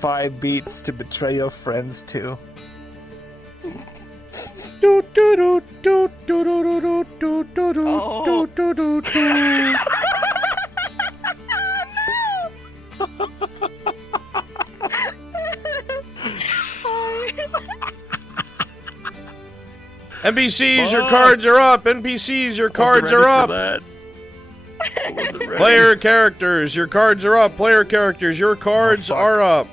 5 beats to betray your friends too. NPCs, your cards are up. NPCs, your cards are up. Player characters, your cards are up. Player characters, your cards are up.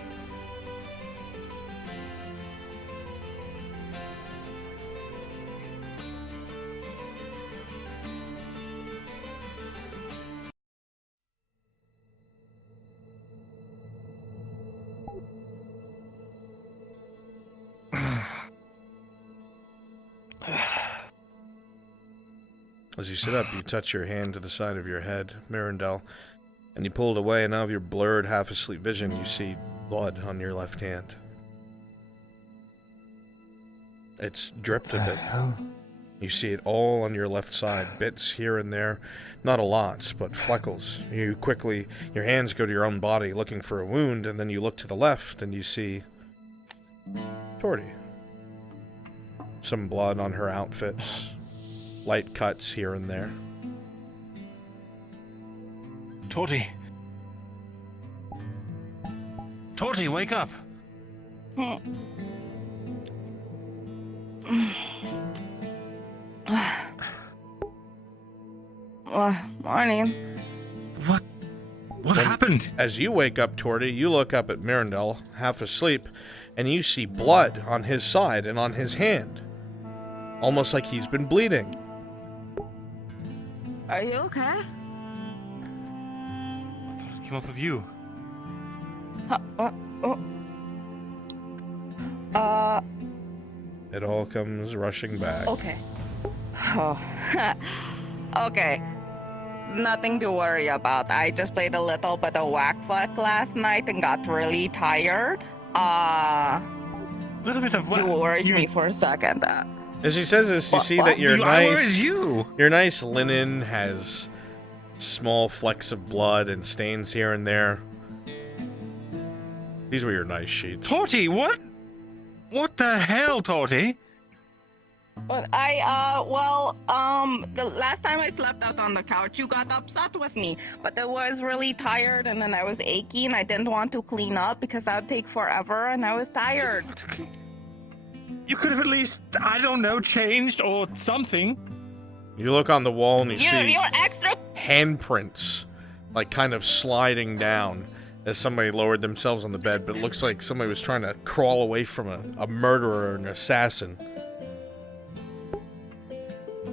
As you sit up, you touch your hand to the side of your head, Mirandel, and you pull it away, and out of your blurred, half-asleep vision, you see blood on your left hand. It's dripped a bit. You see it all on your left side, bits here and there. Not a lot, but freckles. You quickly, your hands go to your own body looking for a wound, and then you look to the left, and you see Torty. Some blood on her outfits. Light cuts here and there. Torty! Torty, wake up! Morning. What happened? As you wake up, Torty, you look up at Mirandel, half asleep, and you see blood on his side and on his hand. Almost like he's been bleeding. Are you okay? I thought it came off of you. It all comes rushing back. Okay. Oh. Okay. Nothing to worry about. I just played a little bit of Whack-Fuck last night and got really tired. A little bit of what? You worried me for a second. As he says this, you see that your Your nice linen has small flecks of blood and stains here and there. These were your nice sheets. Torty, what? What the hell, Torty? But the last time I slept out on the couch, you got upset with me. But I was really tired, and then I was achy, and I didn't want to clean up because that would take forever, and I was tired. You could have at least, I don't know, changed or something. You look on the wall and you see You're extra handprints, like kind of sliding down as somebody lowered themselves on the bed, but it looks like somebody was trying to crawl away from a murderer or an assassin.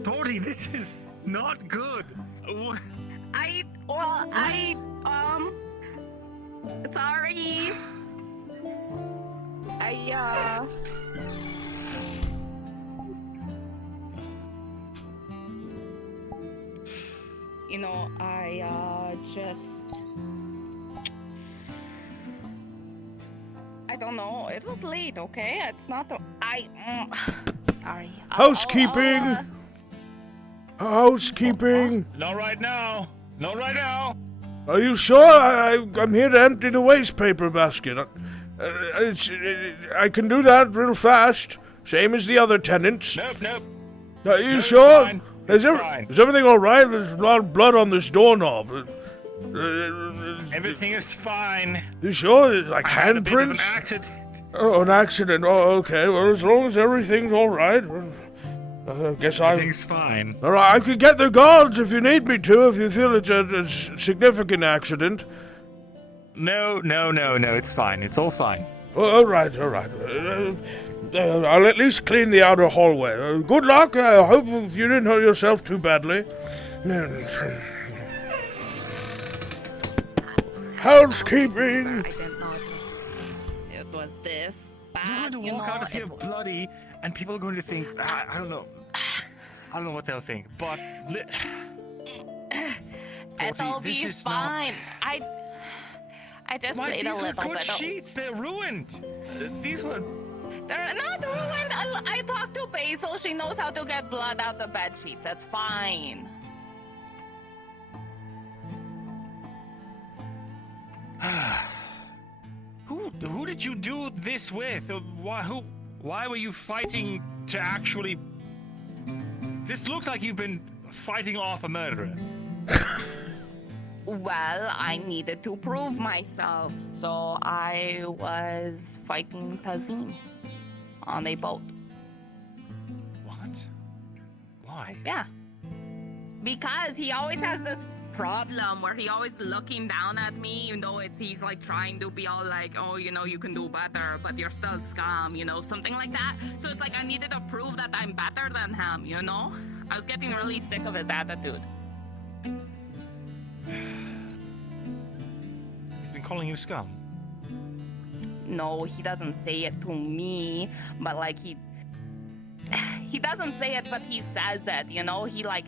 Torty, this is not good. Sorry. You know, I don't know. It was late, okay? It's not sorry. Housekeeping! Housekeeping! Not right now. Not right now. Are you sure? I'm here to empty the waste paper basket. I can do that real fast. Same as the other tenants. Nope. Are you No, sure? fine. Is everything alright? There's a lot of blood on this doorknob. Everything is fine. You sure? Like I had a bit of an handprints? accident. Oh, an accident. Oh, okay. Well, as long as everything's alright. I guess Everything's fine. Alright, I could get the guards if you need me to, if you feel it's a significant accident. No, it's fine. It's all fine. Alright. I'll at least clean the outer hallway. Good luck. I hope you didn't hurt yourself too badly. Housekeeping! I didn't know it was this bad. You're going to walk out of here bloody, and people are going to think, I don't know. I don't know what they'll think, but... It'll be fine. I just played a little bit. These were good sheets. They're ruined. These were... They're not ruined. I talked to Basil. She knows how to get blood out the bed sheets. It's fine. Who did you do this with? Why were you fighting to actually... This looks like you've been fighting off a murderer. Well, I needed to prove myself, so I was fighting Tazim on a boat. What? Why? Yeah. Because he always has this problem where he always looking down at me, even though he's like trying to be all like, oh, you know, you can do better, but you're still scum, you know, something like that. So it's like I needed to prove that I'm better than him, you know? I was getting really sick of his attitude. He's been calling you scum. No, he doesn't say it to me, but like he doesn't say it, but he says it, you know? He like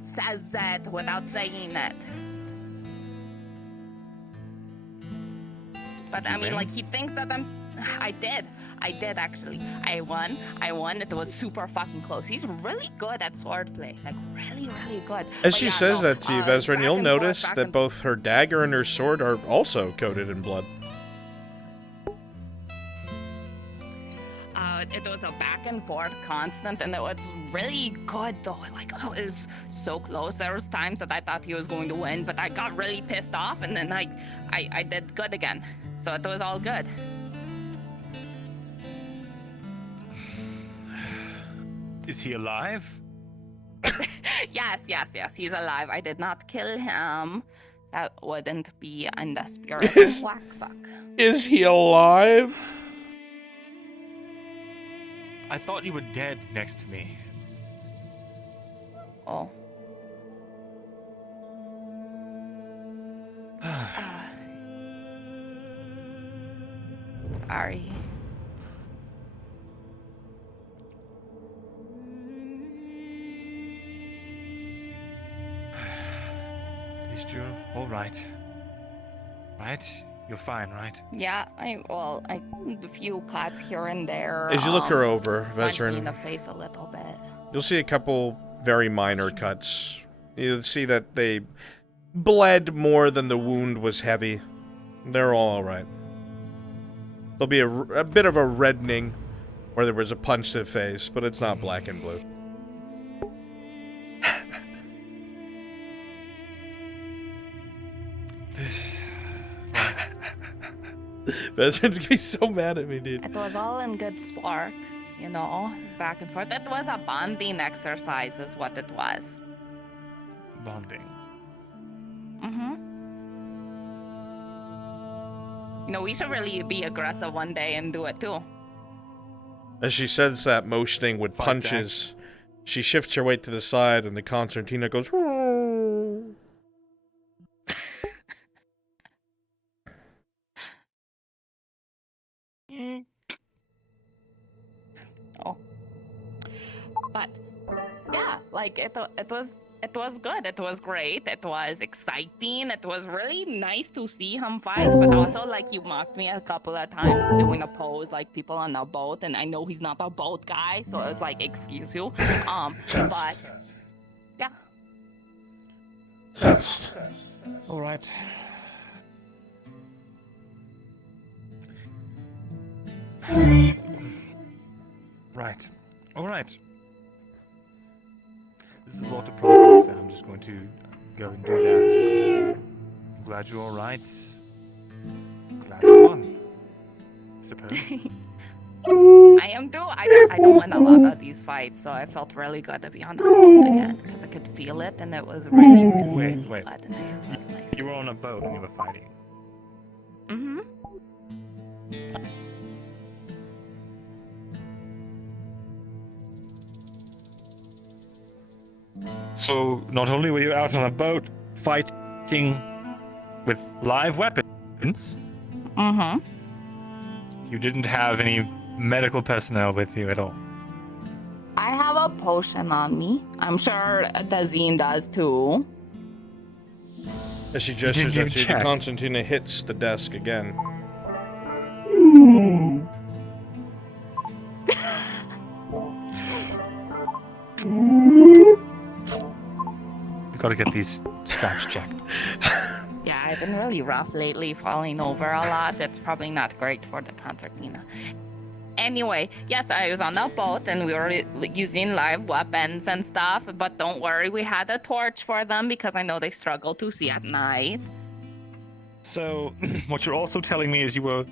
says it without saying it. But I mean, like, he thinks that I did actually. I won. It was super fucking close. He's really good at swordplay. Like, really, really good. As she says that to you, Vezran, you'll notice that both her dagger and her sword are also coated in blood. It was a back and forth constant, and it was really good though. Like, it was so close. There was times that I thought he was going to win, but I got really pissed off, and then I did good again. So it was all good. Is he alive? Yes, he's alive. I did not kill him. That wouldn't be in the spirit of whack fuck. Is he alive? I thought you were dead next to me. Oh. Ari. At least you're all right. Right? You're fine, right? Yeah, I a few cuts here and there. As you look her over, punched me in Vezran, the face a little bit. you'll see a couple very minor cuts. You'll see that they bled more than the wound was heavy. They're all alright. There'll be a bit of a reddening where there was a punch to the face, but it's not black and blue. Vezran's gonna be so mad at me, dude. It was all in good sport, you know, back and forth. It was a bonding exercise is what it was. Bonding. Mm-hmm. You know, we should really be aggressive one day and do it too. As she says that, motioning with punches, she shifts her weight to the side, and the concertina goes... Oh. But yeah, like it was good. It was great. It was exciting. It was really nice to see him fight. But also, like, he mocked me a couple of times doing a pose like people on a boat, and I know he's not a boat guy, so it was like, excuse you. But yeah. All right. Right. All right. This is a lot to process, and I'm just going to go and do that. I'm glad you're all right. Glad you won. I suppose. I am too. I don't win a lot of these fights, so I felt really good to be on the boat again because I could feel it, and it was really, really, really Wait. good. And it was nice. You were on a boat and you were fighting. Mm-hmm. So, not only were you out on a boat fighting with live weapons, Mm-hmm. you didn't have any medical personnel with you at all. I have a potion on me. I'm sure Dazine does too. As she gestures Did at you you, the check? concertina hits the desk again. We've got to get these straps checked. Yeah, I've been really rough lately, falling over a lot. It's probably not great for the concertina. Anyway, yes, I was on the boat and we were using live weapons and stuff, but don't worry, we had a torch for them because I know they struggle to see at night. So, what you're also telling me is you were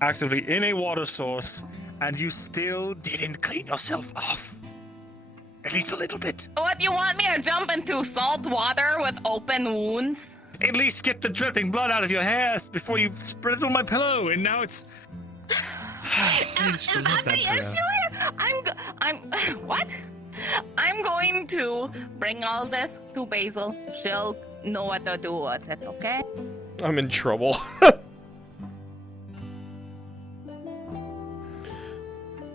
actively in a water source and you still didn't clean yourself off. At least a little bit. What, you want me to jump into salt water with open wounds? At least get the dripping blood out of your hair before you spread it on my pillow, and now it's... Is that the issue here? What? I'm going to bring all this to Basil. She'll know what to do with it, okay? I'm in trouble.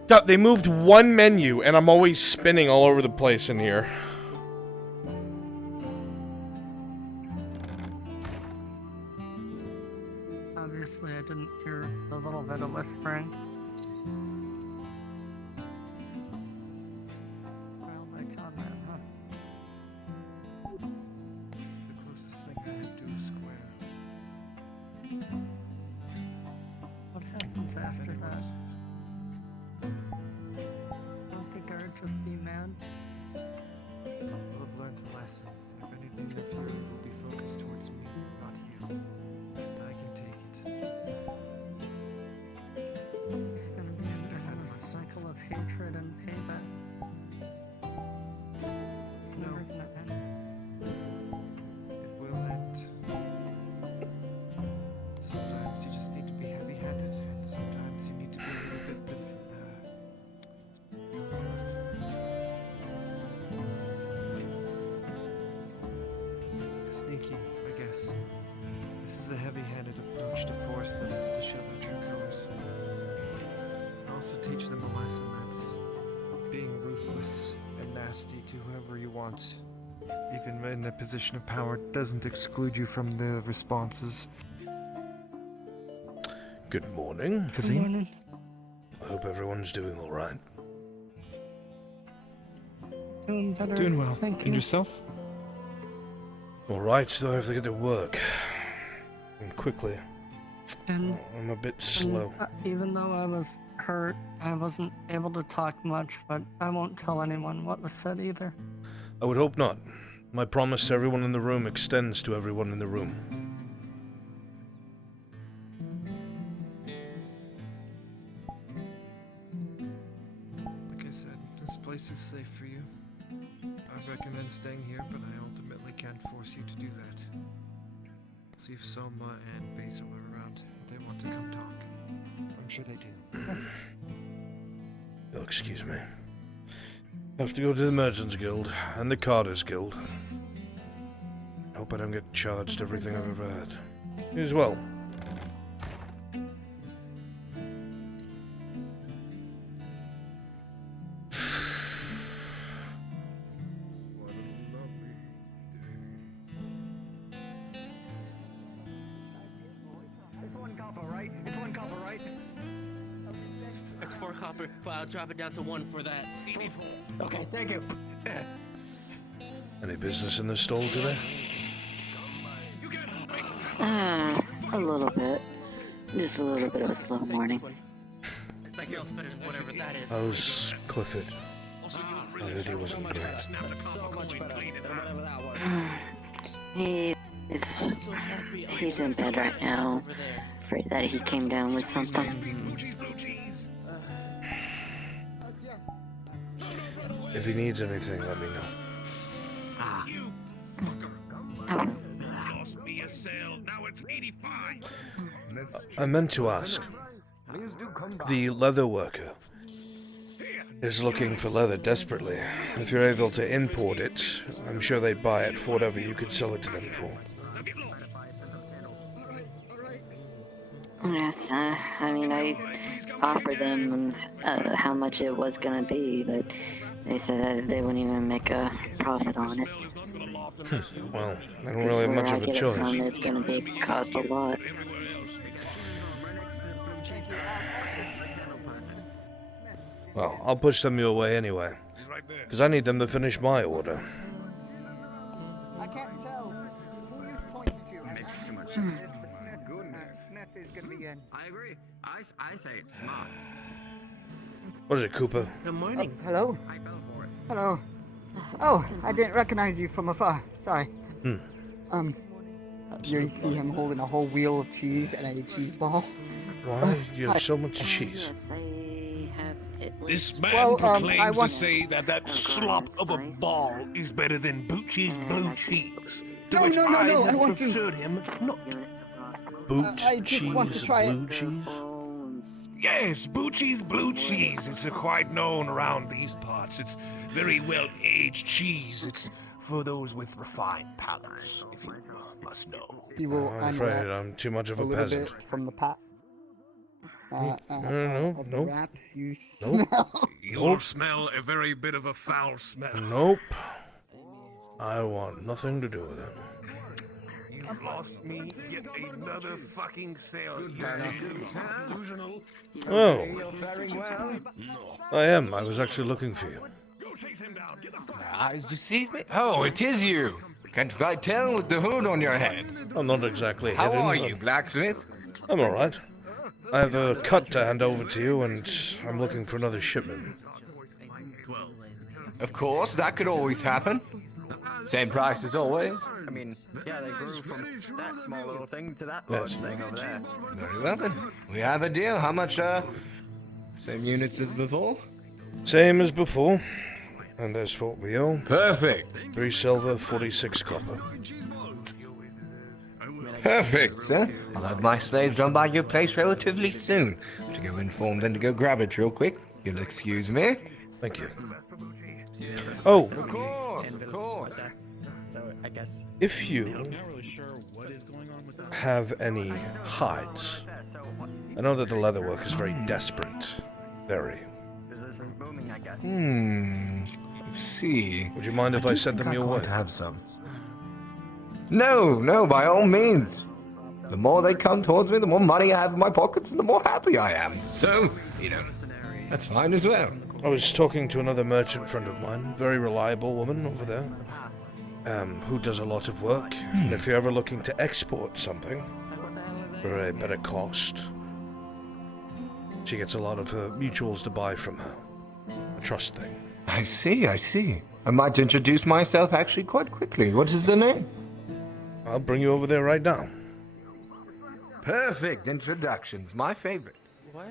God, they moved one menu, and I'm always spinning all over the place in here. Obviously, I didn't hear the little bit of whispering. Well, my comment, huh? The closest thing I have to a square. What happens after that? Don't the guard just be mad? We'll have learned a lesson. If anything, the fury will be focused towards me, not you. And I can take it. It's gonna be an endless cycle of hatred and payback. It's No. never gonna end. It will end. Sometimes you just need to be heavy-handed, and sometimes you need to be a little bit sneaky, I guess. This is a heavy-handed approach to force them to show their true colors. And also teach them a lesson that's being ruthless and nasty to whoever you want, even in a position of power, doesn't exclude you from the responses. Good morning. Good morning. I hope everyone's doing all right. Doing better. Doing well. Thank you. And yourself? All right, so I have to get to work. And quickly. And I'm a bit slow. even though I was hurt, I wasn't able to talk much, but I won't tell anyone what was said either. I would hope not. My promise to everyone in the room extends to everyone in the room. Like I said, this place is safe for you. I recommend staying here, but I ultimately can't force you to do that. See if Soma and Basil are around. They want to come talk. I'm sure they do. Oh, excuse me. I have to go to the Merchants Guild and the Carters Guild. Hope I don't get charged everything I've ever had. You as well. It's one copper, right? It's one copper, right? It's 4 copper, but I'll drop it down to 1 for that. Okay, thank you. Any business in the stall today? A little bit. Just a little bit of a slow morning. That girl's better than whatever that is. How's Clifford? I heard he wasn't great. So much better than whatever that was. He's in bed right now. Afraid that he came down with something. If he needs anything, let me know. Oh, I meant to ask. The leather worker is looking for leather desperately. If you're able to import it, I'm sure they'd buy it for whatever you could sell it to them for. yes, I mean, I offered them how much it was gonna be, but they said that they wouldn't even make a profit on it. Well, I don't really have much of a choice. It's gonna cost a lot. Well, I'll push them your way anyway. Because I need them to finish my order. I can't tell who you've pointed to. What is it, Cooper? Good morning. Hello? Hello. Oh, I didn't recognize you from afar. Sorry. You see him holding a whole wheel of cheese and a cheese ball. Why do you have so much cheese? This man Well, I proclaims want- to say that slop of a ball is better than Bucci's blue cheese. To No, which no, no, I no, I have want to- assured him not. Boot I just cheese, want to try it. blue cheese? Yes, Bucci's blue cheese. It's quite known around these parts. It's very well aged cheese. It's for those with refined palates, if you must know. He will I'm afraid unwrap I'm too much of a a little peasant. bit from the pot. No, Of the nope. wrap you Nope. smell. You'll smell a very bit of a foul smell. Nope. I want nothing to do with it. You've lost me yet another fucking sale. Delusional. Oh, Faring well? I am. I was actually looking for you. You see me? Oh, it is you. Can't quite tell with the hood on your head. I'm not exactly How hidden. are but you, blacksmith? I'm alright. I have a cut to hand over to you, and I'm looking for another shipment. Of course, that could always happen. Same price as always. I mean, yeah, they grew from that small little thing to that Yes. large thing over there. Very well then. We have a deal. How much, same units as before? Same as before. And there's what we owe. Perfect. 3 silver, 46 copper. Perfect, sir. I'll have my slaves run by your place relatively soon. To go inform them to go grab it real quick. You'll excuse me? Thank you. Oh, Of course, of course. So I guess if you have any hides, I know that the leatherwork is very desperate. Very. business is booming, I guess. Let's see. Would you mind if I sent them your way? Have some. No, by all means. The more they come towards me, the more money I have in my pockets, and the more happy I am. So, that's fine as well. I was talking to another merchant friend of mine, very reliable woman over there, who does a lot of work. And if you're ever looking to export something for a better cost, she gets a lot of her mutuals to buy from her. A trust thing. I see. I might introduce myself actually quite quickly. What is the name? I'll bring you over there right now. Perfect introductions. My favorite. What?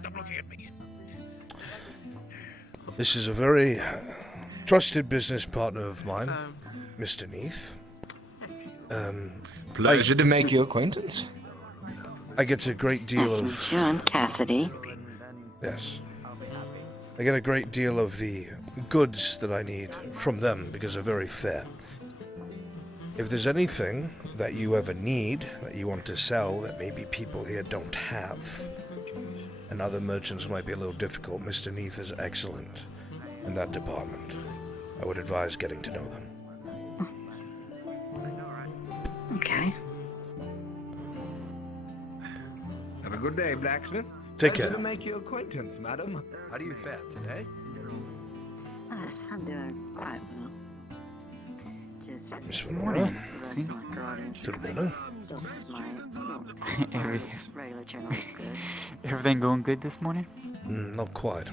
Stop looking at me. This is a very trusted business partner of mine, Mr. Neath. Pleasure to make your acquaintance. I get a great deal Nice to of... meet you. I'm Cassidy. Yes. I get a great deal of the goods that I need from them because they're very fair. If there's anything that you ever need, that you want to sell, that maybe people here don't have, and other merchants might be a little difficult, Mr. Neath is excellent in that department. I would advise getting to know them. Okay. Have a good day, blacksmith. Take Pleasure care. to make your acquaintance, madam. How do you fare today? I'm doing quite well. Just Miss Venora, See? Gardens. good morning. Still my regular channel is good. Everything going good this morning? Not quite.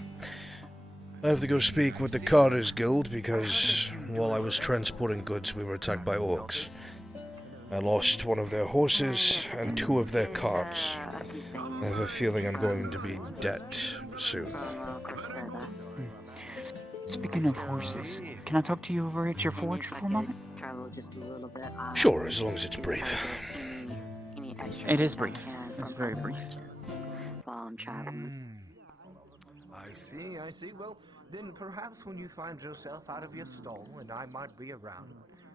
I have to go speak with the Carters Guild because while I was transporting goods, we were attacked by orcs. I lost one of their horses and 2 of their carts. I have a feeling I'm going to be dead soon. Speaking of horses, can I talk to you over at your forge for a moment? Travel just a little bit. Sure, as long as it's brief. Any extra It is I brief. can It's for very my brief. purchase while I'm traveling. I see. Well, then perhaps when you find yourself out of your stall and I might be around,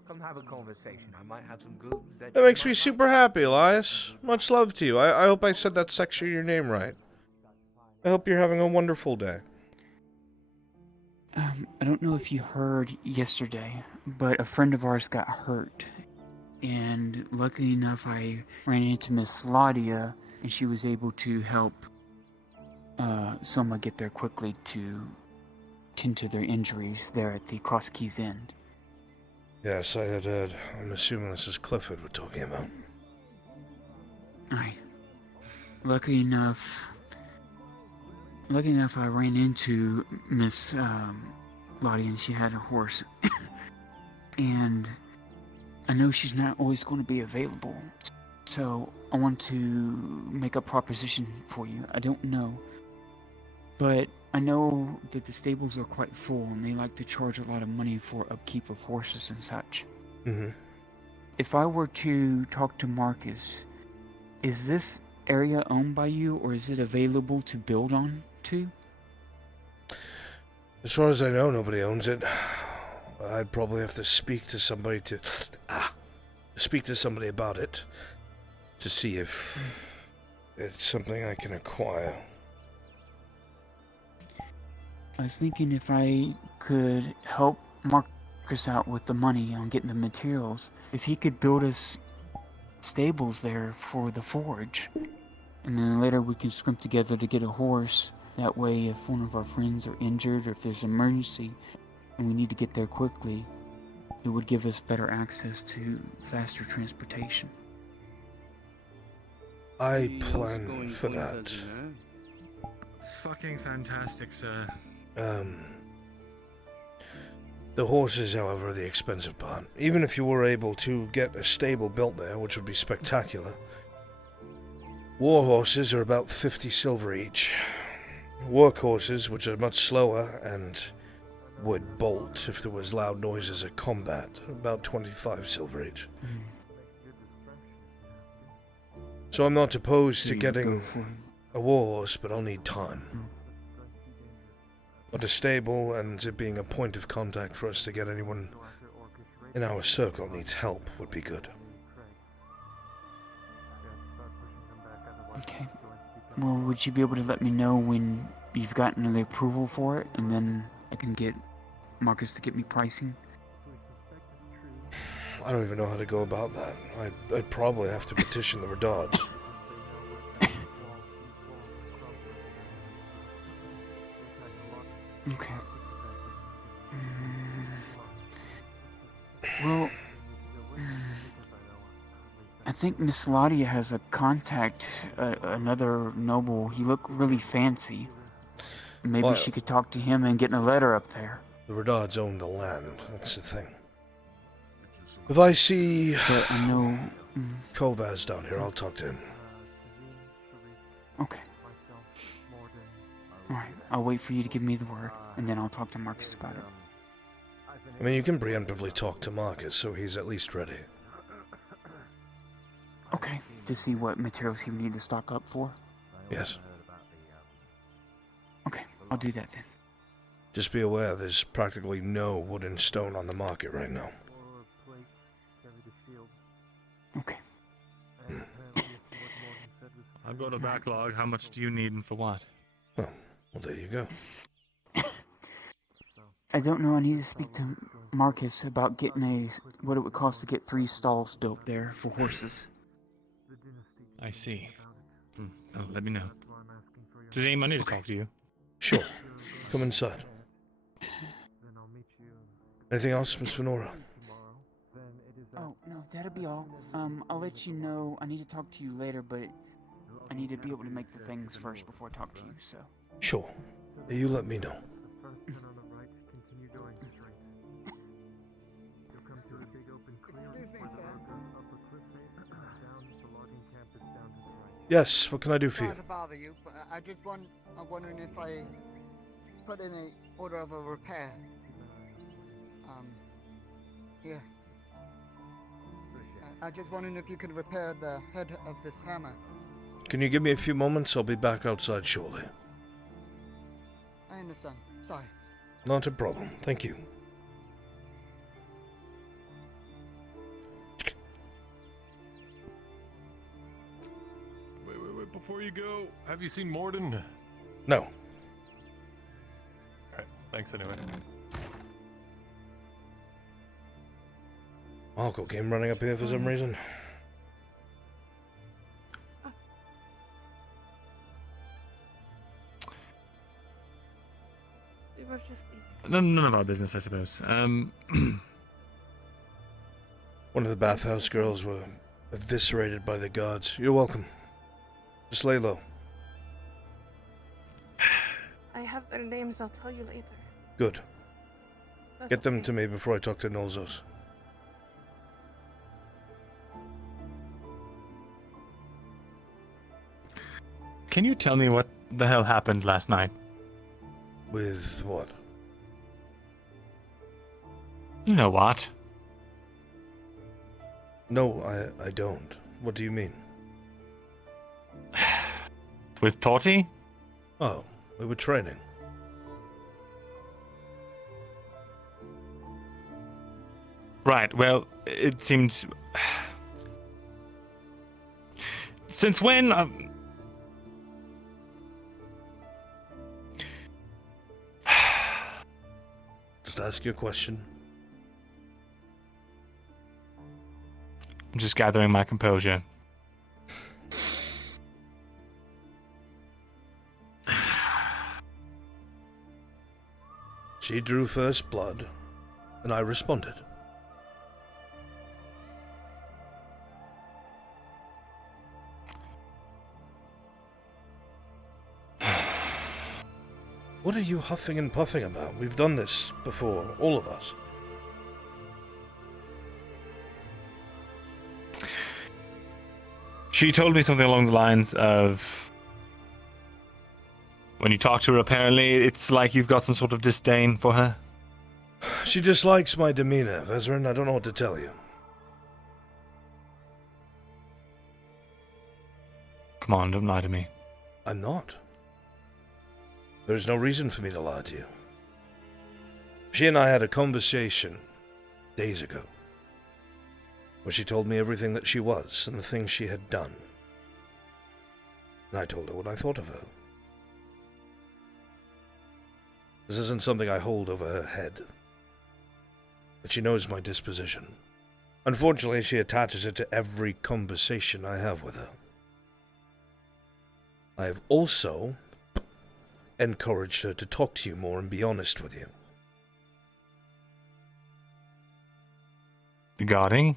come have a conversation. I might have some goods that... That makes me super happy, Elias. Much love to you. I hope I said that section of your name right. I hope you're having a wonderful day. I don't know if you heard yesterday, but a friend of ours got hurt. And luckily enough, I ran into Miss Ladia, and she was able to help Soma get there quickly to tend to their injuries there at the Cross Keys End. Yes, I had heard. I'm assuming this is Clifford we're talking about. Aye. Luckily enough, lucky enough, I ran into Miss Lottie, and she had a horse. And I know she's not always going to be available. So I want to make a proposition for you. I don't know. But I know that the stables are quite full, and they like to charge a lot of money for upkeep of horses and such. Mm-hmm. If I were to talk to Marcus, is this area owned by you, or is it available to build on to? As far as I know, nobody owns it. I'd probably have to speak to somebody about it to see if it's something I can acquire. I was thinking if I could help Marcus out with the money on getting the materials, if he could build us stables there for the forge, and then later we can scrimp together to get a horse. That way, if one of our friends are injured or if there's an emergency and we need to get there quickly, it would give us better access to faster transportation. I plan for that. It's fucking fantastic, sir. The horses, however, are the expensive part. Even if you were able to get a stable built there, which would be spectacular, war horses are about 50 silver each. Work horses, which are much slower and would bolt if there was loud noises at combat, about 25 silver each. So I'm not opposed to getting a war horse, but I'll need time. But a stable and it being a point of contact for us to get anyone in our circle needs help would be good. Okay. Well, would you be able to let me know when you've gotten the approval for it, and then I can get Marcus to get me pricing? I don't even know how to go about that. I'd probably have to petition the Redards. Okay. Well, I think Miss Ladia has a contact, another noble. He looked really fancy. Maybe she could talk to him and get a letter up there. The Redards own the land, that's the thing. If I see but I know Kovaz down here, I'll talk to him. Okay. Alright, I'll wait for you to give me the word, and then I'll talk to Marcus about it. I mean, you can preemptively talk to Marcus, so he's at least ready. Okay, to see what materials he would need to stock up for? Yes. Okay, I'll do that then. Just be aware there's practically no wood and stone on the market right now. Okay. I've got a backlog. How much do you need and for what? Well, there you go. I don't know. I need to speak to Marcus about getting what it would cost to get 3 stalls built there for horses. I see. Oh, let me know. Does anyone need to talk to you? Sure. Come inside. Anything else, Miss Venora? Oh, no, that'll be all. I'll let you know. I need to talk to you later, but I need to be able to make the things first before I talk to you, so. Sure. You let me know. Excuse me, sir. Yes, what can I do for you? Sorry to bother you, but I'm wondering if I put in a order of a repair. Here. I just wondering if you could repair the head of this hammer. Can you give me a few moments? I'll be back outside shortly. I understand. Sorry. Not a problem. Thank you. Wait, before you go, have you seen Morden? No. Alright, thanks anyway. Marco came running up here for some reason. We were just None of our business, I suppose. One of the bathhouse girls were eviscerated by the guards. You're welcome. Just lay low. I have their names. I'll tell you later. Good. That's Get them to me before I talk to Nolzos. Can you tell me what the hell happened last night? With what? You know what? No, I don't. What do you mean? With Torty? Oh, we were training. Right, well, it seemed... Since when... Just ask your question. I'm just gathering my composure. She drew first blood, and I responded. What are you huffing and puffing about? We've done this before, all of us. She told me something along the lines of... When you talk to her, apparently, it's like you've got some sort of disdain for her. She dislikes my demeanor, Vezrin. I don't know what to tell you. Come on, don't lie to me. I'm not. There's no reason for me to lie to you. She and I had a conversation days ago, where she told me everything that she was and the things she had done. And I told her what I thought of her. This isn't something I hold over her head. But she knows my disposition. Unfortunately, she attaches it to every conversation I have with her. I have also encouraged her to talk to you more and be honest with you. Regarding?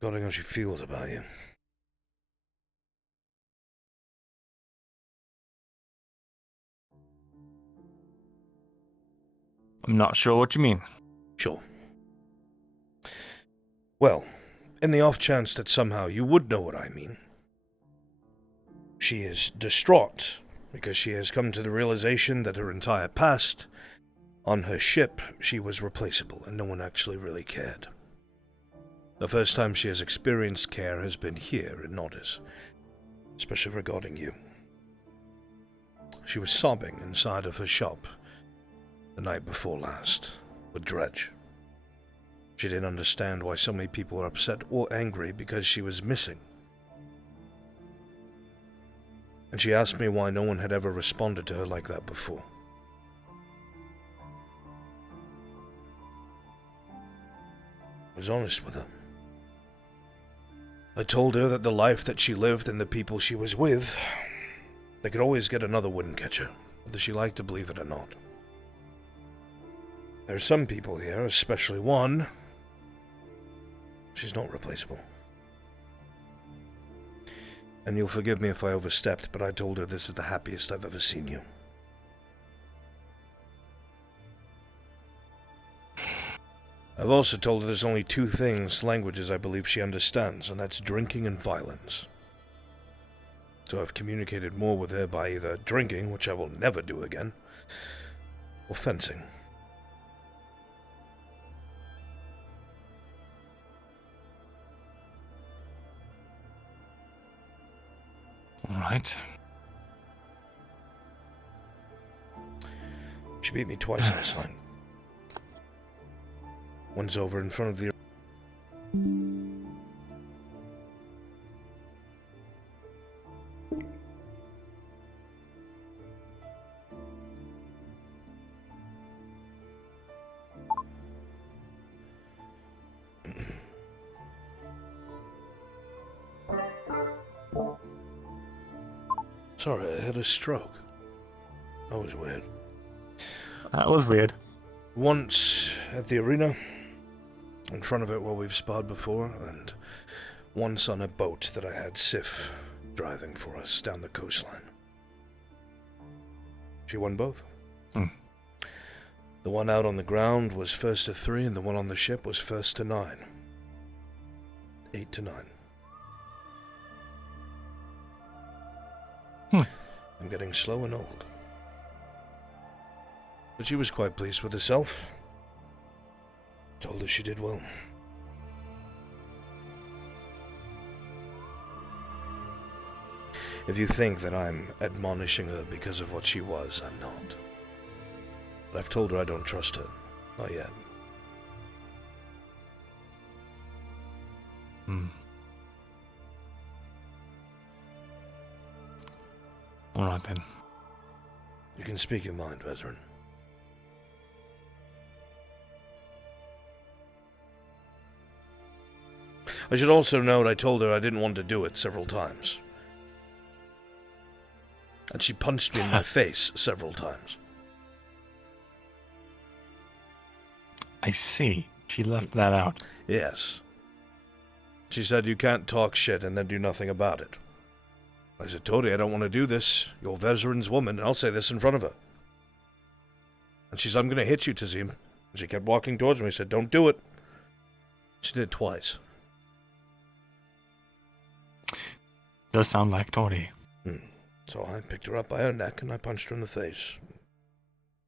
Regarding how she feels about you. I'm not sure what you mean. Sure. Well, in the off chance that somehow you would know what I mean, she is distraught because she has come to the realization that her entire past, on her ship, she was replaceable and no one actually really cared. The first time she has experienced care has been here in Nodis, especially regarding you. She was sobbing inside of her shop the night before last, with Dredge. She didn't understand why so many people were upset or angry because she was missing. And she asked me why no one had ever responded to her like that before. I was honest with her. I told her that the life that she lived and the people she was with, they could always get another wind catcher, whether she liked to believe it or not. There are some people here, especially one. She's not replaceable. And you'll forgive me if I overstepped, but I told her this is the happiest I've ever seen you. I've also told her there's only two languages I believe she understands, and that's drinking and violence. So I've communicated more with her by either drinking, which I will never do again, or fencing. All right. She beat me twice last night. One's over in front of the... Sorry, I had a stroke. That was weird. That was weird. Once at the arena, in front of it where we've sparred before, and once on a boat that I had Sif driving for us down the coastline. She won both. Hmm. The one out on the ground was first to 3, and the one on the ship was first to 9. 8 to 9. I'm getting slow and old. But she was quite pleased with herself. Told her she did well. If you think that I'm admonishing her because of what she was, I'm not. But I've told her I don't trust her. Not yet. Alright then. You can speak your mind, Veteran. I should also note I told her I didn't want to do it several times. And she punched me in my face several times. I see. She left that out. Yes. She said you can't talk shit and then do nothing about it. I said, Tori, I don't want to do this. You're a veteran's woman, and I'll say this in front of her. And she said, I'm going to hit you, Tazim. And she kept walking towards me. I said, don't do it. She did it twice. Does sound like Tori. So I picked her up by her neck and I punched her in the face.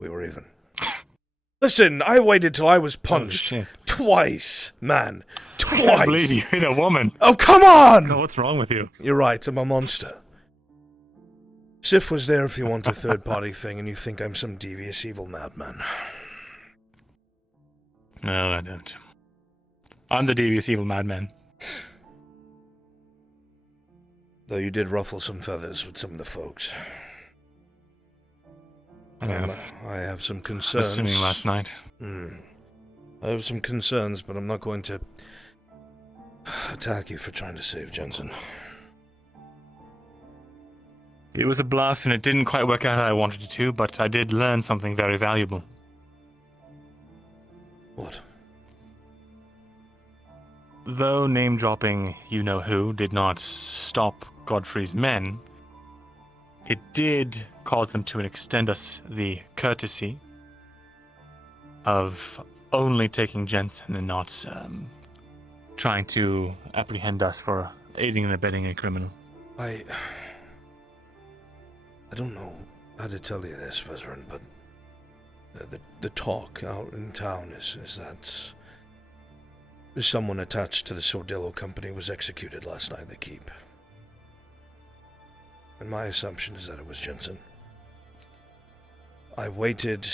We were even. Listen, I waited till I was punched twice, man. Twice. I can't believe you hit a woman. Oh, come on! God, what's wrong with you? You're right, I'm a monster. Sif was there if you want a third-party thing and you think I'm some devious evil madman. No, I don't. I'm the devious evil madman. Though you did ruffle some feathers with some of the folks. I have some concerns. Assuming last night. I have some concerns, but I'm not going to attack you for trying to save Jensen. It was a bluff, and it didn't quite work out how I wanted it to, but I did learn something very valuable. What? Though name-dropping you-know-who did not stop Godfrey's men, it did cause them to extend us the courtesy of only taking Jensen and not trying to apprehend us for aiding and abetting a criminal. I don't know how to tell you this, Veteran, but the talk out in town is that someone attached to the Sordillo company was executed last night at the Keep. And my assumption is that it was Jensen. I waited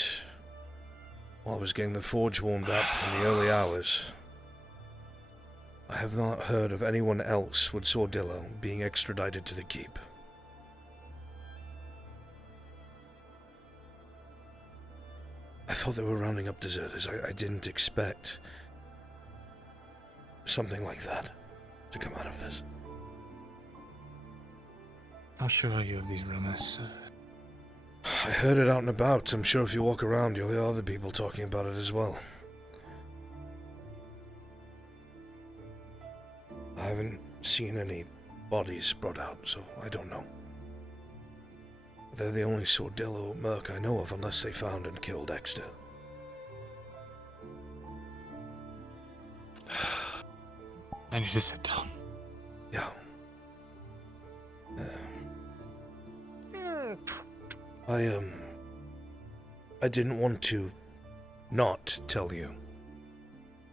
while I was getting the forge warmed up in the early hours. I have not heard of anyone else with Sordillo being extradited to the Keep. I thought they were rounding up deserters. I didn't expect something like that to come out of this. How sure are you of these rumors? I heard it out and about. I'm sure if you walk around, you'll hear other people talking about it as well. I haven't seen any bodies brought out, so I don't know. They're the only Sordillo merc I know of, unless they found and killed Exter. I need to sit down. Yeah. I didn't want to not tell you,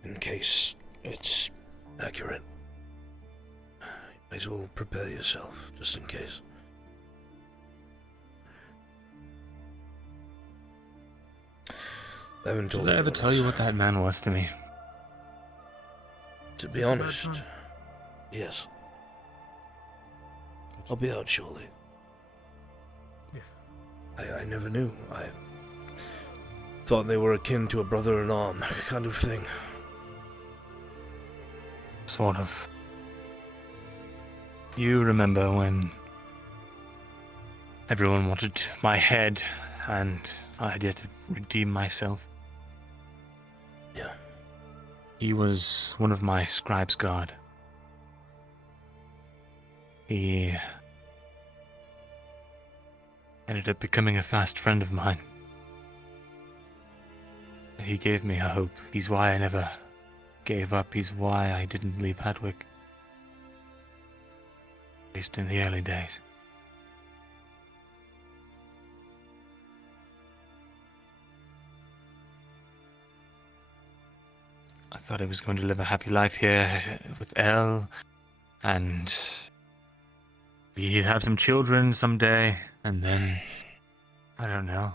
in case it's accurate. You might as well prepare yourself, just in case. I haven't told Did I you ever what tell you what that man was to me? To be honest, yes. I'll be out shortly. I never knew. I thought they were akin to a brother-in-arm kind of thing. Sort of. You remember when everyone wanted my head and I had yet to redeem myself? Yeah. He was one of my scribe's guard. He ended up becoming a fast friend of mine. He gave me a hope. He's why I never gave up. He's why I didn't leave Hadwick. At least in the early days. I thought I was going to live a happy life here with Elle, and we'd have some children someday, and then, I don't know.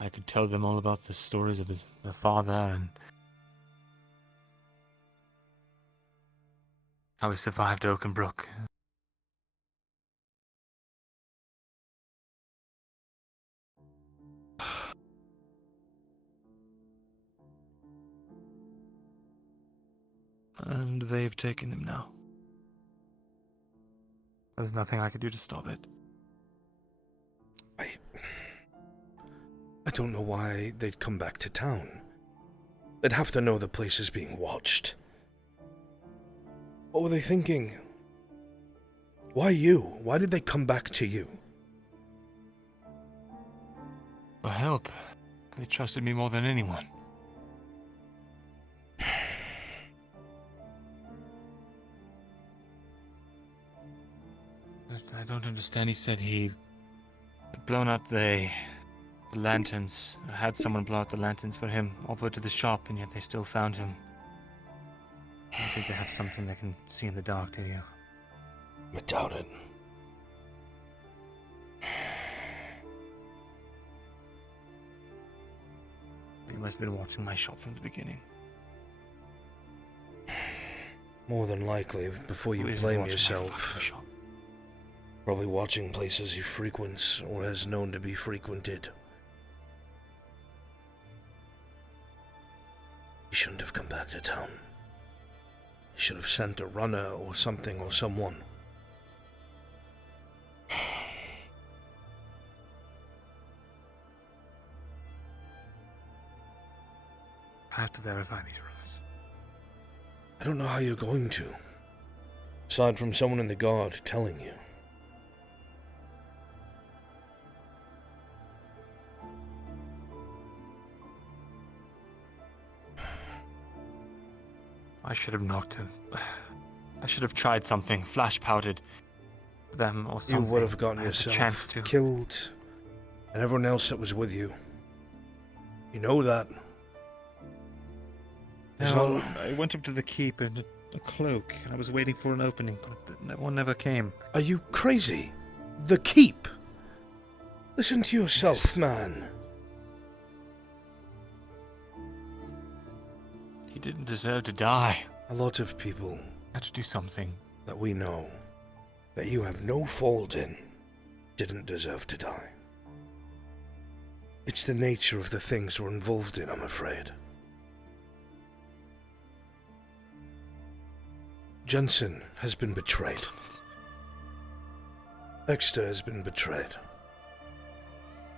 I could tell them all about the stories of their father and how he survived Oakenbrook. And they've taken him now. There's nothing I could do to stop it. I don't know why they'd come back to town. They'd have to know the place is being watched. What were they thinking? Why you? Why did they come back to you? For help. They trusted me more than anyone. I don't understand. He said he had blown out the lanterns. I had someone blow out the lanterns for him all the way to the shop, and yet they still found him. I don't think they have something they can see in the dark, do you? I doubt it. You must have been watching my shop from the beginning. More than likely, before you blame yourself. Probably watching places he frequents or has known to be frequented. He shouldn't have come back to town. He should have sent a runner or something or someone. I have to verify these rumors. I don't know how you're going to. Aside from someone in the guard telling you. I should have knocked him. I should have tried something, flash powdered them or something. You would have gotten I had the chance yourself to. killed, and everyone else that was with you. You know that. No, I went up to the keep in a cloak, and I was waiting for an opening, but one never came. Are you crazy? The keep? Listen to yourself, man. He didn't deserve to die. A lot of people Had to do something. that we know, that you have no fault in, didn't deserve to die. It's the nature of the things we're involved in, I'm afraid. Jensen has been betrayed. Exeter has been betrayed.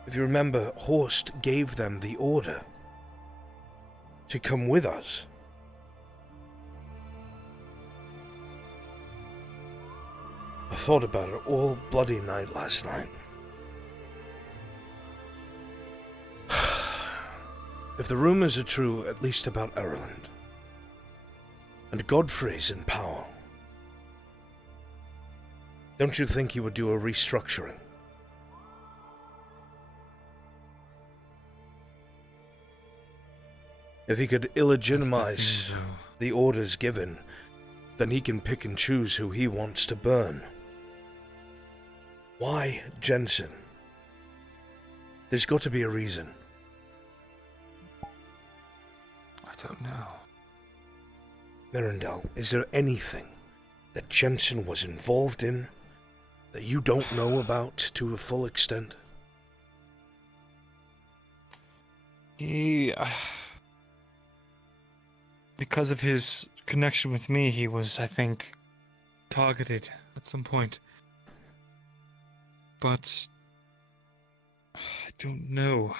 If you remember, Horst gave them the order to come with us. I thought about it all bloody night last night. If the rumors are true, at least about Ireland, and Godfrey's in power, don't you think he would do a restructuring? If he could illegitimize the orders given, then he can pick and choose who he wants to burn. Why Jensen? There's got to be a reason. I don't know. Mirandel, is there anything that Jensen was involved in that you don't know about to a full extent? He... because of his connection with me, he was, I think, targeted at some point. But... I don't know.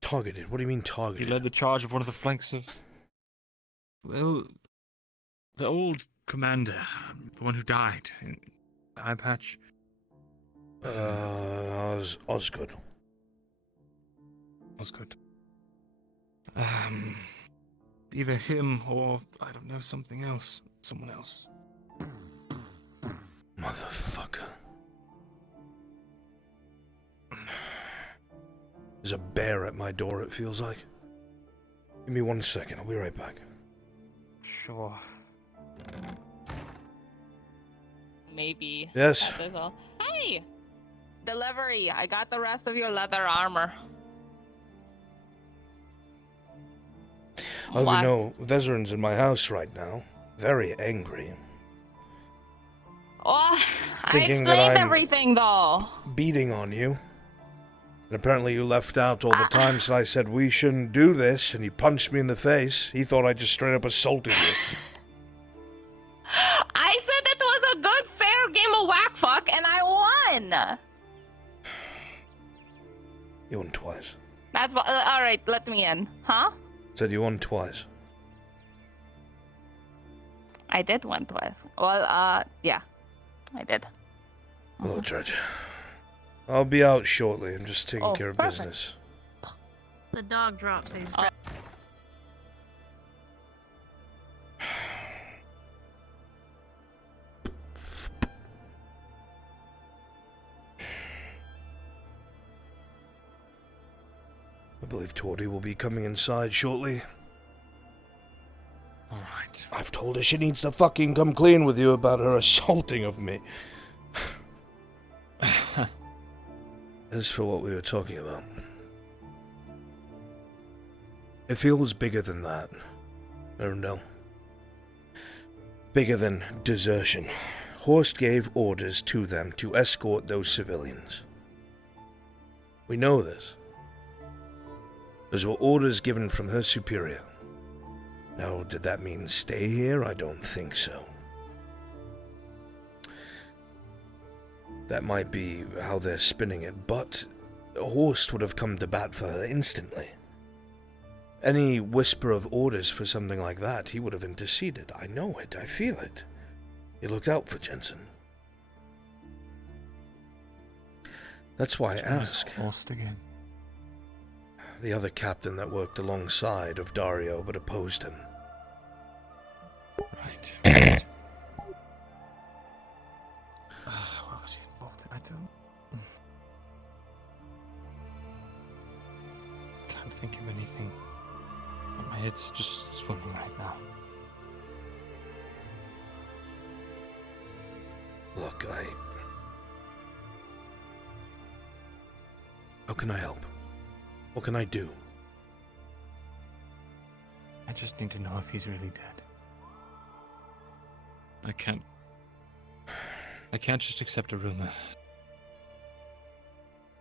Targeted? What do you mean targeted? He led the charge of one of the flanks of... Well, the old commander, the one who died in Eye Patch. Osgood. Osgood. Either him or, I don't know, something else. Someone else. Motherfucker. There's a bear at my door, it feels like. Give me 1 second, I'll be right back. Sure. Maybe. Yes? That is all. Hey! Delivery. I got the rest of your leather armor. Oh, What? you know, Vezerin's in my house right now. Very angry. Oh, I Thinking that explained I'm everything, though. beating on you. And apparently you left out all the times that I said we shouldn't do this, and you punched me in the face. He thought I just straight up assaulted you. I said it was a good, fair game of whack fuck, and I won. You won twice. That's what. All right, let me in, huh? Said you won twice. I did win twice. Well, yeah, I did. Hello, Judge. I'll be out shortly. I'm just taking care of perfect. business. The dog drops a I believe Tordy will be coming inside shortly. Alright. I've told her she needs to fucking come clean with you about her assaulting of me. As for what we were talking about, it feels bigger than that, Arundel. Bigger than desertion. Horst gave orders to them to escort those civilians. We know this. Those were orders given from her superior. Now, did that mean stay here? I don't think so. That might be how they're spinning it, but Horst would have come to bat for her instantly. Any whisper of orders for something like that, he would have interceded. I know it, I feel it. He looked out for Jensen. That's why I ask. Horst again. The other captain that worked alongside of Dario but opposed him. Right. What was he involved in? I can't think of anything. My head's just swimming right now. Look, how can I help? What can I do? I just need to know if he's really dead. I can't just accept a rumor.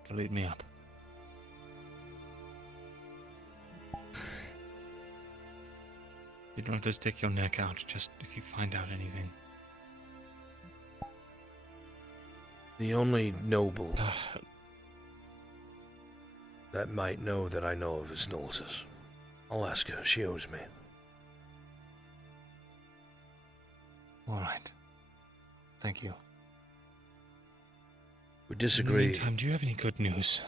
It'll lead me up. You don't have to stick your neck out, just if you find out anything. The only noble that might know that I know of is Nolz's. I'll ask her. She owes me. All right. Thank you. We In disagree. the meantime, do you have any good news?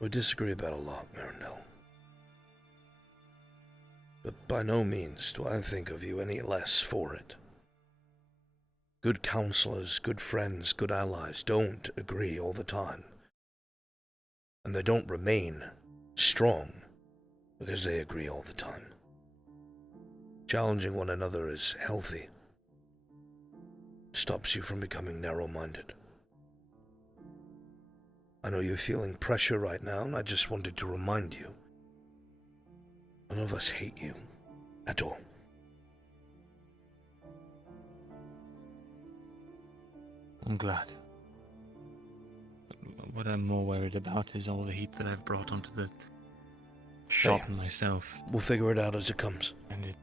We disagree about a lot, Marindel. But by no means do I think of you any less for it. Good counselors, good friends, good allies don't agree all the time. And they don't remain strong because they agree all the time. Challenging one another is healthy. It stops you from becoming narrow-minded. I know you're feeling pressure right now, and I just wanted to remind you. None of us hate you. At all. I'm glad. But what I'm more worried about is all the heat that I've brought onto the shop and myself. We'll figure it out as it comes. And it...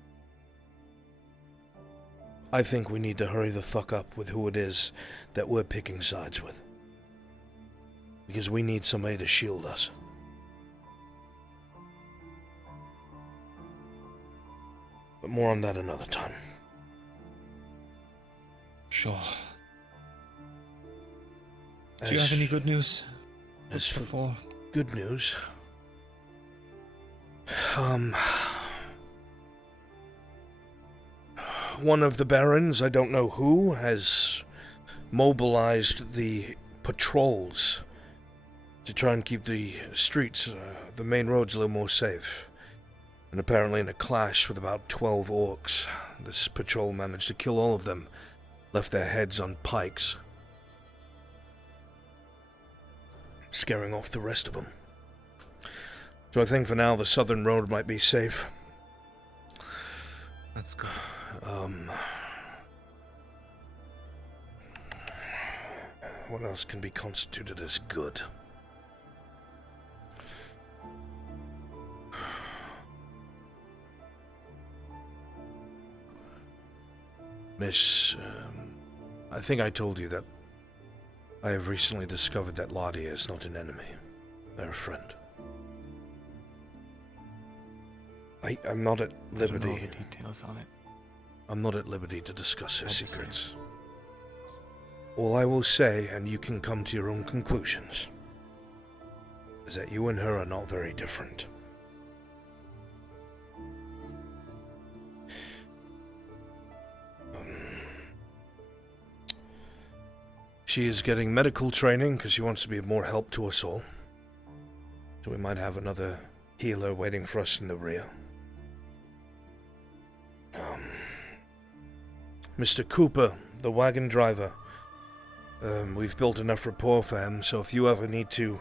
I think we need to hurry the fuck up with who it is that we're picking sides with. Because we need somebody to shield us. But more on that another time. Sure. Do you have any good news? As for Before? good news, one of the barons, I don't know who, has mobilized the patrols to try and keep the streets, the main roads, a little more safe. And apparently in a clash with about 12 orcs, this patrol managed to kill all of them, left their heads on pikes, scaring off the rest of them. So I think for now the southern road might be safe. That's good. What else can be constituted as good? Miss, I think I told you that I have recently discovered that Ladia is not an enemy. They're a friend. I'm not at liberty. I don't know the details on it. I'm not at liberty to discuss her secrets. All I will say, and you can come to your own conclusions, is that you and her are not very different. She is getting medical training because she wants to be of more help to us all. So we might have another healer waiting for us in the rear. Mr. Cooper, the wagon driver, we've built enough rapport for him, so if you ever need to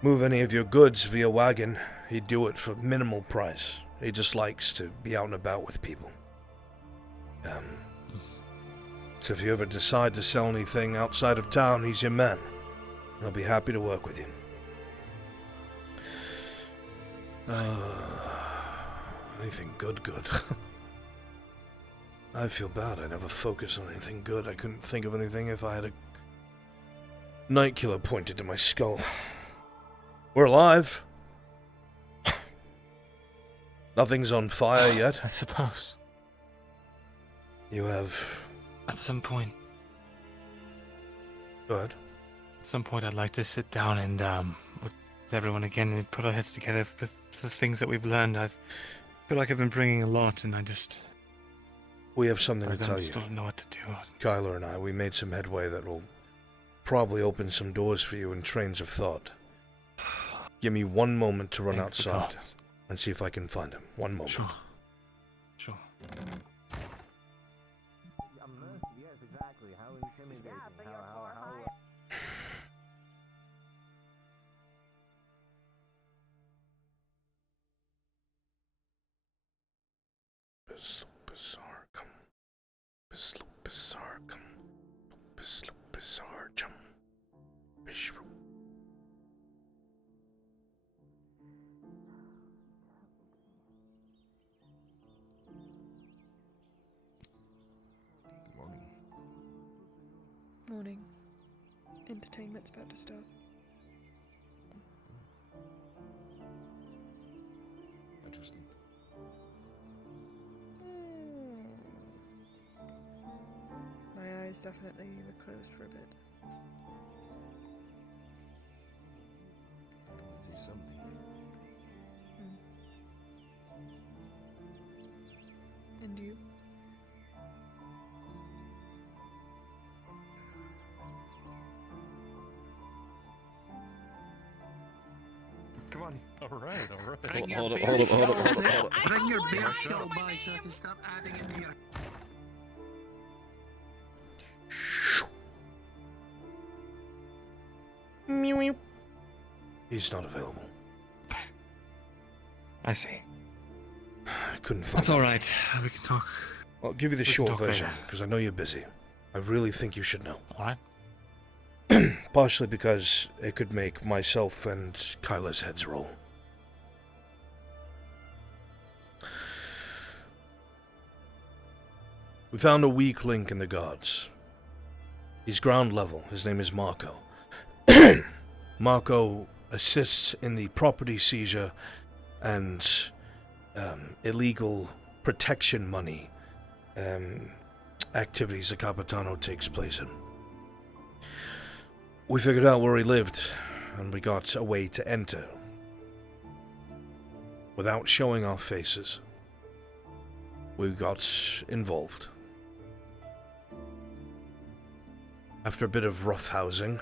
move any of your goods via wagon, he'd do it for minimal price. He just likes to be out and about with people. So if you ever decide to sell anything outside of town, he's your man. I'll be happy to work with you. Anything good? I feel bad. I never focus on anything good. I couldn't think of anything if I had a night killer pointed to my skull. We're alive. Nothing's on fire yet. I suppose. You have... At some point. Go ahead. At some point I'd like to sit down and, with everyone again and put our heads together with the things that we've learned. I feel like I've been bringing a lot and I just... We have something to tell I you. don't know what to do. Kyler and I, we made some headway that will probably open some doors for you in trains of thought. Give me one moment to run outside and see if I can find him. One moment. Sure. Yes, exactly. How intimidating. How... Morning. Entertainment's about to start. How'd you sleep? My eyes definitely were closed for a bit. Do something. And you? Come on. All right. Hold up. Bring your beer skull by so I can stop adding in your... Mew. He's not available. I see. I couldn't find That's him. all right. We can talk. I'll give you the We can short talk version, later. because I know you're busy. I really think you should know. All right. Partially because it could make myself and Kyla's heads roll. We found a weak link in the guards. He's ground level. His name is Marco. Marco assists in the property seizure and illegal protection money activities the Capitano takes place in. We figured out where he lived, and we got a way to enter. Without showing our faces, we got involved. After a bit of roughhousing,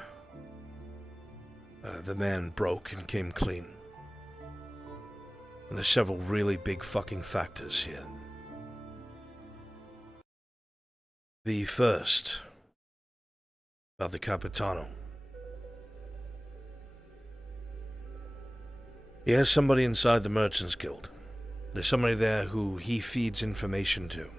the man broke and came clean. And there's several really big fucking factors here. The first, about the Capitano. He has somebody inside the Merchants Guild. There's somebody there who he feeds information to.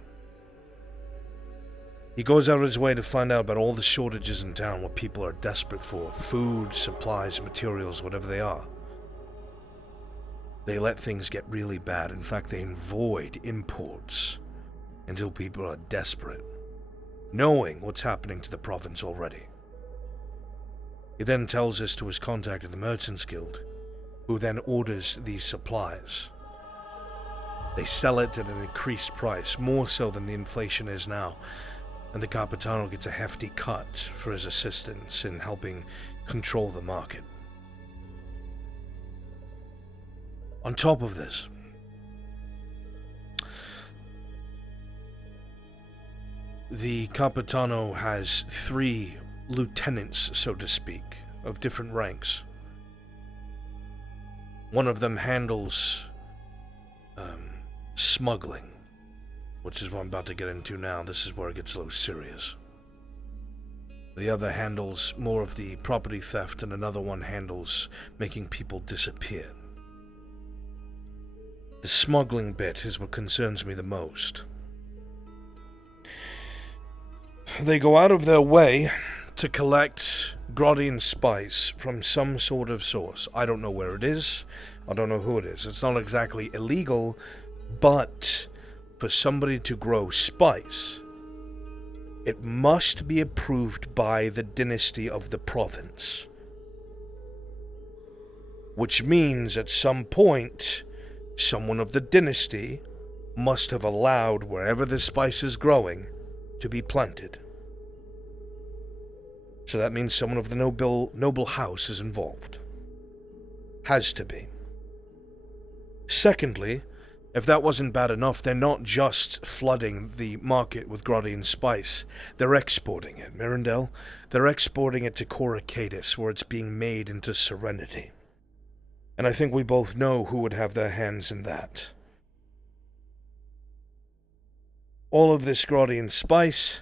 He goes out of his way to find out about all the shortages in town, what people are desperate for. Food, supplies, materials, whatever they are. They let things get really bad. In fact, they avoid imports until people are desperate, knowing what's happening to the province already. He then tells us to his contact at the Merchants Guild, who then orders these supplies. They sell it at an increased price, more so than the inflation is now, and the Capitano gets a hefty cut for his assistance in helping control the market. On top of this, the Capitano has 3 lieutenants, so to speak, of different ranks. One of them handles smuggling, which is what I'm about to get into now. This is where it gets a little serious. The other handles more of the property theft, and another one handles making people disappear. The smuggling bit is what concerns me the most. They go out of their way to collect Grodian spice from some sort of source. I don't know where it is. I don't know who it is. It's not exactly illegal, but for somebody to grow spice, it must be approved by the dynasty of the province. Which means at some point, someone of the dynasty must have allowed wherever the spice is growing to be planted. So that means someone of the noble house is involved. Has to be. Secondly, if that wasn't bad enough, they're not just flooding the market with Grodian spice, they're exporting it. Mirandel, they're exporting it to Coracadis, where it's being made into Serenity. And I think we both know who would have their hands in that. All of this Grodian spice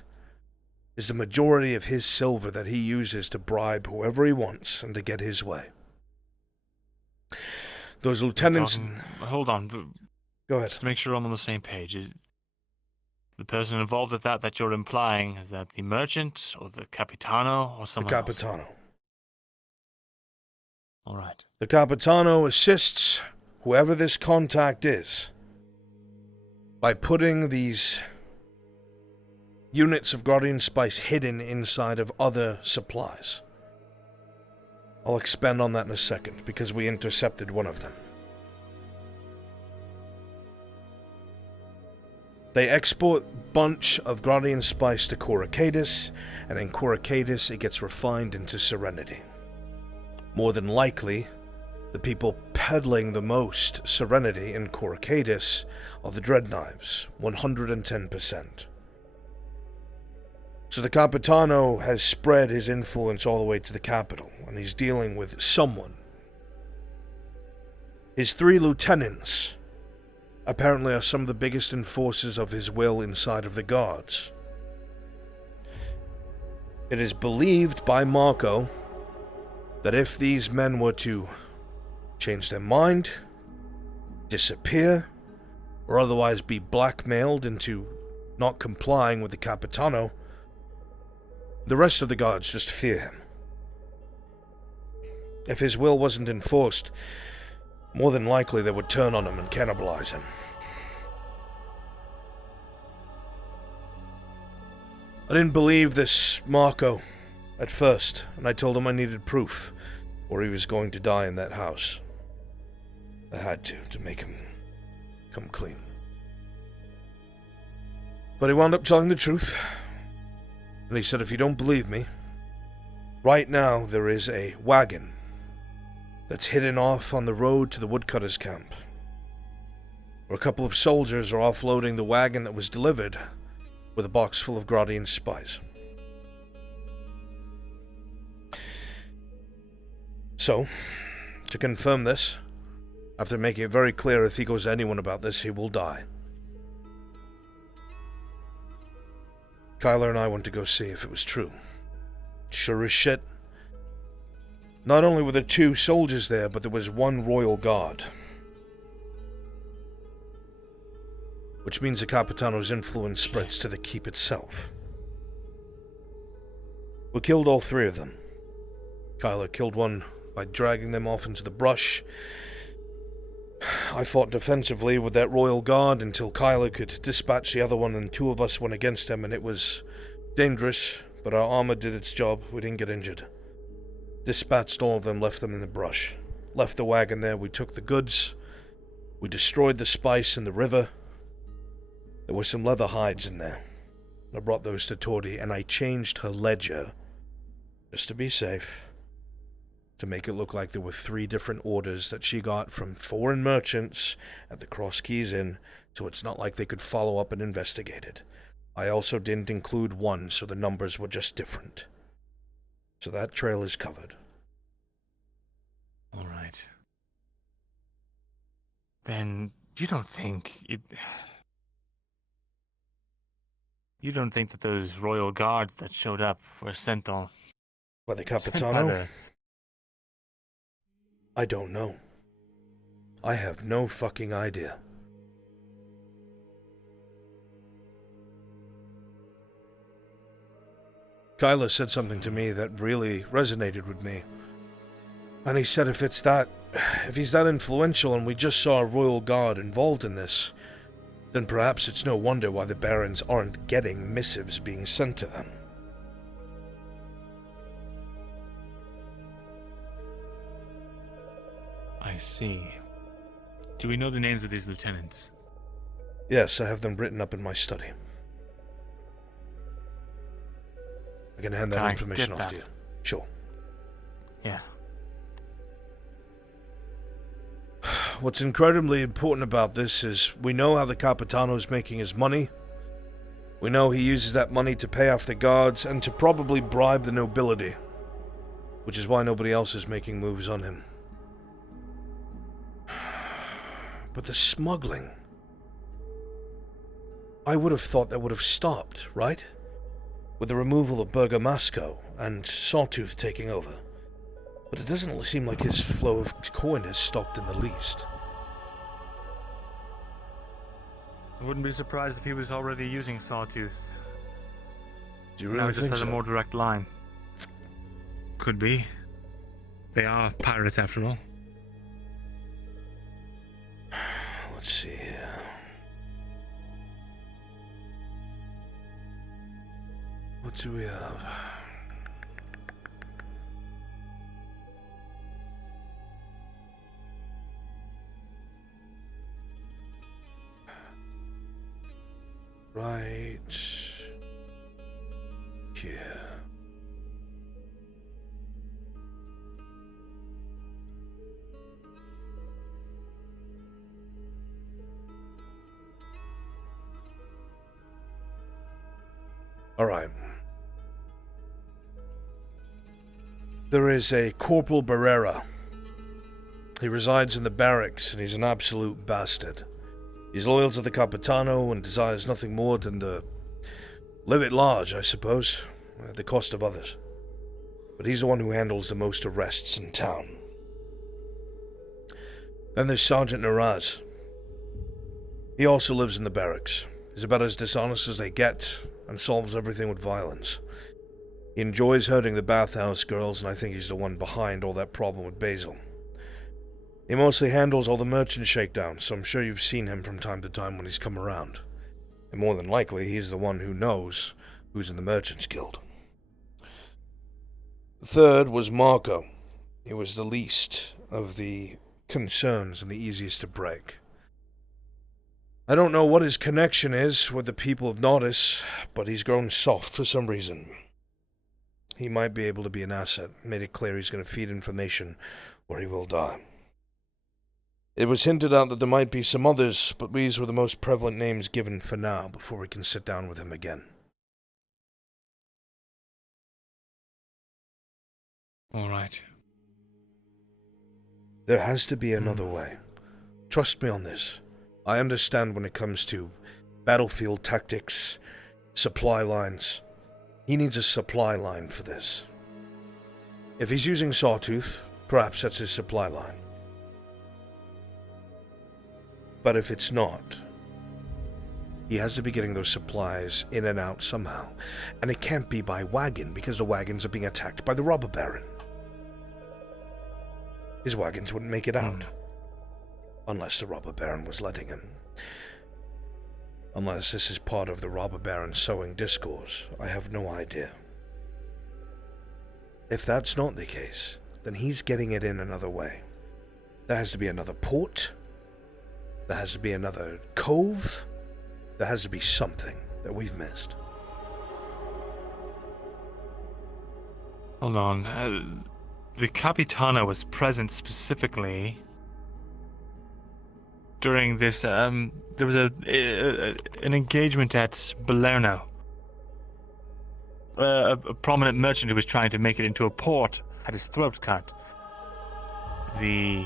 is the majority of his silver that he uses to bribe whoever he wants and to get his way. Those lieutenants... Hold on. Go ahead. Just to make sure I'm on the same page. Is the person involved with that you're implying, is that the merchant or the Capitano or someone else? The Capitano. All right. The Capitano assists whoever this contact is by putting these units of Grodian spice hidden inside of other supplies. I'll expand on that in a second, because we intercepted one of them. They export a bunch of Grodian spice to Coracadis, and in Coracadis it gets refined into Serenity. More than likely, the people peddling the most Serenity in Coracadis are the Dreadknives, 110%. So the Capitano has spread his influence all the way to the capital, and he's dealing with someone. His 3 lieutenants apparently are some of the biggest enforcers of his will inside of the guards. It is believed by Marco that if these men were to change their mind, disappear, or otherwise be blackmailed into not complying with the Capitano, the rest of the guards just fear him. If his will wasn't enforced, more than likely they would turn on him and cannibalize him. I didn't believe this Marco at first, and I told him I needed proof, or he was going to die in that house. I had to make him come clean. But he wound up telling the truth. And he said, if you don't believe me, Right now, there is a wagon that's hidden off on the road to the woodcutter's camp, where a couple of soldiers are offloading the wagon that was delivered with a box full of Gradian spies. So, to confirm this, after making it very clear if he goes to anyone about this, he will die. Kyler and I went to go see if it was true. Sure as shit. Not only were there 2 soldiers there, but there was 1 royal guard. Which means the Capitano's influence spreads to the keep itself. We killed all 3 of them. Kyler killed one by dragging them off into the brush. I fought defensively with that royal guard until Kyler could dispatch the other one, and 2 of us went against him, and it was dangerous, but our armor did its job. We didn't get injured. Dispatched all of them, left them in the brush. Left the wagon there, we took the goods. We destroyed the spice in the river. There were some leather hides in there. I brought those to Tordy, and I changed her ledger, just to be safe, to make it look like there were 3 different orders that she got from foreign merchants at the Cross Keys Inn, so it's not like they could follow up and investigate it. I also didn't include 1, so the numbers were just different. So that trail is covered. All right. Then you don't think that those royal guards that showed up were sent on by the Capitano? I don't know. I have no fucking idea. Kyler said something to me that really resonated with me. And he said if he's that influential and we just saw a royal guard involved in this, then perhaps it's no wonder why the barons aren't getting missives being sent to them. I see. Do we know the names of these lieutenants? Yes, I have them written up in my study. I can hand that information off to you. Sure. Yeah. What's incredibly important about this is we know how the Capitano's making his money. We know he uses that money to pay off the guards and to probably bribe the nobility, which is why nobody else is making moves on him. But the smuggling, I would have thought that would have stopped, right? With the removal of Bergamasco and Sawtooth taking over. But it doesn't seem like his flow of coin has stopped in the least. I wouldn't be surprised if he was already using Sawtooth. Do you really just think has so? a more direct line. Could be. They are pirates after all. Let's see here. What do we have? Right here. All right. There is a Corporal Barrera. He resides in the barracks, and he's an absolute bastard. He's loyal to the Capitano and desires nothing more than to live at large, I suppose, at the cost of others. But he's the one who handles the most arrests in town. Then there's Sergeant Naraz. He also lives in the barracks. He's about as dishonest as they get and solves everything with violence. He enjoys hurting the bathhouse girls, and I think he's the one behind all that problem with Basil. He mostly handles all the merchant shakedowns, so I'm sure you've seen him from time to time when he's come around. And more than likely, he's the one who knows who's in the Merchants Guild. The third was Marco. He was the least of the concerns and the easiest to break. I don't know what his connection is with the people of Nordis, but he's grown soft for some reason. he might be able to be an asset. Made it clear he's going to feed information or he will die. It was hinted out that there might be some others, but these were the most prevalent names given for now before we can sit down with him again. All right. There has to be another way. Trust me on this. I understand when it comes to battlefield tactics, supply lines. He needs a supply line for this. If he's using Sawtooth, perhaps that's his supply line. But if it's not, he has to be getting those supplies in and out somehow. And it can't be by wagon, because the wagons are being attacked by the robber baron. His wagons wouldn't make it out. Unless the robber baron was letting him. Unless this is part of the robber baron's sowing discourse, I have no idea. If that's not the case, then he's getting it in another way. There has to be another port. There has to be another cove. There has to be something that we've missed. Hold on. The Capitano was present specifically during this. There was an engagement at Balerno. A prominent merchant who was trying to make it into a port had his throat cut. The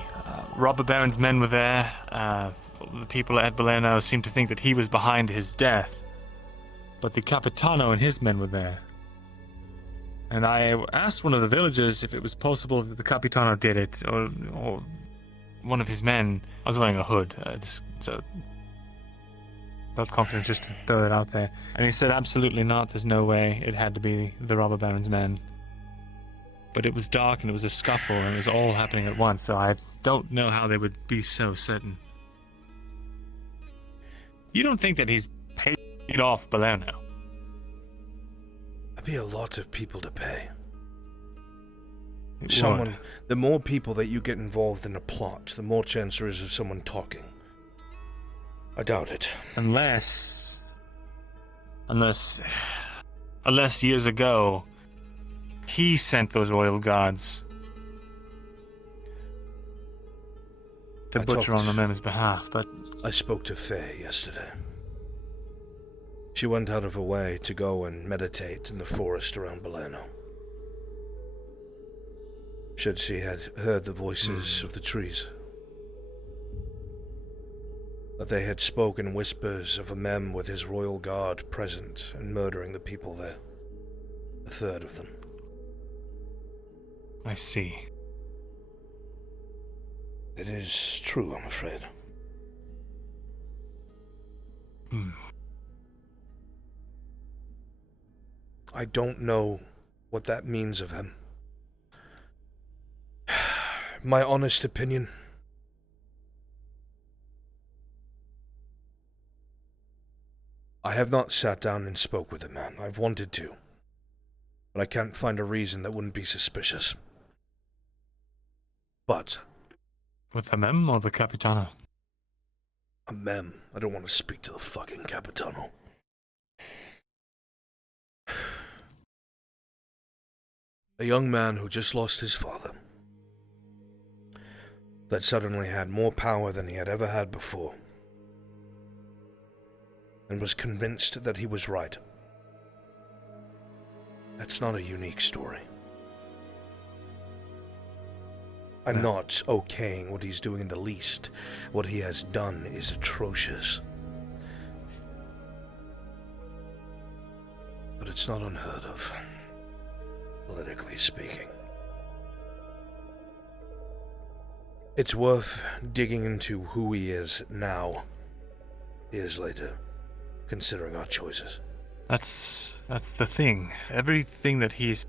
robber baron's men were there. The people at Balerno seemed to think that he was behind his death. But the Capitano and his men were there. And I asked one of the villagers if it was possible that the Capitano did it, or one of his men. I was wearing a hood, so not confident just to throw it out there. And he said absolutely not, there's no way, it had to be the robber baron's men. But it was dark and it was a scuffle and it was all happening at once, so I don't know how they would be so certain. You don't think that he's paid off Balerno? That'd be a lot of people to pay. It Someone, would. the more people that you get involved in a plot, the more chance there is of someone talking. I doubt it. Unless years ago, he sent those royal guards to butcher on the men's behalf, but... I spoke to Faye yesterday. She went out of her way to go and meditate in the forest around Balerno. Said she had heard the voices of the trees. That they had spoken whispers of a mem with his royal guard present and murdering the people there. A third of them. I see. It is true, I'm afraid. I don't know what that means of him. My honest opinion. I have not sat down and spoke with the man. I've wanted to. But I can't find a reason that wouldn't be suspicious. But... With the mem or the Capitano? A mem. I don't want to speak to the fucking Capitano. A young man who just lost his father. That suddenly had more power than he had ever had before. And was convinced that he was right. That's not a unique story. I'm not okaying what he's doing in the least. What he has done is atrocious. But it's not unheard of, politically speaking. It's worth digging into who he is now, years later, considering our choices. That's the thing. Everything that he's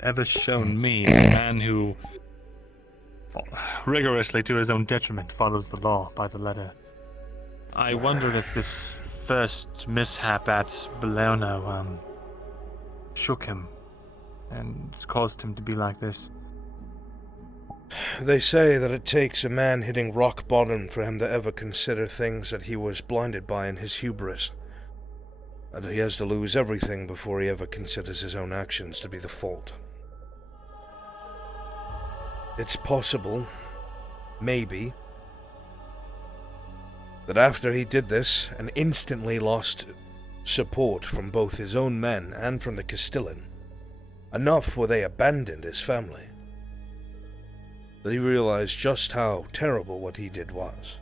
ever shown me is a man who, rigorously to his own detriment, follows the law by the letter. I wondered if this first mishap at Balerno shook him and caused him to be like this. They say that it takes a man hitting rock bottom for him to ever consider things that he was blinded by in his hubris. And he has to lose everything before he ever considers his own actions to be the fault. It's possible, maybe, that after he did this and instantly lost support from both his own men and from the Castellan, enough where they abandoned his family, that he realized just how terrible what he did was.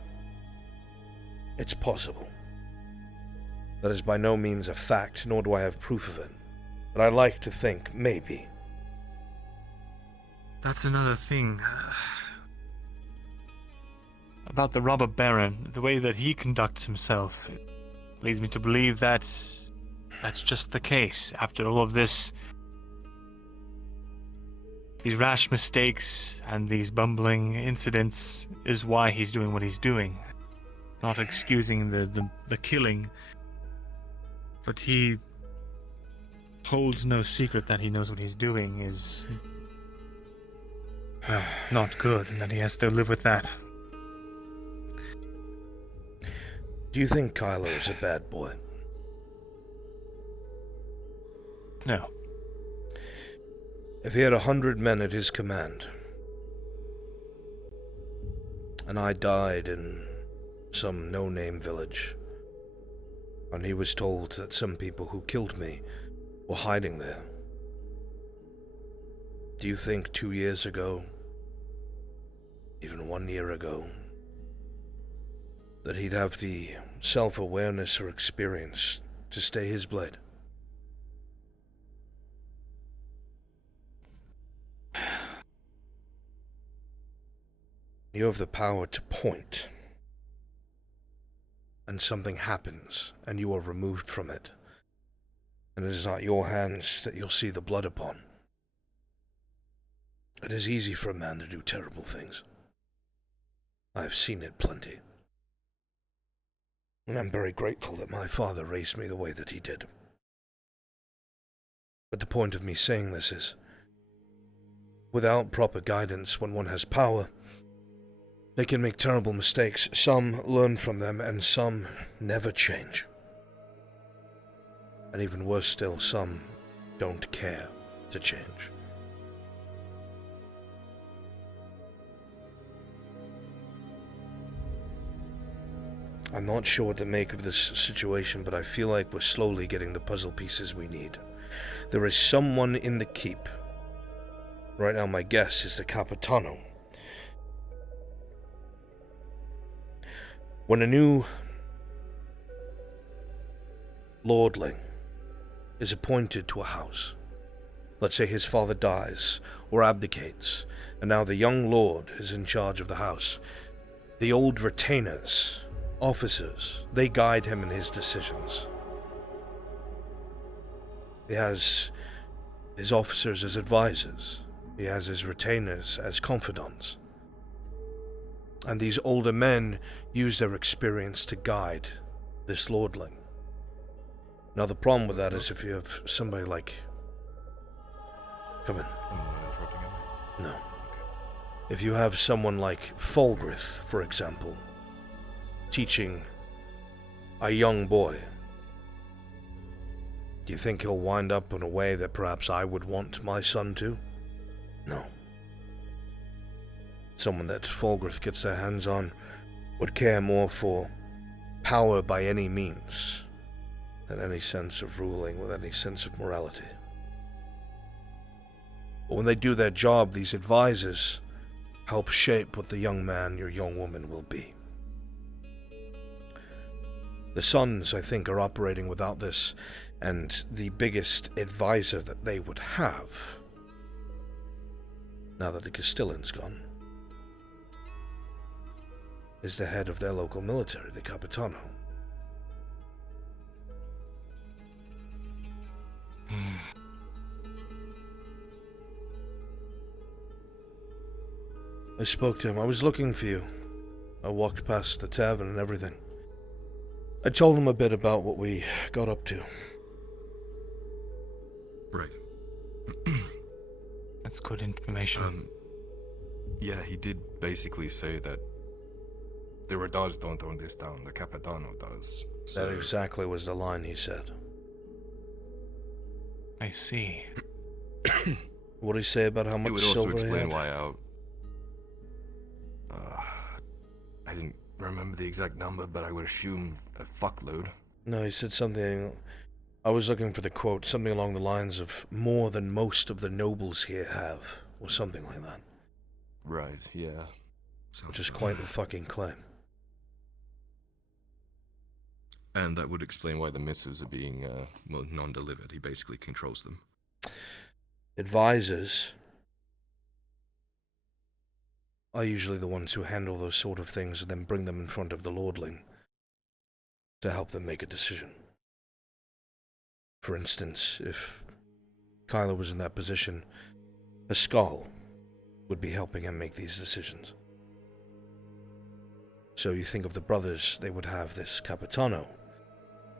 It's possible. That is by no means a fact, nor do I have proof of it. But I like to think, maybe. That's another thing. About the robber baron, the way that he conducts himself, it leads me to believe that that's just the case. After all of this, these rash mistakes and these bumbling incidents is why he's doing what he's doing. Not excusing the killing, but he holds no secret that he knows what he's doing is, well, not good, and that he has to live with that. Do you think Kylo is a bad boy? No. If he had 100 men at his command, and I died in some no-name village, and he was told that some people who killed me were hiding there, do you think 2 years ago, even 1 year ago, that he'd have the self-awareness or experience to stay his blade? You have the power to point, and something happens, and you are removed from it, and it is not your hands that you'll see the blood upon. It is easy for a man to do terrible things. I've seen it plenty. And I'm very grateful that my father raised me the way that he did. But the point of me saying this is, without proper guidance when one has power, they can make terrible mistakes. Some learn from them, and some never change. And even worse still, some don't care to change. I'm not sure what to make of this situation, but I feel like we're slowly getting the puzzle pieces we need. There is someone in the keep. Right now my guess is the Capitano. When a new lordling is appointed to a house, let's say his father dies or abdicates, and now the young lord is in charge of the house, the old retainers, officers, they guide him in his decisions. He has his officers as advisors. He has his retainers as confidants. And these older men use their experience to guide this lordling. Now the problem with that is if you have somebody like... Come in. I'm not interrupting him. No. If you have someone like Fulgrith, for example, teaching a young boy, do you think he'll wind up in a way that perhaps I would want my son to? No. Someone that Fulgrith gets their hands on would care more for power by any means than any sense of ruling with any sense of morality. But when they do their job, these advisors help shape what the young man or young woman will be. The sons, I think, are operating without this, and the biggest advisor that they would have, now that the Castellan's gone, is the head of their local military, the Capitano. I spoke to him. I was looking for you. I walked past the tavern and everything. I told him a bit about what we got up to. Right. That's good information. Yeah, he did basically say that the Radars don't own this town, the Capitano does. That exactly was the line he said. I see. What did he say about how It much would also silver he explain had? why I didn't remember the exact number, but I would assume a fuckload. No, he said something. I was looking for the quote, something along the lines of more than most of the nobles here have, or something like that. Right, yeah. Which is quite the fucking claim. And that would explain why the missives are being, non-delivered. He basically controls them. Advisors are usually the ones who handle those sort of things and then bring them in front of the lordling to help them make a decision. For instance, if Kyler was in that position, Pascal would be helping him make these decisions. So you think of the brothers, they would have this Capitano,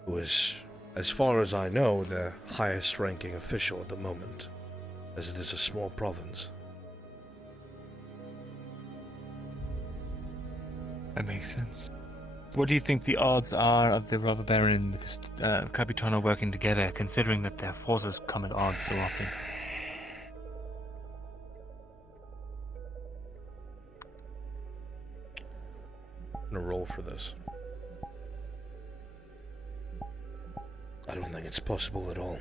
who is, as far as I know, their highest ranking official at the moment, as it is a small province. That makes sense. What do you think the odds are of the Robber Baron and the Capitano working together, considering that their forces come at odds so often? I'm gonna roll for this. I don't think it's possible at all.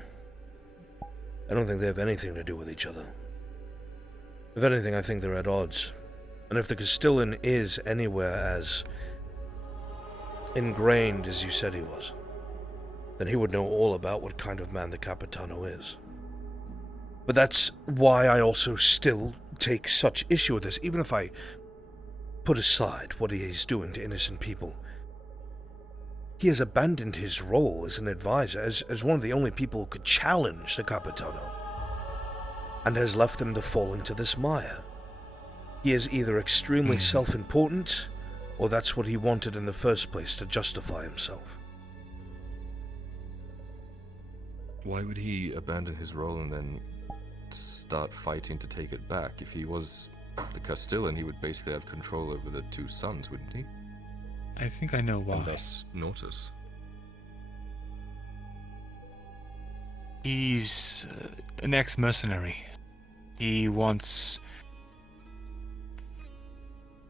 I don't think they have anything to do with each other. If anything, I think they're at odds. And if the Castellan is anywhere as ingrained as you said he was, then he would know all about what kind of man the Capitano is. But that's why I also still take such issue with this, even if I put aside what he is doing to innocent people. He has abandoned his role as an advisor, as one of the only people who could challenge the Capitano, and has left them to fall into this mire. He is either extremely self-important, or that's what he wanted in the first place to justify himself. Why would he abandon his role and then start fighting to take it back? If he was the Castellan, he would basically have control over the two sons, wouldn't he? I think I know why. And thus, Nortus. He's an ex-mercenary. He once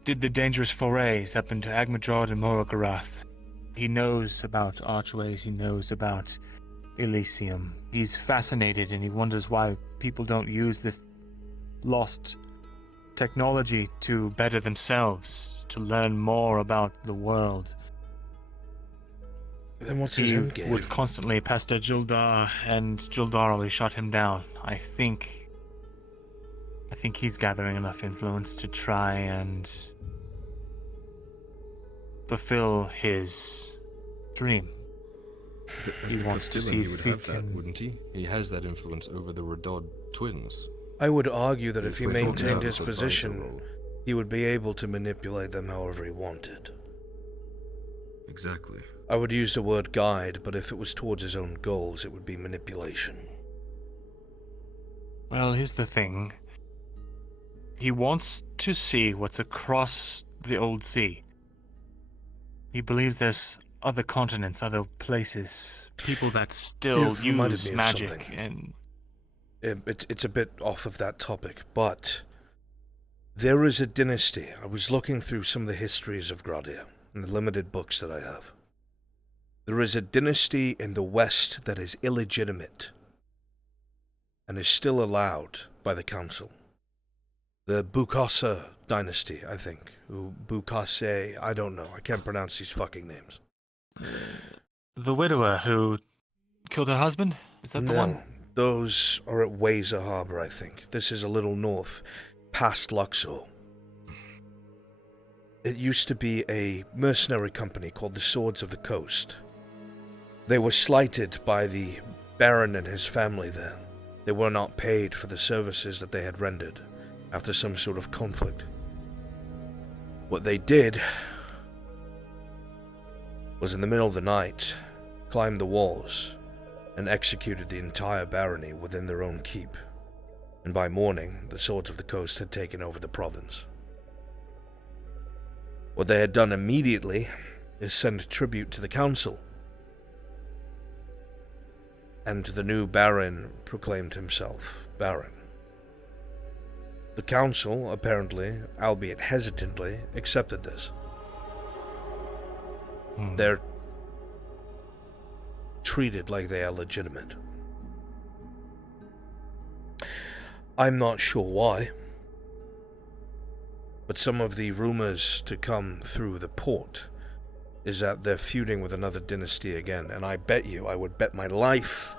did the dangerous forays up into Agmadrod and Morogarath. He knows about archways, he knows about Elysium. He's fascinated and he wonders why people don't use this lost technology to better themselves, to learn more about the world. Then what's his end game? He would constantly pester Juldar, and Juldar always shut him down. I think he's gathering enough influence to try and fulfill his dream. As He the wants to Castellan, see he would if he have that, can- wouldn't he? He has that influence over the Redod twins. I would argue that if he we're talking maintained about his the advisor position, role. he would be able to manipulate them however he wanted. Exactly. I would use the word guide, but if it was towards his own goals, it would be manipulation. Well, here's the thing. He wants to see what's across the old sea. He believes there's other continents, other places, people that still You reminded use me of magic, something. and It's a bit off of that topic, but there is a dynasty. I was looking through some of the histories of Gradia and the limited books that I have. There is a dynasty in the West that is illegitimate and is still allowed by the council. The Bukasa dynasty, I think. Bukase, I don't know. I can't pronounce these fucking names. the widower who killed her husband? Is that the one? Those are at Wazer Harbor, I think. This is a little north, past Luxor. It used to be a mercenary company called the Swords of the Coast. They were slighted by the Baron and his family there. They were not paid for the services that they had rendered after some sort of conflict. What they did was, in the middle of the night, climb the walls and executed the entire barony within their own keep. And by morning, the Swords of the Coast had taken over the province. What they had done immediately is send tribute to the council. And the new Baron proclaimed himself Baron. The council, apparently, albeit hesitantly, accepted this. They're treated like they are legitimate. I'm not sure why, but some of the rumors to come through the port is that they're feuding with another dynasty again, and I would bet my life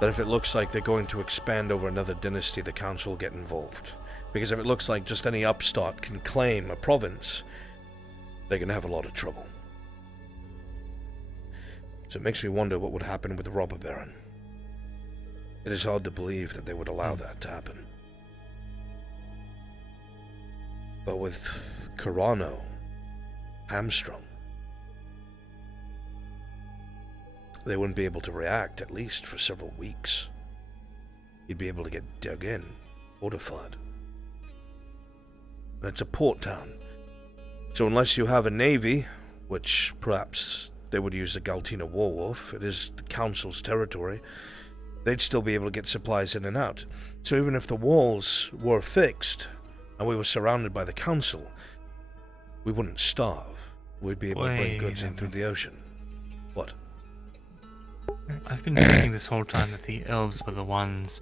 that if it looks like they're going to expand over another dynasty, the council will get involved. Because if it looks like just any upstart can claim a province, they're going to have a lot of trouble. So it makes me wonder what would happen with the robber baron. It is hard to believe that they would allow that to happen. But with Carano hamstrung, they wouldn't be able to react, at least for several weeks. He'd be able to get dug in, fortified. And it's a port town. So unless you have a navy, which perhaps they would use the Galtina Warwolf, it is the council's territory, they'd still be able to get supplies in and out. So even if the walls were fixed, and we were surrounded by the council, we wouldn't starve. We'd be able to bring goods in through the ocean. What? I've been thinking this whole time that the elves were the ones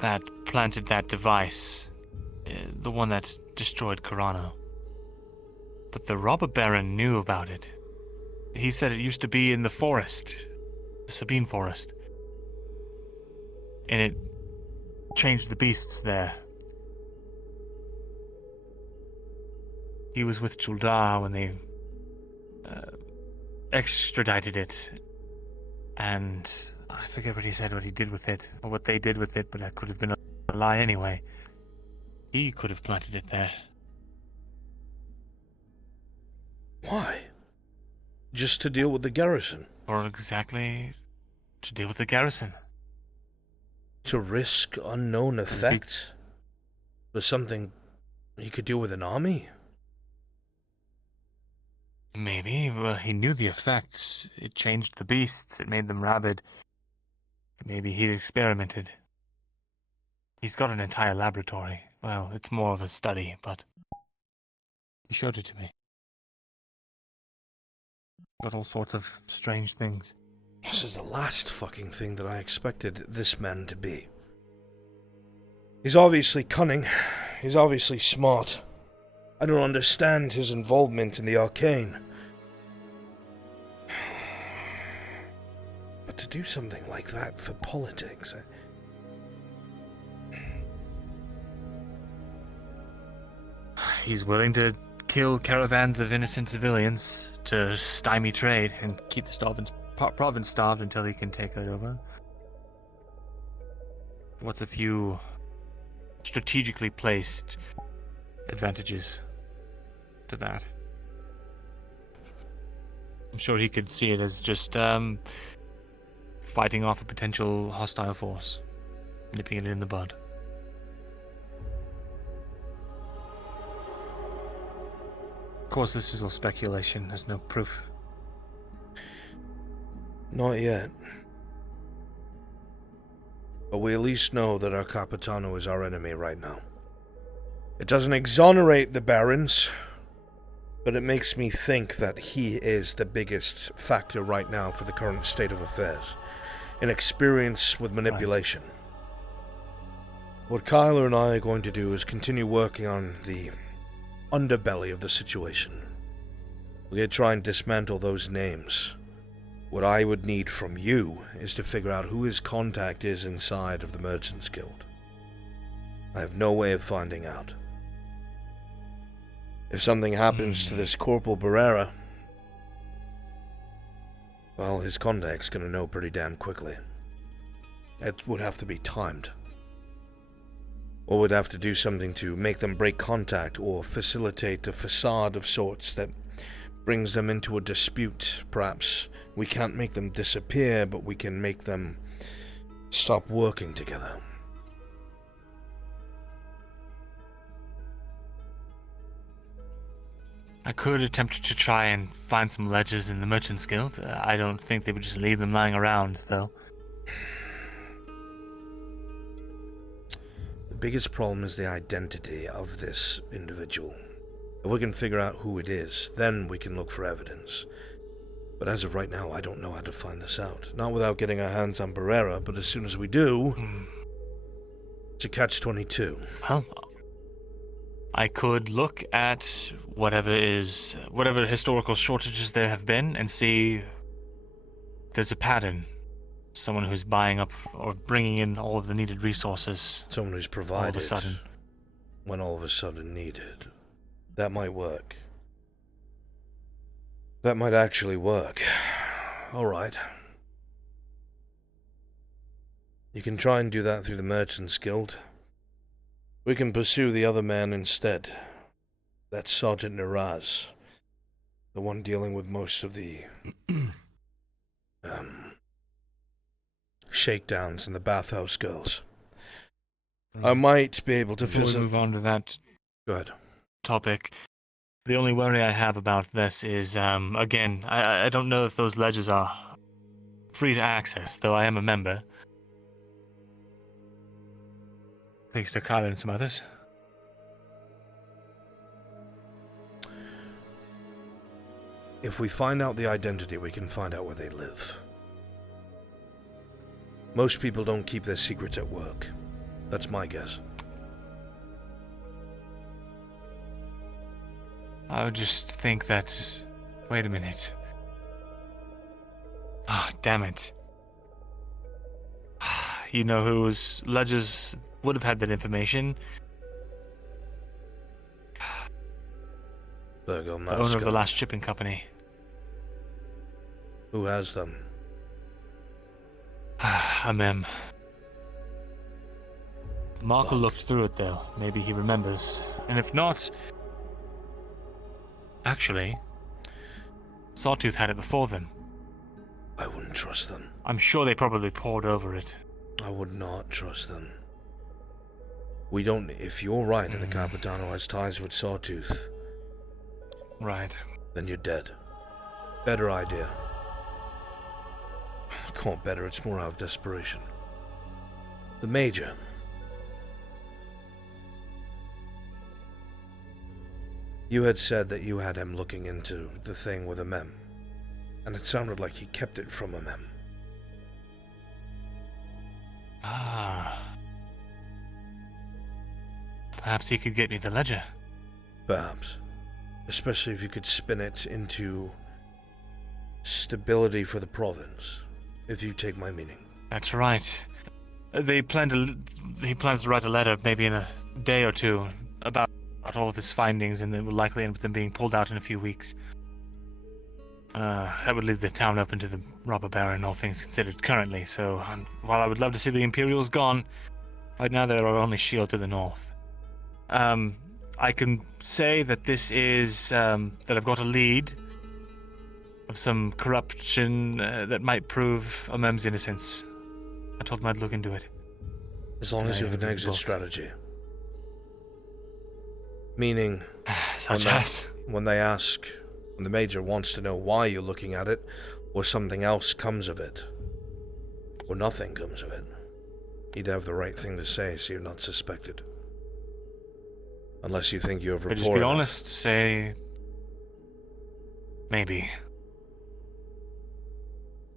that planted that device, the one that destroyed Carano. But the robber baron knew about it. He said it used to be in the forest, the Sabine forest, and it changed the beasts there. He was with Juldar when they extradited it, and I forget what he said, what he did with it, or what they did with it, but that could have been a lie anyway. He could have planted it there. Why? Just to deal with the garrison? Or exactly to deal with the garrison. To risk unknown effects? For something he could do with an army? Maybe. Well, he knew the effects. It changed the beasts. It made them rabid. Maybe he experimented. He's got an entire laboratory. Well, it's more of a study, but he showed it to me. Got all sorts of strange things. This is the last fucking thing that I expected this man to be. He's obviously cunning. He's obviously smart. I don't understand his involvement in the arcane. But to do something like that for politics... He's willing to kill caravans of innocent civilians to stymie trade and keep the province starved until he can take it over. What's a few strategically placed advantages to that? I'm sure he could see it as just fighting off a potential hostile force, nipping it in the bud. Of course, this is all speculation. There's no proof. Not yet. But we at least know that our Capitano is our enemy right now. It doesn't exonerate the barons, but it makes me think that he is the biggest factor right now for the current state of affairs. An experience with manipulation. Right. What Kyler and I are going to do is continue working on the underbelly of the situation. We're going to try and dismantle those names. What I would need from you is to figure out who his contact is inside of the Merchants Guild. I have no way of finding out. If something happens to this Corporal Barrera, well, his contact's gonna know pretty damn quickly. It would have to be timed. Or would have to do something to make them break contact or facilitate a facade of sorts that brings them into a dispute. Perhaps we can't make them disappear, but we can make them stop working together. I could attempt to try and find some ledgers in the Merchants Guild. I don't think they would just leave them lying around, though. The biggest problem is the identity of this individual. If we can figure out who it is, then we can look for evidence. But as of right now, I don't know how to find this out. Not without getting our hands on Barrera, but as soon as we do, it's a catch-22. Well, I could look at whatever historical shortages there have been and see if there's a pattern. Someone who's buying up or bringing in all of the needed resources. Someone who's provided all of a sudden. When all of a sudden needed. That might work. That might actually work. Alright. You can try and do that through the Merchants Guild. We can pursue the other man instead. That's Sergeant Niraz. The one dealing with most of the shakedowns and the bathhouse girls. I might be able to Before we move on to that Go ahead. topic, the only worry I have about this is, again, I don't know if those ledgers are free to access, though I am a member. Thanks to Kyler and some others. If we find out the identity, we can find out where they live. Most people don't keep their secrets at work. That's my guess. I would just think that... Wait a minute. Ah, damn it. You know whose ledgers would have had that information? The owner of the last shipping company. Who has them? A mem. Marco looked through it though. Maybe he remembers. And if not... Actually... Sawtooth had it before them. I wouldn't trust them. I'm sure they probably pored over it. I would not trust them. We don't... If you're right and the Capitano has ties with Sawtooth... Right. Then you're dead. Better idea. I can't better, it's more out of desperation. The Major. You had said that you had him looking into the thing with a mem. And it sounded like he kept it from a mem. Ah. Perhaps he could get me the ledger. Perhaps. Especially if you could spin it into stability for the province. If you take my meaning. That's right. He plans to write a letter maybe in a day or two about all of his findings, and it will likely end with them being pulled out in a few weeks. That would leave the town open to the robber baron, all things considered currently, so while I would love to see the Imperials gone, right now they're our only shield to the north. I can say that this is, that I've got a lead of some corruption that might prove Amem's innocence. I told him I'd look into it. As long as you have an exit strategy. Meaning, when they ask, when the Major wants to know why you're looking at it, or something else comes of it, or nothing comes of it, you'd have the right thing to say so you're not suspected. Unless you think you have reported. Just be honest, say... Maybe.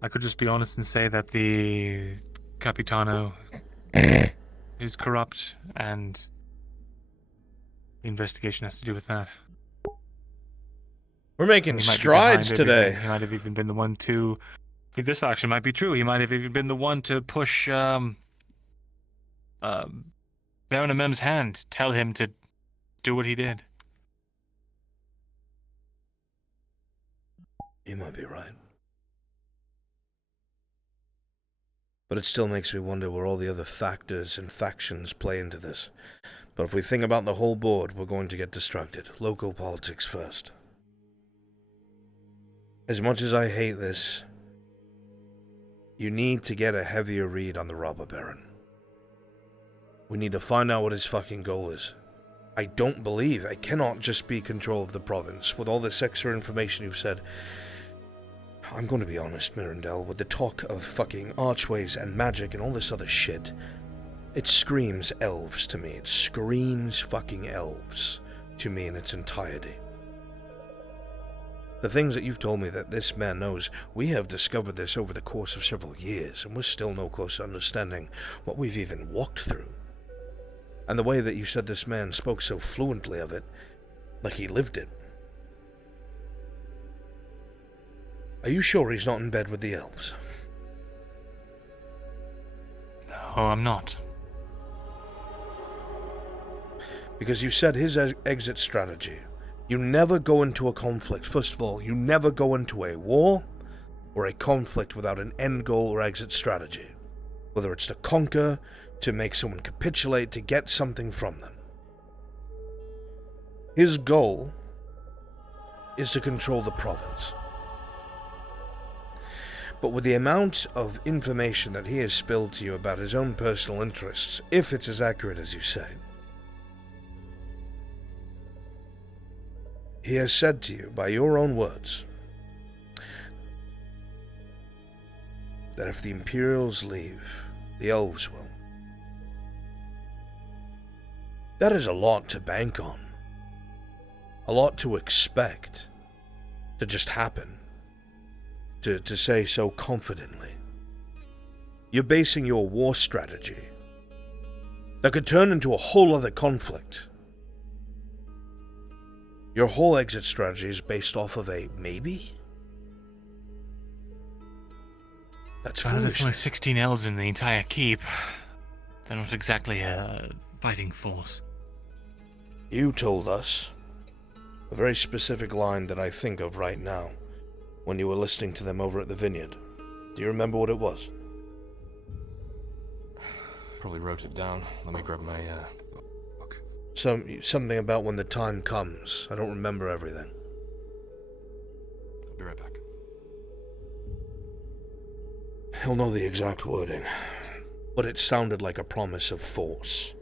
I could just be honest and say that the Capitano is corrupt, and the investigation has to do with that. We're making strides today. He might have even been the one to... This actually might be true. He might have even been the one to push Baron Amem's hand. Tell him to do what he did. You might be right. But it still makes me wonder where all the other factors and factions play into this. But if we think about the whole board, we're going to get distracted. Local politics first. As much as I hate this, you need to get a heavier read on the robber baron. We need to find out what his fucking goal is. I don't believe it cannot just be control of the province. With all this extra information you've said, I'm going to be honest, Mirandel, with the talk of fucking archways and magic and all this other shit, It screams elves to me. It screams fucking elves to me in its entirety. The things that you've told me that this man knows, we have discovered this over the course of several years, and we're still no closer to understanding what we've even walked through. And the way that you said this man spoke so fluently of it, like he lived it. Are you sure he's not in bed with the elves? No, I'm not. Because you said his exit strategy. You never go into a conflict. First of all, you never go into a war or a conflict without an end goal or exit strategy. Whether it's to conquer, to make someone capitulate, to get something from them. His goal is to control the province. But with the amount of information that he has spilled to you about his own personal interests, if it's as accurate as you say, he has said to you, by your own words, that if the Imperials leave, the Elves will. That is a lot to bank on. A lot to expect to just happen. To say so confidently. You're basing your war strategy that could turn into a whole other conflict. Your whole exit strategy is based off of a maybe? That's Well, there's only foolish. 16 elves in the entire keep. They're not exactly a fighting force. You told us a very specific line that I think of right now when you were listening to them over at the vineyard. Do you remember what it was? Probably wrote it down. Let me grab my book. Something about when the time comes. I don't remember everything. I'll be right back. He'll know the exact wording, but it sounded like a promise of force.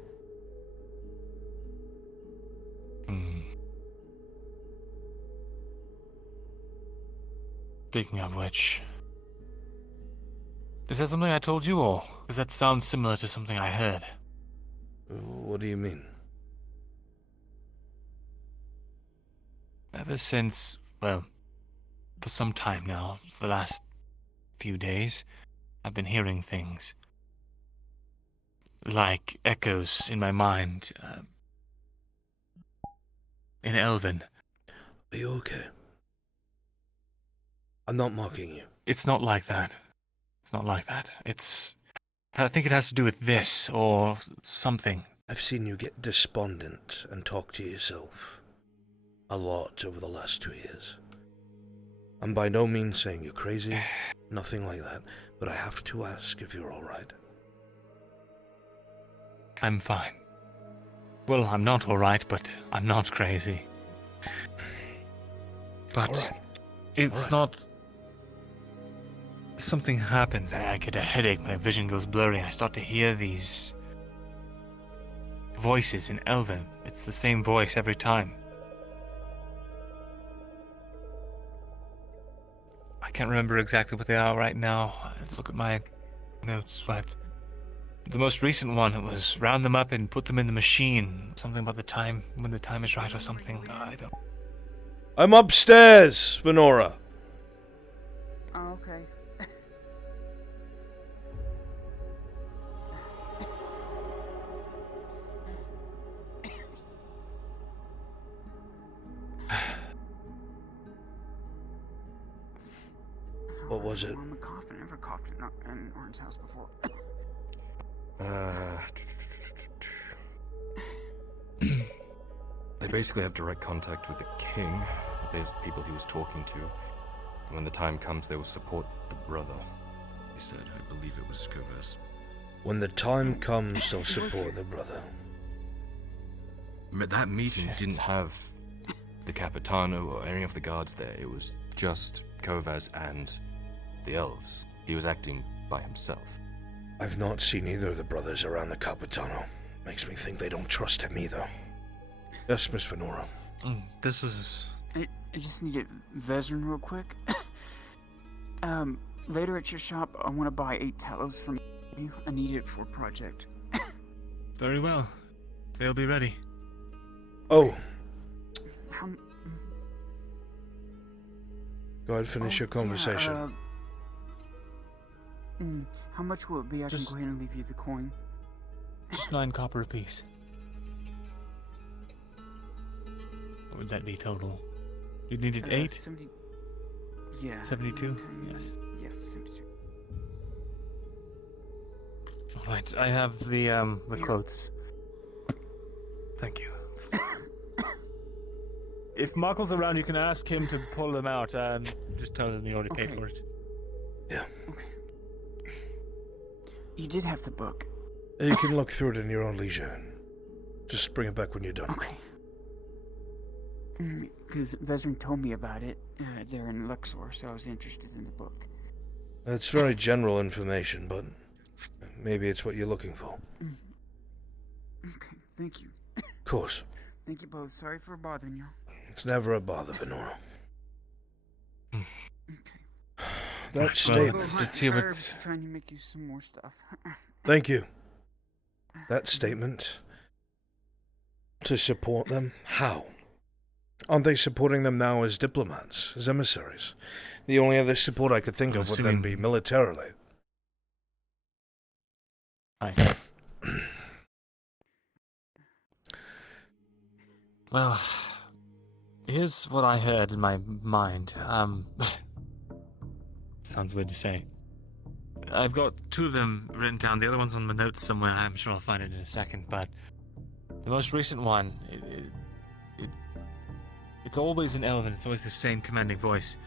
Speaking of which, is that something I told you, or does that sound similar to something I heard? What do you mean? Ever since, well, for some time now, the last few days, I've been hearing things. Like echoes in my mind. In Elven. Are you okay? I'm not mocking you. It's not like that. It's not like that. I think it has to do with this, or something. I've seen you get despondent and talk to yourself a lot over the last 2 years. I'm by no means saying you're crazy, nothing like that, but I have to ask if you're alright. I'm fine. Well, I'm not alright, but I'm not crazy. But it's not... Something happens. I get a headache, my vision goes blurry, I start to hear these voices in Elven. It's the same voice every time. I can't remember exactly what they are right now. I have to look at my notes, but the most recent one, it was round them up and put them in the machine. Something about the time, when the time is right or something. I don't... I'm upstairs, Venora. Oh, okay. What was it? I'm coughing. Never coughed in Orin's house before. They basically have direct contact with the king, those people he was talking to. And when the time comes, they will support the brother. He said, I believe it was Kovas. When the time comes, they'll support the brother. That meeting didn't have the Capitano or any of the guards there. It was just Kovas and the elves. He was acting by himself. I've not seen either of the brothers around the Capitano. Makes me think they don't trust him either. Yes, Miss Venora. This was... I just need a Vezrin real quick. Later at your shop, I want to buy 8 tallows from you. I need it for a project. Very well. They'll be ready. Oh, How, go ahead, finish your conversation. How much will it be? I can go ahead and leave you the coin. Just 9 copper apiece. What would that be total? You needed 8? 70, yeah. 72? Yes. Yes, 72. Alright, I have the quotes. Thank you. If Markle's around, you can ask him to pull them out and just tell him you already paid for it. Yeah. Okay. You did have the book. You can look through it in your own leisure. Just bring it back when you're done. Okay. Because Vezrin told me about it there in Luxor, so I was interested in the book. It's very general information, but maybe it's what you're looking for. Okay, thank you. Of course. Thank you both. Sorry for bothering you. It's never a bother, Venora. Okay. That statement. Let's see what. Trying to make you some more stuff. Thank you. That statement. To support them? How? Aren't they supporting them now as diplomats, as emissaries? The only other support I could think of would then be militarily. Right. Well, here's what I heard in my mind. Sounds weird to say. I've got 2 of them written down. The other one's on the notes somewhere. I'm sure I'll find it in a second. But the most recent one, it's always an elephant. It's always the same commanding voice.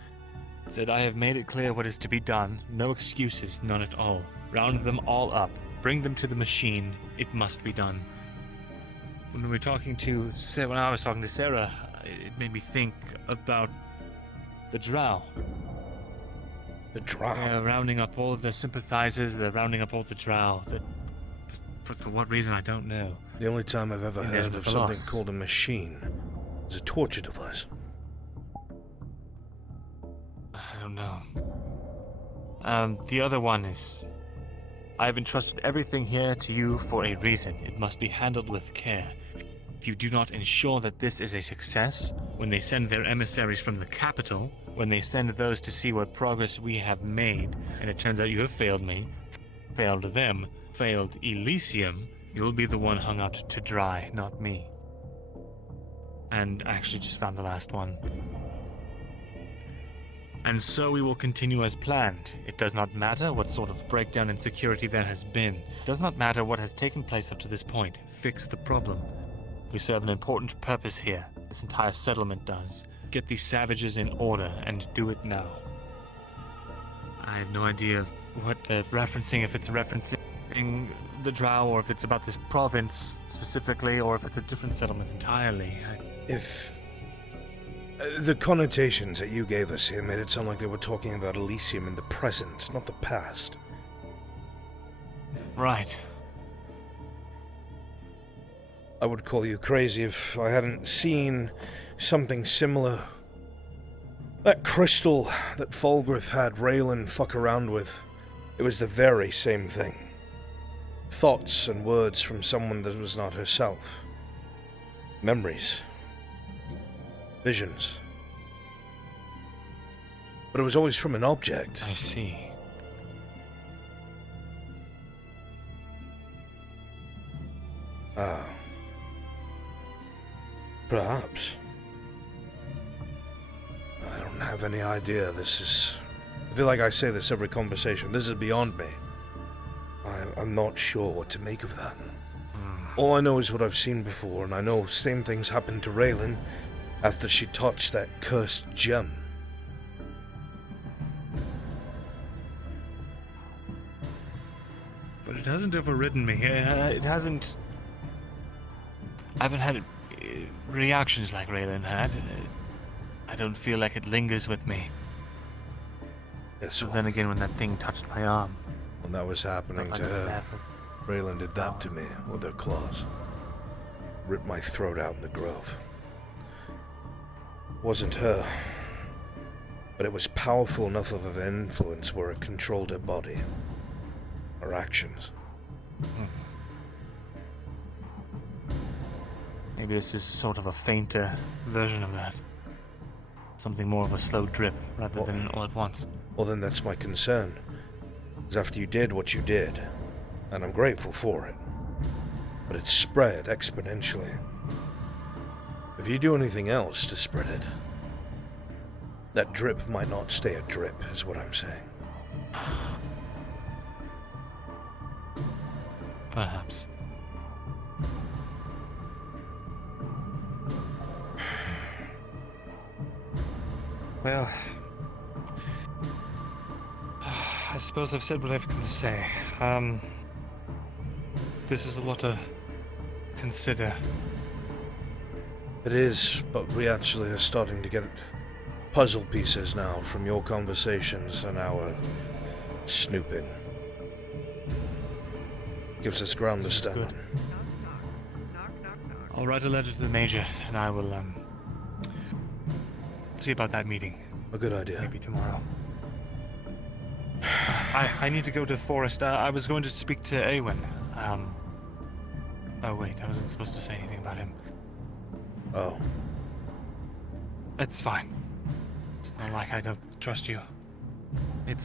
It said, "I have made it clear what is to be done. No excuses, none at all. Round them all up. Bring them to the machine. It must be done." When I was talking to Sarah, it made me think about the Drow. The Drow? They're rounding up all of their sympathizers, they're rounding up all the Drow. But for what reason, I don't know. The only time I've ever heard of something called a machine is a torture device. I don't know. The other one is, I've entrusted everything here to you for a reason. It must be handled with care. If you do not ensure that this is a success, when they send their emissaries from the capital, when they send those to see what progress we have made, and it turns out you have failed me, failed them, failed Elysium, you'll be the one hung out to dry, not me. And I actually just found the last one. And so we will continue as planned. It does not matter what sort of breakdown in security there has been. It does not matter what has taken place up to this point. Fix the problem. We serve an important purpose here. This entire settlement does. Get these savages in order, and do it now. I have no idea what they're referencing, if it's referencing the Drow, or if it's about this province specifically, or if it's a different settlement entirely. If the connotations that you gave us here made it sound like they were talking about Elysium in the present, not the past. Right. I would call you crazy if I hadn't seen something similar. That crystal that Fulgrith had Raylan fuck around with, it was the very same thing. Thoughts and words from someone that was not herself. Memories. Visions. But it was always from an object. I see. Ah. Perhaps. I don't have any idea. This is... I feel like I say this every conversation. This is beyond me. I'm not sure what to make of that. All I know is what I've seen before, and I know same things happened to Raylan after she touched that cursed gem. But it hasn't overridden me. It hasn't... I haven't had reactions like Raylan had. I don't feel like it lingers with me. Yes, but then again, when that thing touched my arm... When that was happening to her, Raylan did that to me with her claws. Ripped my throat out in the grove. Wasn't her. But it was powerful enough of an influence where it controlled her body. Her actions. Maybe this is sort of a fainter version of that. Something more of a slow drip rather than all at once. Well, then that's my concern. Because after you did what you did, and I'm grateful for it, but it spread exponentially. If you do anything else to spread it, that drip might not stay a drip, is what I'm saying. Perhaps. Well, I suppose I've said what I've come to say. This is a lot to consider. It is, but we actually are starting to get puzzle pieces now from your conversations and our snooping. Gives us ground to stand on. I'll write a letter to the Major, and I will, see about that meeting. A good idea. Maybe tomorrow. I need to go to the forest. I was going to speak to Awen. Oh wait, I wasn't supposed to say anything about him. Oh. It's fine. It's not like I don't trust you. It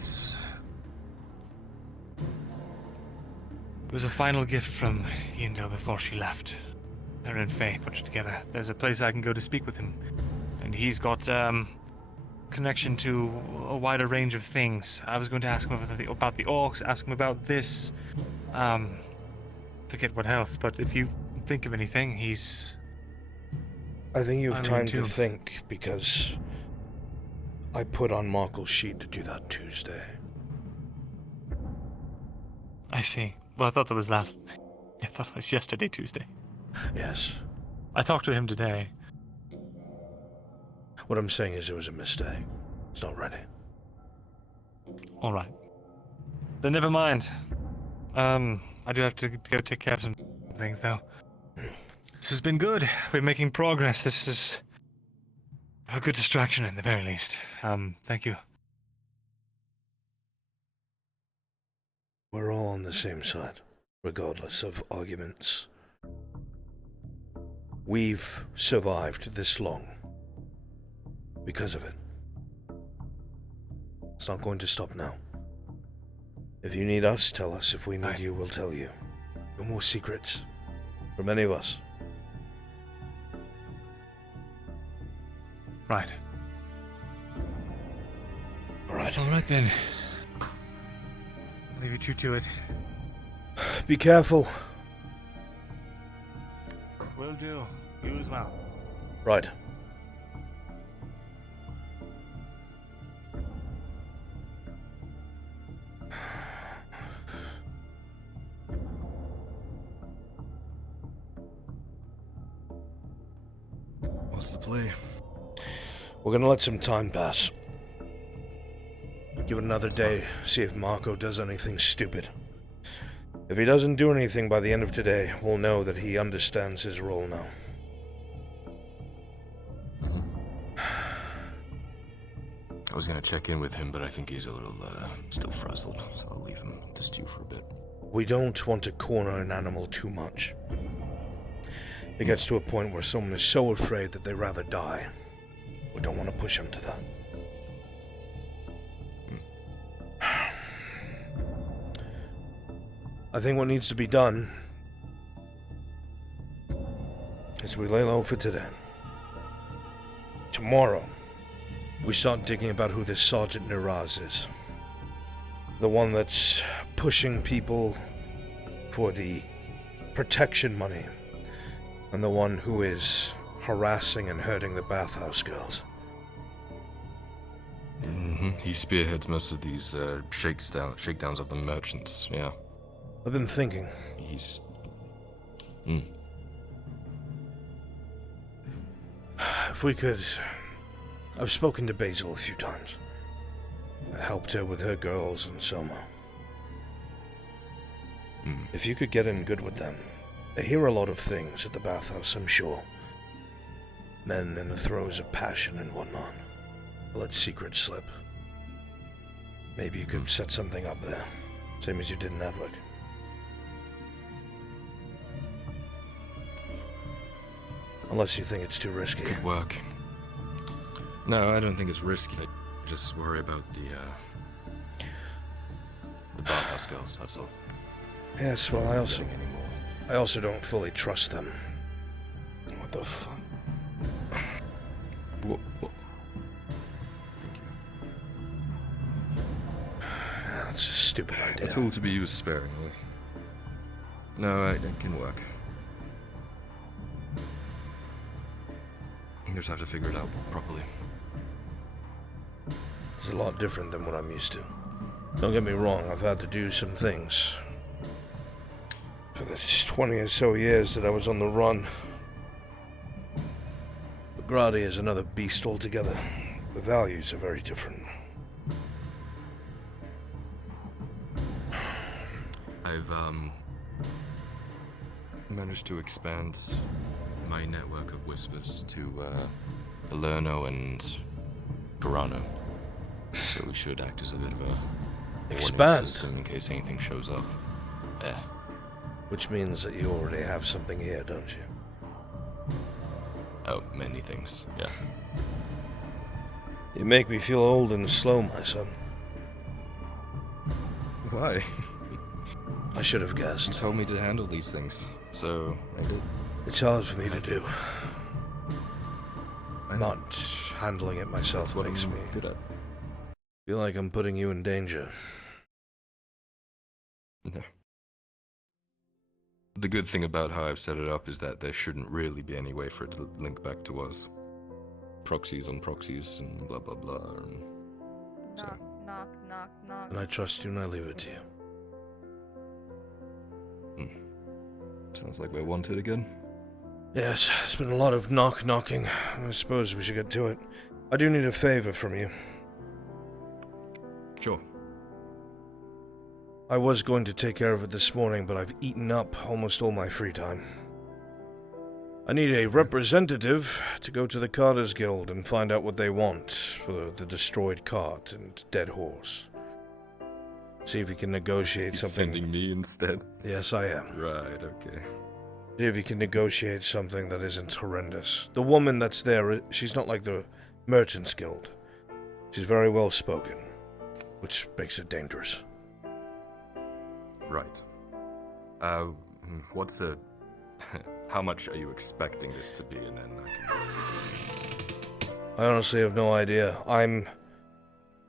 was a final gift from Yindo before she left. Her and Faye put it together. There's a place I can go to speak with him. And he's got, connection to a wider range of things. I was going to ask him about the orcs, ask him about this, forget what else, but if you think of anything, he's... I think you have time to think, because I put on Markle's sheet to do that Tuesday. I see. Well, I thought that was I thought it was yesterday, Tuesday. Yes. I talked to him today. What I'm saying is it was a mistake. It's not ready. All right. Then never mind. I do have to go take care of some things, though. This has been good. We're making progress. This is a good distraction, at the very least. Thank you. We're all on the same side, regardless of arguments. We've survived this long because of it. It's not going to stop now. If you need us, tell us. If we need you, we'll tell you. No more secrets from any of us. Right. All right. All right, then. I'll leave you two to it. Be careful. Will do. You as well. Right. What's the play? We're gonna let some time pass. Give it another day, see if Marco does anything stupid. If he doesn't do anything by the end of today, we'll know that he understands his role now. I was gonna check in with him, but I think he's a little, still frazzled, so I'll leave him to stew for a bit. We don't want to corner an animal too much. It gets to a point where someone is so afraid that they'd rather die. We don't want to push him to that. I think what needs to be done is we lay low for today. Tomorrow, we start digging about who this Sergeant Niraz is. The one that's pushing people for the protection money, and the one who is harassing and hurting the bathhouse girls. He spearheads most of these shakedowns of the merchants, yeah. I've been thinking. He's... If we could... I've spoken to Basil a few times. I helped her with her girls and Soma. If you could get in good with them. They hear a lot of things at the bathhouse, I'm sure. Men in the throes of passion and whatnot. Let secrets slip. Maybe you could set something up there. Same as you did in Edward. Unless you think it's too risky. Could work. No, I don't think it's risky. I just worry about the bathhouse girls, that's all. Yes, well, I also don't fully trust them. What the fuck? What? That's a stupid idea. A tool to be used sparingly. No, it can work. You just have to figure it out properly. It's a lot different than what I'm used to. Don't get me wrong, I've had to do some things. For the 20 or so years that I was on the run. But Grady is another beast altogether. The values are very different. I've managed to expand my network of whispers to Palerno and Garano. So we should act as a bit of a warning Expand? system in case anything shows up. Yeah. Which means that you already have something here, don't you? Oh, many things, yeah. You make me feel old and slow, my son. Why? I should have guessed. You told me to handle these things, so I did. It's hard for me to do. Not handling it myself makes me good at. Feel like I'm putting you in danger. No. The good thing about how I've set it up is that there shouldn't really be any way for it to link back to us. Proxies on proxies and blah blah blah. And so. Knock, knock, knock. And I trust you and I leave it to you. Sounds like we're wanted again. Yes, it's been a lot of knocking. I suppose we should get to it. I do need a favor from you. Sure. I was going to take care of it this morning, but I've eaten up almost all my free time. I need a representative to go to the Carters Guild and find out what they want for the destroyed cart and dead horse. See if you can negotiate something. Sending me instead? Yes, I am. Right, okay. See if you can negotiate something that isn't horrendous. The woman that's there, she's not like the Merchants Guild. She's very well spoken, which makes it dangerous. Right. What's a... How much are you expecting this to be, and then I can... I honestly have no idea.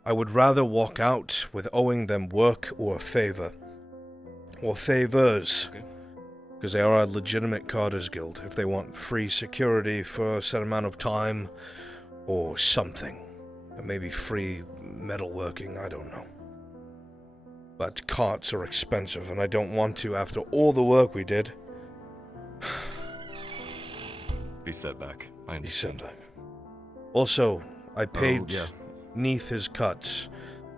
I would rather walk out with owing them work or a favor. Or favors. Okay. Because they are a legitimate Carters Guild. If they want free security for a set amount of time, or something. And maybe free metalworking, I don't know. But carts are expensive, and I don't want to after all the work we did. Be set back. I understand. Be set back. Also, I paid yeah. Neath his cuts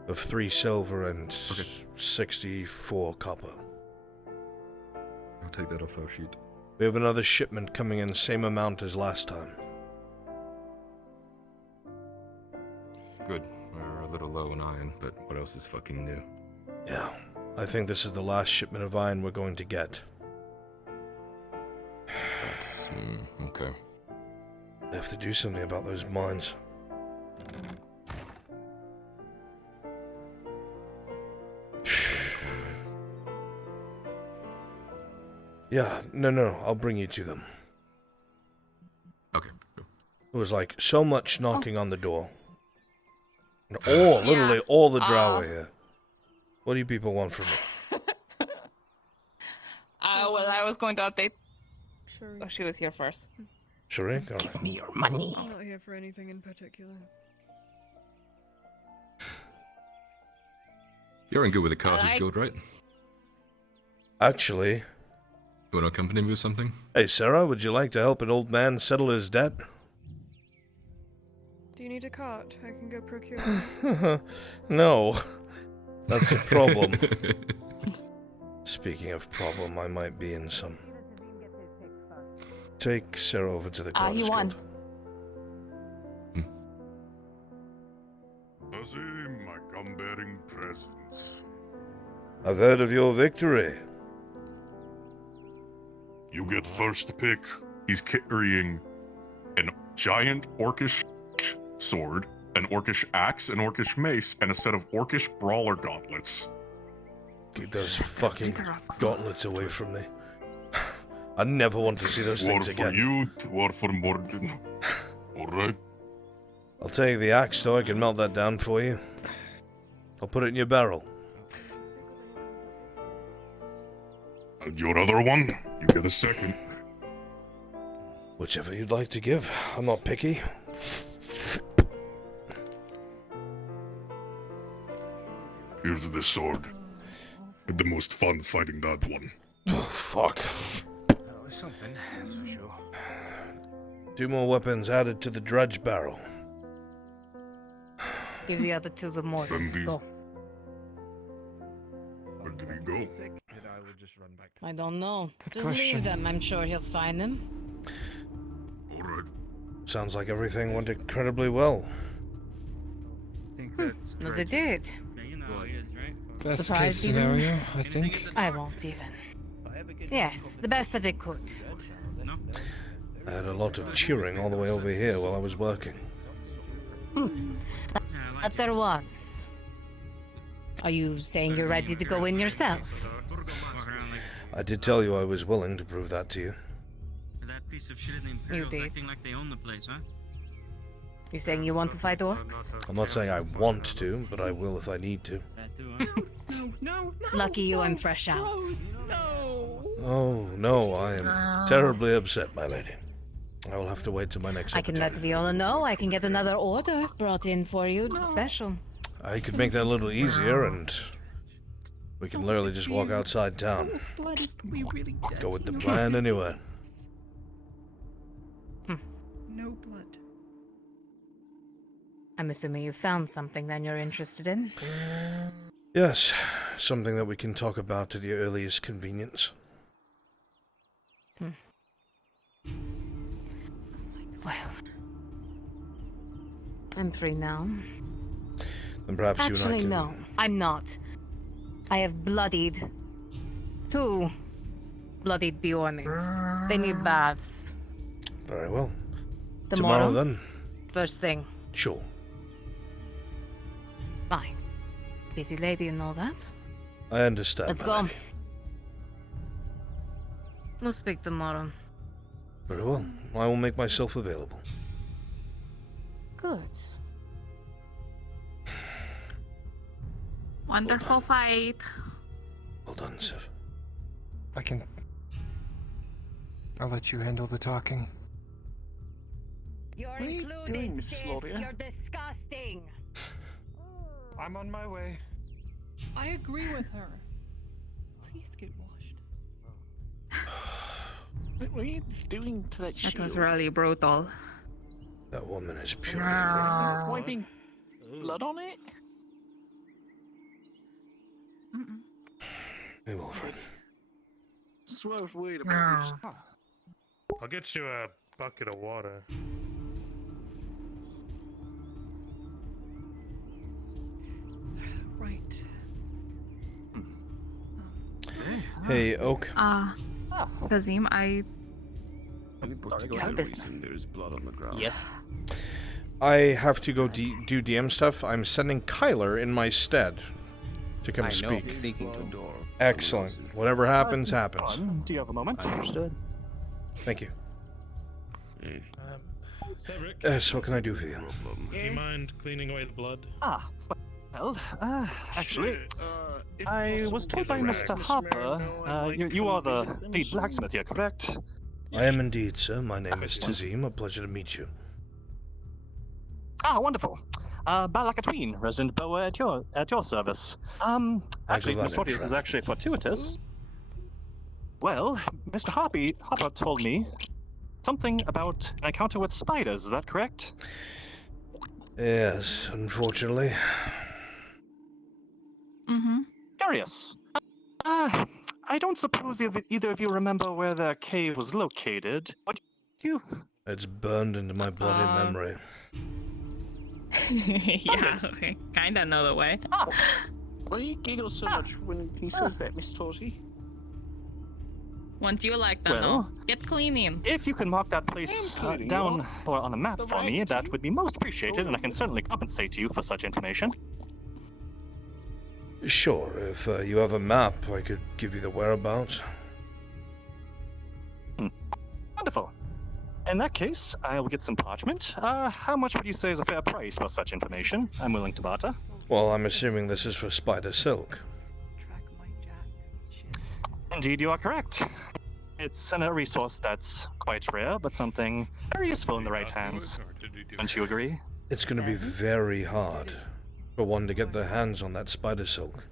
of 3 silver and 64 copper. I'll take that off our sheet. We have another shipment coming in, same amount as last time. Good. We're a little low on iron, but what else is fucking new? Yeah, I think this is the last shipment of iron we're going to get. That's... okay. They have to do something about those mines. Yeah, no, I'll bring you to them. Okay. It was like so much knocking on the door. And literally all the drow were here. What do you people want from me? Well, I was going to update. Sure. Oh, she was here first. Sharik? Give me your money. I'm not here for anything in particular. You're in good with the Carters Guild, right? Actually... You want to accompany me with something? Hey, Sarah, would you like to help an old man settle his debt? Do you need a cart? I can go procure one. No. That's a problem. Speaking of problem, I might be in some... Take Sarah over to the Carters he won. Guild. Azim, my gum-bearing presence. I've heard of your victory. You get first pick. He's carrying an giant orcish sword, an orcish axe, an orcish mace, and a set of orcish brawler gauntlets. Keep those fucking gauntlets away from me. I never want to see those things again. War for you, war for Morgan. Alright. I'll take the axe, though. I can melt that down for you. I'll put it in your barrel. And your other one, you get a second. Whichever you'd like to give. I'm not picky. Here's this sword. Had the most fun fighting that one. Oh, fuck. Something, that's for sure. 2 more weapons added to the dredge barrel. Give the other two the more. Go. Where did he go? I don't know. Just question. leave them. I'm sure he'll find them. Alright. Sounds like everything went incredibly well. No, they did. Best case Surprised even? scenario, I think. I won't even. Yes, the best that they could. I had a lot of cheering all the way over here while I was working. But there was. Are you saying you're ready to go in yourself? I did tell you I was willing to prove that to you. That piece of shit named You Imperial's did. acting like they own the place, huh? You saying you want to fight orcs? I'm not saying I want to, but I will if I need to. Lucky you, I'm fresh out. Oh, no, I am terribly upset, my lady. I will have to wait till my next I can let Viola know. I can get another order brought in for you, special. I could make that a little easier, and we can literally just walk outside town. Blood is we really dead. Go with the plan anyway. No blood. I'm assuming you found something then you're interested in. Yes, something that we can talk about at the earliest convenience. Well, I'm free now. Then perhaps you and I Actually, can... no, I'm not. I have bloodied 2 bloodied Bjornings. They need baths. Very well. Tomorrow then? First thing. Sure. Fine. Busy lady and all that. I understand, Let's my go. lady. We'll speak tomorrow. Very well. I will make myself available. Good. Wonderful fight. Well done, Civ. I'll let you handle the talking. You're What are you doing, Mrs. Lauria? You're disgusting. I'm on my way. I agree with her. Please get washed. What are you doing to that shield? That was really brutal. That woman is pure Wiping blood on it? Hey, Wilfred. That's what I was worried about. I'll get you a bucket of water. Right. Hey, Oak. Kazim, I... There's blood on the ground. Yes. I have to go do DM stuff. I'm sending Kyler in my stead to come speak. Excellent. Whatever happens, happens. Do you have a moment? Understood. Thank you. Cedric. Yes, what can I do for you? Do you mind cleaning away the blood? Well, actually, I was told by Mr. Harper, you are the lead blacksmith here, correct? I am indeed, sir. My name is Tazim. A pleasure to meet you. Wonderful. Balakatween, resident bower at your service. Actually, Miss Fortius is actually fortuitous. Well, Mr. Harper told me something about an encounter with spiders, is that correct? Yes, unfortunately. Curious. I don't suppose either of you remember where the cave was located. What do you? It's burned into my bloody memory. Yeah, I kinda know the way. Why do you giggle so much when he says that, Miss Torsi? Wouldn't you like that Well, though? Get cleaning. If you can mark that place down or on a map for me, that would be most appreciated, and I can certainly compensate you for such information. Sure, if you have a map, I could give you the whereabouts. Wonderful. In that case, I will get some parchment. How much would you say is a fair price for such information? I'm willing to barter. Well, I'm assuming this is for spider silk. Indeed, you are correct. It's a resource that's quite rare, but something very useful in the right hands. Don't you agree? It's going to be very hard for one to get their hands on that spider silk.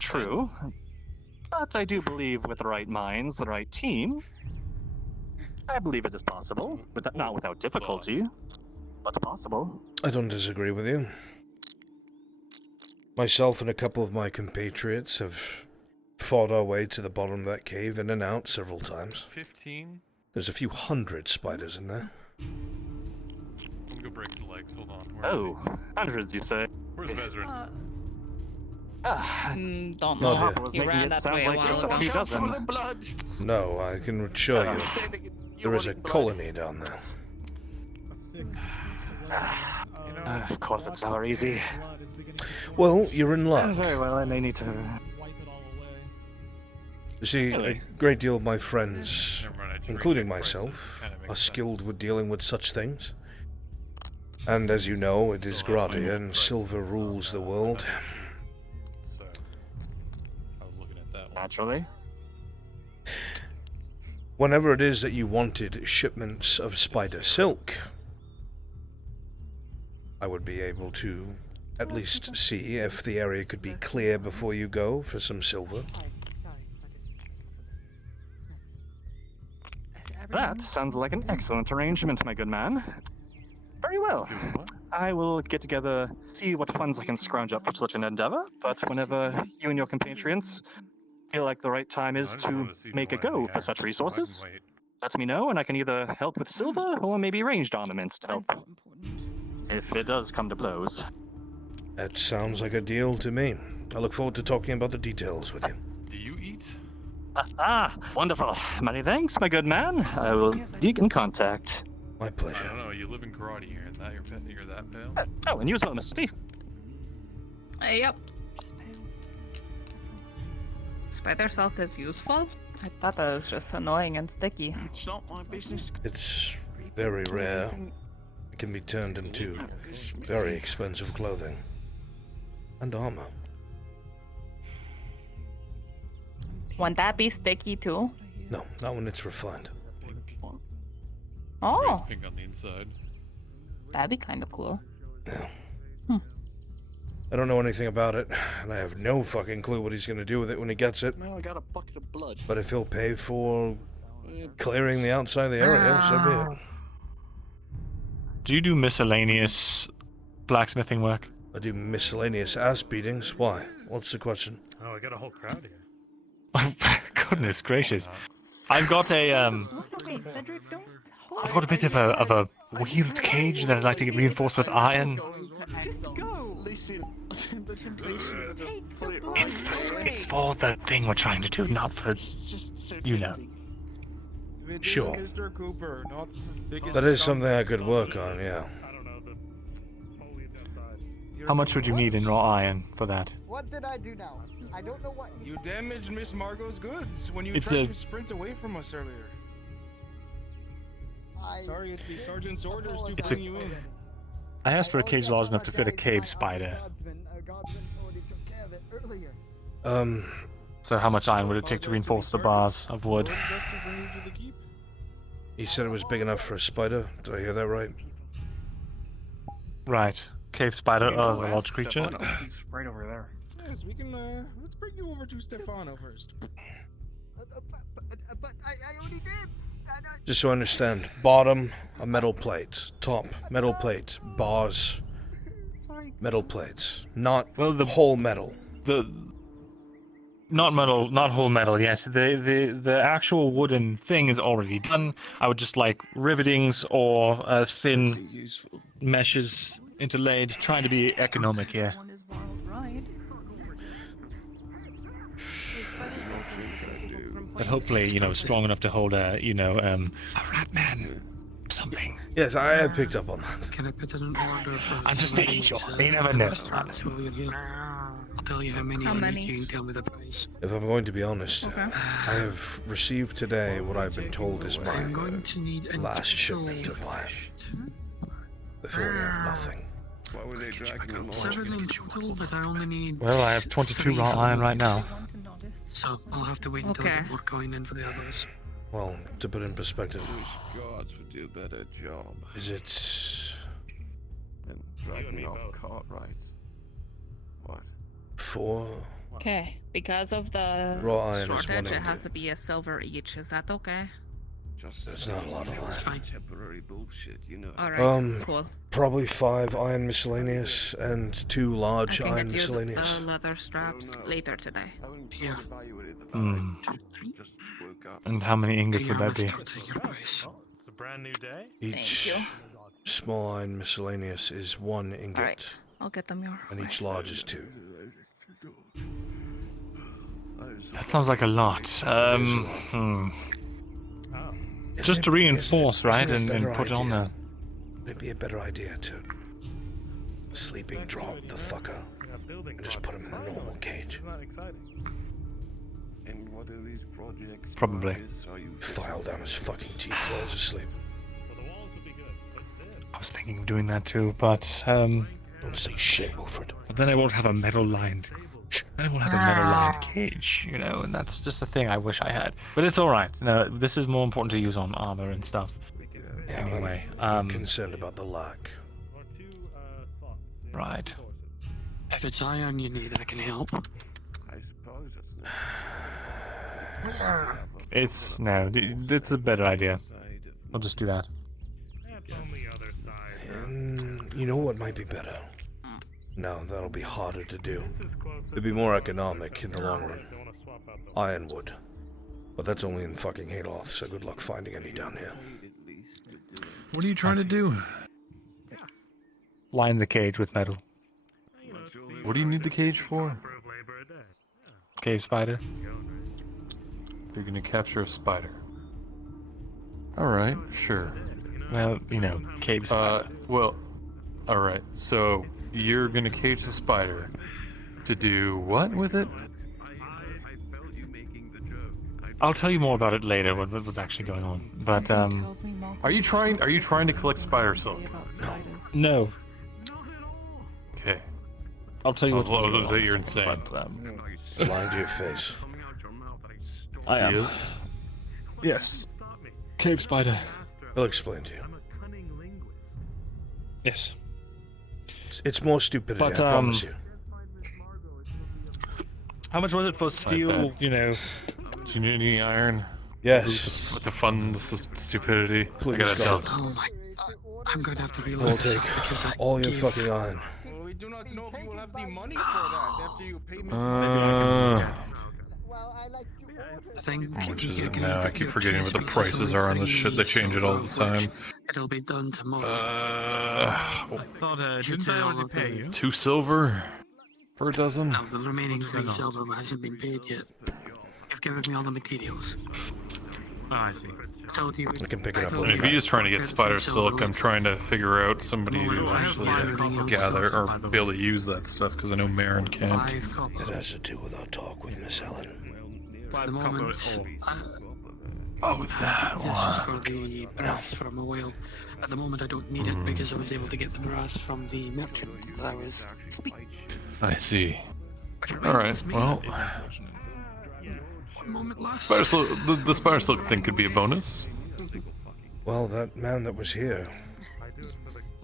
True. But I do believe with the right minds, the right team, I believe it is possible. Not without difficulty, but possible. I don't disagree with you. Myself and a couple of my compatriots have fought our way to the bottom of that cave in and out several times. 15? There's a few hundred spiders in there. I'm gonna go break the legs. Hold on. Oh, hundreds, you say? Where's Vezrin? Don't Not know. here. He ran that way a while ago. No, I can assure you, there is a colony down there. Of course, it's never easy. Well, you're in luck. Very well, I may need to... You see, a great deal of my friends, including myself, are skilled with dealing with such things. And as you know, it is Gradia and silver rules the world. Naturally. Whenever it is that you wanted shipments of spider silk, I would be able to at least see if the area could be clear before you go for some silver. That sounds like an excellent arrangement, my good man. Very well. I will get together, see what funds I can scrounge up for such an endeavor, but whenever you and your compatriots feel like the right time is to make a go for such resources, let me know, and I can either help with silver or maybe ranged armaments to help. If it does come to blows. That sounds like a deal to me. I look forward to talking about the details with you. Do you eat? Wonderful. Many thanks, my good man. I will be in contact. My pleasure. I don't know. You live in karate here, and that you're that pale? Oh, and you as well, Mr. T. Yep. Spider silk is useful? I thought that was just annoying and sticky. It's not my business. It's very rare. It can be turned into very expensive clothing and armor. Won't that be sticky too? No, not when it's refined. Oh, Pink on the inside. that'd be kind of cool. Yeah. I don't know anything about it, and I have no fucking clue what he's going to do with it when he gets it. Now I got a bucket of blood. But if he'll pay for clearing the outside of the area, so be it. Do you do miscellaneous blacksmithing work? I do miscellaneous ass beatings. Why? What's the question? Oh, I got a whole crowd here. Goodness gracious! I've got a Okay, Cedric, don't. I've got a bit of a wheeled cage that I'd like to get reinforced with iron. Just go. Listen, the temptation to put it It's for the thing we're trying to do, not for you know. Sure. Mr. Cooper, not the biggest That is something I could work on, yeah. How much would you need in raw iron for that? What did I do now? I don't know what You damaged Miss Margot's goods when you It's tried a- to sprint away from us earlier. Sorry, it's the sergeant's orders to It's bring a- you in. I asked for a cage large enough to fit a cave spider. So how much iron would it take to reinforce the bars of wood? He said it was big enough for a spider. Did I hear that right? Right. Cave spider, the large creature. He's right over there. Yes, we can, let's bring you over to Stefano first. But I already did. Just so I understand, bottom, a metal plate. Top, metal plate. Bars, metal plates. Not whole metal. Not metal, not whole metal. Yes, the actual wooden thing is already done. I would just like rivetings or thin meshes interlaid. Trying to be economic here. but hopefully, you know, strong enough to hold a, you know, A rat man. Something. Yes, I have picked up on that. Can I put in an order for I'm just making sure. You never know. I'll tell you how many How I many? need. You can tell me the price. If I'm going to be honest, Okay. I have received today what I've been told is my I'm going to need a last shipment of iron. Before we have nothing. Why were they dragging them 7 in total, but I only need. Well, I have 22 raw iron right now. So I'll have to wait until I Okay. get more coin in for the others. Well, to put in perspective, Gods would do a better job. is it And drag me off Cartwright. What? 4? Okay, because of the Raw iron is shortage, one it ingot. has to be a silver each. Is that okay? That's not a lot of iron. Temporary bullshit, you know. Alright, cool. Probably 5 iron miscellaneous and 2 I large can iron get you the miscellaneous. leather straps later today. Yeah. Hmm. And how many ingots would that be? It's a brand new day. Each small iron miscellaneous is 1 ingot. Alright, I'll get them your And each large is 2. That sounds like a lot. Just to reinforce, right, and put it on there. It'd be a better idea to sleeping drop the fucker and just put him in the normal cage. And what are these projects? Probably. File down his fucking teeth while he's asleep. I was thinking of doing that too, but Don't say shit, Wilfred. But then I won't have a metal-lined. Then I won't have a metal-lined cage, you know, and that's just a thing I wish I had. But it's all right. No, this is more important to use on armor and stuff. Yeah, Anyway, I'm concerned about the lack. Right. If it's iron you need, I can help. I suppose It's no, it's a better idea. I'll just do that. And you know what might be better? No, that'll be harder to do. It'd be more economic in the long run. Ironwood. But that's only in fucking Hayloft, so good luck finding any down here. What are you trying to do? Line the cage with metal. What do you need the cage for? Cave spider. You're gonna capture a spider. Alright, sure. Well, you know, cave spider. Well, alright, so you're gonna cage the spider to do what with it? I'll tell you more about it later, what was actually going on. But, Are you trying to collect spider silk? No. Okay. I'll tell you what's going on. That you're insane. But, Lying to your face. I am. He is? Yes. Cave spider. I'll explain to you. Yes. It's more stupidity, But, I promise you. How much was it for steel, you know? Do you need any iron? Yes. With the fun, the stupidity. Please, I gotta tell. Oh my. I'm going to have to I'll reload this take because I all your gave- fucking iron. Well, we do not know if you will have the money for that after you pay me. I think Which you is it can now? I put keep your forgetting what the chest prices pieces are on on this shit. They change it all the time. It'll be done tomorrow. I thought, didn't I already pay you? 2 silver per dozen. Now, the remaining 3 silver hasn't been paid yet. You've given me all the materials. Oh, I see. I told you. I can pick it up. And if he's just trying to get spider silk, I'm trying to figure out somebody to actually gather or be able to use that stuff because I know Marin can't. It has to do with our talk with Miss Helen. At the moment, Oh, that this is for the brass from a whale. At the moment, I don't need it because I was able to get the brass from the merchant that I was speaking. I see. Alright, well. One moment last. Spider silk, the spider silk thing could be a bonus. Well, that man that was here,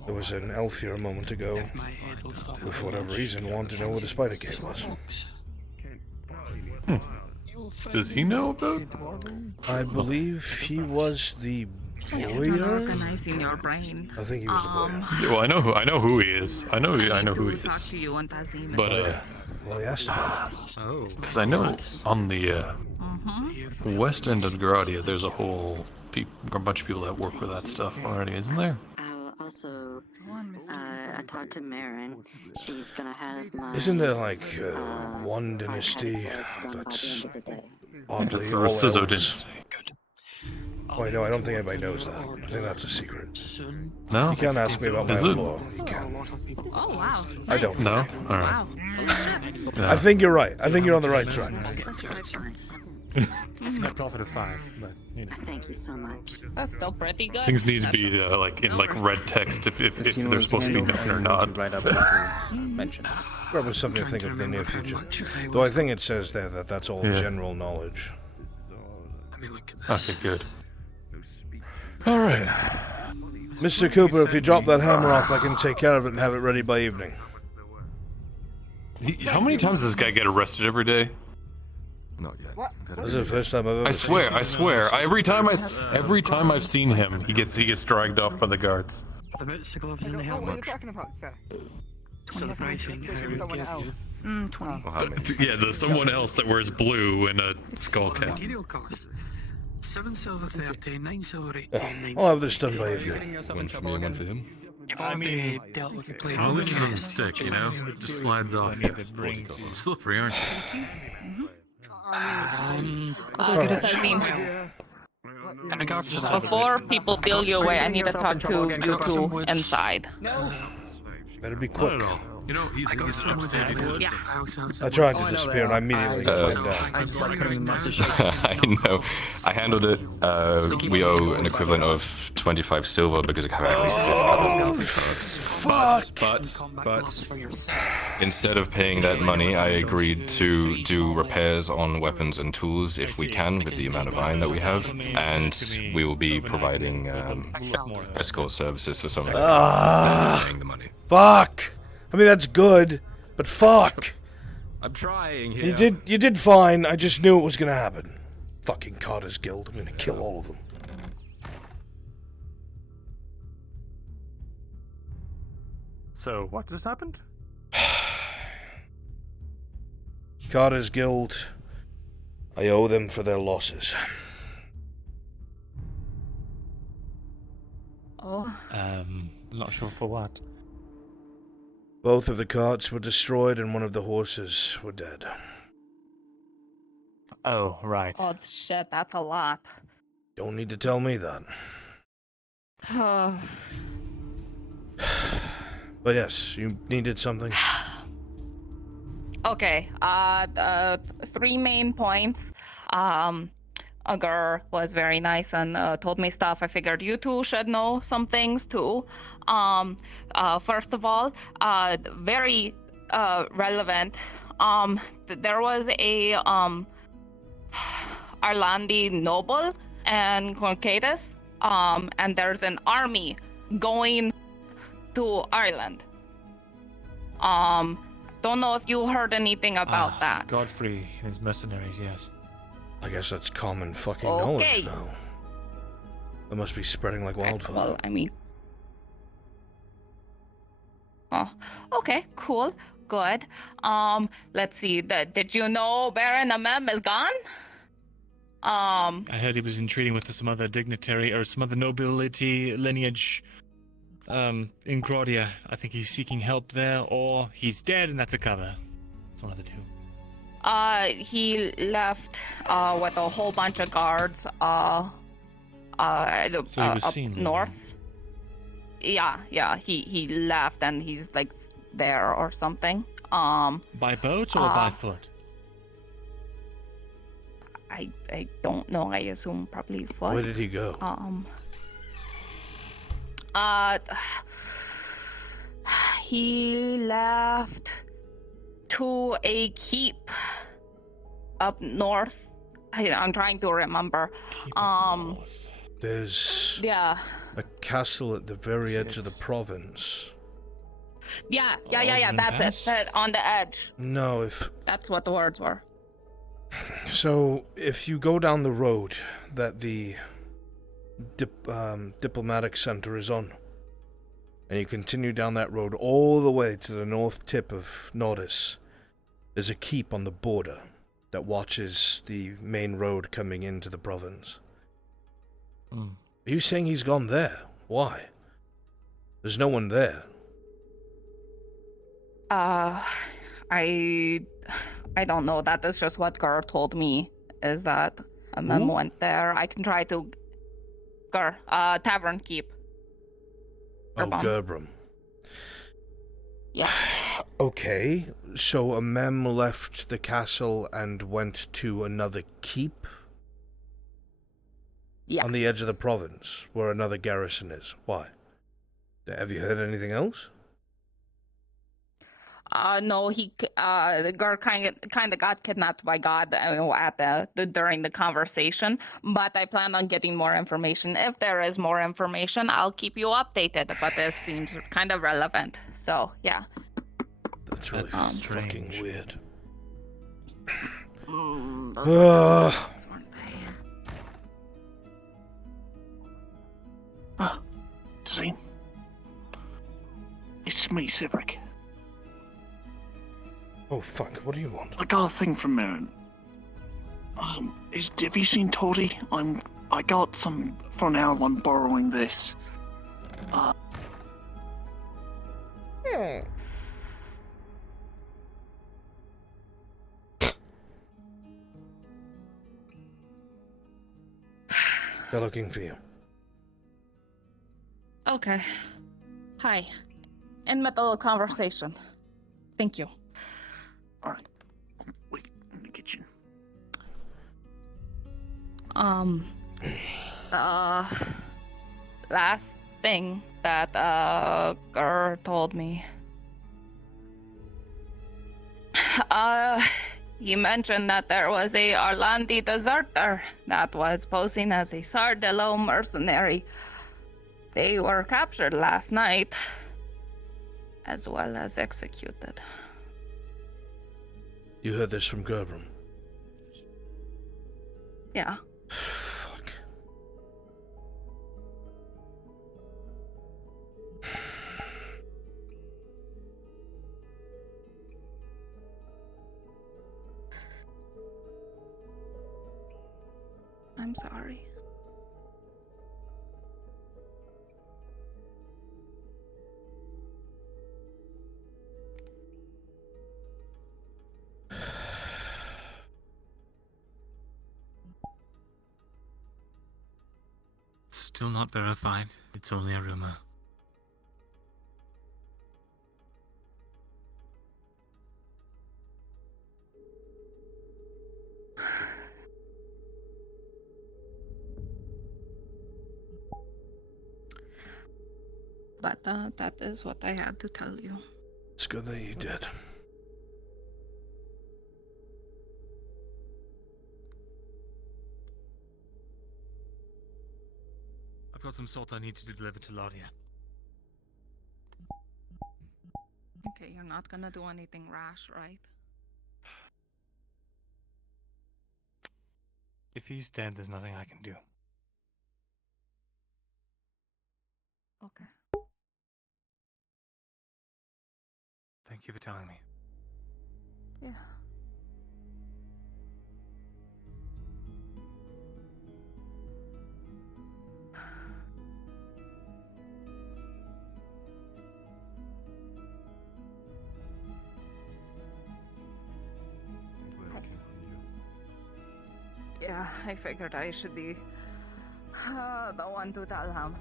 there was an elf here a moment ago, who for whatever reason wanted to know where the spider cave was. Does he know about? I believe he was the Thanks for boyer. organizing your brain. I think he was the boyer. Well, I know who he is. I know who he Talk is. to you on Tazim. But well, he asked about it. Oh. because I know on the west end of Gradia, there's a whole a bunch of people that work with that stuff already, isn't there? Also, I talked to Marin. She's gonna have my. Isn't there like one dynasty that's Oddly, That's all what Sizzo elves. did. Wait, no, I don't think anybody knows that. I think that's a secret. No? You can't ask me about my Is own it? law. You can. Oh wow. I don't. No? think. Alright. Wow. Holy shit. I think you're right. I think you're on the right track. That's quite fine. It's not profit of 5, but you know. Thank you so much. That's still pretty good. Things need to be like in like red text if they're supposed to be known or not. Right up what was mentioned. That was something to think of in the near future. Though I think it says there that that's all Yeah. general knowledge. Okay, good. Alright. Mr. Cooper, if you drop that hammer off, I can take care of it and have it ready by evening. How many times does this guy get arrested every day? Not yet. This is the first time I've ever I seen swear. Every time I've seen him, he gets dragged off by the guards. The boots, the gloves, I and the don't know what you're helmet. talking about, sir. So the pricing I would Someone give else. you. 20. Yeah, the someone else that wears blue and a skull The cap. material cost. 7 silver 30, 9 silver 18, 9 I'll have this done by evening. One for me and one for him. You've already dealt with the plate. Well, at least it doesn't stick, you know? It just slides off. Slippery, aren't you? In regards to that, Before people steal you away, I need to talk to you two inside. Better be quick. You know, he's upstairs. Yeah. I tried to disappear and I immediately got slammed down. I know. I handled it. We owe an equivalent of 25 silver because apparently Sif But instead of paying that money, I agreed to do repairs on weapons and tools if we can with the amount of iron that we have, and we will be providing escort services for some of the paying the money. Fuck! I mean, that's good, but fuck! I'm trying here. You did fine, I just knew it was gonna happen. Fucking Carter's Guild, I'm gonna kill all of them. So, what just happened? Carter's Guild, I owe them for their losses. Oh. Not sure for what. Both of the carts were destroyed and one of the horses were dead. Oh, right. Oh shit, that's a lot. Don't need to tell me that. But yes, you needed something. Okay, 3 main points. Agur was very nice and told me stuff. I figured you two should know some things too. First of all, very relevant. There was a Arlandi noble and Corcadus, and there's an army going to Ireland. Don't know if you heard anything about that. Godfrey and his mercenaries, yes. I guess that's common fucking Okay. knowledge now. That must be spreading like wildfire. Well, I mean... Oh, okay, cool, good. Let's see, did you know Baron Amem is gone? I heard he was entreating with some other dignitary or some other nobility lineage in Grodia. I think he's seeking help there, or he's dead and that's a cover. It's one of the two. He left with a whole bunch of guards So he was up seen then, north. Yeah, he left and he's like there or something. By boat or by foot? I don't know. I assume probably foot. Where did he go? He left to a keep up north. I'm trying to remember. There's Yeah. a castle at the very edge of the province. Yeah. That's it. On the edge. No, That's what the words were. So, if you go down the road that the diplomatic center is on, and you continue down that road all the way to the north tip of Nordis, there's a keep on the border that watches the main road coming into the province. Are you saying he's gone there? Why? There's no one there. I don't know. That is just what Gar told me. is that Mem went there. I can try to... Tavern Keep. Oh, Gerbram. Yeah. Okay, so Amem left the castle and went to another keep? Yes. On the edge of the province, where another garrison is. Why? Have you heard anything else? No, the girl kind of got kidnapped by God during the conversation. But I plan on getting more information. If there is more information, I'll keep you updated. But this seems kind of relevant. So yeah. That's really fucking weird. Zane. It's me, Sivrik. Oh fuck, what do you want? I got a thing from Mired. Have you seen Toddy? I got some for now. I'm borrowing this. They're looking for you. Okay. Hi. In middle of conversation. Thank you. Alright. Wait, in the kitchen. The last thing that Gur told me. He mentioned that there was a Arlandi deserter that was posing as a Sardello mercenary. They were captured last night, as well as executed. You heard this from Gerbram? Yeah. Fuck. I'm sorry. Still not verified. It's only a rumor. But that is what I had to tell you. It's good that you did. I've got some salt I need to deliver to Ladia. Okay, you're not gonna do anything rash, right? If he's dead, there's nothing I can do. Okay. Thank you for telling me. Yeah. Yeah, I figured I should be the one to tell him.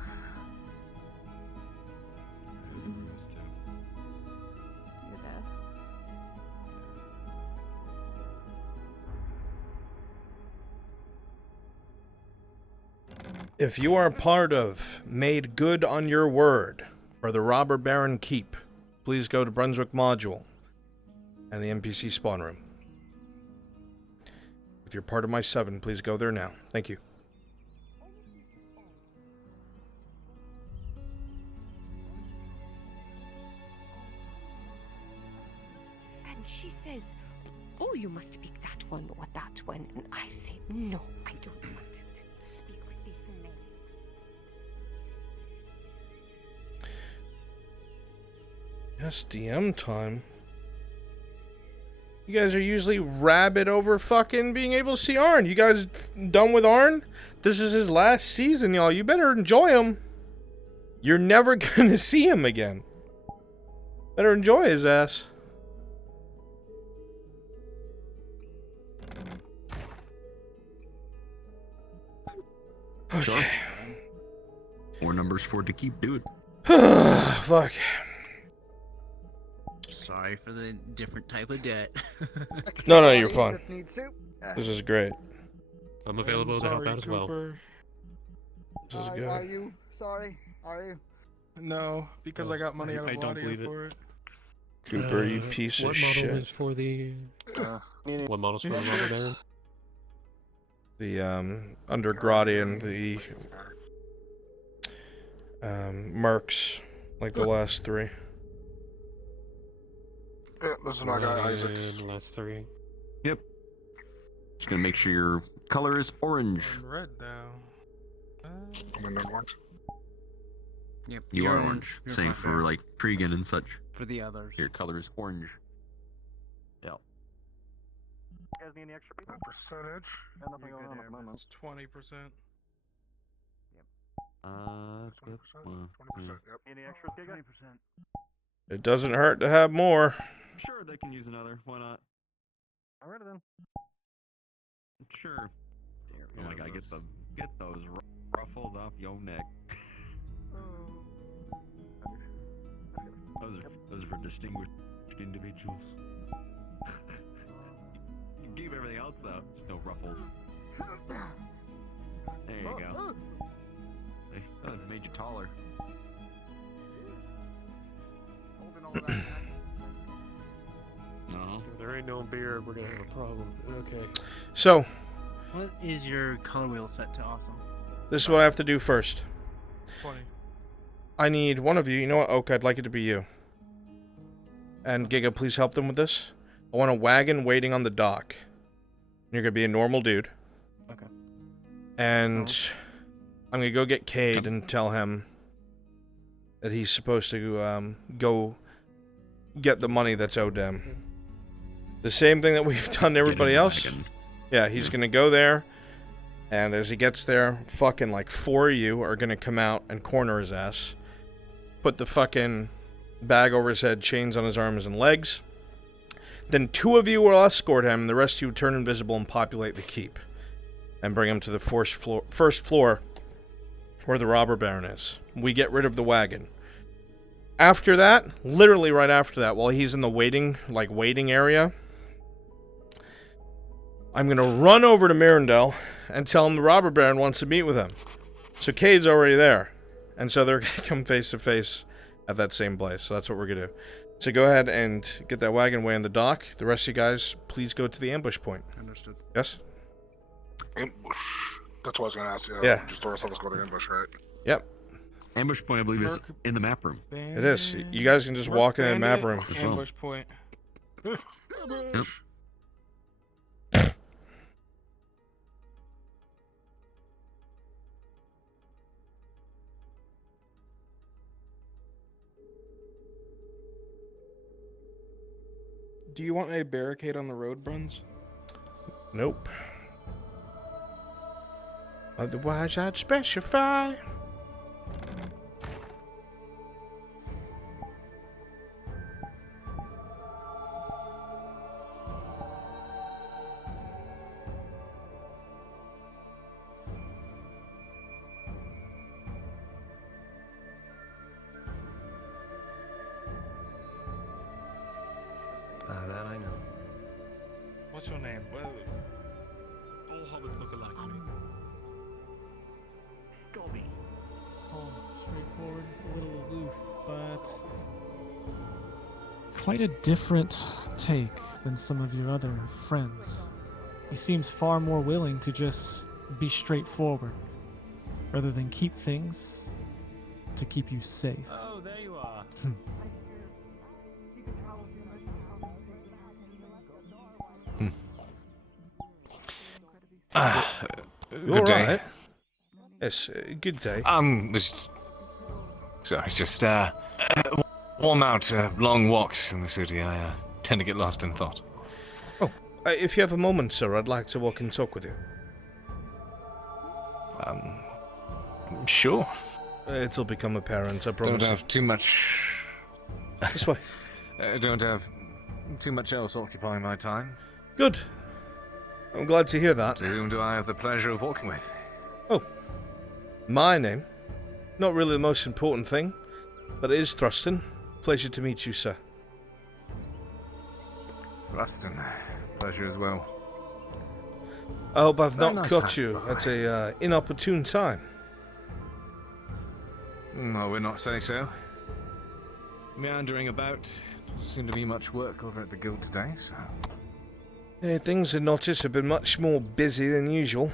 You did. If you are part of Made Good on Your Word or the Robber Baron Keep, please go to Brunswick Module and the NPC spawn room. If you're part of my 7, please go there now. Thank you. And she says, oh, you must speak that one or that one. And I say, no, I don't want to speak with this man. Yes, DM time. You guys are usually rabid over fucking being able to see Arn. You guys done with Arn? This is his last season, y'all. You better enjoy him. You're never gonna see him again. Better enjoy his ass. Sure. More numbers for it to keep doing. Fuck. Sorry for the different type of debt. No, you're fine. This is great. I'm available to help out as well. This is good. Are you sorry? Are you? No, because I got money out of Ladia for it. Cooper, you piece of what shit. model is for the? What model's for the Robber Baron? The under Gradian, the Mercs, like the last three. Yeah, this is my guy, Isaac. Last three. Yep. Just gonna make sure your color is orange. I'm red now. I'm in orange. Yep. You are orange. Same for like Tregan and such. For the others. Your color is orange. Yep. You guys need any extra people? Percentage. Nothing going on at the moment. 20%. Yep. 20%. Yep. Any extras, Giga? 20%. It doesn't hurt to have more. Sure, they can use another. Why not? Alright then. Sure. Oh my god, get those ruffles off your neck. Those are distinguished individuals. You can keep everything else though, just no ruffles. There you go. Hey, that made you taller. Holding all that back. No. If there ain't no beer, we're gonna have a problem. Okay. So, What is your color wheel set to awesome? this is what I have to do first. 20. I need one of you. You know what, Oak? I'd like it to be you. And Giga, please help them with this. I want a wagon waiting on the dock. You're gonna be a normal dude. Okay. And I'm gonna go get Cade and tell him that he's supposed to go get the money that's owed him. The same thing that we've done to everybody else. Yeah, he's gonna go there, and as he gets there, fucking like 4 of you are gonna come out and corner his ass. Put the fucking bag over his head, chains on his arms and legs. Then 2 of you will escort him, and the rest of you turn invisible and populate the keep. And bring him to the first floor where the robber baron is. We get rid of the wagon. After that, literally right after that, while he's in the waiting area, I'm going to run over to Mirandel and tell him the robber baron wants to meet with him. So Cade's already there. And so they're going to come face to face at that same place. So that's what we're going to do. So go ahead and get that wagon way on the dock. The rest of you guys, please go to the ambush point. Understood. Yes? Ambush. That's what I was going to ask you. Yeah. Just throw us go to ambush, right? Yep. Ambush point, I believe, is in the map room. It is. You guys can just walk in the map room. Ambush point. Yep. Do you want a barricade on the road, Bruns? Nope. Otherwise, I'd specify. That I know. What's your name? Well, all hobbits look alike to me. Dobby. Calm, straightforward, a little aloof, but quite a different take than some of your other friends. He seems far more willing to just be straightforward, rather than keep things to keep you safe. Oh, there you are. Good day. right. Yes, good day. It's just warm out, long walks in the city. I tend to get lost in thought. Oh, if you have a moment, sir, I'd like to walk and talk with you. Sure. It'll become apparent, I promise. Don't have too much. This way. Don't have too much else occupying my time. Good. I'm glad to hear that. To whom do I have the pleasure of walking with? Oh, My name? Not really the most important thing, but it is Thruston. Pleasure to meet you, sir. Thruston, pleasure as well. I hope I've Very not nice caught hat, you by the at a inopportune time. No, we're not say so. Meandering about. Doesn't seem to be much work over at the guild today, so... Things I notice have been much more busy than usual.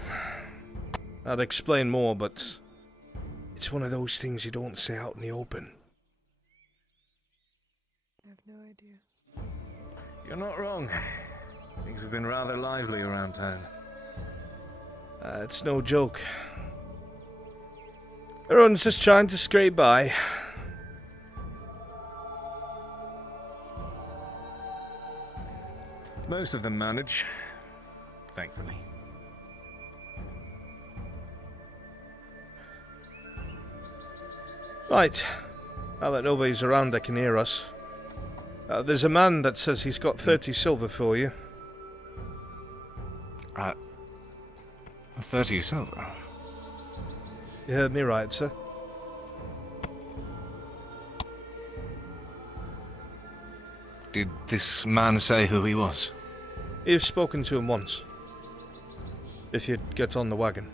I'd explain more, but it's one of those things you don't say out in the open. I have no idea. You're not wrong. Things have been rather lively around town. It's no joke. Everyone's just trying to scrape by. Most of them manage, thankfully. Right. Now that nobody's around that can hear us. There's a man that says he's got 30 silver for you. 30 silver? You heard me right, sir. Did this man say who he was? You've spoken to him once. If you'd get on the wagon.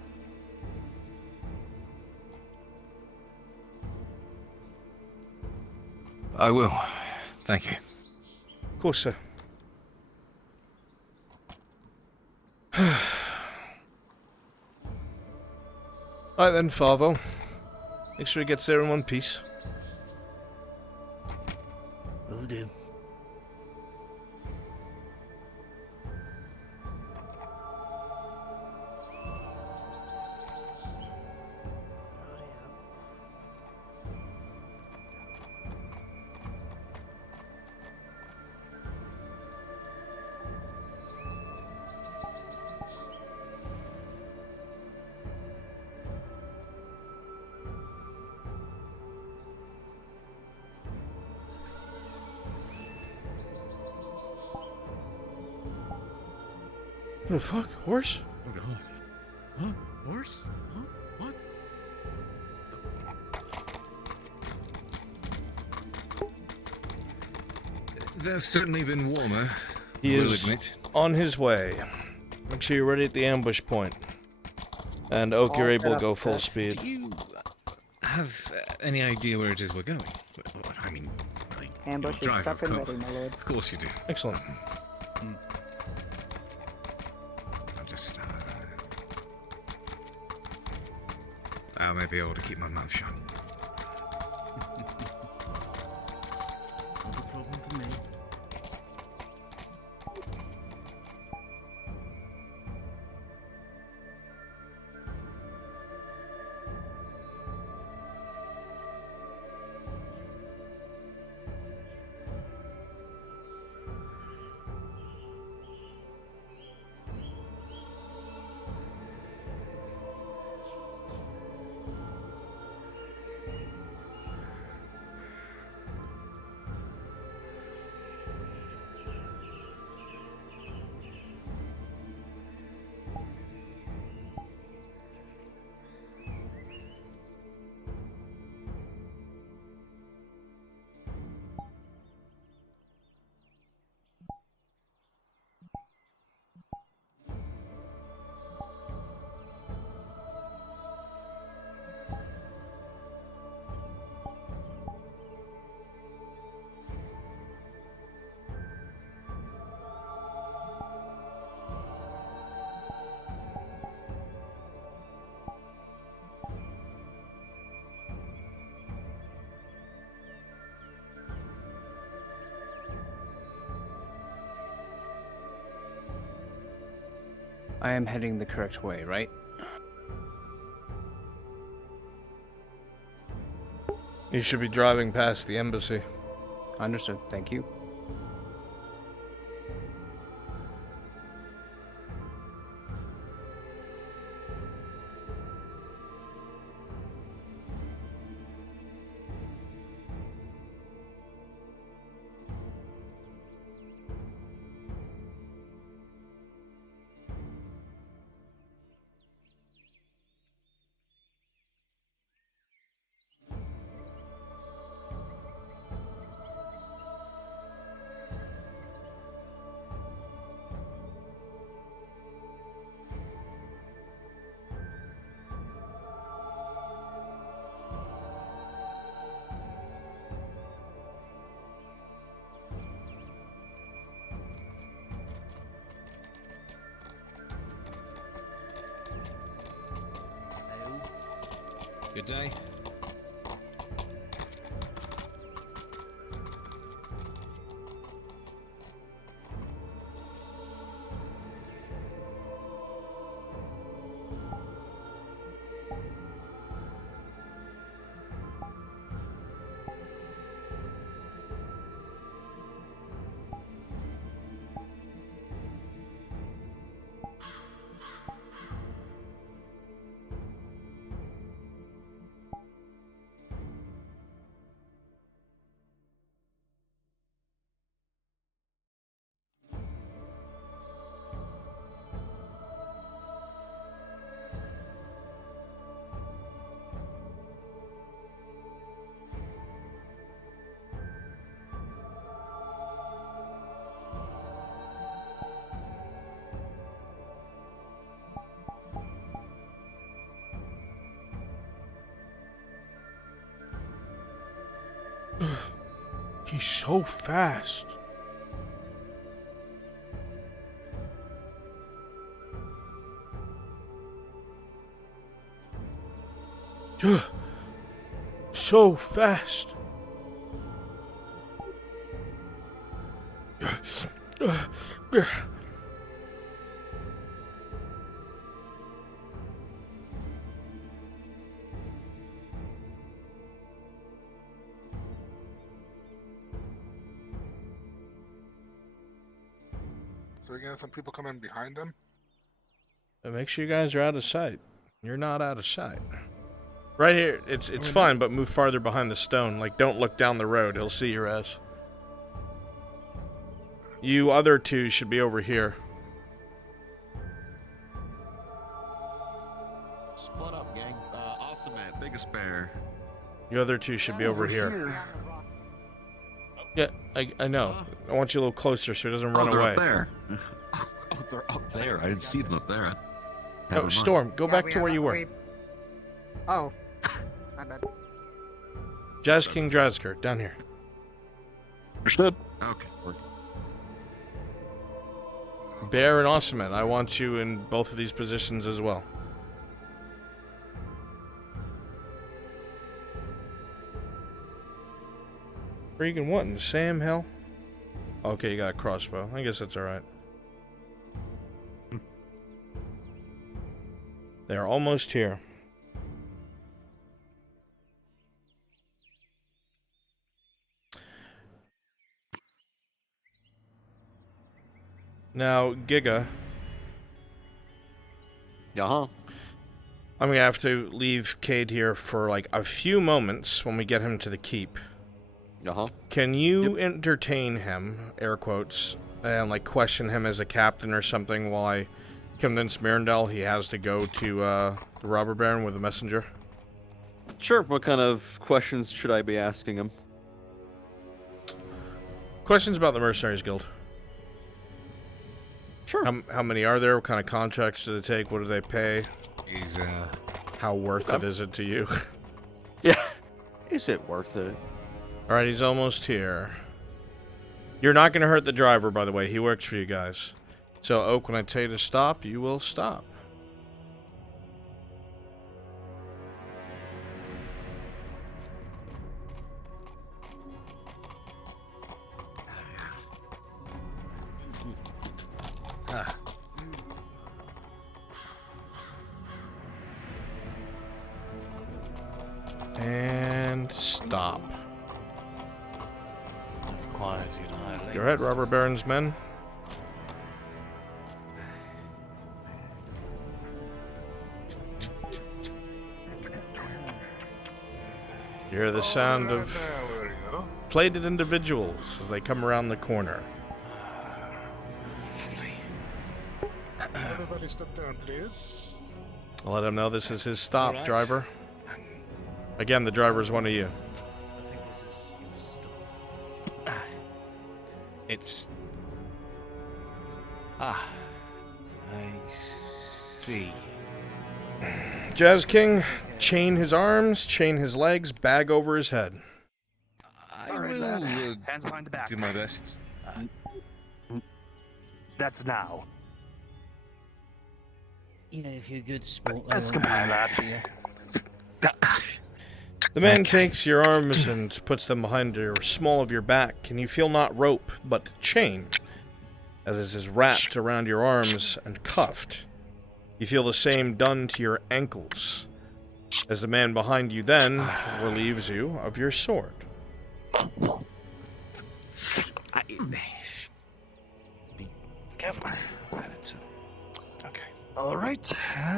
I will. Thank you. Of course, sir. Right then, Farvo. Make sure he gets there in one piece. Will do. What the fuck? Horse? Oh god. Huh? Horse? Huh? What? They've certainly been warmer. He will is admit. on his way. Make sure you're ready at the ambush point. And Oak, you're able to go full speed. Do you have any idea where it is we're going? I mean, Ambush is driver, prepped and ready, my lord. Of course you do. Excellent. I'll just, I may be able to keep my mouth shut. Not a problem for me. I am heading the correct way, right? You should be driving past the embassy. Understood. Thank you. Good day. He's so fast. So fast. So again, some people come in behind them. And make sure you guys are out of sight. You're not out of sight. Right here, it's fine, but move farther behind the stone. Like, don't look down the road. He'll see your ass. You other two should be over here. Split up, gang. Awesome man, biggest bear. You other two should be over here. Yeah, I know. I want you a little closer so he doesn't run they're away. Up there. Oh, they're up there. I didn't see them up there. No, Storm, go back to where you were. Oh, my bad. Jazz King Drazker, down here. Understood. Okay. Bear and Ossiman, I want you in both of these positions as well. Freaking what in Sam hell? Okay, you got a crossbow. I guess that's alright. They're almost here. Now, Giga. Uh-huh. I'm gonna have to leave Cade here for like a few moments when we get him to the keep. Uh-huh. Can you entertain him, air quotes, and like question him as a captain or something while I convince Mirandel he has to go to the robber baron with a messenger? Sure. What kind of questions should I be asking him? Questions about the Mercenaries Guild. Sure. How many are there? What kind of contracts do they take? What do they pay? How worth it is it to you? Yeah. Is it worth it? Alright, he's almost here. You're not going to hurt the driver, by the way. He works for you guys. So, Oak, when I tell you to stop, you will stop. And stop. Quiet, you know. Go ahead, robber baron's men. You hear the sound of plated individuals as they come around the corner. Everybody step down, please. I'll let him know this is his stop, All right. driver. Again, the driver's one of you. I think this is your stop. It's... Ah. I see. Jazz King, chain his arms, chain his legs, bag over his head. I will Hands behind the back. do my best. That's now. You know, if you're a good sport, Let's combine that. The man takes your arms and puts them behind the small of your back, and you feel not rope, but chain, as it is wrapped around your arms and cuffed. You feel the same done to your ankles, as the man behind you then relieves you of your sword. Be careful. Okay. All right.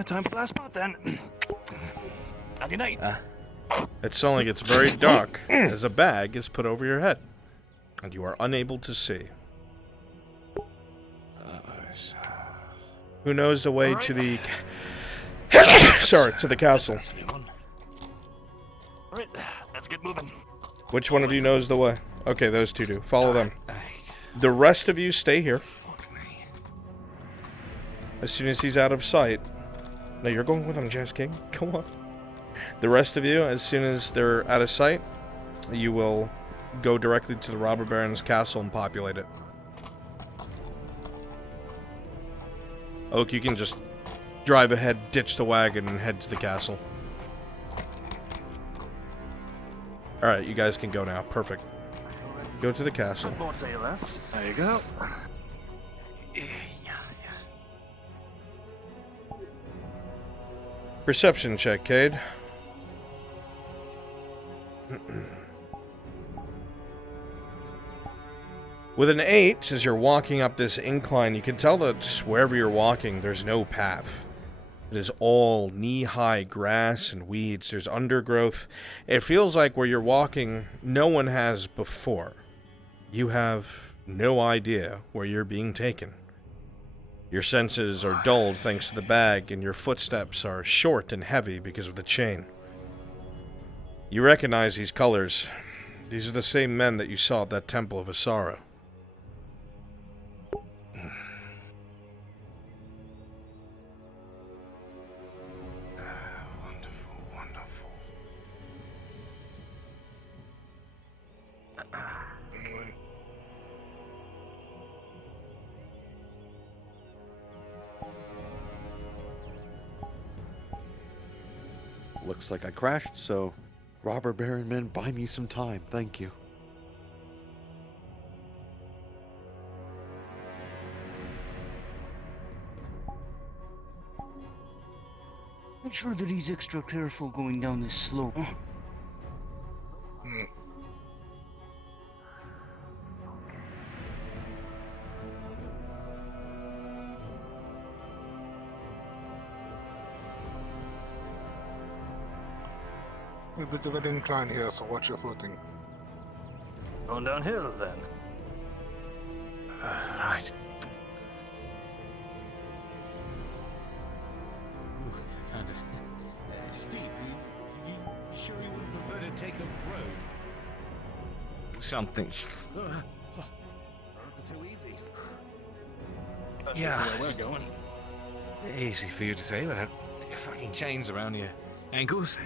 Time for the last part then. Nighty night. It suddenly gets very dark as a bag is put over your head, and you are unable to see. Who knows the way to the... Sorry, to the castle? All right, let's get moving. Which one of you knows the way? Okay, those two do. Follow them. The rest of you stay here. As soon as he's out of sight... No, you're going with him, Jazz King. Come on. The rest of you, as soon as they're out of sight, you will go directly to the Robber Baron's castle and populate it. Oak, you can just drive ahead, ditch the wagon, and head to the castle. Alright, you guys can go now. Perfect. Go to the castle. To your left. There you go. Perception check, Cade. With an 8, as you're walking up this incline, you can tell that wherever you're walking, there's no path. It is all knee-high grass and weeds. There's undergrowth. It feels like where you're walking, no one has before. You have no idea where you're being taken. Your senses are dulled thanks to the bag, and your footsteps are short and heavy because of the chain. You recognize these colors. These are the same men that you saw at that temple of Asara. Looks like I crashed, so Robber Baron men, buy me some time. Thank you. Make sure that he's extra careful going down this slope. A bit of an incline here, so watch your footing. Going downhill then. Right. Kind of steep. You sure you wouldn't prefer to take a road? Something. Roads are too easy. That's Yeah. where we're going. Easy for you to say without your fucking chains around your ankles.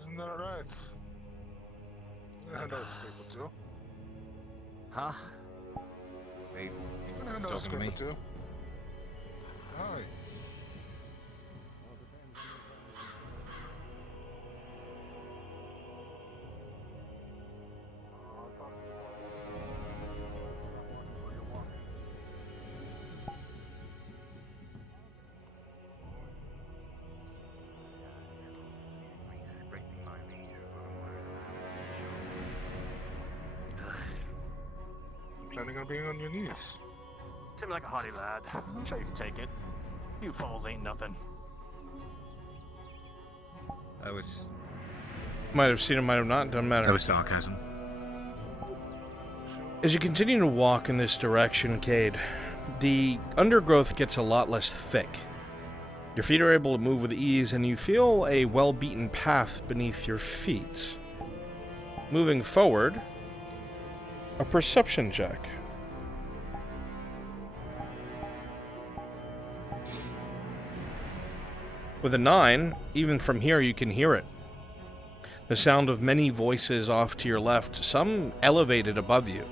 Isn't that right? I'm gonna hand out a script or two. Huh? Hey, I'm gonna hand out a talking to script me? or two. Hi. Planning on being on your knees. Seem like a hardy lad. I'm sure you can take it. Few falls ain't nothing. I was. Might have seen him, might have not. Doesn't matter. That was sarcasm. As you continue to walk in this direction, Cade, the undergrowth gets a lot less thick. Your feet are able to move with ease, and you feel a well-beaten path beneath your feet. Moving forward, a perception check. With a 9, even from here you can hear it. The sound of many voices off to your left, some elevated above you.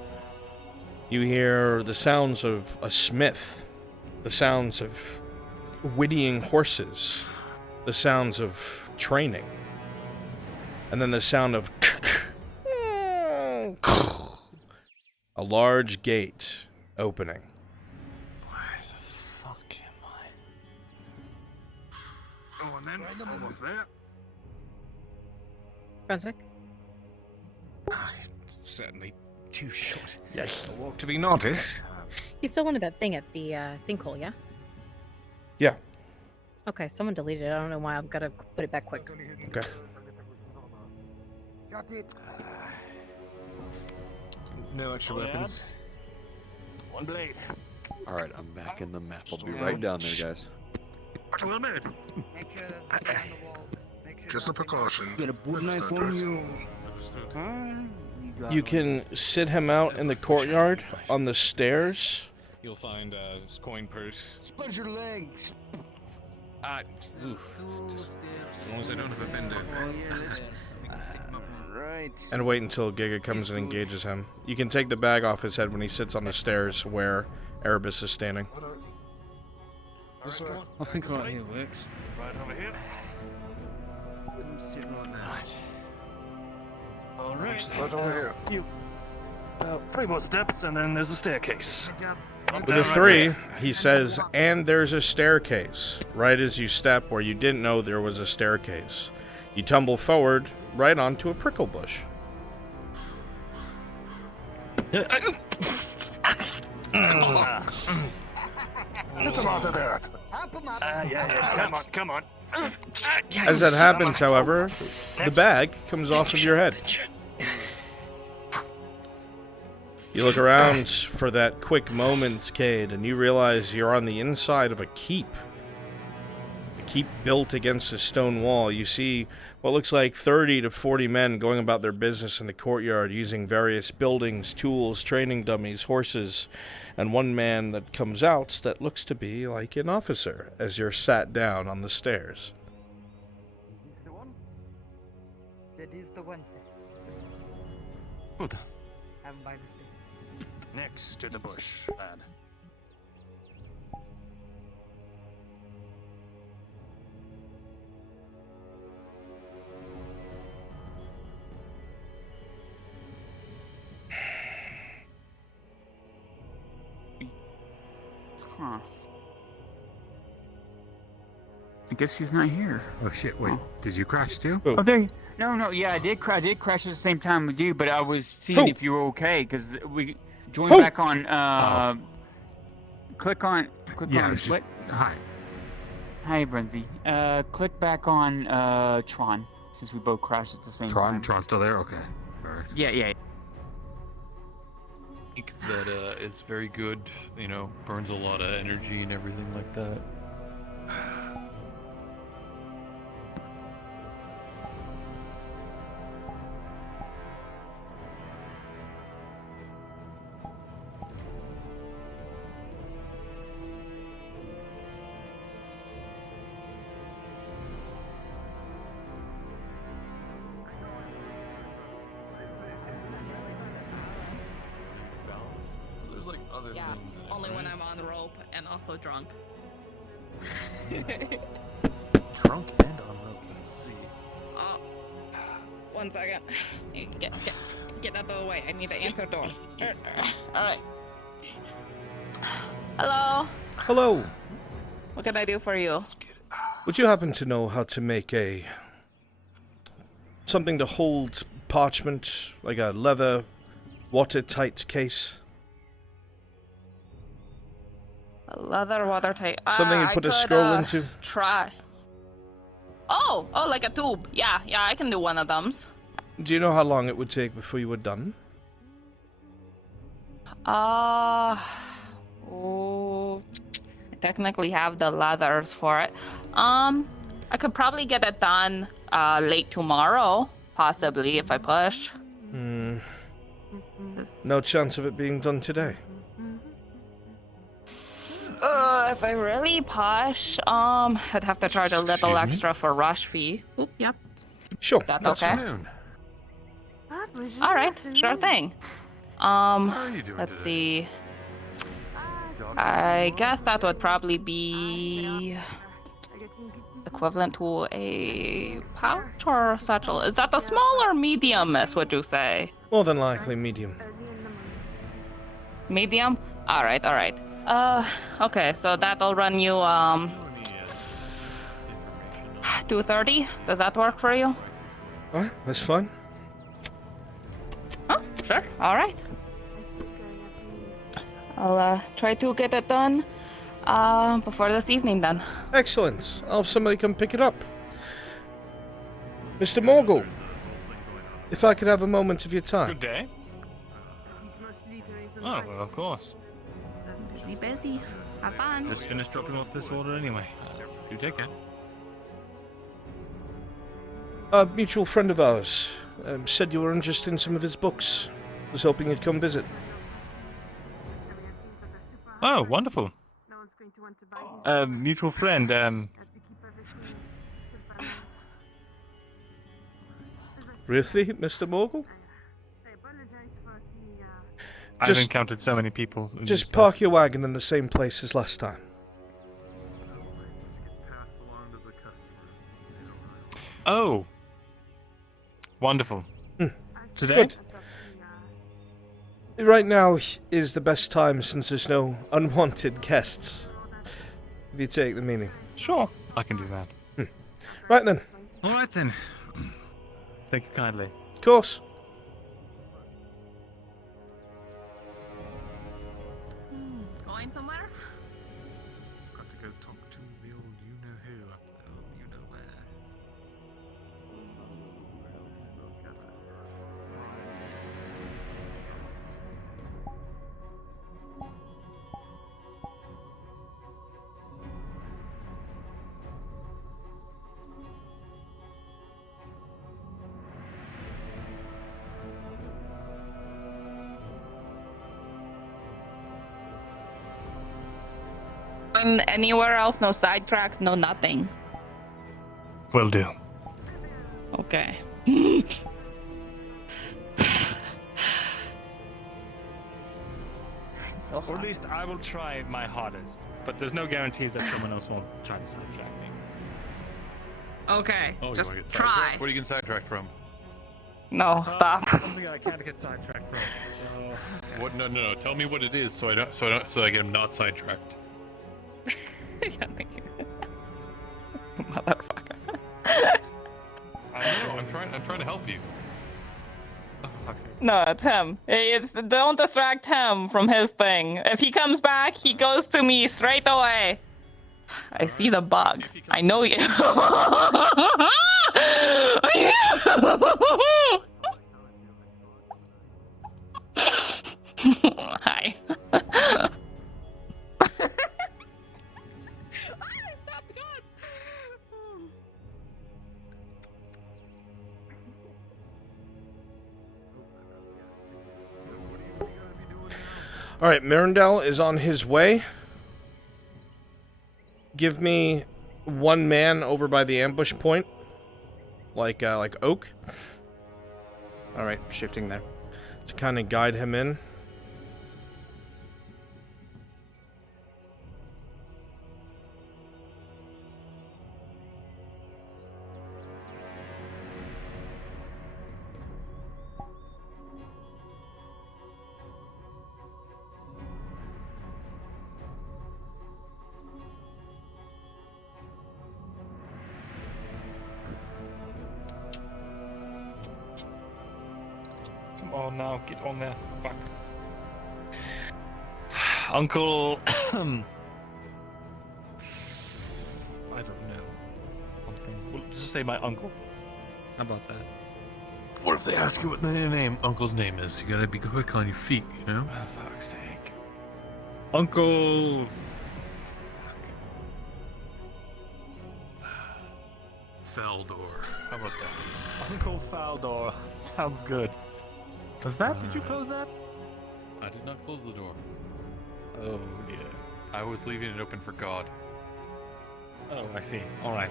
You hear the sounds of a smith, the sounds of whinnying horses, the sounds of training, and then the sound of a large gate opening. Where the fuck am I? Oh, and then almost there. Brunswick? Certainly too short. Yes. A walk to be noticed. You still wanted that thing at the sinkhole, yeah? Yeah. Okay, someone deleted it. I don't know why. I've got to put it back quick. Okay. Shut it. No extra weapons. One blade. Alright, I'm back in the map. I'll be right down there, guys. Well made. Make sure it's on the walls. Make sure Just a precaution. Get a boot knife on you. You can sit him out in the courtyard on the stairs. You'll find his coin purse. Spread your legs. Oof. Just as long as I don't have a bender. Right. And wait until Giga comes and engages him. You can take the bag off his head when he sits on the stairs where Erebus is standing. I think right here works. Right over here. All right. Right over here. You. About 3 more steps, and then there's a staircase. With a 3, he says, and there's a staircase. Right as you step where you didn't know there was a staircase. You tumble forward right onto a prickle bush. Get him out of that. Yeah. Come on. As that happens, however, the bag comes off of your head. You look around for that quick moment, Cade, and you realize you're on the inside of a keep. A keep built against a stone wall. You see what looks like 30 to 40 men going about their business in the courtyard, using various buildings, tools, training dummies, horses, and one man that comes out that looks to be like an officer as you're sat down on the stairs. That is the one, sir. What the? Have him by the stairs. Next to the bush, lad. Huh. I guess he's not here. Oh shit! Wait, did you crash too? Oh, there. No. Yeah, I did crash. I did crash at the same time with you, but I was seeing if you were okay because we joined back on. Click on. What? Hi. Hi, Brunsy. Click back on Tron since we both crashed at the same time. Tron's still there. Okay. All right. Yeah. That is very good, burns a lot of energy and everything like that. Yeah, only when I'm on the rope and also drunk. Drunk and on rope. Let's see. 1 second. Get out of the way. I need to answer door. Alright. Hello? Hello. What can I do for you? Would you happen to know how to make something to hold parchment, like a leather, watertight case? A leather watertight. Something you put a scroll into? Try. Oh, like a tube. Yeah, I can do one of them. Do you know how long it would take before you were done? technically have the leathers for it. I could probably get it done late tomorrow, possibly, if I push. No chance of it being done today. If I really push, I'd have to charge a little extra for rush fee. Oop, yep. Sure. Is that that's okay? fine. All right, sure thing. Let's see. I guess that would probably be equivalent to a pouch or a satchel. Is that the small or medium, miss, would you say? More than likely medium. Medium? All right. Okay, so that'll run you, 230? Does that work for you? Alright, that's fine. Oh, sure. All right. I'll try to get it done before this evening then. Excellent. I'll have somebody come pick it up. Mr. Morgul, if I could have a moment of your time. Good day. Oh, well, of course. Busy. Have fun. Just finished dropping off this order anyway. You take care. A mutual friend of ours said you were interested in some of his books. Was hoping you'd come visit. Oh, wonderful. Mutual friend, Really, Mr. Morgul? I've encountered so many people. Just park your wagon in the same place as last time. Oh. Wonderful. Today? Good. Right now is the best time since there's no unwanted guests. If you take the meaning. Sure, I can do that. Right then. All right then. Thank you kindly. Of course. Going somewhere? Got to go talk to the old you-know-who up there, you-know-where. Anywhere else? No sidetracks? No nothing? Will do. Okay. So or at least I will try my hardest. But there's no guarantees that someone else won't try to sidetrack me. Okay, Oh, just you want to get try. sidetracked? What are you getting sidetracked from? No, stop. Something I can't get sidetracked from. So. What? No. Tell me what it is, so I get him not sidetracked. Motherfucker. I know. I'm trying to help you. Oh, fuck's sake. No, it's him. Don't distract him from his thing. If he comes back, he goes to me straight away. I see the bug. I know you. Hi. Alright, Mirandel is on his way. Give me one man over by the ambush point. Like Oak. Alright, shifting there. To kind of guide him in. Come on now, get on there. Fuck. Uncle. I don't know. Something. Well, just say my uncle. How about that? What if they ask you what the uncle's name is? You gotta be quick on your feet, you know? Oh, fuck's sake. Uncle. Faldor. How about that? Uncle Faldor. Sounds good. Was that? Did you close that? I did not close the door. Oh dear. I was leaving it open for God. Oh, I see. All right.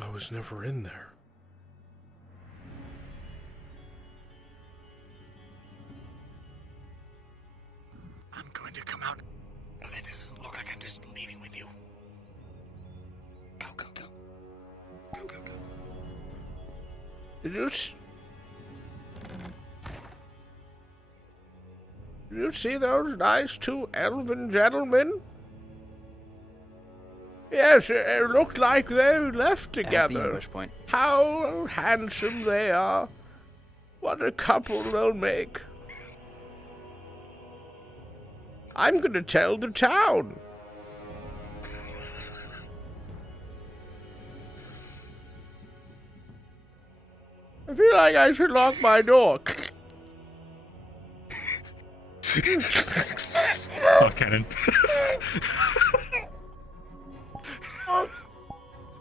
I was never in there. I'm going to come out. Oh, that doesn't look like I'm just leaving with you. Go, go, go. Go, go, go. Did you see those nice two elven gentlemen? Yes, it looked like they left the together. ambush point. How handsome they are. What a couple they'll make. I'm gonna tell the town. I feel like I should lock my door. It's not canon.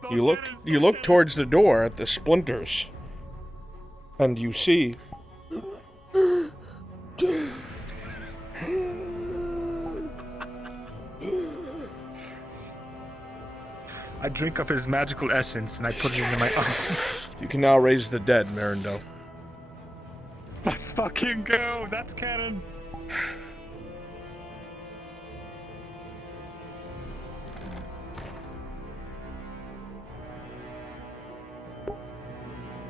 You look towards the door at the splinters, and you see I drink up his magical essence and I put it into my arm. you can now raise the dead, Marindo. Let's fucking go. That's canon.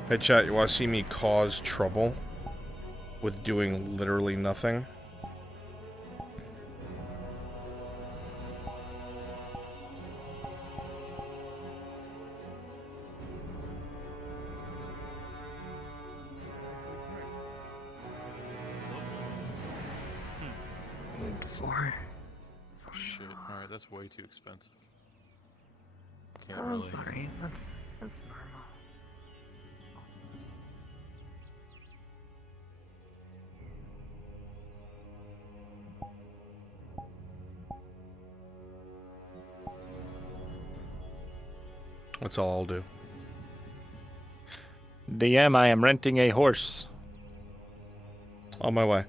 Hey chat, you want to see me cause trouble with doing literally nothing? Shit. Alright, that's way too expensive. Can't Oh, really. sorry. That's normal. That's all I'll do. DM, I am renting a horse. On my way.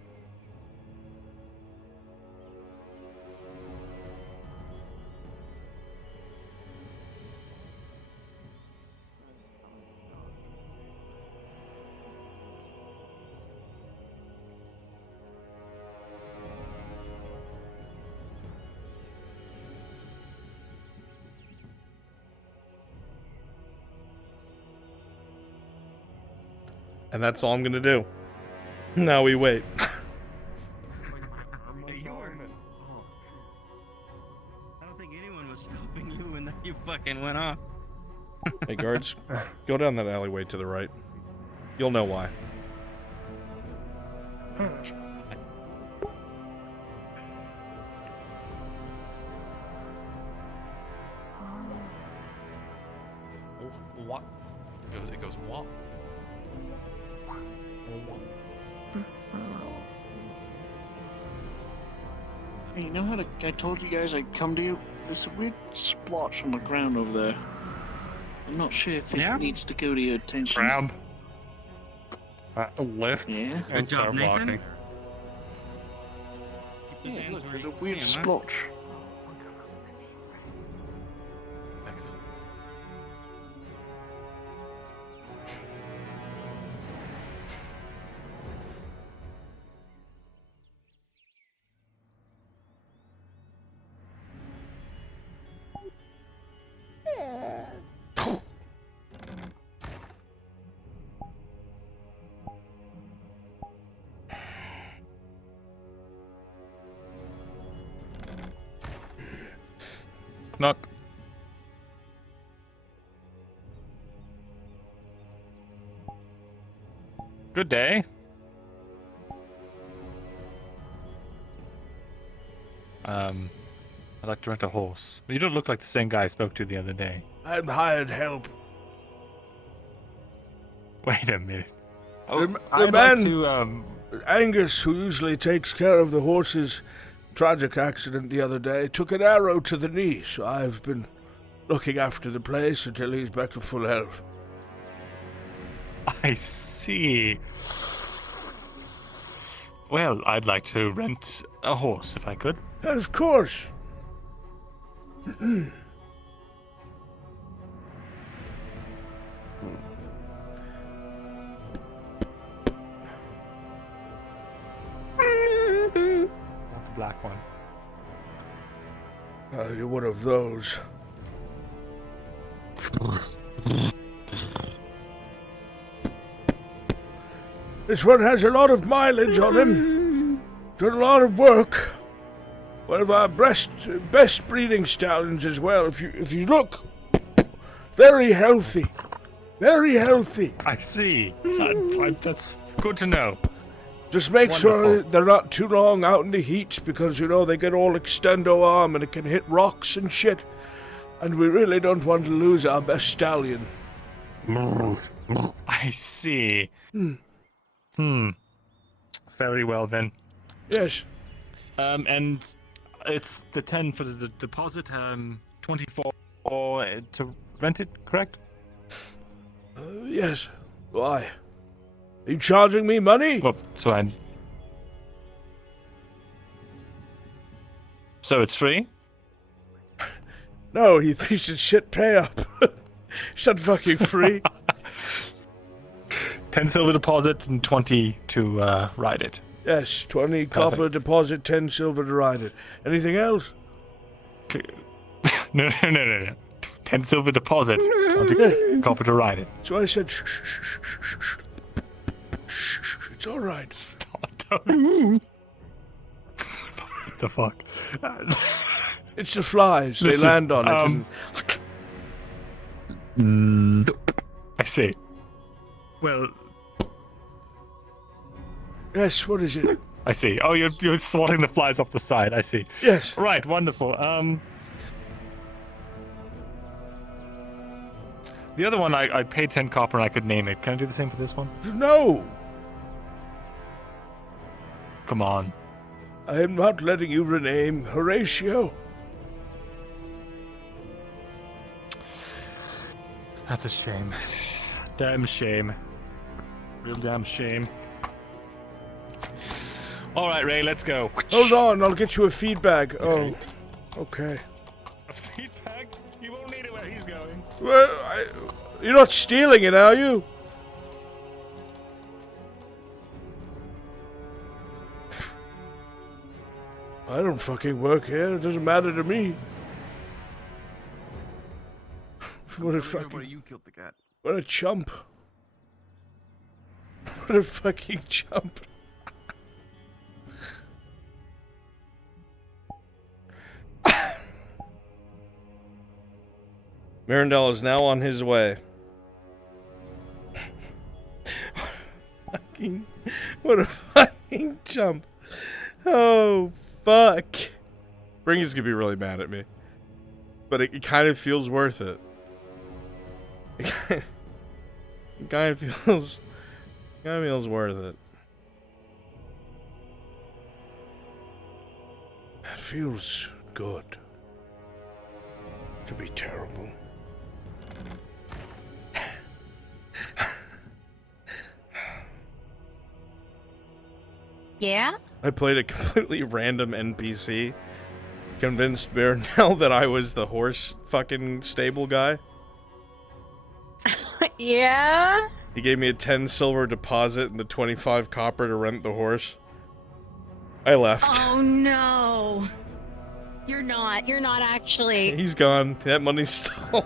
And that's all I'm gonna do. Now we wait. You were. I don't think anyone was stopping you when you fucking went off. Hey guards, go down that alleyway to the right. You'll know why. What? It goes what? Hey, you know how I told you guys I'd come to you? There's a weird splotch on the ground over there. I'm not sure if it needs to go to your attention. Grab. Lift. Yeah. And start walking. Yeah, look, there's a weird splotch. Excellent. Knock. Good day. I'd like to rent a horse. You don't look like the same guy I spoke to the other day. I'm hired help. Wait a minute. The I'd man, like to, Angus, who usually takes care of the horses, tragic accident the other day. Took an arrow to the knee, so I've been looking after the place until he's back to full health. I see. Well, I'd like to rent a horse if I could. Of course. Not the black one. You're one of those. This one has a lot of mileage on him. Done a lot of work. One of our best breeding stallions as well. If you look, very healthy. Very healthy. I see. That's good to know. Just make sure Wonderful. they're not too long out in the heat because, you know, they get all extendo arm and it can hit rocks and shit. And we really don't want to lose our best stallion. I see. Very well then. Yes. And it's the 10 for the deposit, 24 to rent it, correct? Yes. Why? Are you charging me money? Well, so it's free? No, you piece of shit, pay up. It's not fucking free. 10 silver deposit and 20 to ride it. Yes, 20 copper deposit, 10 silver to ride it. Anything else? No. 10 silver deposit, 20 copper to ride it. So I said, shh. It's all right. Stop. What the fuck? It's the flies. Listen, they land on it and... I see. Well... Yes, what is it? I see. Oh, you're swatting the flies off the side. I see. Yes. Right, wonderful. The other one, I paid 10 copper and I could name it. Can I do the same for this one? No! Come on. I am not letting you rename Horatio. That's a shame. Damn shame. Real damn shame. All right, Ray, let's go. Hold on, I'll get you a feed bag. Oh, okay. A feed bag? You won't need it where he's going. Well, you're not stealing it, are you? I don't fucking work here. It doesn't matter to me. What a fucking... You killed the cat. What a chump. What a fucking chump. Mirandel is now on his way. What a fucking chump. Oh, fuck. Bringy's gonna be really mad at me. But it kind of feels worth it. It kind of feels worth it. It feels good to be terrible. Yeah? I played a completely random NPC. Convinced Mirandel that I was the horse fucking stable guy. Yeah? He gave me a 10 silver deposit and the 25 copper to rent the horse. I left. Oh no. You're not actually. He's gone. That money's stole.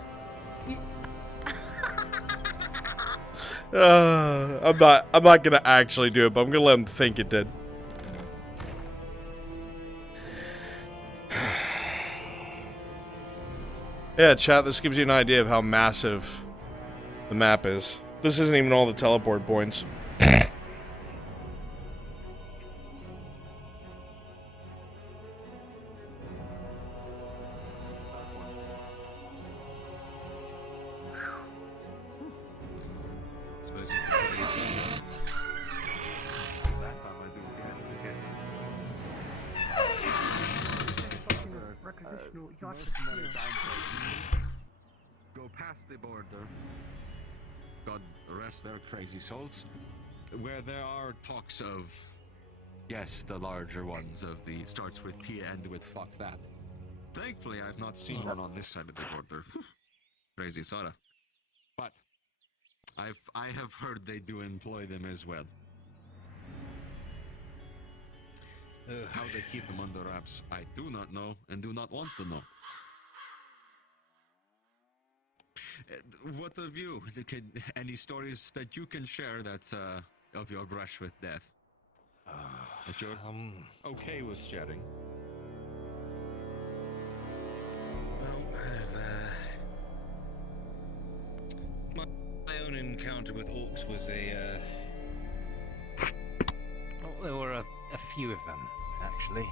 I'm not gonna actually do it, but I'm gonna let him think it did. Yeah, chat, this gives you an idea of how massive the map is. This isn't even all the teleport points. past the border, God rest their crazy souls, where there are talks of, yes, the larger ones of the starts with T, end with fuck that. Thankfully, I've not seen one on this side of the border. Crazy sorta. But I have heard they do employ them as well. How they keep them under wraps, I do not know and do not want to know. What of you? Any stories that you can share that of your brush with death? That you're okay with sharing? Well, my own encounter with orcs was a. Well, there were a few of them, actually.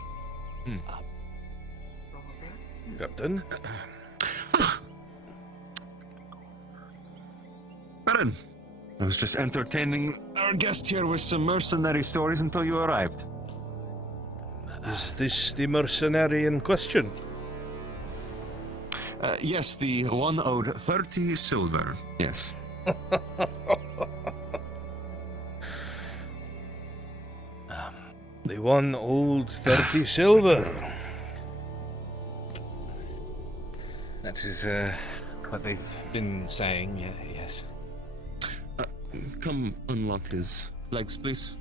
Captain? Baron, I was just entertaining our guest here with some mercenary stories until you arrived. Is this the mercenary in question? Yes, the one owed 30 silver. Yes. The one owed 30 silver. That is what they've been saying, yes. Come unlock his legs, please.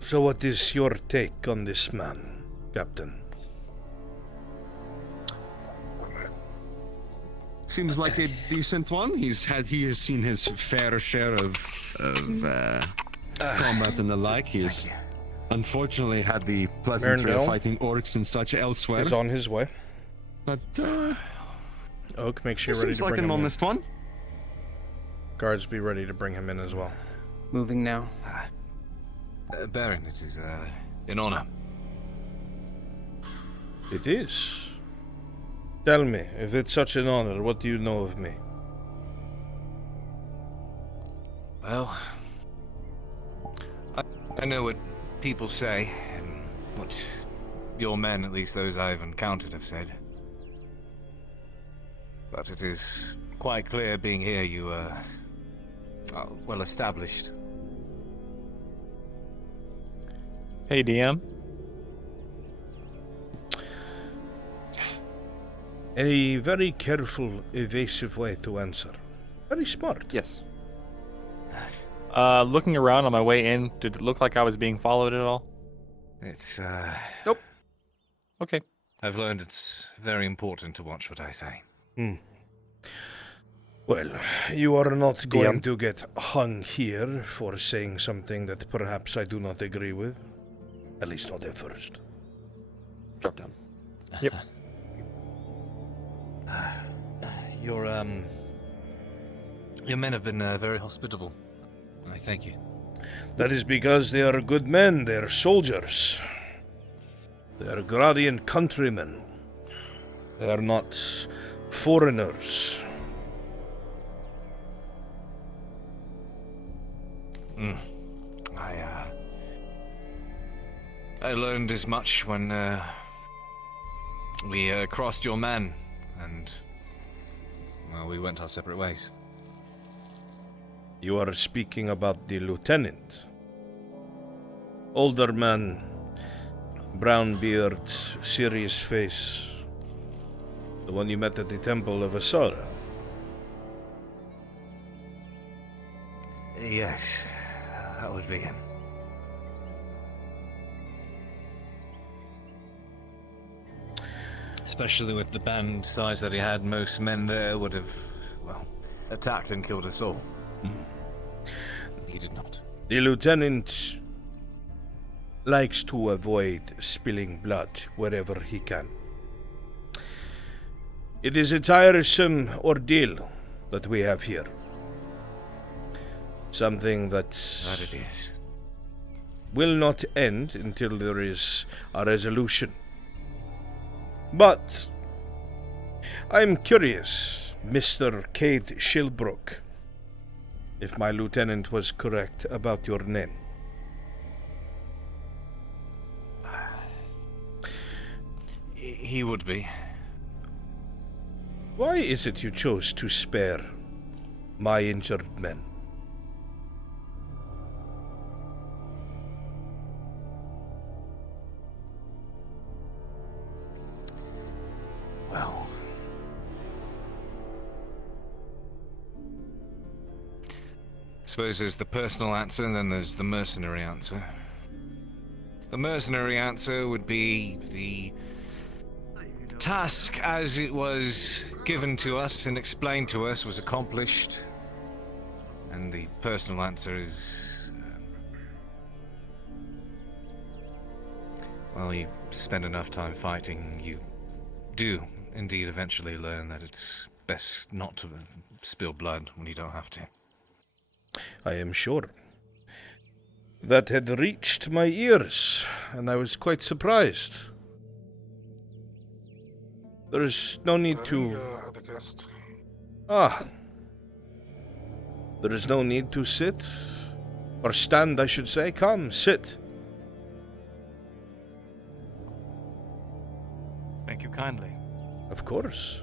So what is your take on this man, Captain? Seems like a decent one. He has seen his fair share of combat and the like. He has unfortunately had the pleasantry of fighting orcs and such elsewhere. He's on his way. But Oak, make sure you're ready to bring him in. Seems like an honest one. Guards, be ready to bring him in as well. Moving now. Baron, it is an honor. It is. Tell me, if it's such an honor, what do you know of me? Well, I know what people say, and what your men, at least those I've encountered, have said. But it is quite clear, being here, you are well established. Hey, DM. A very careful, evasive way to answer. Very smart. Yes. Looking around on my way in, did it look like I was being followed at all? It's, Nope. Okay. I've learned it's very important to watch what I say. Well, you are not going to get hung here for saying something that perhaps I do not agree with. At least not at first. Drop down. Yep. Your men have been very hospitable. I thank you. That is because they are good men, they are soldiers. They are Gradian countrymen. They are not foreigners. I learned as much when we crossed your man, and well, we went our separate ways. You are speaking about the lieutenant. Older man, brown beard, serious face. The one you met at the Temple of Asara. Yes, that would be him. Especially with the band size that he had, most men there would have, well, attacked and killed us all. He did not. The lieutenant likes to avoid spilling blood wherever he can. It is a tiresome ordeal that we have here. Something that it is. Will not end until there is a resolution. But I'm curious, Mr. Cade Shilbrook, if my lieutenant was correct about your name. He would be. Why is it you chose to spare my injured men? Well, I suppose there's the personal answer and then there's the mercenary answer. The mercenary answer would be the task as it was given to us and explained to us was accomplished. And the personal answer is... well, you spend enough time fighting, you do indeed eventually learn that it's best not to spill blood when you don't have to. I am sure. That had reached my ears, and I was quite surprised. There is no need to... Ah. There is no need to sit. Or stand, I should say. Come, sit. Thank you kindly. Of course.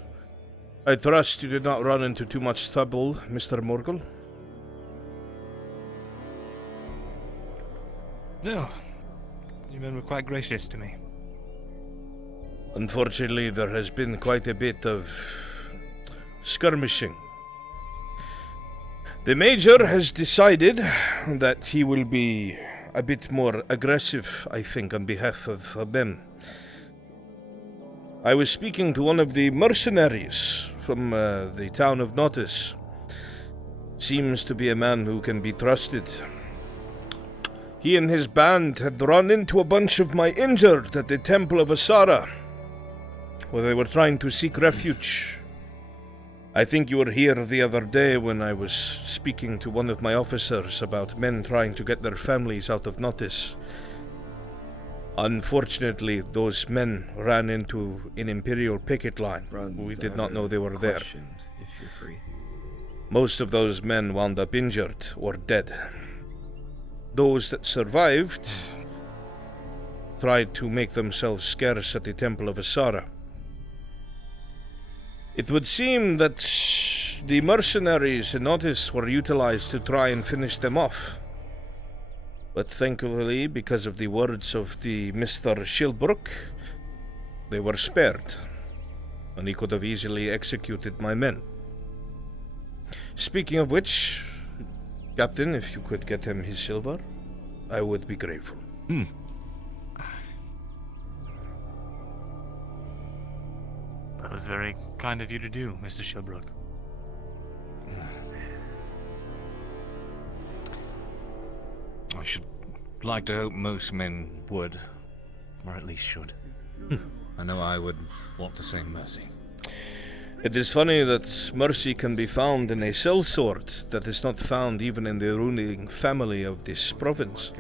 I trust you did not run into too much trouble, Mr. Morgul. No. You men were quite gracious to me. Unfortunately, there has been quite a bit of skirmishing. The Major has decided that he will be a bit more aggressive, I think, on behalf of them. I was speaking to one of the mercenaries from the town of Notus. Seems to be a man who can be trusted. He and his band had run into a bunch of my injured at the Temple of Asara, where they were trying to seek refuge. I think you were here the other day when I was speaking to one of my officers about men trying to get their families out of Notus. Unfortunately, those men ran into an Imperial picket line. We did not know they were there. If you're free. Most of those men wound up injured or dead. Those that survived tried to make themselves scarce at the Temple of Asara. It would seem that the mercenaries in Notus were utilized to try and finish them off. But thankfully, because of the words of the Mr. Shilbrook, they were spared, and he could have easily executed my men. Speaking of which, Captain, if you could get him his silver, I would be grateful. That was very kind of you to do, Mr. Shilbrook. I should like to hope most men would, or at least should. I know I would want the same mercy. It is funny that mercy can be found in a sellsword that is not found even in the ruling family of this province.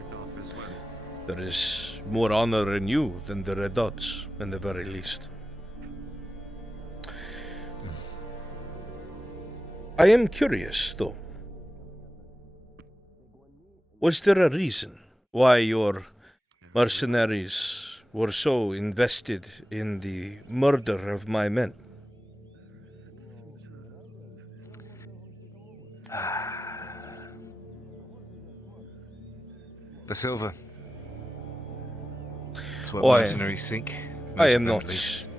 There is more honor in you than the Red Dots, in the very least. I am curious, though. Was there a reason why your mercenaries were so invested in the murder of my men? The silver. That's what mercenaries seek. I am not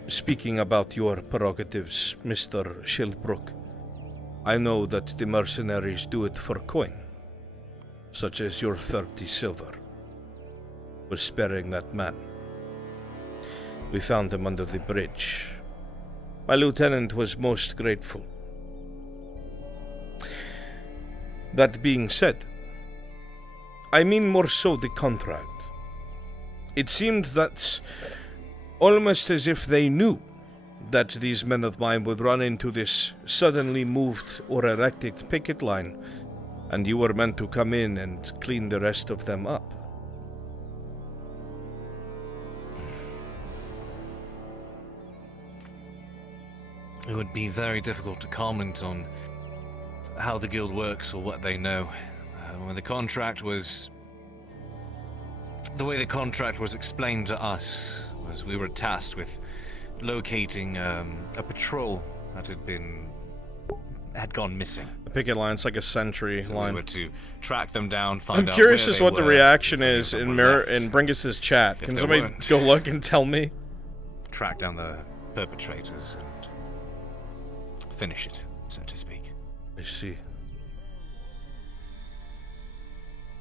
speaking about your prerogatives, Mr. Shilbrook. I know that the mercenaries do it for coin, such as your 30 silver, for sparing that man. We found him under the bridge. My lieutenant was most grateful. That being said, I mean more so the contract. It seemed that almost as if they knew that these men of mine would run into this suddenly moved or erected picket line, and you were meant to come in and clean the rest of them up. It would be very difficult to comment on how the guild works or what they know. When the contract was... The way the contract was explained to us was we were tasked with locating a patrol that had gone missing. A picket line's like a sentry line. We were to track them down, find I'm out curious where as they what the were, reaction if any of is them in were left. in Bringus's chat. If Can they somebody weren't, go look and tell me? track down the perpetrators and finish it, so to speak. I see.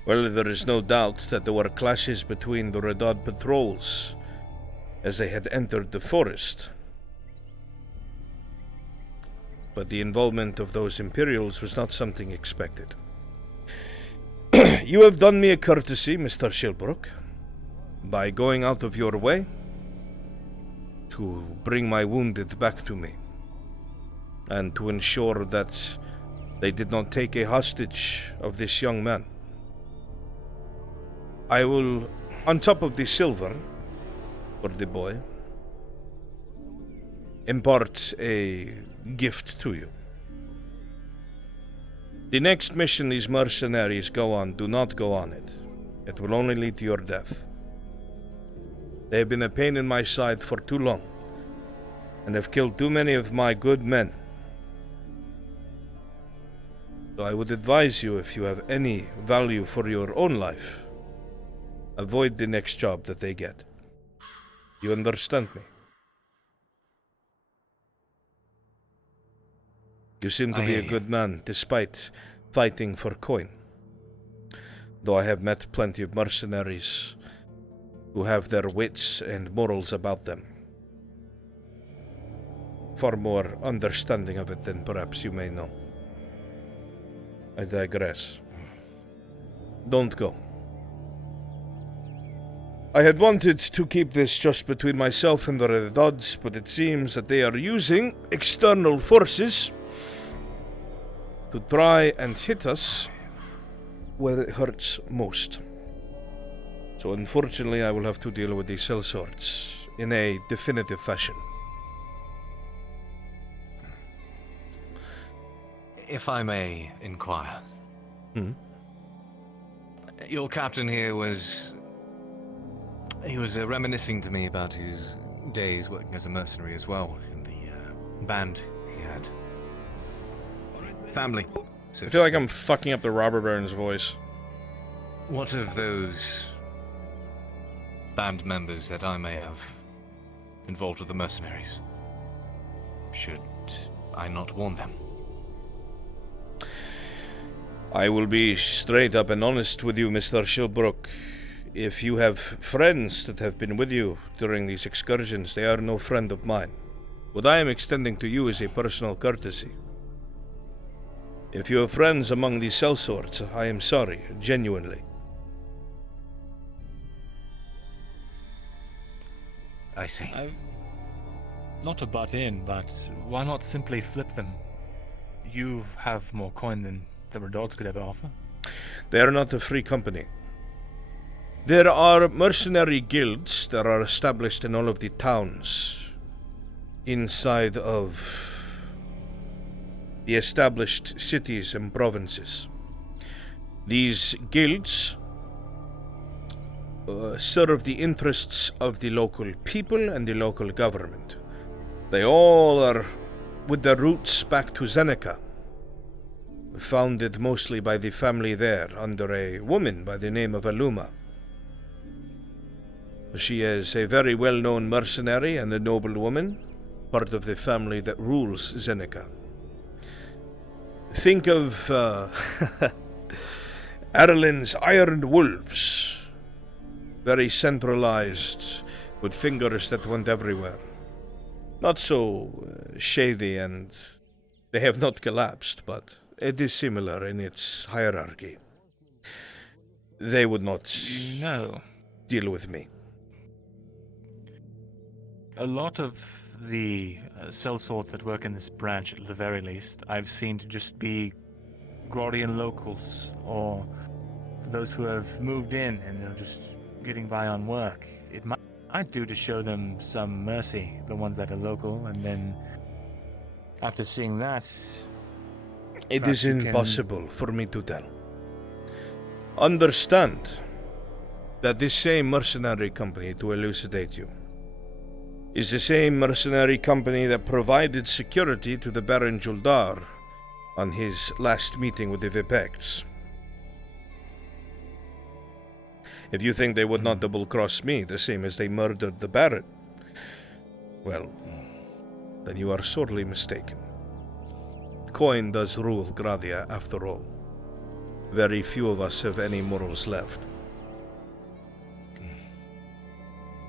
Well, there is no doubt that there were clashes between the Redod patrols as they had entered the forest. But the involvement of those Imperials was not something expected. You have done me a courtesy, Mr. Shilbrook, by going out of your way to bring my wounded back to me, and to ensure that they did not take a hostage of this young man. I will, on top of the silver for the boy, impart a gift to you. The next mission these mercenaries go on, do not go on it. It will only lead to your death. They have been a pain in my side for too long, and have killed too many of my good men. So I would advise you, if you have any value for your own life, avoid the next job that they get. You understand me? You seem to be a good man, despite fighting for coin. Though I have met plenty of mercenaries who have their wits and morals about them. Far more understanding of it than perhaps you may know. I digress. Don't go. I had wanted to keep this just between myself and the Redods, but it seems that they are using external forces to try and hit us where it hurts most. So unfortunately, I will have to deal with the sellswords in a definitive fashion. If I may inquire. Your captain here was reminiscing to me about his days working as a mercenary as well, in the band he had. Family. I feel like I'm fucking up the robber baron's voice. What of those band members that I may have involved with the mercenaries? Should I not warn them? I will be straight up and honest with you, Mr. Shilbrook. If you have friends that have been with you during these excursions, they are no friend of mine. What I am extending to you is a personal courtesy. If you have friends among these sellswords, I am sorry, genuinely. I see. Not to butt in, but why not simply flip them? You have more coin than the Redods could ever offer. They are not a free company. There are mercenary guilds that are established in all of the towns inside of the established cities and provinces. These guilds serve the interests of the local people and the local government. They all are with their roots back to Zeneca, founded mostly by the family there under a woman by the name of Aluma. She is a very well-known mercenary and a noble woman, part of the family that rules Zeneca. Think of Erlin's Iron Wolves, very centralized, with fingers that went everywhere. Not so shady, and they have not collapsed, but it is similar in its hierarchy. They would not deal with me. A lot of the sellswords that work in this branch, at the very least, I've seen to just be Grodian locals, or those who have moved in and are just getting by on work. It might do to show them some mercy, the ones that are local, and then after seeing that... It is impossible for me to tell. Understand that this same mercenary company, to elucidate you, is the same mercenary company that provided security to the Baron Juldar on his last meeting with the Vipects. If you think they would not double-cross me, the same as they murdered the Baron, well, then you are sorely mistaken. Coin does rule Gradia, after all. Very few of us have any morals left.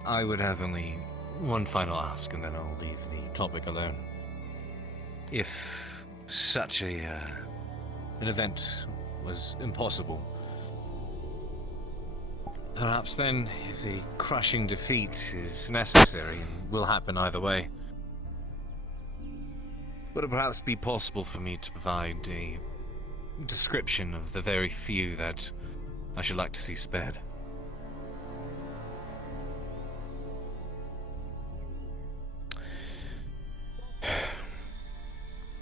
I would have only one final ask, and then I'll leave the topic alone. If such an event was impossible, perhaps then, if a crushing defeat is necessary, will happen either way, would it perhaps be possible for me to provide a description of the very few that I should like to see spared?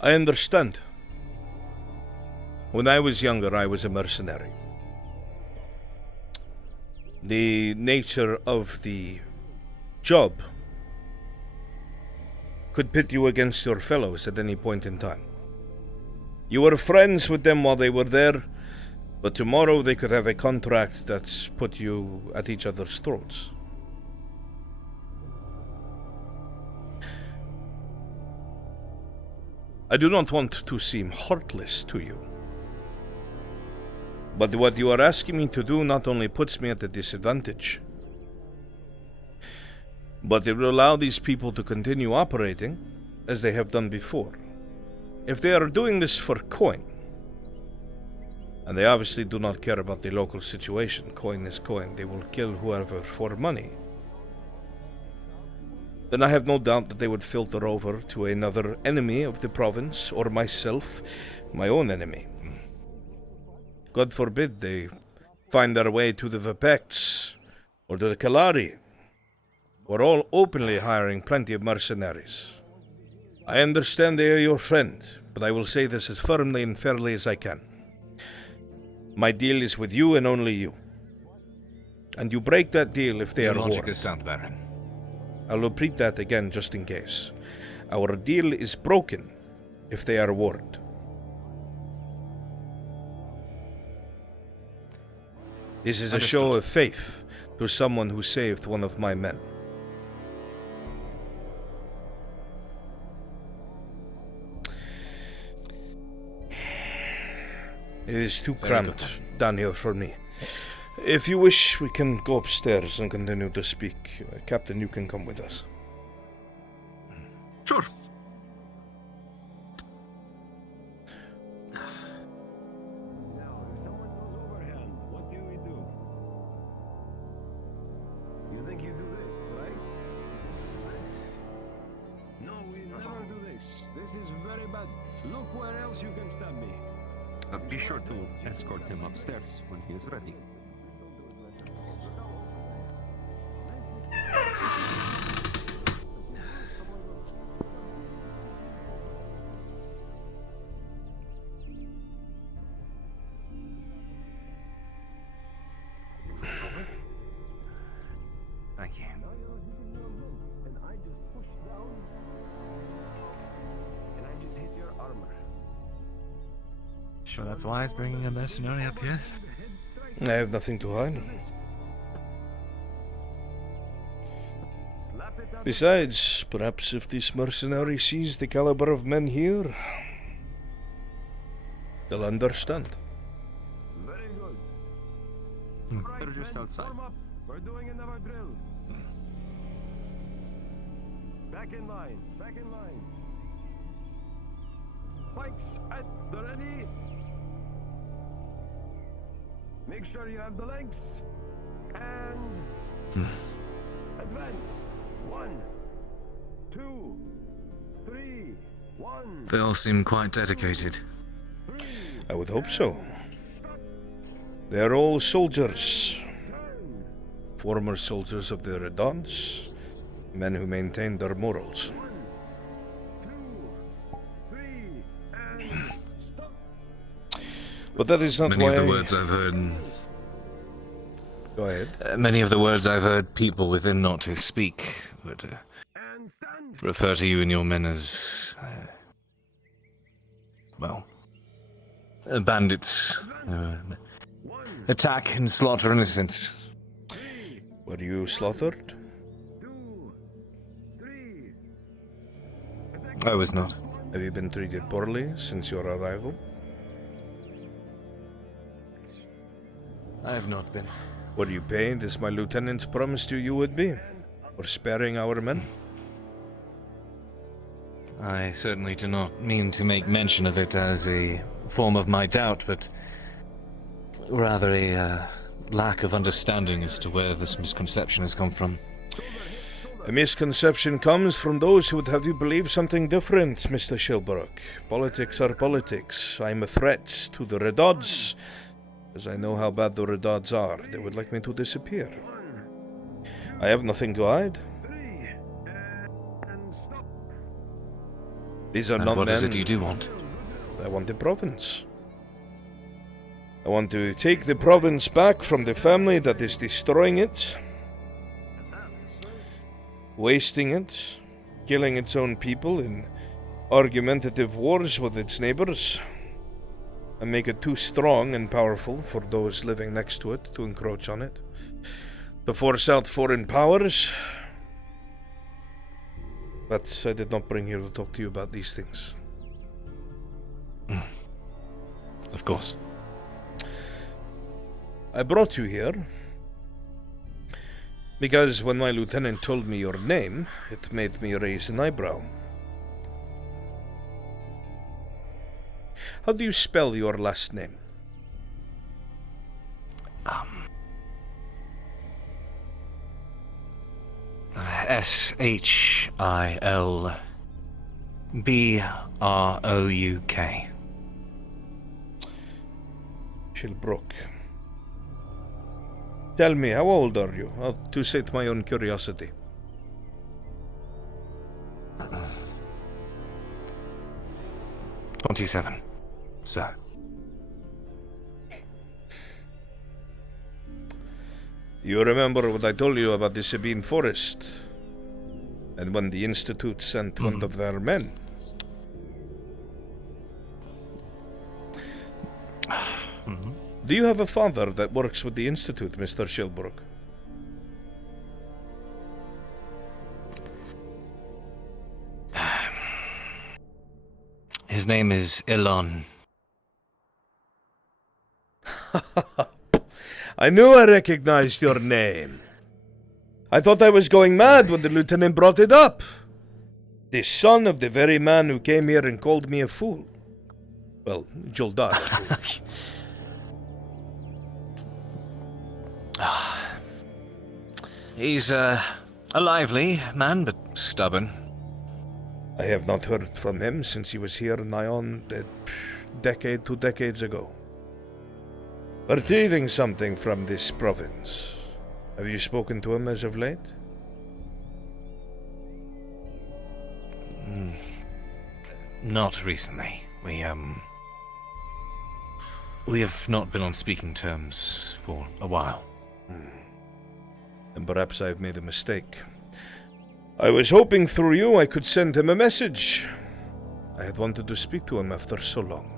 I understand. When I was younger, I was a mercenary. The nature of the job could pit you against your fellows at any point in time. You were friends with them while they were there, but tomorrow they could have a contract that's put you at each other's throats. I do not want to seem heartless to you, but what you are asking me to do not only puts me at a disadvantage, but it will allow these people to continue operating as they have done before. If they are doing this for coin, and they obviously do not care about the local situation, coin is coin, they will kill whoever for money, then I have no doubt that they would filter over to another enemy of the province, or myself, my own enemy. God forbid they find their way to the Vipects, or to the Kalari. We're all openly hiring plenty of mercenaries. I understand they are your friend, but I will say this as firmly and fairly as I can. My deal is with you and only you. And you break that deal if they are warned. Logic is sound, Baron. I'll repeat that again just in case. Our deal is broken if they are warned. This is a show of faith to someone who saved one of my men. It is too cramped down here for me. If you wish, we can go upstairs and continue to speak. Captain, you can come with us. Sure. You think you do this, right? No, we never do this. This is very bad. Look where else you can stab me. Be sure to escort him upstairs when he is ready. Thank you. And I just push down. And I just hit your armor. Sure that's wise bringing a mercenary up here? I have nothing to hide. Besides, perhaps if this mercenary sees the caliber of men here, they'll understand. Very good. They're just outside. Form up. We're doing another drill. Back in line. Back in line. Spikes at the ready. Make sure you have the legs. And advance. 1, 2, 3, 1. They all seem quite dedicated. I would hope so. They are all soldiers. Former soldiers of the Redans, men who maintain their morals. But that is not Many why of the words I've heard. Go ahead. Many of the words I've heard people within Noctis speak would refer to you and your men as, well, bandits. Attack and slaughter innocents. Were you slaughtered? I was not. Have you been treated poorly since your arrival? I have not been. Were you paid as my lieutenant promised you would be? For sparing our men? I certainly do not mean to make mention of it as a form of my doubt, but rather a lack of understanding as to where this misconception has come from. The misconception comes from those who would have you believe something different, Mr. Shilbrook. Politics are politics. I'm a threat to the Red Odds, as I know how bad the Red Odds are. They would like me to disappear. I have nothing to hide. These are not men. What is it you do want? I want the province. I want to take the province back from the family that is destroying it, wasting it, killing its own people in argumentative wars with its neighbors, and make it too strong and powerful for those living next to it to encroach on it, to force out foreign powers. But I did not bring here to talk to you about these things. Of course. I brought you here because when my lieutenant told me your name, it made me raise an eyebrow. How do you spell your last name? Shilbrook. Shilbrook. Tell me, how old are you? To sate my own curiosity. Uh, 27, sir. You remember what I told you about the Sabine Forest? And when the Institute sent one of their men? Do you have a father that works with the Institute, Mr. Shilbrook? His name is Elon. I knew I recognized your name. I thought I was going mad when the lieutenant brought it up. The son of the very man who came here and called me a fool. Well, Juldar a fool. He's a lively man, but stubborn. I have not heard from him since he was here nigh on a decade, 2 decades ago. Retrieving something from this province. Have you spoken to him as of late? Not recently. We have not been on speaking terms for a while. And perhaps I have made a mistake. I was hoping through you I could send him a message. I had wanted to speak to him after so long.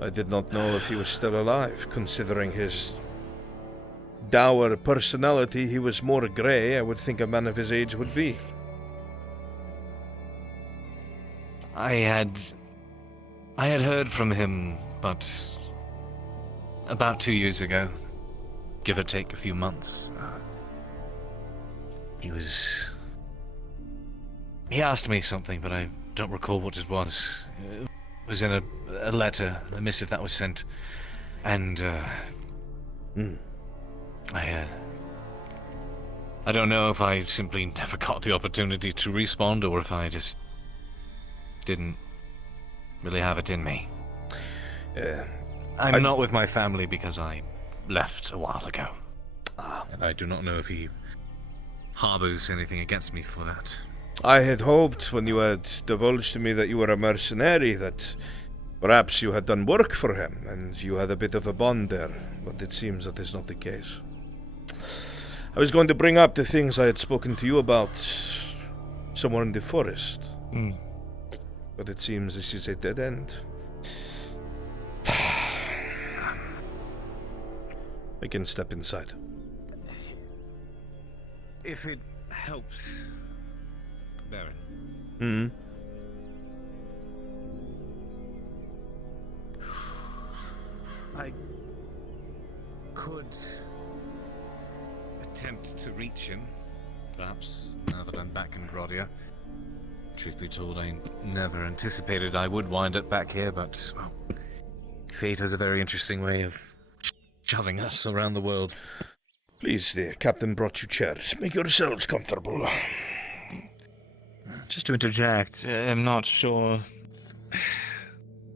I did not know if he was still alive, considering his dour personality. He was more grey, I would think a man of his age would be. I had heard from him, but about 2 years ago, give or take a few months. He asked me something, but I don't recall what it was. It was in a letter, a missive that was sent, and I don't know if I simply never got the opportunity to respond, or if I just didn't really have it in me. I'm not with my family because I left a while ago. And I do not know if he harbors anything against me for that. I had hoped when you had divulged to me that you were a mercenary that perhaps you had done work for him and you had a bit of a bond there, but it seems that is not the case. I was going to bring up the things I had spoken to you about somewhere in the forest. Hmm. But it seems this is a dead end. We can step inside. If it helps, Baron. Hmm. I could attempt to reach him, perhaps, now that I'm back in Grodia. Truth be told, I never anticipated I would wind up back here, but, well, fate has a very interesting way of shoving us around the world. Please, the captain brought you chairs. Make yourselves comfortable. Just to interject, I'm not sure.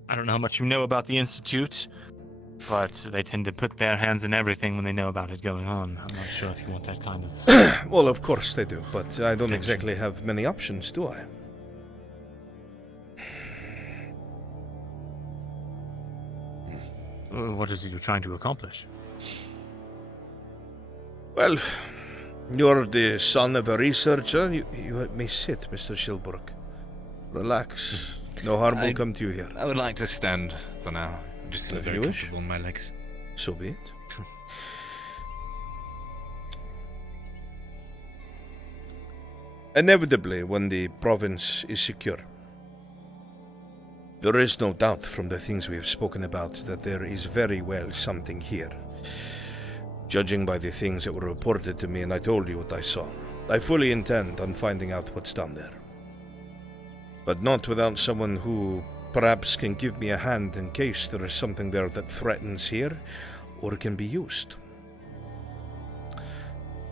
I don't know how much you know about the Institute, but they tend to put their hands in everything when they know about it going on. I'm not sure if you want that kind of... Well, of course they do, but I don't exactly have many options, do I? What is it you're trying to accomplish? Well, you're the son of a researcher. You may sit, Mr. Shilbrook. Relax. No harm will come to you here. I would like to stand for now. I just feel If very you wish. comfortable on my legs. So be it. Inevitably, when the province is secure, there is no doubt from the things we have spoken about that there is very well something here. Judging by the things that were reported to me, and I told you what I saw, I fully intend on finding out what's down there. But not without someone who perhaps can give me a hand in case there is something there that threatens here, or can be used.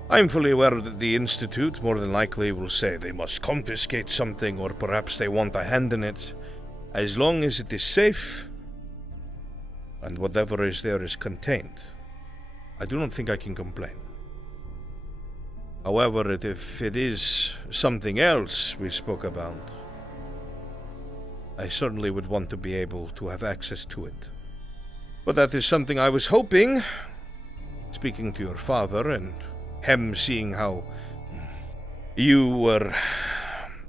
I'm fully aware that the Institute more than likely will say they must confiscate something, or perhaps they want a hand in it. As long as it is safe, and whatever is there is contained, I do not think I can complain. However, if it is something else we spoke about, I certainly would want to be able to have access to it. But that is something I was hoping, speaking to your father and him seeing how you were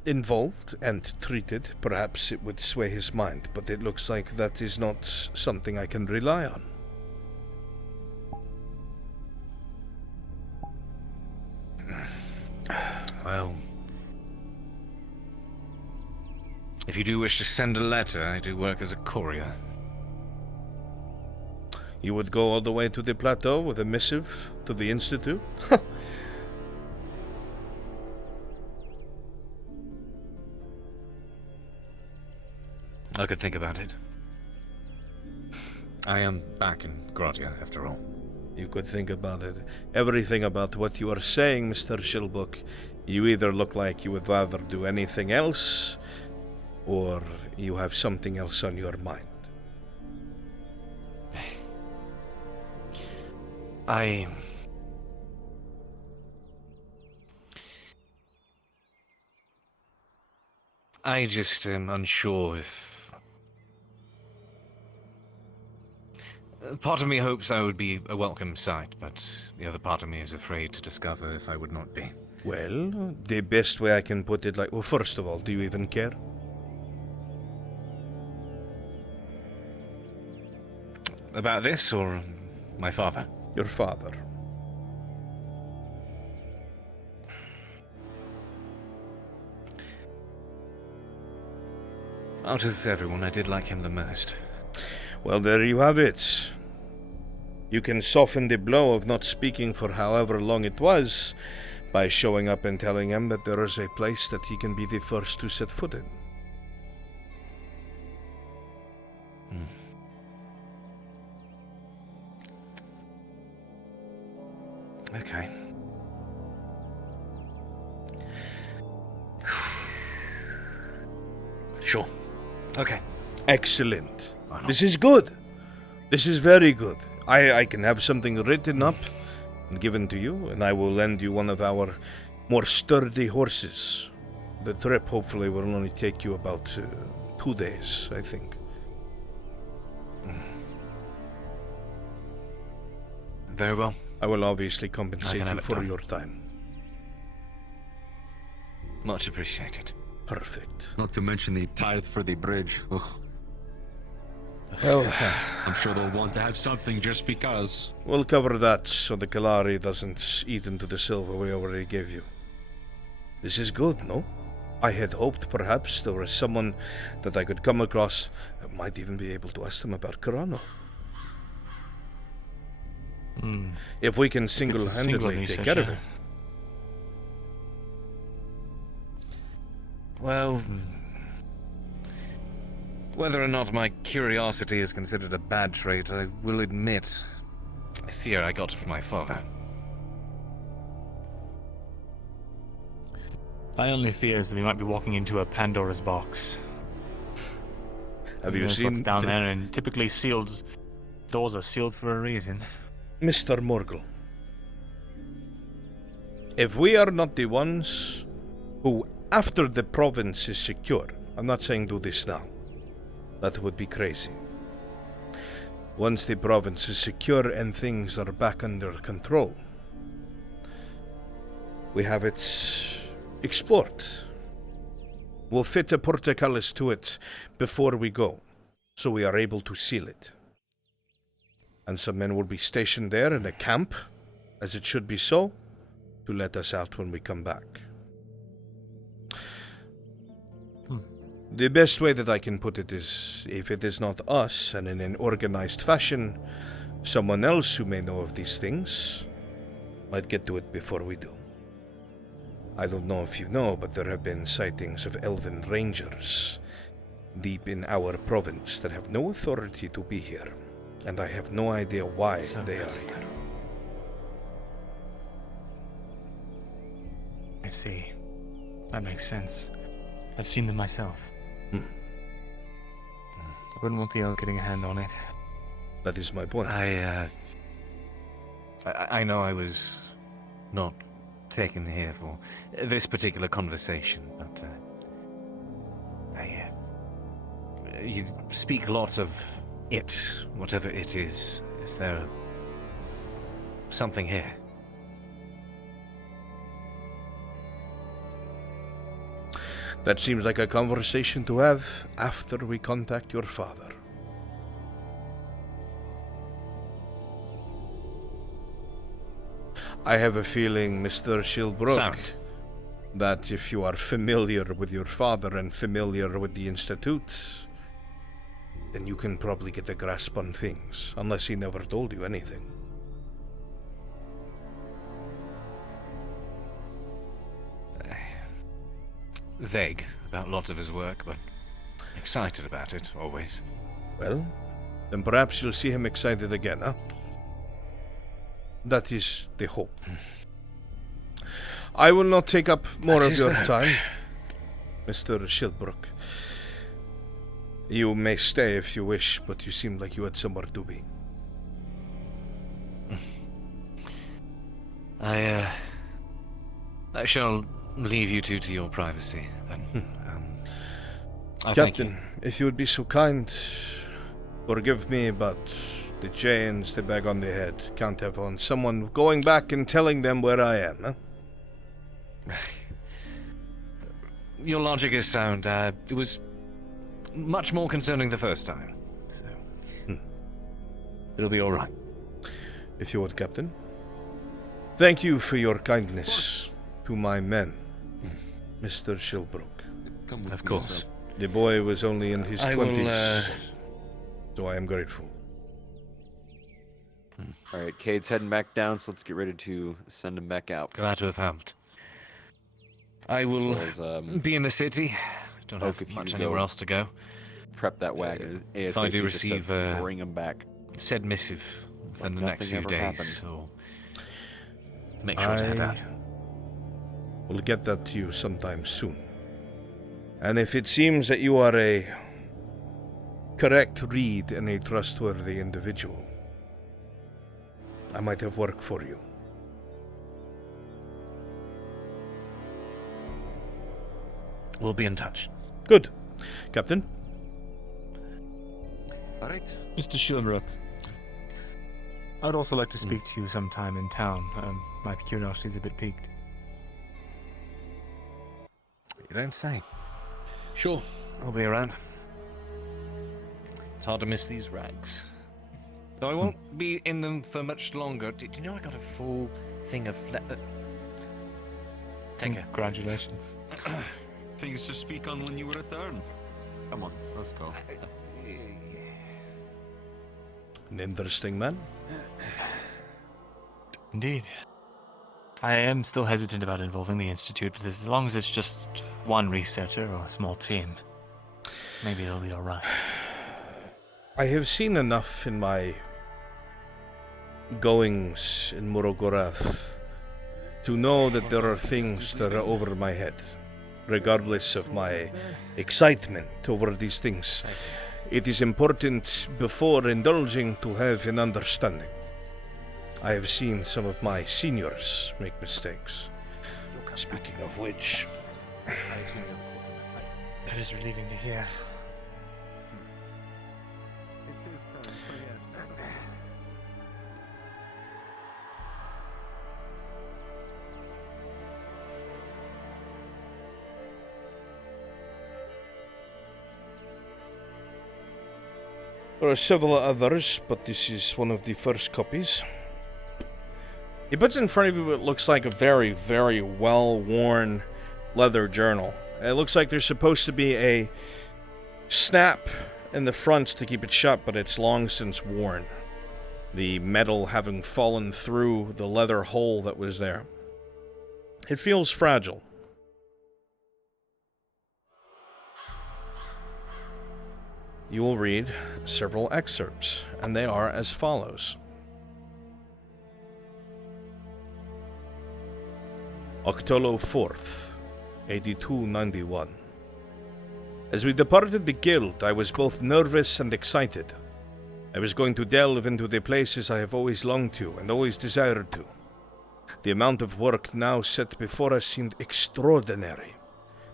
involved and treated, perhaps it would sway his mind, but it looks like that is not something I can rely on. Well, if you do wish to send a letter, I do work as a courier. You would go all the way to the plateau with a missive to the Institute? I could think about it. I am back in Grodia, after all. You could think about it. Everything about what you are saying, Mr. Shilbrook, you either look like you would rather do anything else, or you have something else on your mind. I just am unsure if... Part of me hopes I would be a welcome sight, but the other part of me is afraid to discover if I would not be. Well, the best way I can put it, well, first of all, do you even care? About this, or my father? Your father. Out of everyone, I did like him the most. Well, there you have it. You can soften the blow of not speaking for however long it was by showing up and telling him that there is a place that he can be the first to set foot in. Okay. Sure. Okay. Excellent. This is good. This is very good. I can have something written up and given to you, and I will lend you one of our more sturdy horses. The trip hopefully will only take you about 2 days, I think. Very well. I will obviously compensate you for your time. Much appreciated. Perfect. Not to mention the tithe for the bridge. Ugh. Well, I'm sure they'll want to have something just because. we'll cover that so the Kalari doesn't eat into the silver we already gave you. This is good, no? I had hoped perhaps there was someone that I could come across. I might even be able to ask them about Carano. If we can single-handedly take care of it. Well, whether or not my curiosity is considered a bad trait, I will admit, I fear I got it from my father. My only fear is that we might be walking into a Pandora's box. Have you Knows seen what's down there? And typically sealed doors are sealed for a reason. Mr. Morgul, if we are not the ones who, after the province is secure, I'm not saying do this now, that would be crazy. Once the province is secure and things are back under control, we have it explored. We'll fit a portcullis to it before we go, so we are able to seal it. And some men will be stationed there in a camp, as it should be so, to let us out when we come back. The best way that I can put it is, if it is not us, and in an organized fashion, someone else who may know of these things might get to it before we do. I don't know if you know, but there have been sightings of elven rangers deep in our province that have no authority to be here, and I have no idea why they are here. I see. That makes sense. I've seen them myself. I wouldn't want the elk getting a hand on it. That is my point. I know I was not taken here for this particular conversation, but you speak lots of it, whatever it is. Is there something here? That seems like a conversation to have after we contact your father. I have a feeling, Mr. Shilbrook, that if you are familiar with your father and familiar with the Institute, then you can probably get a grasp on things, unless he never told you anything. Vague about a lot of his work, but excited about it, always. Well, then perhaps you'll see him excited again, huh? That is the hope. I will not take up more of your time, Mr. Shilbrook. You may stay if you wish, but you seem like you had somewhere to be. I shall leave you two to your privacy, then. Captain, if you would be so kind, forgive me, but the chains, the bag on the head, can't have on someone going back and telling them where I am, huh? Your logic is sound. It was much more concerning the first time, so it'll be all right. If you would, Captain. Thank you for your kindness to my men, Mr. Shilbrook. Of course. The boy was only in his 20s, so I am grateful. All right, Cade's heading back down, so let's get ready to send him back out. Glad to have helped. I will be in the city. Don't have much anywhere else to go. Prep that wagon ASAP. If I do receive bring him back. Said missive in the next few days, happened. so make sure to head out. We'll get that to you sometime soon. And if it seems that you are a correct read and a trustworthy individual, I might have work for you. We'll be in touch. Good. Captain? All right. Mr. Shilbrook, I'd also like to speak to you sometime in town. My curiosity is a bit piqued. You don't say. Sure, I'll be around. It's hard to miss these rags. Though I won't be in them for much longer. Do you know I got a full thing of Take care. Congratulations. Things to speak on when you return. Come on, let's go. An interesting man. Indeed. I am still hesitant about involving the Institute, but as long as it's just one researcher or a small team, maybe it'll be alright. I have seen enough in my goings in Murogorath to know that there are things that are over my head, regardless of my excitement over these things. It is important before indulging to have an understanding. I have seen some of my seniors make mistakes. Speaking of which... That is relieving to hear. There are several others, but this is one of the first copies. He puts in front of you what looks like a very, very well-worn leather journal. It looks like there's supposed to be a snap in the front to keep it shut, but it's long since worn. The metal having fallen through the leather hole that was there. It feels fragile. You will read several excerpts, and they are as follows. October 4th, 8291. As we departed the guild, I was both nervous and excited. I was going to delve into the places I have always longed to and always desired to. The amount of work now set before us seemed extraordinary.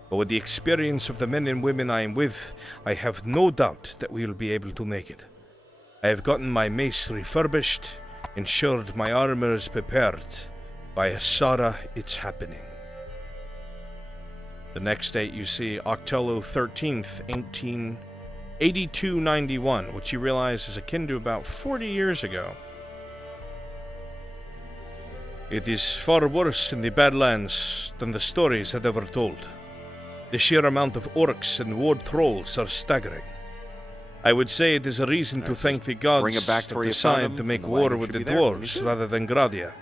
But with the experience of the men and women I am with, I have no doubt that we will be able to make it. I have gotten my mace refurbished, ensured my armor is prepared. By Asara, it's happening. The next date you see, October 13th, 8291, which you realize is akin to about 40 years ago. It is far worse in the Badlands than the stories had ever told. The sheer amount of orcs and ward trolls are staggering. I would say it is a reason to thank the gods bring it back to that where you found decided them, to make and the war wagon with should the be there when you dwarves do. rather than Gradia,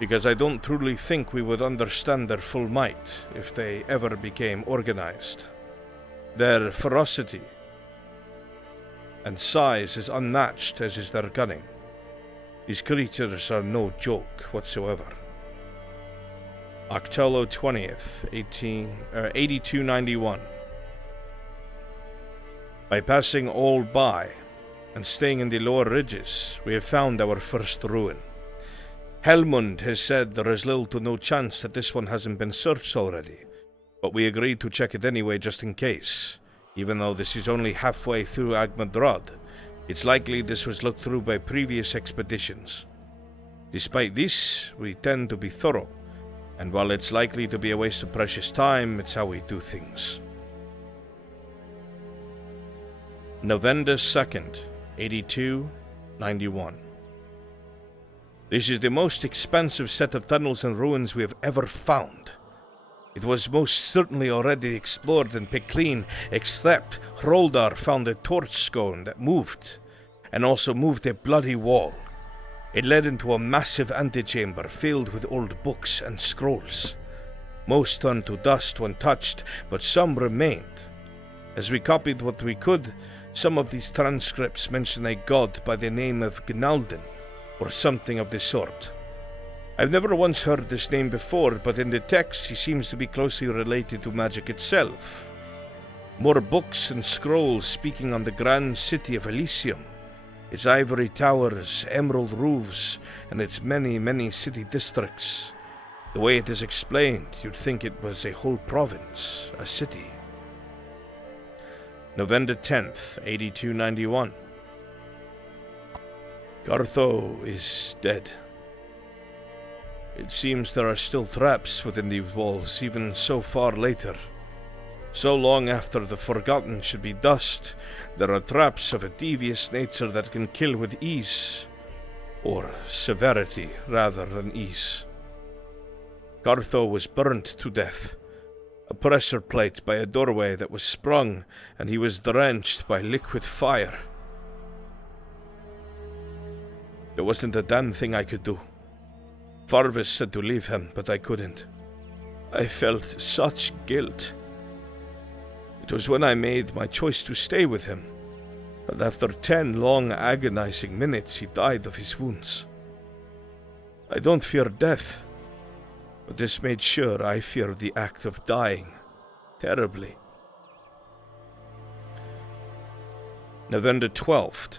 because I don't truly think we would understand their full might if they ever became organized. Their ferocity and size is unmatched, as is their cunning. These creatures are no joke whatsoever. October 20th, 8291. By passing all by and staying in the lower ridges, we have found our first ruin. Helmund has said there is little to no chance that this one hasn't been searched already, but we agreed to check it anyway just in case. Even though this is only halfway through Agmadrod, it's likely this was looked through by previous expeditions. Despite this, we tend to be thorough, and while it's likely to be a waste of precious time, it's how we do things. November 2nd, 8291. This is the most expansive set of tunnels and ruins we have ever found. It was most certainly already explored and picked clean, except Hroldar found a torch scone that moved, and also moved a bloody wall. It led into a massive antechamber filled with old books and scrolls. Most turned to dust when touched, but some remained. As we copied what we could, some of these transcripts mention a god by the name of Gnaldin, or something of the sort. I've never once heard this name before, but in the text he seems to be closely related to magic itself. More books and scrolls speaking on the grand city of Elysium, its ivory towers, emerald roofs, and its many, many city districts. The way it is explained, you'd think it was a whole province, a city. November 10th, 8291. Gartho is dead. It seems there are still traps within these walls, even so far later. So long after the forgotten should be dust, there are traps of a devious nature that can kill with ease. Or severity rather than ease. Gartho was burnt to death. A pressure plate by a doorway that was sprung, and he was drenched by liquid fire. There wasn't a damn thing I could do. Farvis said to leave him, but I couldn't. I felt such guilt. It was when I made my choice to stay with him, that after 10 long agonizing minutes he died of his wounds. I don't fear death, but this made sure I fear the act of dying, terribly. November 12th,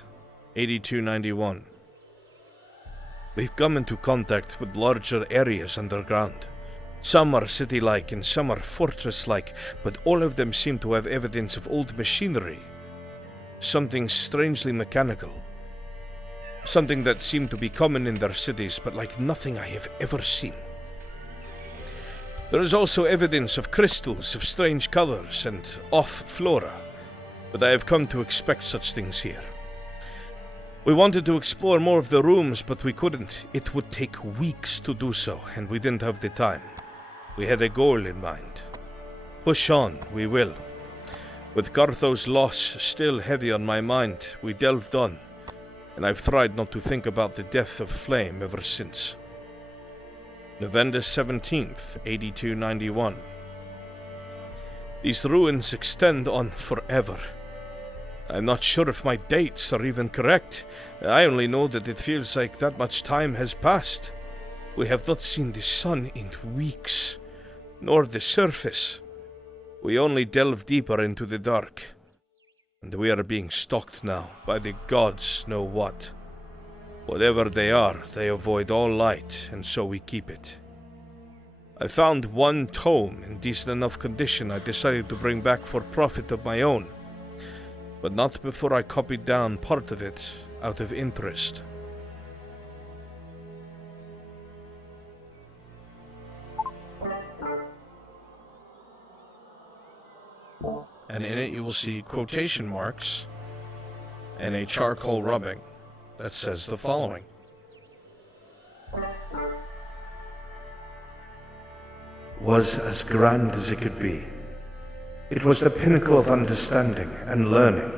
8291. We've come into contact with larger areas underground. Some are city-like and some are fortress-like, but all of them seem to have evidence of old machinery. Something strangely mechanical. Something that seemed to be common in their cities, but like nothing I have ever seen. There is also evidence of crystals of strange colors and off-flora, but I have come to expect such things here. We wanted to explore more of the rooms, but we couldn't. It would take weeks to do so, and we didn't have the time. We had a goal in mind. Push on, we will. With Gartho's loss still heavy on my mind, we delved on, and I've tried not to think about the death of Flame ever since. November 17th, 8291. These ruins extend on forever. I'm not sure if my dates are even correct. I only know that it feels like that much time has passed. We have not seen the sun in weeks, nor the surface. We only delve deeper into the dark, and we are being stalked now by the gods know what. Whatever they are, they avoid all light, and so we keep it. I found one tome in decent enough condition I decided to bring back for profit of my own, but not before I copied down part of it out of interest. And in it you will see quotation marks and a charcoal rubbing that says the following. Was as grand as it could be. It was the pinnacle of understanding and learning,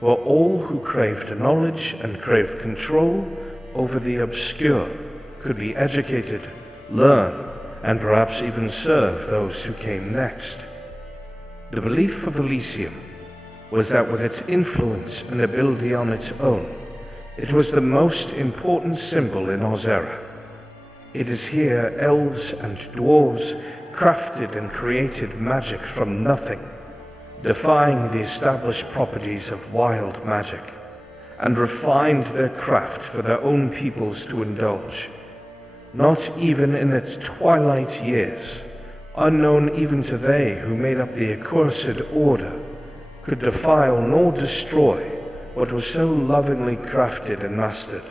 where all who craved knowledge and craved control over the obscure could be educated, learn, and perhaps even serve those who came next. The belief of Elysium was that with its influence and ability on its own, it was the most important symbol in Ozera. It is here elves and dwarves crafted and created magic from nothing, defying the established properties of wild magic, and refined their craft for their own peoples to indulge. Not even in its twilight years, unknown even to they who made up the accursed order, could defile nor destroy what was so lovingly crafted and mastered.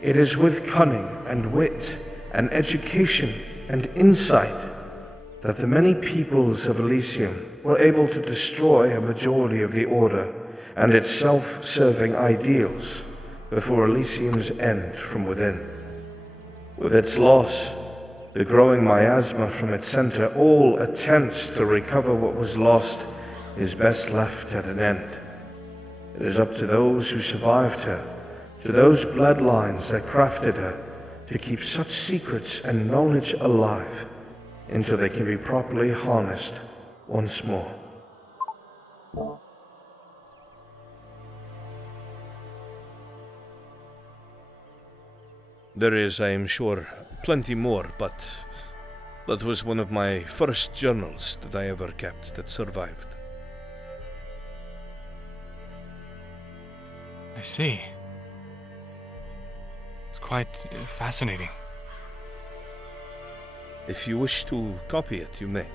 It is with cunning and wit and education and insight that the many peoples of Elysium were able to destroy a majority of the Order and its self-serving ideals before Elysium's end from within. With its loss, the growing miasma from its center, all attempts to recover what was lost is best left at an end. It is up to those who survived her, to those bloodlines that crafted her, to keep such secrets and knowledge alive until they can be properly harnessed once more. There is, I am sure, plenty more, but that was one of my first journals that I ever kept that survived. I see. It's quite fascinating. If you wish to copy it, you may.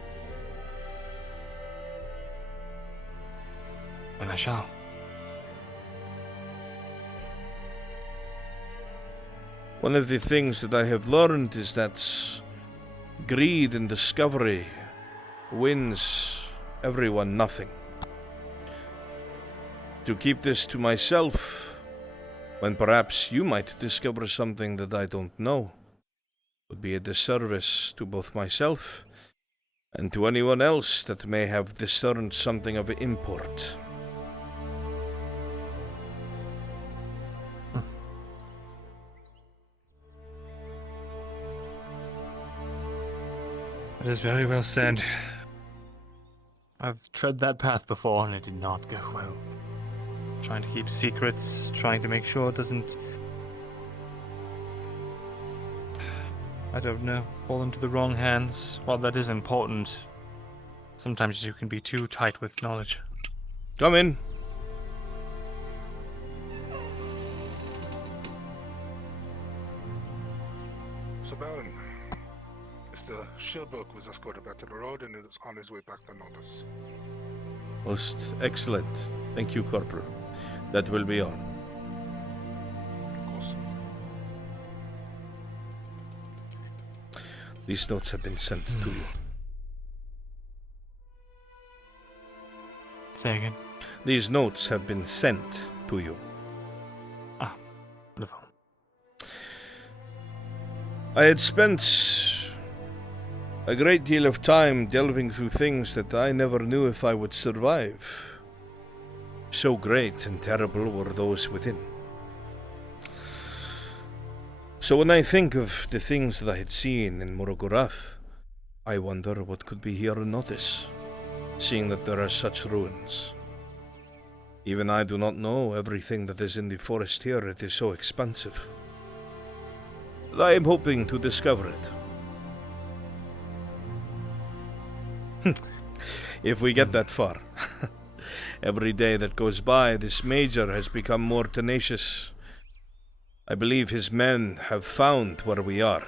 And I shall. One of the things that I have learned is that greed and discovery wins everyone nothing. To keep this to myself, when perhaps you might discover something that I don't know, would be a disservice to both myself and to anyone else that may have discerned something of import. That is very well said. I've tread that path before and it did not go well. Trying to keep secrets, trying to make sure it doesn't... I don't know, fall into the wrong hands. While that is important, sometimes you can be too tight with knowledge. Come in. So, Baron, Mr. Sherbrooke was escorted back to the road and is on his way back to Nodus. Most excellent. Thank you, Corporal. That will be all. Of course. These notes have been sent to you. Say again? These notes have been sent to you. Ah, wonderful. I had spent a great deal of time delving through things that I never knew if I would survive. So great and terrible were those within. So when I think of the things that I had seen in Morogarath, I wonder what could be here in Nodus, seeing that there are such ruins. Even I do not know everything that is in the forest here, it is so expansive. But I am hoping to discover it. If we get that far. Every day that goes by, this Major has become more tenacious. I believe his men have found where we are.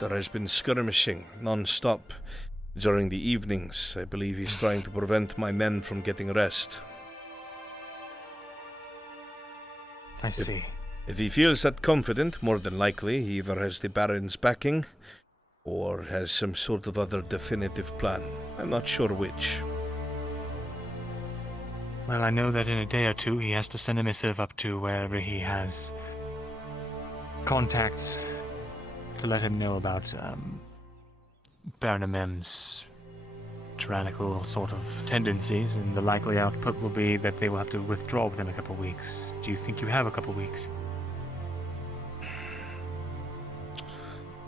There has been skirmishing non-stop during the evenings. I believe he's trying to prevent my men from getting rest. I see. If he feels that confident, more than likely he either has the Baron's backing or has some sort of other definitive plan. I'm not sure which. Well, I know that in a day or two he has to send a missive up to wherever he has contacts to let him know about Baron Amem's tyrannical sort of tendencies, and the likely output will be that they will have to withdraw within a couple of weeks. Do you think you have a couple of weeks?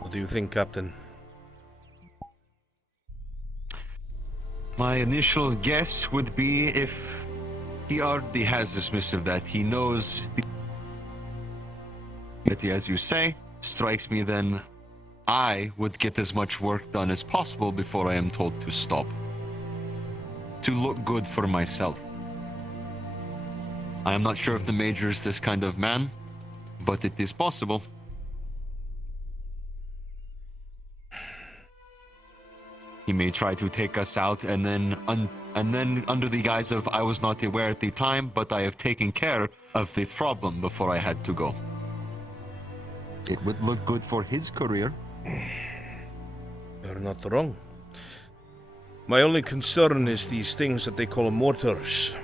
What do you think, Captain? My initial guess would be if he already has this missive that he knows that he, as you say, strikes me, then I would get as much work done as possible before I am told to stop. To look good for myself. I am not sure if the Major is this kind of man, but it is possible. He may try to take us out and then under the guise of I was not aware at the time, but I have taken care of the problem before I had to go. It would look good for his career. You're not wrong. My only concern is these things that they call mortars.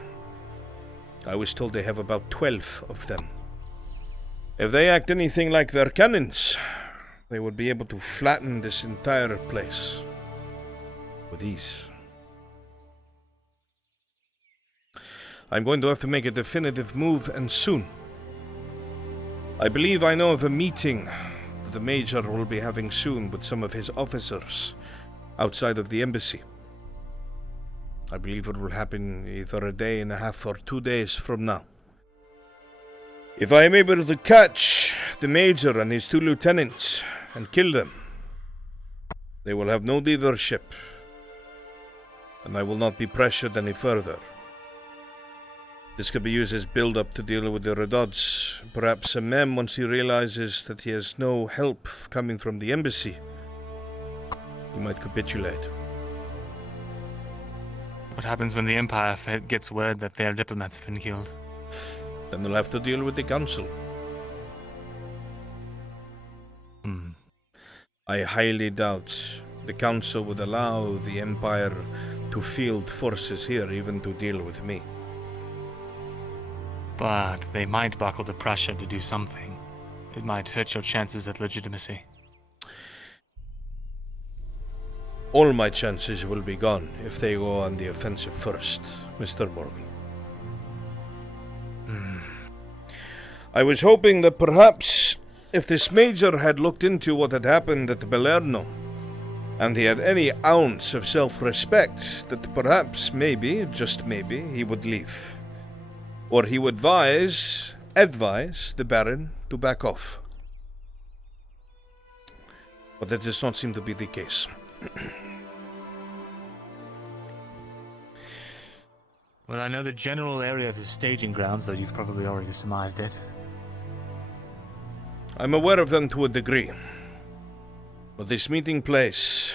I was told they have about 12 of them. If they act anything like their cannons, they would be able to flatten this entire place with ease. I'm going to have to make a definitive move, and soon. I believe I know of a meeting that the Major will be having soon with some of his officers outside of the embassy. I believe it will happen either a day and a half or 2 days from now. If I am able to catch the Major and his 2 lieutenants and kill them, they will have no leadership, and I will not be pressured any further. This could be used as build-up to deal with the Redods. Perhaps Amem, once he realizes that he has no help coming from the embassy, he might capitulate. What happens when the Empire gets word that their diplomats have been killed? Then they'll have to deal with the Council. I highly doubt the Council would allow the Empire to field forces here, even to deal with me. But they might buckle to pressure to do something. It might hurt your chances at legitimacy. All my chances will be gone if they go on the offensive first, Mr. Morgan. I was hoping that perhaps if this Major had looked into what had happened at Belerno, and he had any ounce of self-respect, that perhaps, maybe, just maybe, he would leave. Or he would advise the Baron to back off. But that does not seem to be the case. Well, I know the general area of his staging grounds, though you've probably already surmised it. I'm aware of them to a degree. But this meeting place,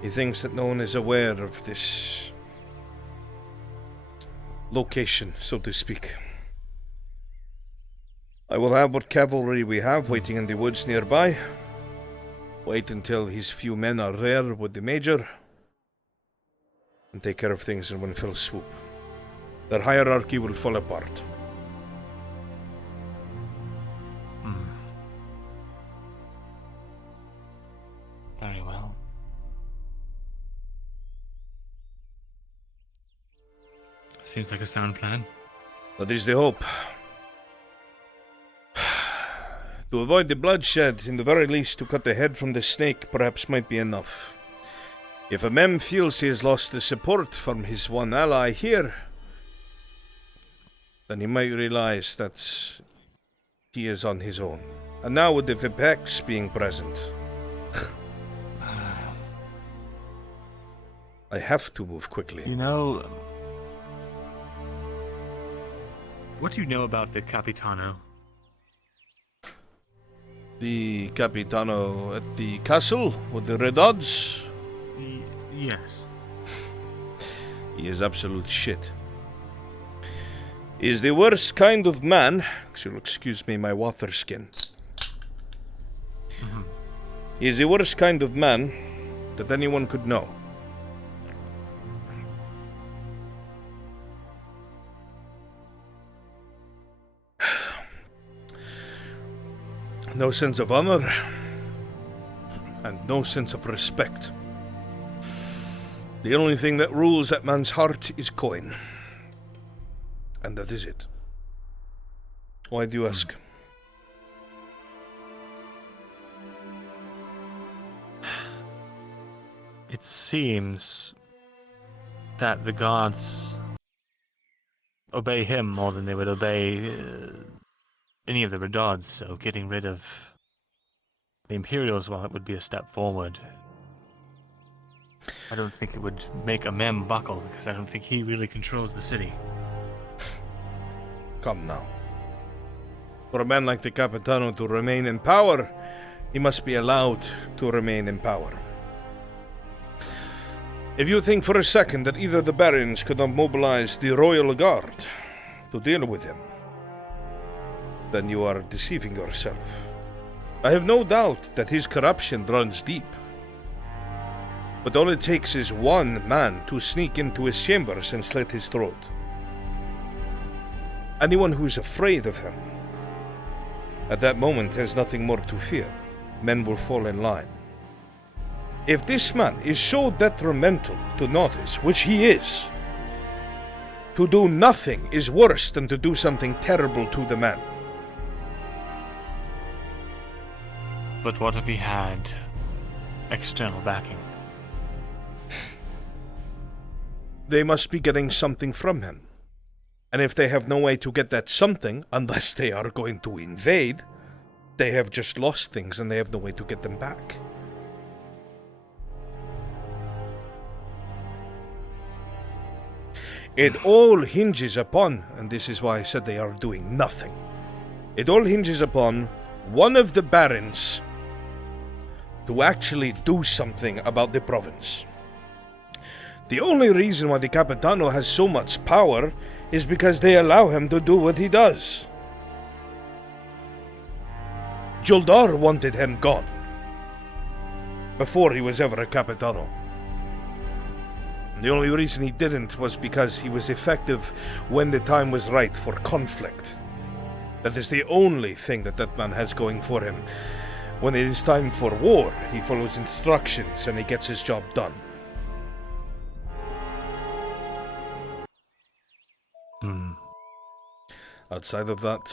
he thinks that no one is aware of this location, so to speak. I will have what cavalry we have waiting in the woods nearby. Wait until his few men are there with the Major, and take care of things in one fell swoop. Their hierarchy will fall apart. Very well. Seems like a sound plan. That is the hope. To avoid the bloodshed, in the very least to cut the head from the snake perhaps might be enough. If a mem feels he has lost the support from his one ally here, then he might realize that he is on his own. And now with the Vipex being present, I have to move quickly. You know... What do you know about the Capitano? The Capitano at the castle with the red odds? Yes. He is absolute shit. He is the worst kind of man. So excuse me, my water skin. He is the worst kind of man that anyone could know. No sense of honor, and no sense of respect. The only thing that rules that man's heart is coin. And that is it. Why do you ask? It seems that the gods obey him more than they would obey any of the Redards, so getting rid of the Imperials, while it would be a step forward, I don't think it would make a mem buckle, because I don't think he really controls the city. Come now. For a man like the Capitano to remain in power, he must be allowed to remain in power. If you think for a second that either the barons could not mobilize the Royal Guard to deal with him, then you are deceiving yourself. I have no doubt that his corruption runs deep. But all it takes is one man to sneak into his chambers and slit his throat. Anyone who is afraid of him, at that moment has nothing more to fear. Men will fall in line. If this man is so detrimental to Nordis, which he is, to do nothing is worse than to do something terrible to the man. But what if he had external backing? They must be getting something from him. And if they have no way to get that something, unless they are going to invade, they have just lost things and they have no way to get them back. It all hinges upon, and this is why I said they are doing nothing. It all hinges upon one of the barons to actually do something about the province. The only reason why the Capitano has so much power is because they allow him to do what he does. Juldar wanted him gone before he was ever a Capitano. The only reason he didn't was because he was effective when the time was right for conflict. That is the only thing that man has going for him. When it is time for war, he follows instructions and he gets his job done. Outside of that,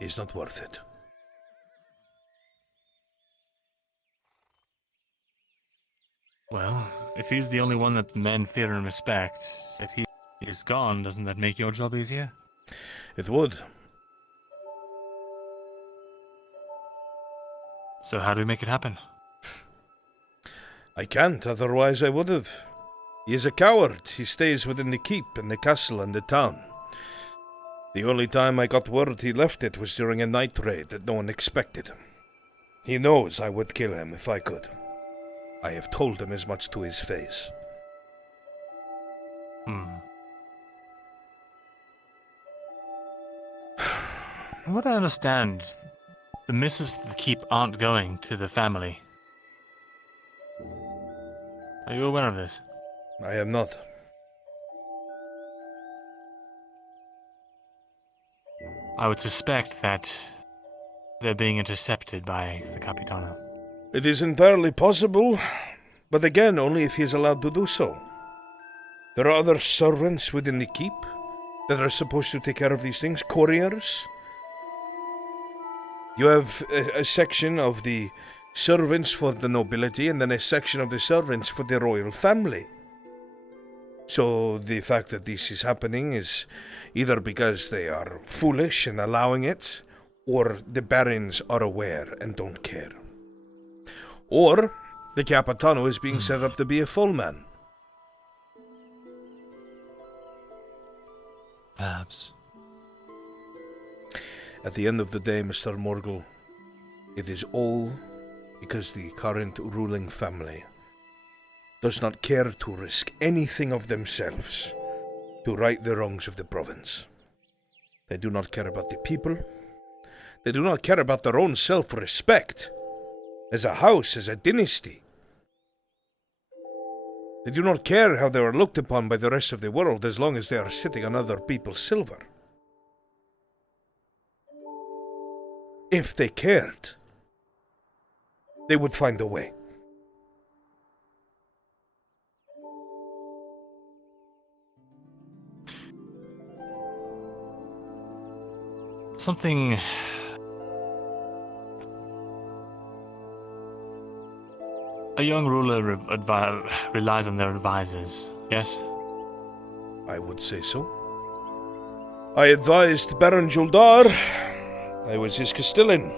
he's not worth it. Well, if he's the only one that the men fear and respect, if he is gone, doesn't that make your job easier? It would. So how do we make it happen? I can't, otherwise I would have. He is a coward. He stays within the keep and the castle and the town. The only time I got word he left it was during a night raid that no one expected. He knows I would kill him if I could. I have told him as much to his face. From what I understand, the missives to the keep aren't going to the family. Are you aware of this? I am not. I would suspect that they're being intercepted by the Capitano. It is entirely possible, but again, only if he is allowed to do so. There are other servants within the keep that are supposed to take care of these things, couriers. You have a section of the servants for the nobility and then a section of the servants for the royal family. So the fact that this is happening is either because they are foolish and allowing it, or the barons are aware and don't care. Or the Capitano is being set up to be a full man. Perhaps. At the end of the day, Mr. Morgul, it is all because the current ruling family does not care to risk anything of themselves to right the wrongs of the province. They do not care about the people. They do not care about their own self-respect as a house, as a dynasty. They do not care how they are looked upon by the rest of the world as long as they are sitting on other people's silver. If they cared, they would find a way. Something... A young ruler relies on their advisors, yes? I would say so. I advised Baron Juldar. I was his castellan.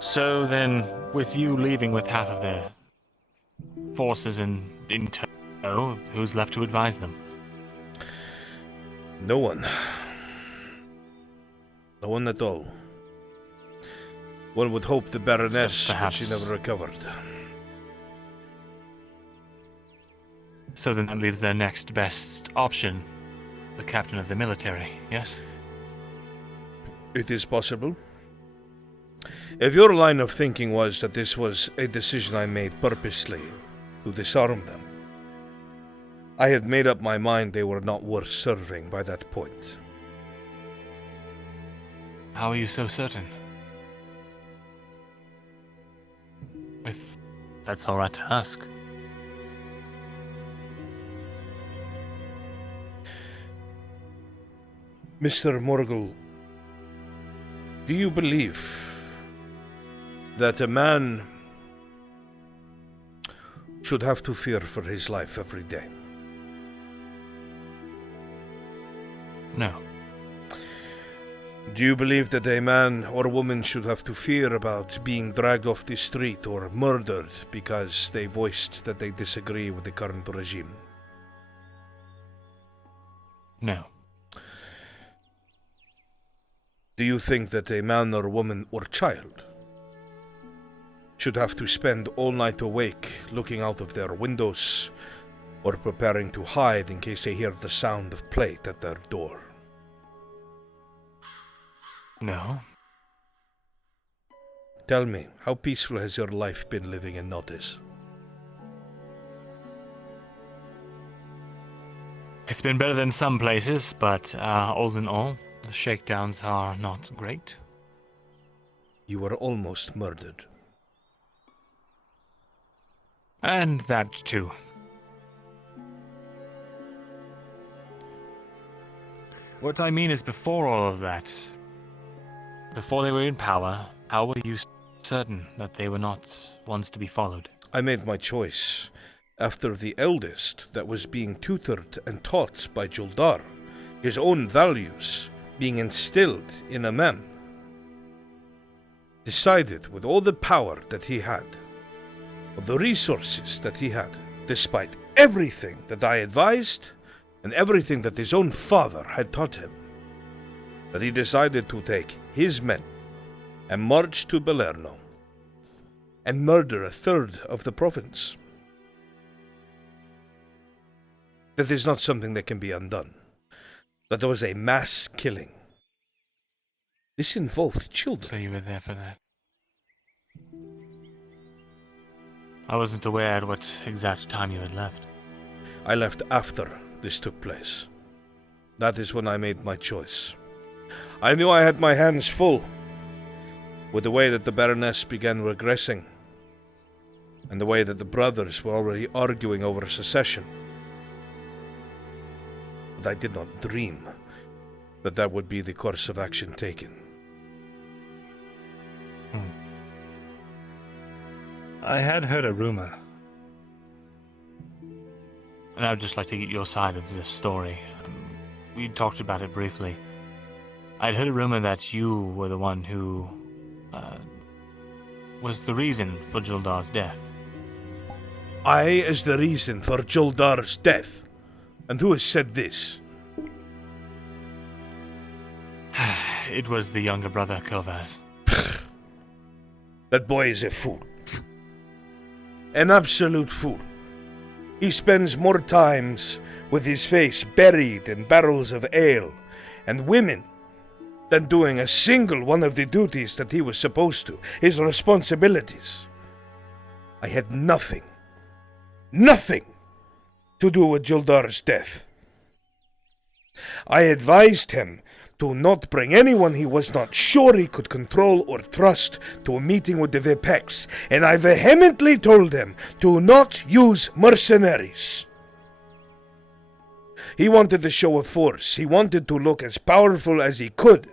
So then, with you leaving with half of their forces in tow, who's left to advise them? No one. No one at all. One would hope the Baroness, but she never recovered. So then that leaves their next best option, the captain of the military, yes? It is possible. If your line of thinking was that this was a decision I made purposely to disarm them, I had made up my mind they were not worth serving by that point. How are you so certain? If that's all right to ask. Mr. Morgul, do you believe that a man should have to fear for his life every day? No. Do you believe that a man or woman should have to fear about being dragged off the street or murdered because they voiced that they disagree with the current regime? No. Do you think that a man or woman or child should have to spend all night awake looking out of their windows or preparing to hide in case they hear the sound of plate at their door? No. Tell me, how peaceful has your life been living in Notice? It's been better than some places, but all in all, the shakedowns are not great. You were almost murdered. And that too. What I mean is, before all of that, before they were in power, how were you certain that they were not ones to be followed? I made my choice after the eldest that was being tutored and taught by Juldar, his own values being instilled in a man, decided with all the power that he had, of the resources that he had, despite everything that I advised and everything that his own father had taught him, that he decided to take his men and march to Belerno and murder a third of the province. That is not something that can be undone. That there was a mass killing. This involved children. So you were there for that. I wasn't aware at what exact time you had left. I left after this took place. That is when I made my choice. I knew I had my hands full with the way that the Baroness began regressing, and the way that the brothers were already arguing over secession. But I did not dream that that would be the course of action taken. I had heard a rumor, and I'd just like to get your side of this story. We talked about it briefly. I'd heard a rumor that you were the one who was the reason for Juldar's death. I is the reason for Juldar's death. And who has said this? It was the younger brother, Kovaz. That boy is a fool. An absolute fool. He spends more times with his face buried in barrels of ale and women than doing a single one of the duties that he was supposed to, his responsibilities. I had nothing to do with Juldar's death. I advised him to not bring anyone he was not sure he could control or trust to a meeting with the Vipex, and I vehemently told him to not use mercenaries. He wanted to show a force. He wanted to look as powerful as he could.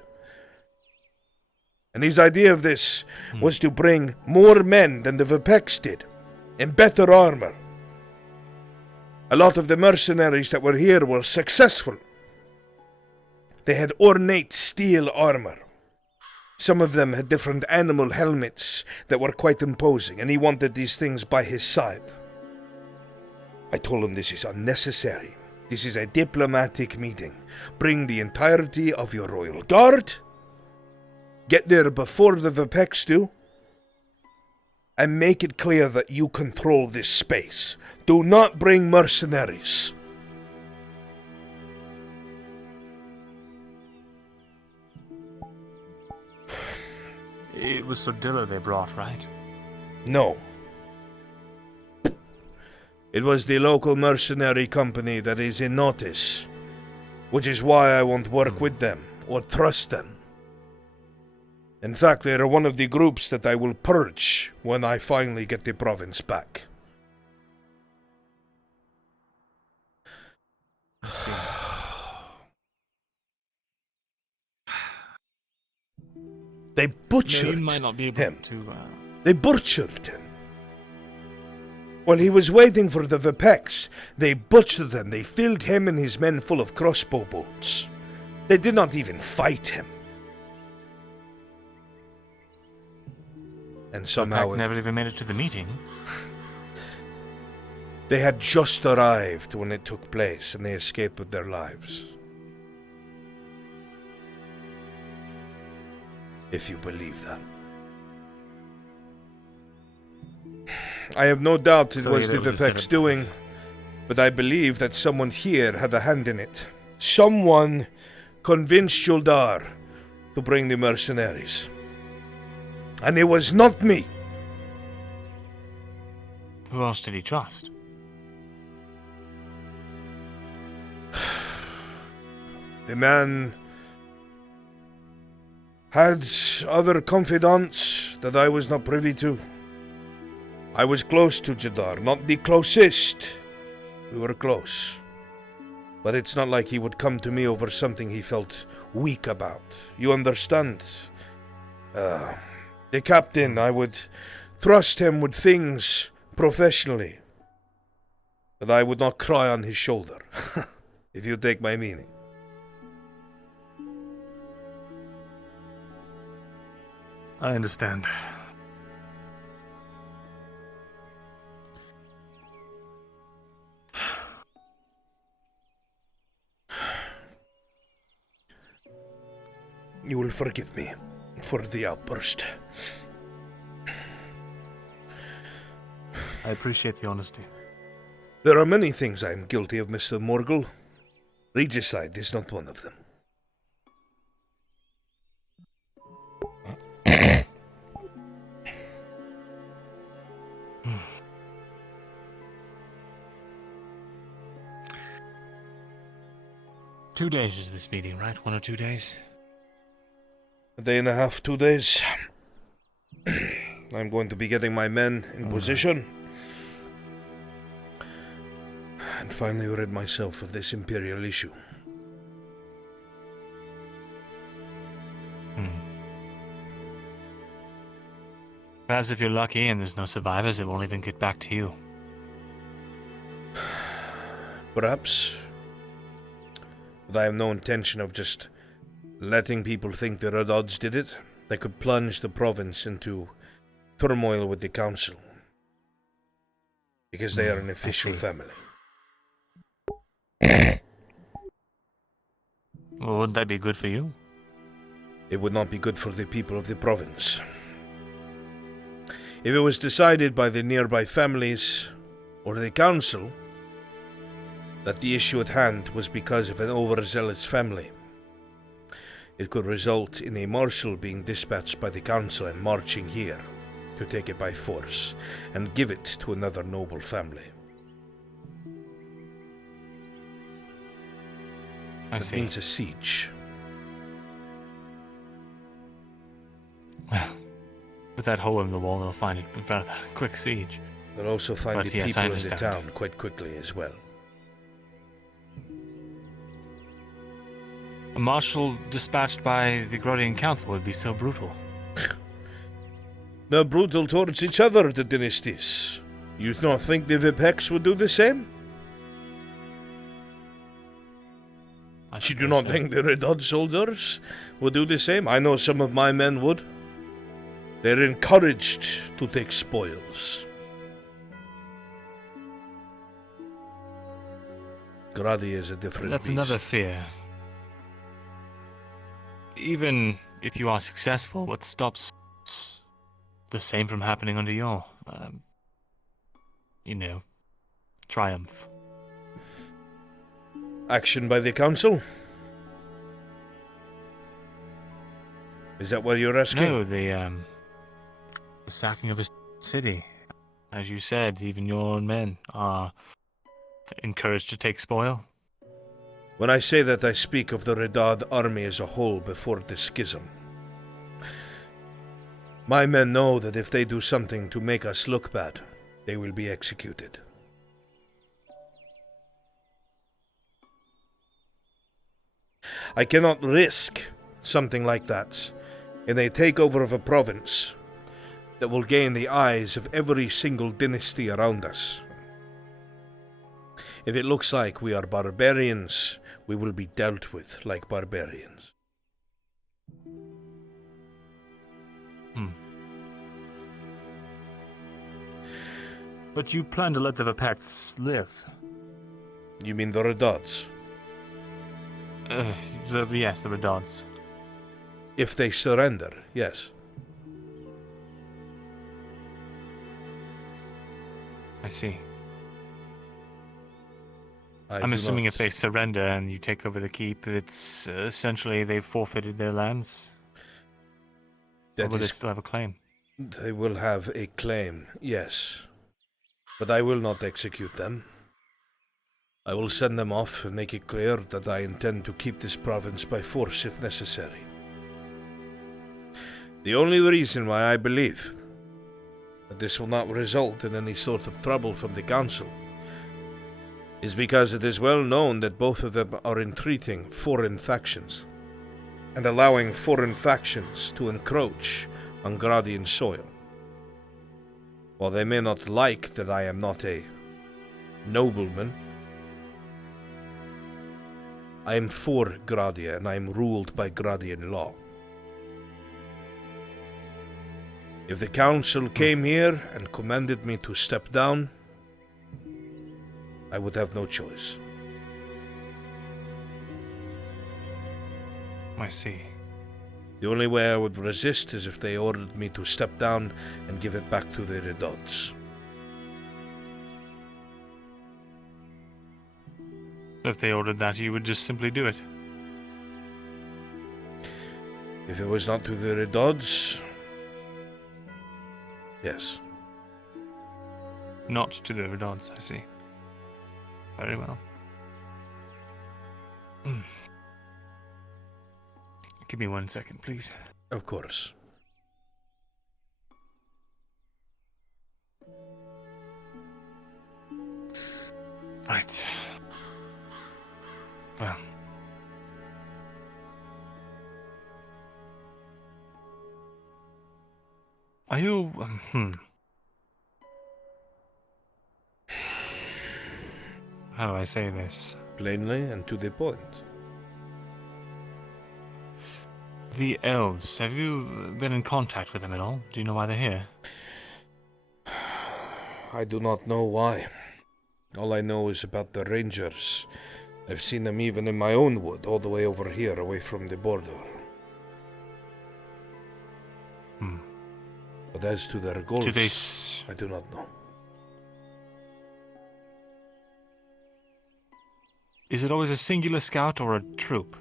And his idea of this was to bring more men than the Vipex did, in better armor. A lot of the mercenaries that were here were successful. They had ornate steel armor. Some of them had different animal helmets that were quite imposing, and he wanted these things by his side. I told him this is unnecessary. This is a diplomatic meeting. Bring the entirety of your royal guard. Get there before the Vipex do. And make it clear that you control this space. Do not bring mercenaries. It was Sordilla they brought, right? No. It was the local mercenary company that is in notice, which is why I won't work with them or trust them. In fact, they are one of the groups that I will purge when I finally get the province back. They butchered might not be able him. To, They butchered him. While he was waiting for the Vipex, they butchered him. They filled him and his men full of crossbow bolts. They did not even fight him. And somehow never even made it to the meeting. They had just arrived when it took place, and they escaped with their lives. If you believe that. I have no doubt it was the Vipex doing, but I believe that someone here had a hand in it. Someone convinced Juldar to bring the mercenaries. And it was not me. Who else did he trust? The man had other confidants that I was not privy to. I was close to Jadar, not the closest. We were close. But it's not like he would come to me over something he felt weak about. You understand? The captain, I would thrust him with things professionally. But I would not cry on his shoulder, if you take my meaning. I understand. You will forgive me for the outburst. I appreciate the honesty. There are many things I am guilty of, Mr. Morgul. Regicide is not one of them. 2 days is this meeting, right? 1 or 2 days? A day and a half, 2 days. I'm going to be getting my men in position. And finally rid myself of this Imperial issue. Perhaps if you're lucky and there's no survivors, it won't even get back to you. Perhaps. But I have no intention of just letting people think the Red Odds did it. They could plunge the province into turmoil with the council. Because they are an official family. Well, wouldn't that be good for you? It would not be good for the people of the province. If it was decided by the nearby families or the council that the issue at hand was because of an overzealous family, it could result in a marshal being dispatched by the council and marching here to take it by force and give it to another noble family. That means a siege. Well, with that hole in the wall, they'll find it without a quick siege. They'll also find But the yes, I people in the understand. town quite quickly as well. A marshal dispatched by the Grodian Council would be so brutal. They're brutal towards each other, the dynasties. You don't think the Vipex would do the same? You do not think the Red Odd soldiers would do the same? I know some of my men would. They're encouraged to take spoils. Gradi is a different That's beast. another fear. Even if you are successful, what stops the same from happening under your, triumph? Action by the council? Is that what you're asking? No, the sacking of a city. As you said, even your own men are encouraged to take spoil. When I say that, I speak of the Redad army as a whole before the schism. My men know that if they do something to make us look bad, they will be executed. I cannot risk something like that in a takeover of a province that will gain the eyes of every single dynasty around us. If it looks like we are barbarians, we will be dealt with like barbarians. But you plan to let the Vipets live? You mean the Redods? Yes, the Redods. If they surrender, yes. I see. I'm assuming if they surrender and you take over the keep, it's essentially they've forfeited their lands. Or will they still have a claim? They will have a claim, yes. But I will not execute them. I will send them off and make it clear that I intend to keep this province by force if necessary. The only reason why I believe that this will not result in any sort of trouble from the council is because it is well known that both of them are entreating foreign factions and allowing foreign factions to encroach on Gradian soil. While they may not like that I am not a nobleman, I am for Gradia and I am ruled by Gradian law. If the council came here and commanded me to step down, I would have no choice. I see. The only way I would resist is if they ordered me to step down and give it back to their adults. If they ordered that, you would just simply do it. If it was not to their adults, yes. Not to the Redons, I see. Very well. Give me 1 second, please. Of course. Right. Well. Are you... How do I say this? Plainly and to the point. The elves, have you been in contact with them at all? Do you know why they're here? I do not know why. All I know is about the rangers. I've seen them even in my own wood, all the way over here, away from the border. But as to their goals, I do not know. Is it always a singular scout or a troop?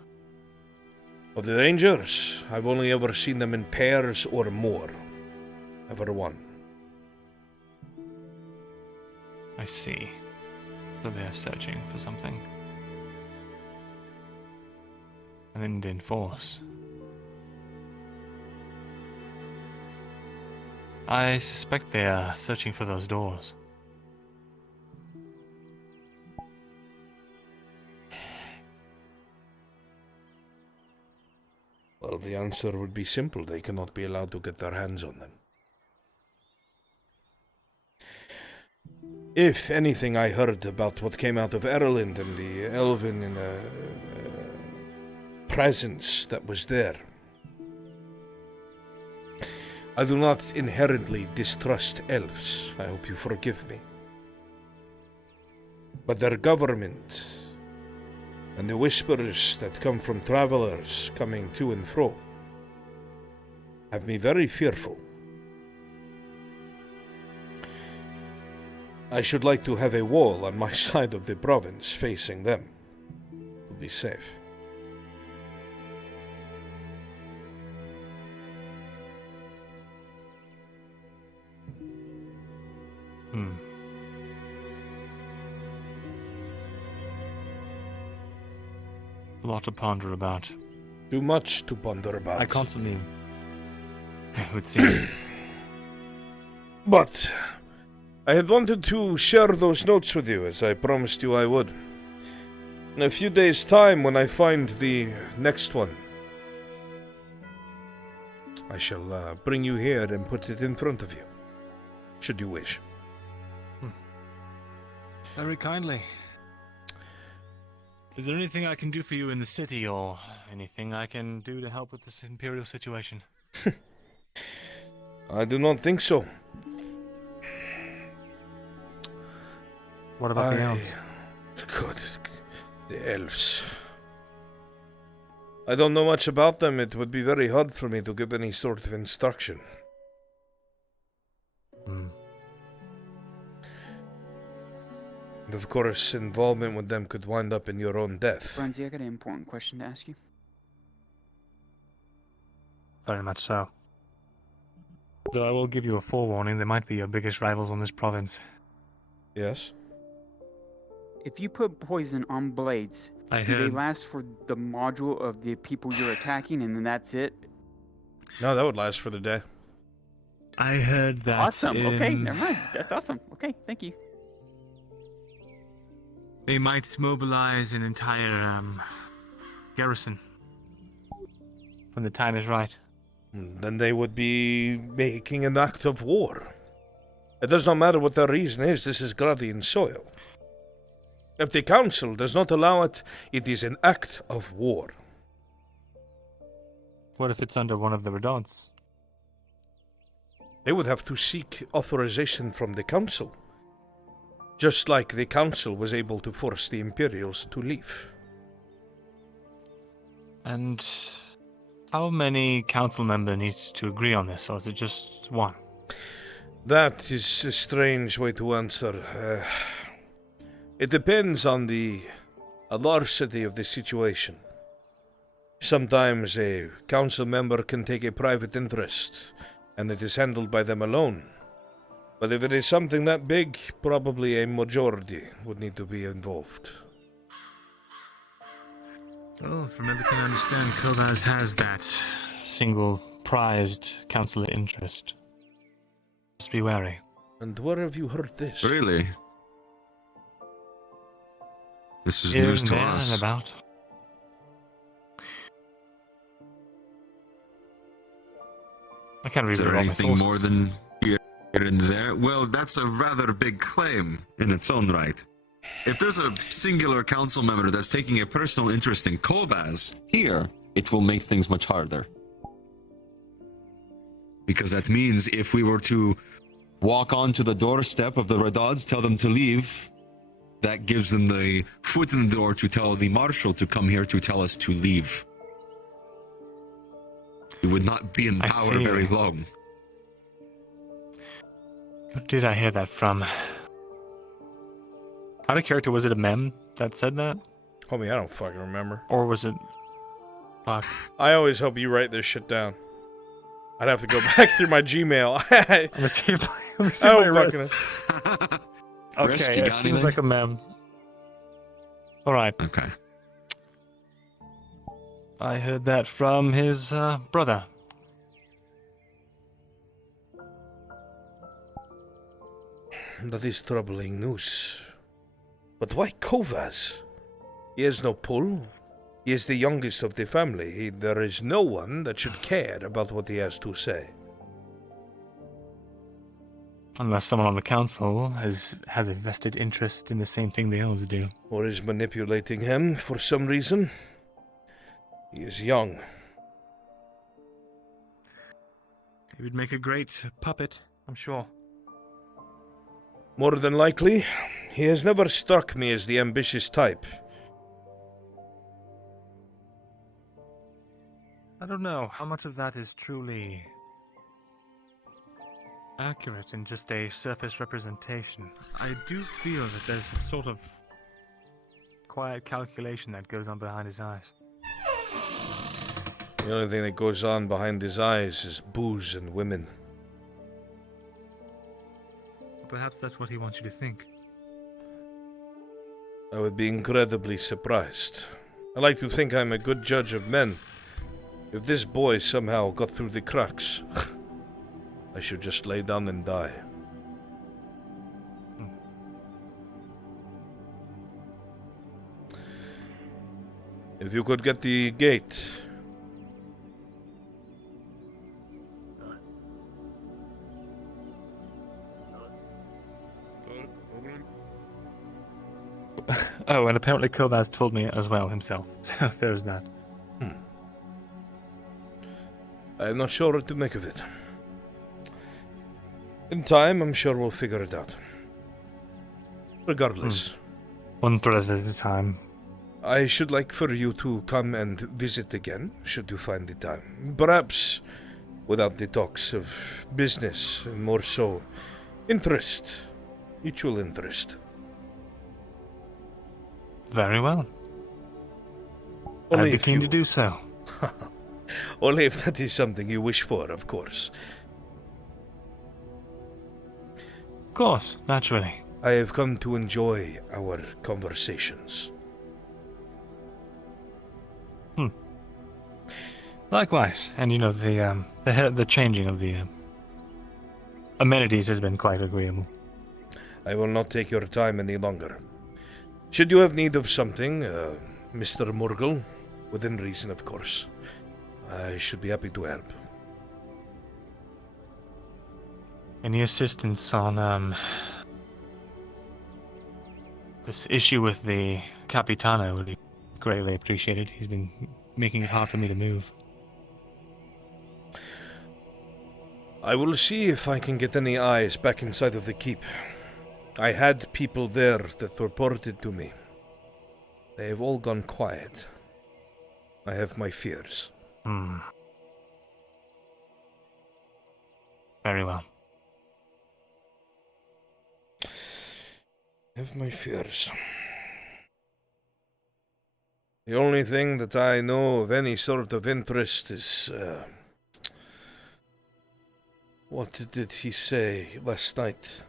Of the rangers, I've only ever seen them in pairs or more. Never one. I see. So they are searching for something. An Indian force. I suspect they are searching for those doors. Well, the answer would be simple. They cannot be allowed to get their hands on them. If anything I heard about what came out of Erland and the elven presence that was there, I do not inherently distrust elves. I hope you forgive me. But their government and the whispers that come from travelers coming to and fro have me very fearful. I should like to have a wall on my side of the province facing them to be safe. A lot to ponder about. Too much to ponder about. I constantly... It would seem. But I had wanted to share those notes with you, as I promised you I would. In a few days' time, when I find the next one, I shall bring you here and put it in front of you, should you wish. Very kindly. Is there anything I can do for you in the city, or anything I can do to help with this imperial situation? I do not think so. What about the elves? God, the elves. I don't know much about them. It would be very hard for me to give any sort of instruction. And of course, involvement with them could wind up in your own death. Brunswick, I got an important question to ask you. Very much so. Though I will give you a forewarning, they might be your biggest rivals on this province. Yes? If you put poison on blades, I do they heard- last for the module of the people you're attacking and then that's it? No, that would last for the day. I heard that. Awesome. Okay, never mind. That's awesome. Okay, thank you. They might mobilize an entire garrison when the time is right. Then they would be making an act of war. It does not matter what their reason is, this is Guardian soil. If the council does not allow it, it is an act of war. What if it's under one of the Redods? They would have to seek authorization from the council. Just like the council was able to force the Imperials to leave. And how many council members need to agree on this, or is it just one? That is a strange way to answer. It depends on the alarcity of the situation. Sometimes a council member can take a private interest, and it is handled by them alone. But if it is something that big, probably a majority would need to be involved. Well, from everything I understand, Kovaz has that single prized council interest. Just be wary. And where have you heard this? Really? This is Here news and to there us. and about. I can't read Is there all my anything sources. more than here and there? Well, that's a rather big claim in its own right. If there's a singular council member that's taking a personal interest in Kovaz, here, it will make things much harder. Because that means if we were to walk onto the doorstep of the Redods, tell them to leave, that gives them the foot in the door to tell the marshal to come here to tell us to leave. We would not be in power very long. Who did I hear that from? Out of character, was it a mem that said that? Homie, I don't fucking remember. Or was it... Fuck. I always hope you write this shit down. I'd have to go back through my Gmail. Let me see I don't my fucking... Okay, it seems like a mem. Alright. Okay. I heard that from his brother. That is troubling news. But why Kovaz? He has no pull. He is the youngest of the family. There is no one that should care about what he has to say. Unless someone on the council has a vested interest in the same thing the elves do. Or is manipulating him for some reason. He is young. He would make a great puppet, I'm sure. More than likely, he has never struck me as the ambitious type. I don't know how much of that is truly accurate in just a surface representation. I do feel that there's some sort of quiet calculation that goes on behind his eyes. The only thing that goes on behind his eyes is booze and women. Perhaps that's what he wants you to think. I would be incredibly surprised. I like to think I'm a good judge of men. If this boy somehow got through the cracks, I should just lay down and die. If you could get the gate. Oh, and apparently Kovaz told me as well himself. So there's that. I'm not sure what to make of it. In time, I'm sure we'll figure it out. Regardless. One thread at a time. I should like for you to come and visit again, should you find the time. Perhaps without the talks of business, and more so interest. Mutual interest. Very well. Only I'd be if keen you- to do so. Only if that is something you wish for, of course. Of course, naturally. I have come to enjoy our conversations. Likewise, and you know the changing of the amenities has been quite agreeable. I will not take your time any longer. Should you have need of something, Mr. Murgle, within reason, of course, I should be happy to help. Any assistance on this issue with the Capitano would be greatly appreciated. He's been making it hard for me to move. I will see if I can get any eyes back inside of the keep. I had people there that reported to me. They have all gone quiet. I have my fears. Very well. I have my fears. The only thing that I know of any sort of interest is, what did he say last night?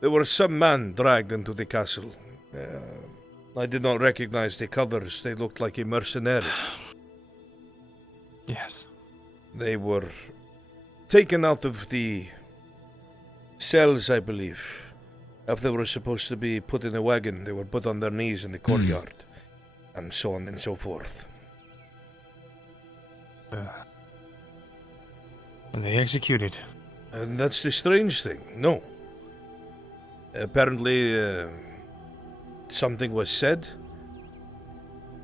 There was some man dragged into the castle. I did not recognize the colors. They looked like a mercenary. Yes. They were taken out of the cells, I believe. If they were supposed to be put in a wagon, they were put on their knees in the courtyard, and so on and so forth. And they executed. And that's the strange thing. No. Apparently, something was said.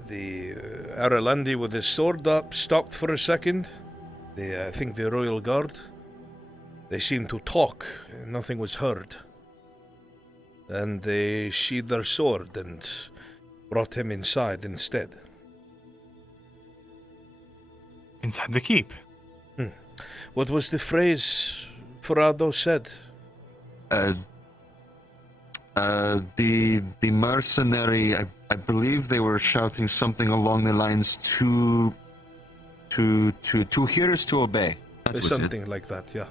The Aralandi with his sword up stopped for a second. I think the Royal Guard. They seemed to talk, and nothing was heard. And they sheathed their sword and brought him inside instead. Inside the keep? What was the phrase Ferrado said? The mercenary, I believe they were shouting something along the lines to hear is to obey. That's something like that, yeah.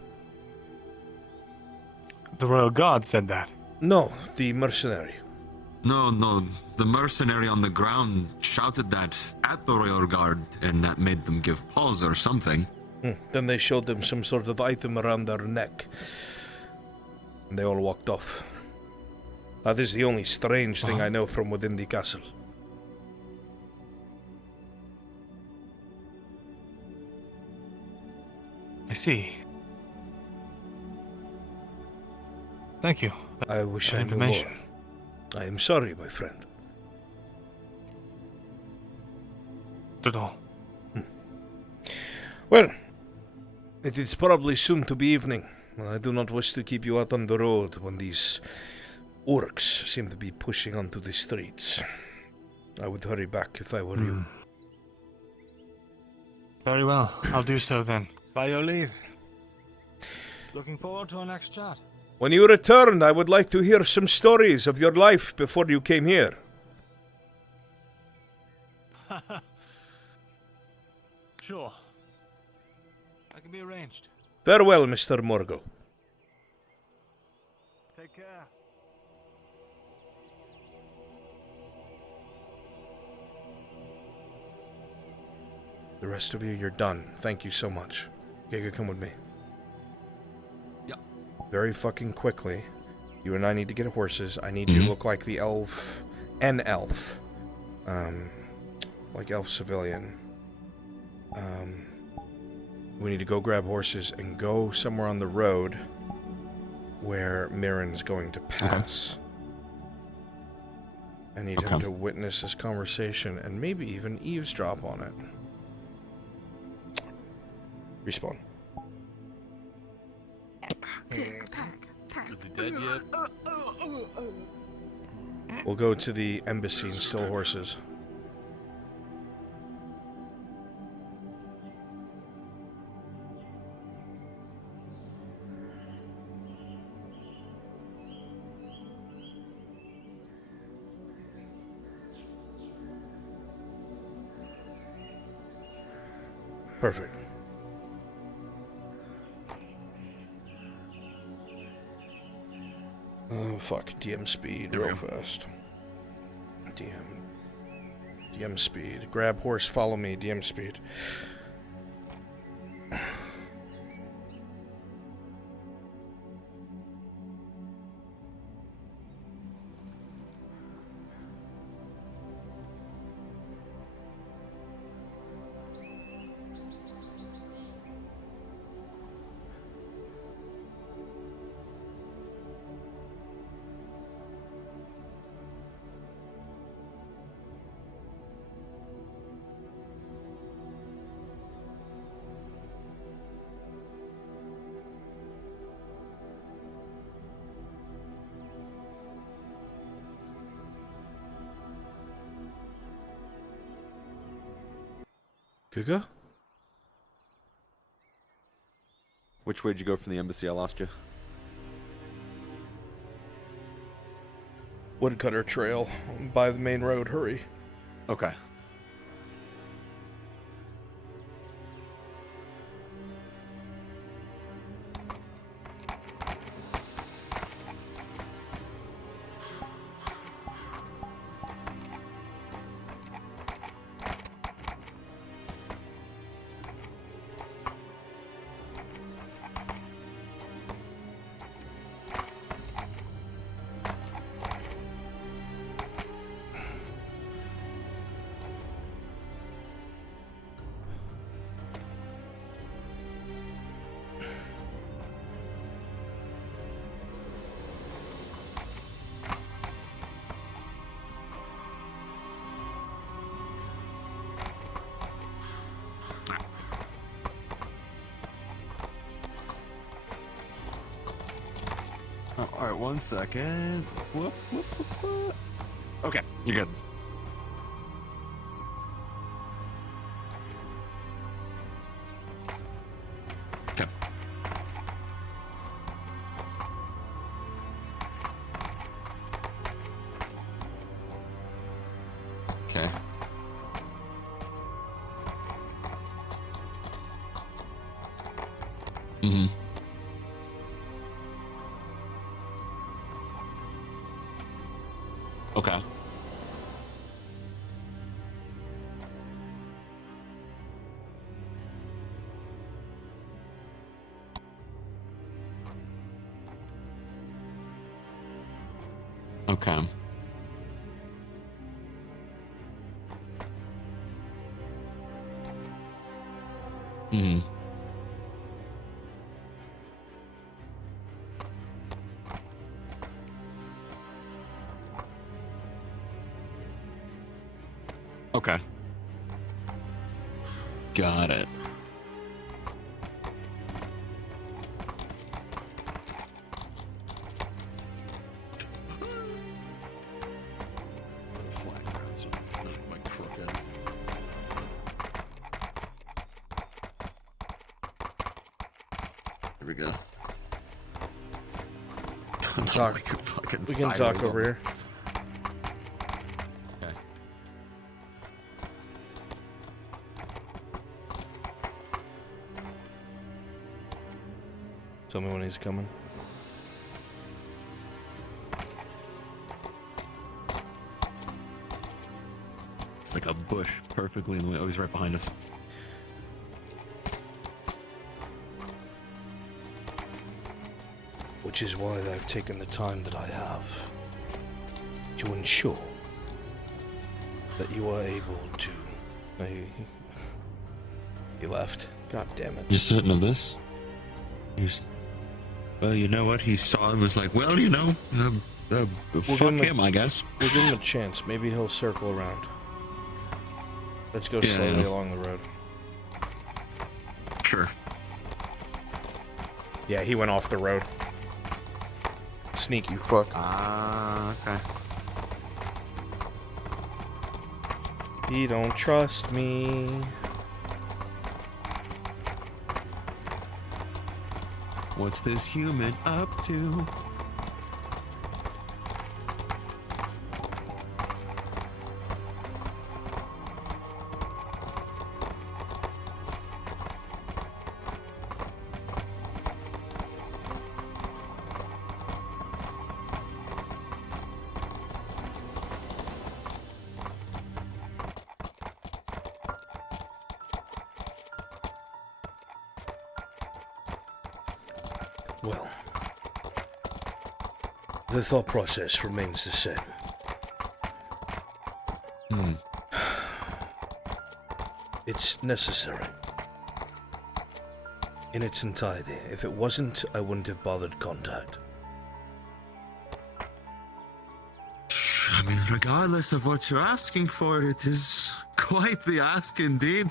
The Royal Guard said that. No, the mercenary. No, the mercenary on the ground shouted that at the Royal Guard, and that made them give pause or something. Then they showed them some sort of item around their neck. And they all walked off. That is the only strange thing I know from within the castle. I see. Thank you. I wish I knew more. I am sorry, my friend. Not at all. Well, it is probably soon to be evening. I do not wish to keep you out on the road when these orcs seem to be pushing onto the streets. I would hurry back if I were you. Very well. I'll do so then. By your leave. Looking forward to our next chat. When you return, I would like to hear some stories of your life before you came here. Sure. That can be arranged. Farewell, Mr. Morgul. Take care. The rest of you, you're done. Thank you so much. Giga, come with me. Yep. Very fucking quickly. You and I need to get horses. I need you to look like the elf. An elf. Like elf civilian. We need to go grab horses and go somewhere on the road where Mirren's going to pass. I need him to witness this conversation and maybe even eavesdrop on it. Respawn. Is he dead yet? We'll go to the embassy and steal horses. Perfect. Oh, fuck. DM speed real fast. DM speed. Grab horse, follow me. DM speed. Giga? Which way did you go from the embassy? I lost you. Woodcutter Trail by the main road. Hurry. Okay. Oh, all right, 1 second. Whoop, whoop, whoop, whoop. Okay, you're good. Okay. Okay. Mm-hmm. Okay. Okay. Mm-hmm. Okay. Got it. Here we go. We can talk over here. Okay. Tell me when he's coming. It's like a bush perfectly in the way. Oh, he's right behind us. Which is why I've taken the time that I have to ensure that you are able to... He left. God damn it. You're certain of this? Well, you know what? He saw and was like, well, you know, fuck him, I guess. We'll give him a chance. Maybe he'll circle around. Let's go slowly along the road. Sure. Yeah, he went off the road. Sneaky fuck. Okay. He don't trust me. What's this human up to? Well, the thought process remains the same. It's necessary. In its entirety. If it wasn't, I wouldn't have bothered contact. I mean, regardless of what you're asking for, it is quite the ask indeed.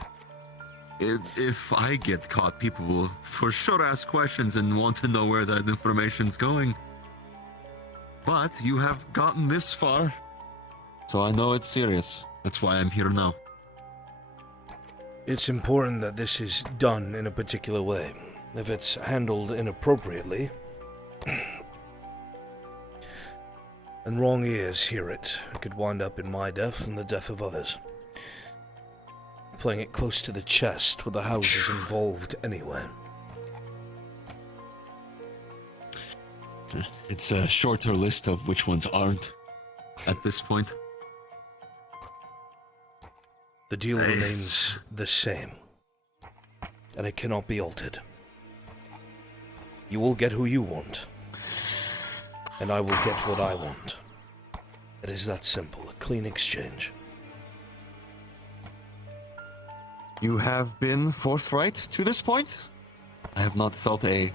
If I get caught, people will for sure ask questions and want to know where that information's going. But you have gotten this far, so I know it's serious. That's why I'm here now. It's important that this is done in a particular way. If it's handled inappropriately, and wrong ears hear it, it could wind up in my death and the death of others. Playing it close to the chest with the houses involved anyway. It's a shorter list of which ones aren't at this point. The deal remains the same, and it cannot be altered. You will get who you want, and I will get what I want. It is that simple, a clean exchange. You have been forthright to this point. I have not felt a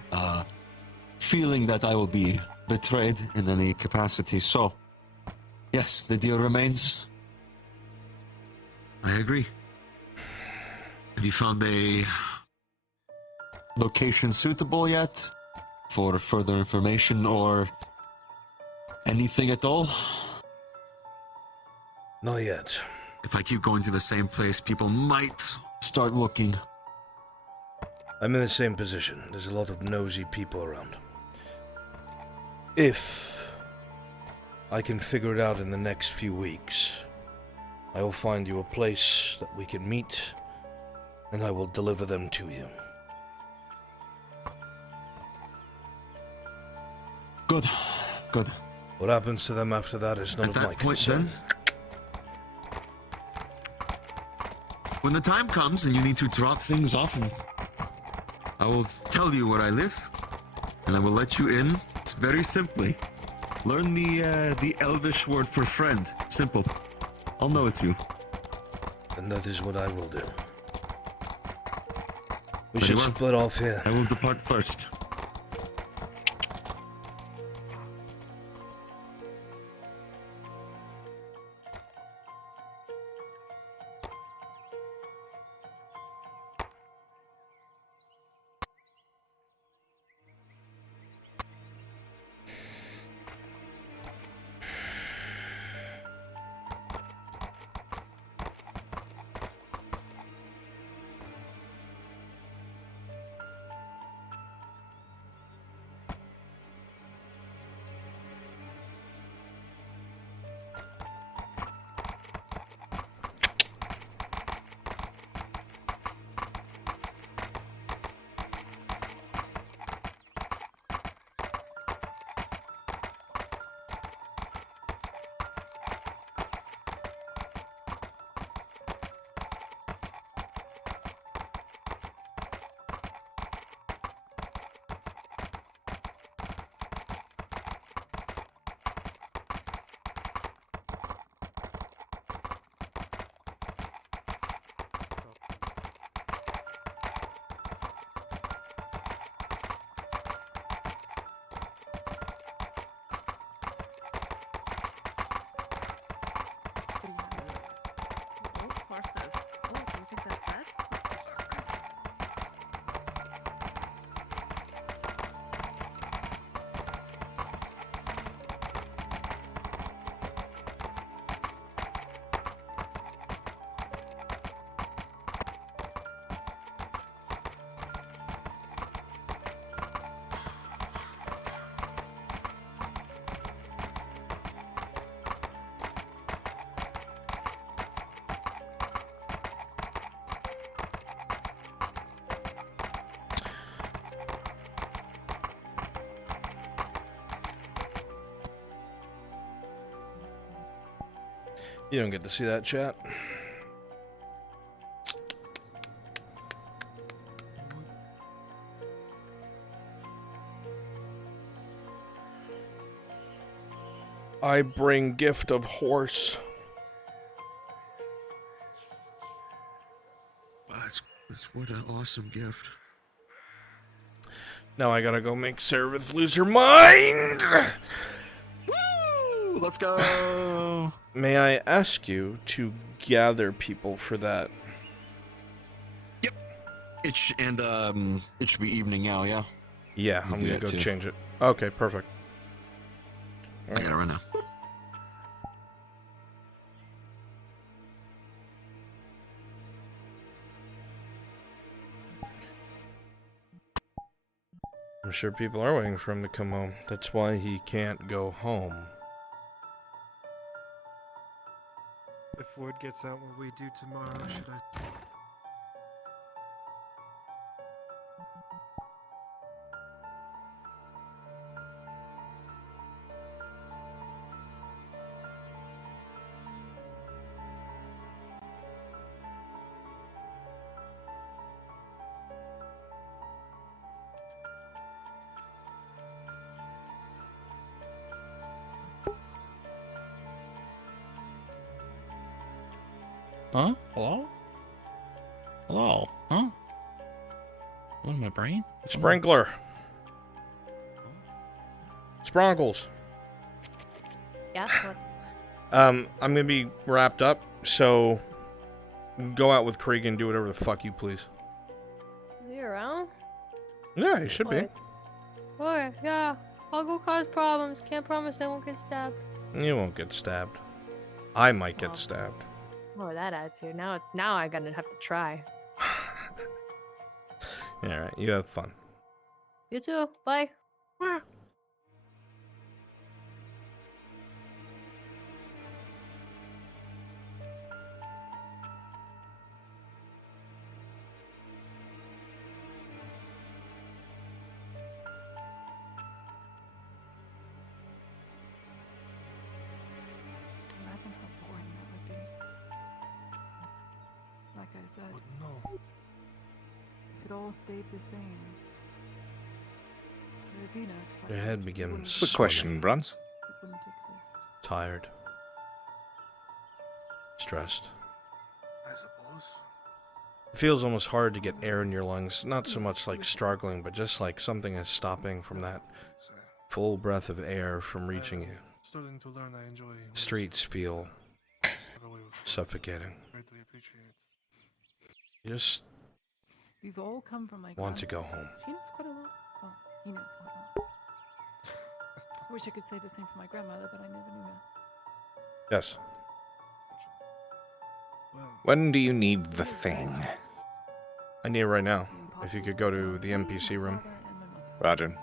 feeling that I will be betrayed in any capacity, so yes, the deal remains. I agree. Have you found a location suitable yet for further information or anything at all? Not yet. If I keep going to the same place, people might start looking. I'm in the same position. There's a lot of nosy people around. If I can figure it out in the next few weeks, I will find you a place that we can meet, and I will deliver them to you. Good. Good. What happens to them after that is none of my concern. When the time comes and you need to drop things off, and I will tell you where I live, and I will let you in. It's very simply. Learn the Elvish word for friend. Simple. I'll know it's you. And that is what I will do. We Very should well. split off here. I will depart first. You don't get to see that, chat. I bring gift of horse. That's what an awesome gift. Now I gotta go make Seraph lose her mind! Woo! Let's go! May I ask you to gather people for that? It should be evening now, yeah? Yeah, I'm gonna go change it. Okay, perfect. I got it right now. I'm sure people are waiting for him to come home. That's why he can't go home. If word gets out what we do tomorrow, should I... Huh? Hello? Hello? Huh? What in my brain? Sprinkler. Spronkles. Yeah. What? I'm gonna be wrapped up, so go out with Krieg and do whatever the fuck you please. Is he around? Yeah, he should be. Okay, yeah. I'll go cause problems. Can't promise I won't get stabbed. You won't get stabbed. I might get stabbed. Oh, that attitude. Now I'm gonna have to try. Alright, you have fun. You too. Bye. Imagine how boring that would be. Like I said, no. If it all stayed the same, there'd be no excitement. Your head begins Quick question, swimming. Bruns. It wouldn't exist. Tired. Stressed. I suppose. It feels almost hard to get air in your lungs. Not so much like struggling, but just like something is stopping from that full breath of air from reaching you. Starting to learn I enjoy. Streets feel suffocating. Greatly appreciate. You just These all come from my want to go grandmother. home. She knows quite a lot. Well, he knows quite a lot. I wish I could say the same for my grandmother, but I never knew her. Yes. When do you need the thing? I need it right now. If you could go to the NPC room. Roger.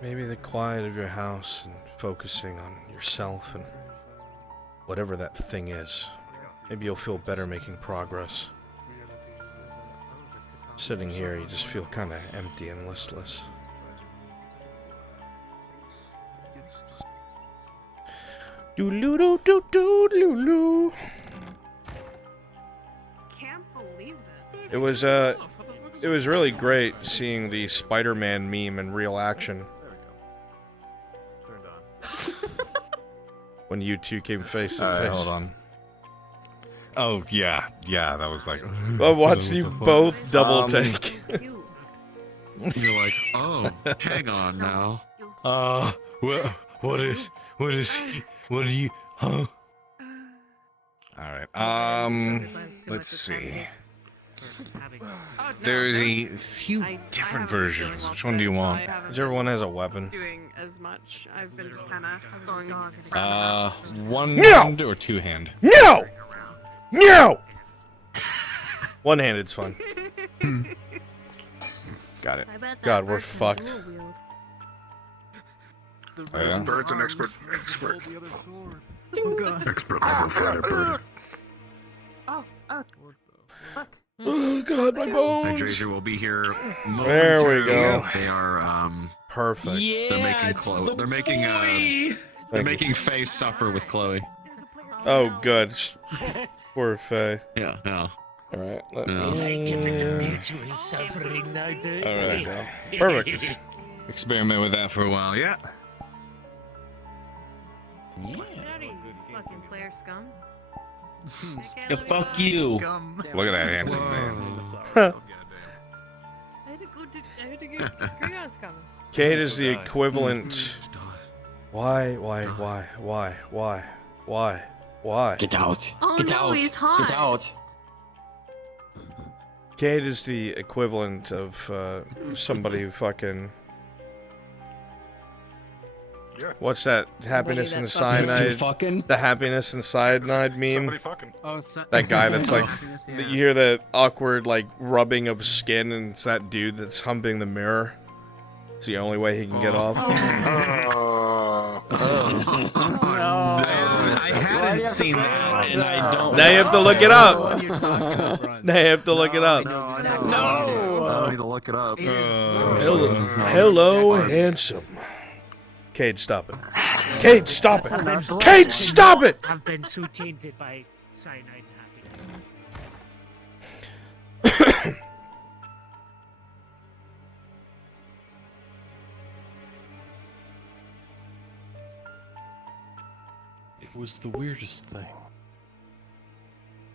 Maybe the quiet of your house and focusing on yourself and whatever that thing is. Maybe you'll feel better making progress. Sitting here, you just feel kind of empty and listless. Doo-loo-doo-doo-doo-loo-loo. Can't believe that. It was really great seeing the Spider-Man meme in real action. When you two came face to face. Hold on. Oh, yeah, that was like... I watched you both double take. You're like, oh, hang on now. What are you, huh? Alright, let's see. There's a few different versions. Which one do you want? Whichever one has a weapon. Doing as much. I've been just kind of going. One No! hand or two hand? No! No! One-handed's fun. Got it. God, we're fucked. Oh, yeah? Bird's an expert. Oh god. Expert level fighter, Bird. Oh, fuck. Oh god, my bones! Hydrasia will be here There we momentarily. go. They are Perfect. they're making Chloe. They're making Faye suffer with Chloe. Oh, good. Poor Faye. Yeah, no. Alright, Give it to mutual suffering now, dude. Alright, perfect. Experiment with that for a while, yeah. Fucking player scum. Yeah, fuck you. Look at that handsome man. I had to get Griot's coming. Kate is the equivalent. Why? Get out. Oh Get no, out. he's hot. Get out. Kate is the equivalent of somebody who fucking. What's that? Happiness and cyanide. The happiness and cyanide meme. That guy that's like, you hear the awkward like rubbing of skin, and it's that dude that's humping the mirror. It's the only way he can get off. I hadn't seen that, and I don't. Now you have to look it up. Now you have to look it up. No. I don't need to look it up. Hello, handsome. Cade, stop it. Cade, stop it. Cade, stop it. I've been so tainted by cyanide and happiness. It was the weirdest thing.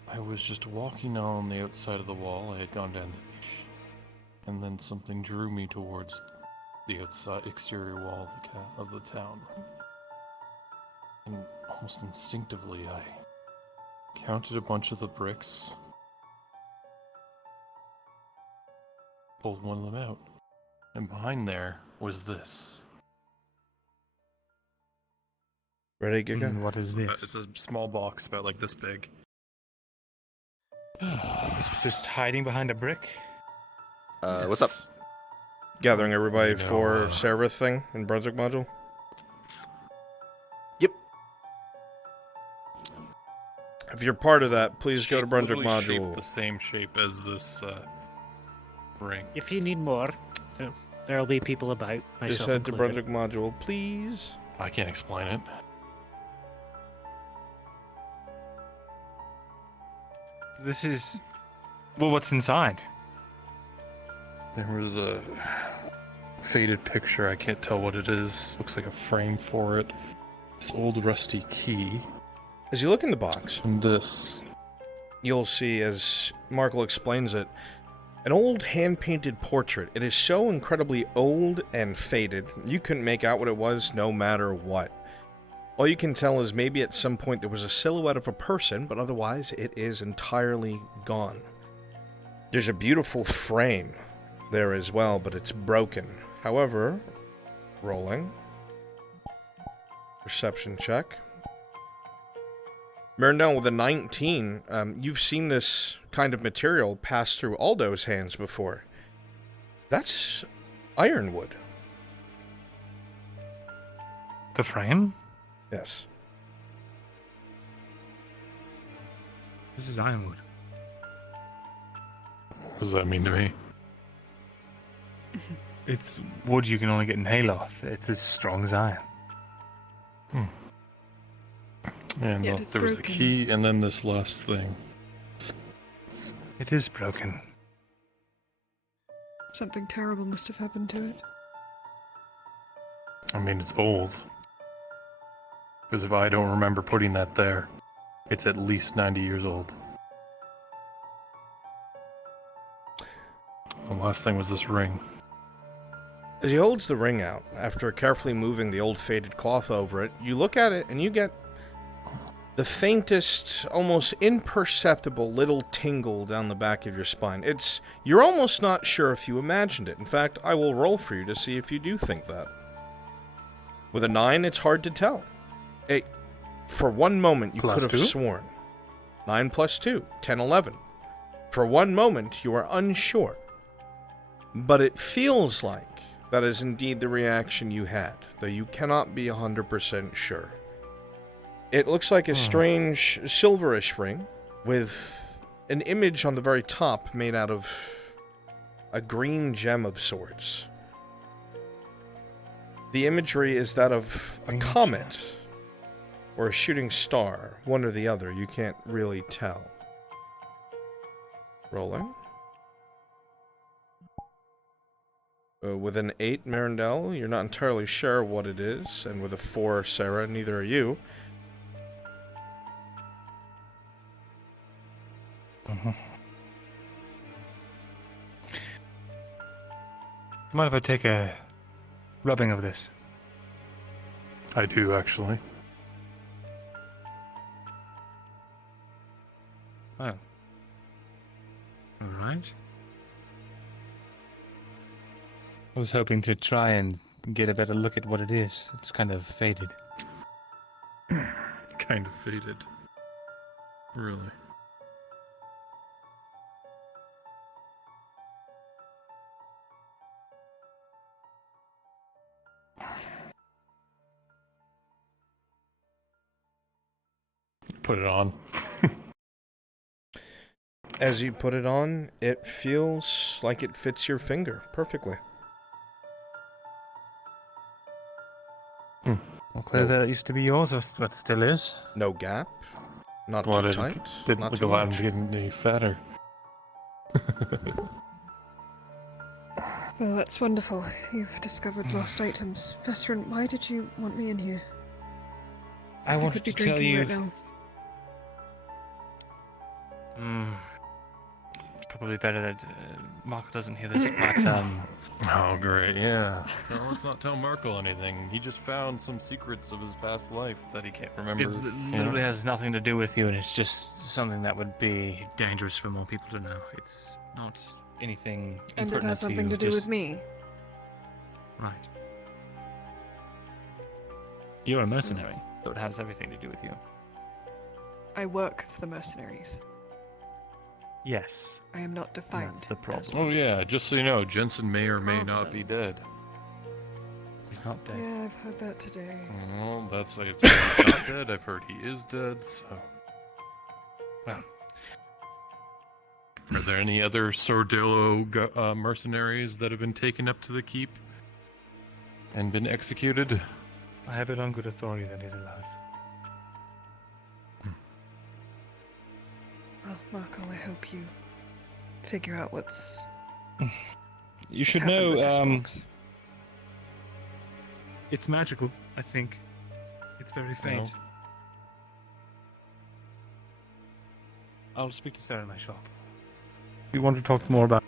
I was just walking on the outside of the wall. I had gone down the beach, and then something drew me towards the exterior wall of the town. And almost instinctively, I counted a bunch of the bricks, pulled one of them out, and behind there was this. Ready, Giga? What is this? It's a small box about like this big. This was just hiding behind a brick? What's up? Gathering everybody for Seraph thing in Brunswick module? Yep. If you're part of that, please go to Brunswick Literally module. shaped the same shape as this ring. If you need more, there'll be people about. Just Myself head to included. Brunswick module, please. I can't explain it. This is... Well, what's inside? There was a faded picture. I can't tell what it is. Looks like a frame for it. This old rusty key. As you look in the box, and this, you'll see, as Markle explains it, an old hand-painted portrait. It is so incredibly old and faded, you couldn't make out what it was no matter what. All you can tell is maybe at some point there was a silhouette of a person, but otherwise it is entirely gone. There's a beautiful frame there as well, but it's broken. However, rolling. Perception check. Mirandel with a 19, you've seen this kind of material pass through Aldo's hands before. That's ironwood. The frame? Yes. This is ironwood. what does that mean to me? It's wood you can only get in Hayloft. It's as strong as iron. And Yet it's there was the broken. key, and then this last thing. It is broken. Something terrible must have happened to it. I mean, it's old. Because if I don't remember putting that there, it's at least 90 years old. The last thing was this ring. As he holds the ring out, after carefully moving the old faded cloth over it, you look at it and you get the faintest, almost imperceptible little tingle down the back of your spine. You're almost not sure if you imagined it. In fact, I will roll for you to see if you do think that. With a 9, it's hard to tell. For one moment, you Plus could have 2? sworn. 9 plus 2, 10, 11. For one moment, you are unsure. But it feels like that is indeed the reaction you had, though you cannot be 100% sure. It looks like a strange silverish ring with an image on the very top made out of a green gem of sorts. The imagery is that of a comet or a shooting star, one or the other, you can't really tell. Rolling. With an 8, Mirandel, you're not entirely sure what it is, and with a 4, Sarah, neither are you. Mind if I take a rubbing of this? I do, actually. Oh. Alright. I was hoping to try and get a better look at what it is. It's kind of faded. Kind of faded. Really. Put it on. As you put it on, it feels like it fits your finger perfectly. Well, clear that it used to be yours, or that it still is. No gap. Not What, too it tight. didn't Not look too like much. I'm getting any fatter. Well, that's wonderful. You've discovered lost items. Vesperin, why did you want me in here? I wanted could be to tell drinking you. right now. It's probably better that Marco doesn't hear this, but Oh, great, yeah. So let's not tell Markle anything. He just found some secrets of his past life that he can't remember. it literally has nothing to do with you, and it's just something that would be dangerous for more people to know. It's not anything And it impertinent has something you, to do just... with me. Right. You're a mercenary, so it has everything to do with you. I work for the mercenaries. Yes. I am not defined. That's the problem. Oh yeah, just so you know, Jensen may or may not be dead. He's not dead. Yeah, I've heard that today. Well, that's I've heard he's not dead. I've heard he is dead. So, well, are there any other Sordillo mercenaries that have been taken up to the keep and been executed? I have it on good authority that he's alive. Well, Marco, I hope you figure out what's. You should happened with this know, box. it's magical, I think. It's very faint. I'll speak to Sarah in my shop. If you want to talk more about...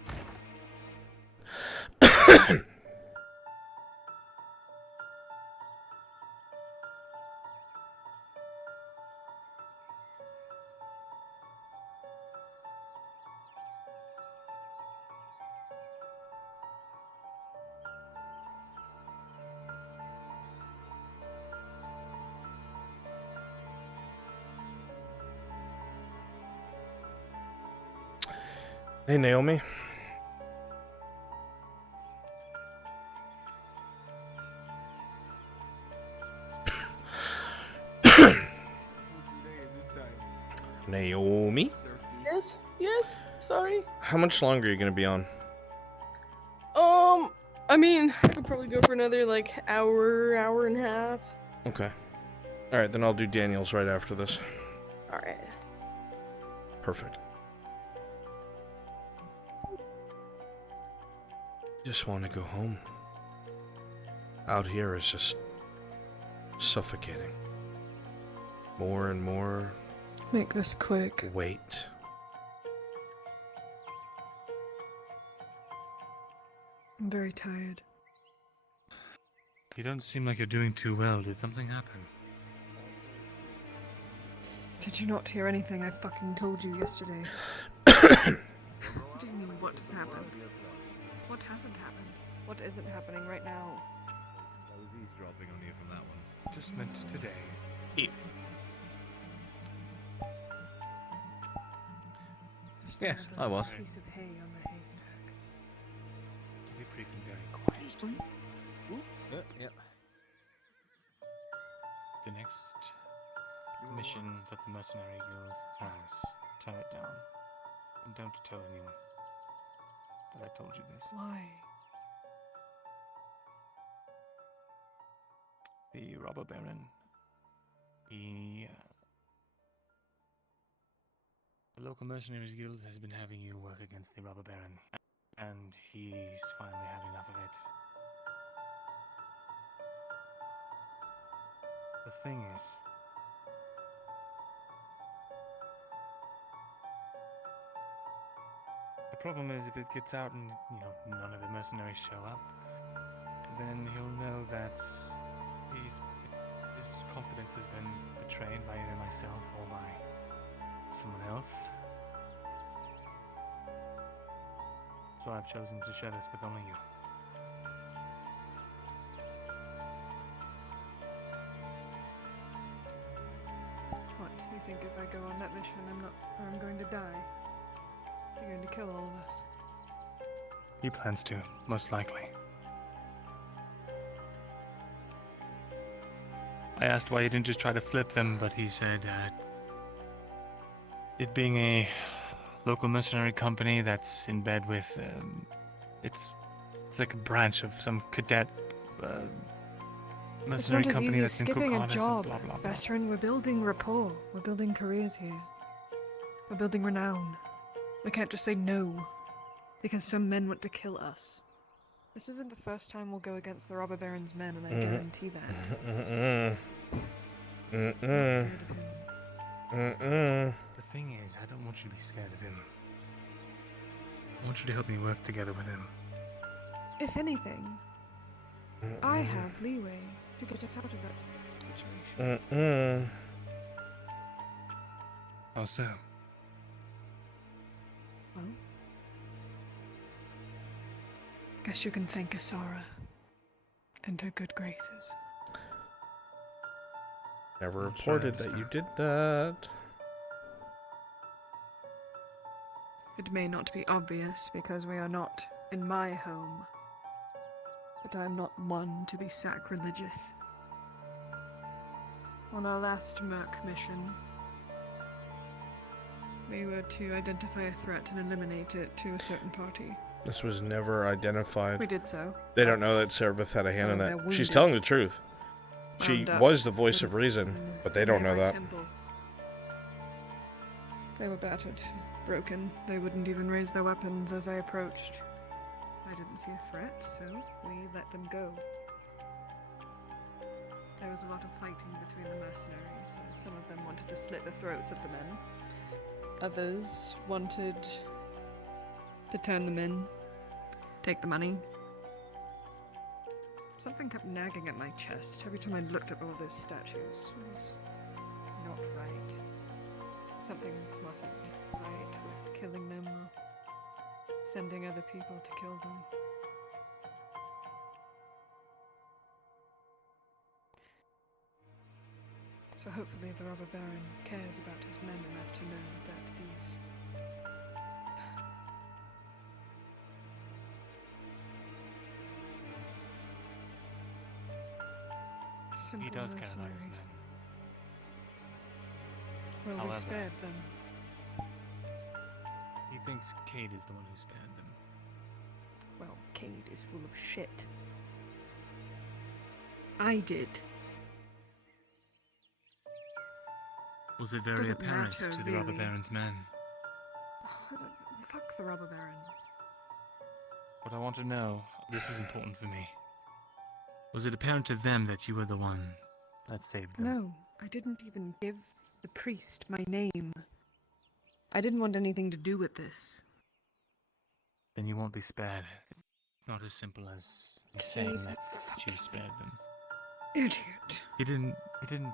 Hey, Naomi. Naomi? Yes, yes, sorry. How much longer are you going to be on? I mean, I could probably go for another, like, hour and a half. Okay. Alright, then I'll do Daniel's right after this. Alright. Perfect. Just want to go home. Out here is just suffocating. More and more Make this quick. weight. I'm very tired. You don't seem like you're doing too well. Did something happen? Did you not hear anything I fucking told you yesterday? What do you mean, what has happened? What hasn't happened? What isn't happening right now? I was eavesdropping on you from that one. Just meant today. Yes, I was. Piece of hay on the haystack. I'll be briefing very quietly. Yep. The next mission that the Mercenary Guild has, turn it down. And don't tell anyone that I told you this. Why? The robber baron, he The local mercenaries guild has been having you work against the robber baron, and he's finally had enough of it. The thing is, the problem is if it gets out and, none of the mercenaries show up, then he'll know that his confidence has been betrayed by either myself or by someone else. So I've chosen to share this with only you. What, you think if I go on that mission I'm going to die? You're going to kill all of us? He plans to, most likely. I asked why he didn't just try to flip them, but he said, it being a local mercenary company that's in bed with, it's like a branch of some cadet mercenary it's not company as that's easy in as skipping a Cookon job, blah blah blah. veteran. We're building rapport. We're building careers here. We're building renown. We can't just say no, because some men want to kill us. This isn't the first time we'll go against the robber baron's men, and I guarantee that. I'm not scared of him. The thing is, I don't want you to be scared of him. I want you to help me work together with him. If anything, I have leeway to get us out of that situation. How so? Well, guess you can thank Asara and her good graces. Never I'm sure I reported that understand. you did that. It may not be obvious because we are not in my home, but I am not one to be sacrilegious. On our last Merc mission, we were to identify a threat and eliminate it to a certain party. This was never identified. We did so. They don't know that Serveth had a hand in So that. they're She's wounded. telling the truth. She Wound up. was the voice of reason, but they don't know Nearby that. temple. They were battered, broken. They wouldn't even raise their weapons as I approached. I didn't see a threat, so we let them go. There was a lot of fighting between the mercenaries. Some of them wanted to slit the throats of the men. Others wanted to turn them in, take the money. Something kept nagging at my chest every time I looked at all those statues. It was not right. Something wasn't right with killing them or sending other people to kill them. So hopefully the robber baron cares about his men enough to know that these He does care about his men. Well, we However, spared them. He thinks Cade is the one who spared them. Well, Cade is full of shit. I did. Was it very Doesn't apparent matter, to the robber really. baron's men? Fuck the robber baron. What I want to know, this is important for me. Was it apparent to them that you were the one that saved them? No, I didn't even give the priest my name. I didn't want anything to do with this. Then you won't be spared. It's not as simple as you saying that you spared them. Idiot. He didn't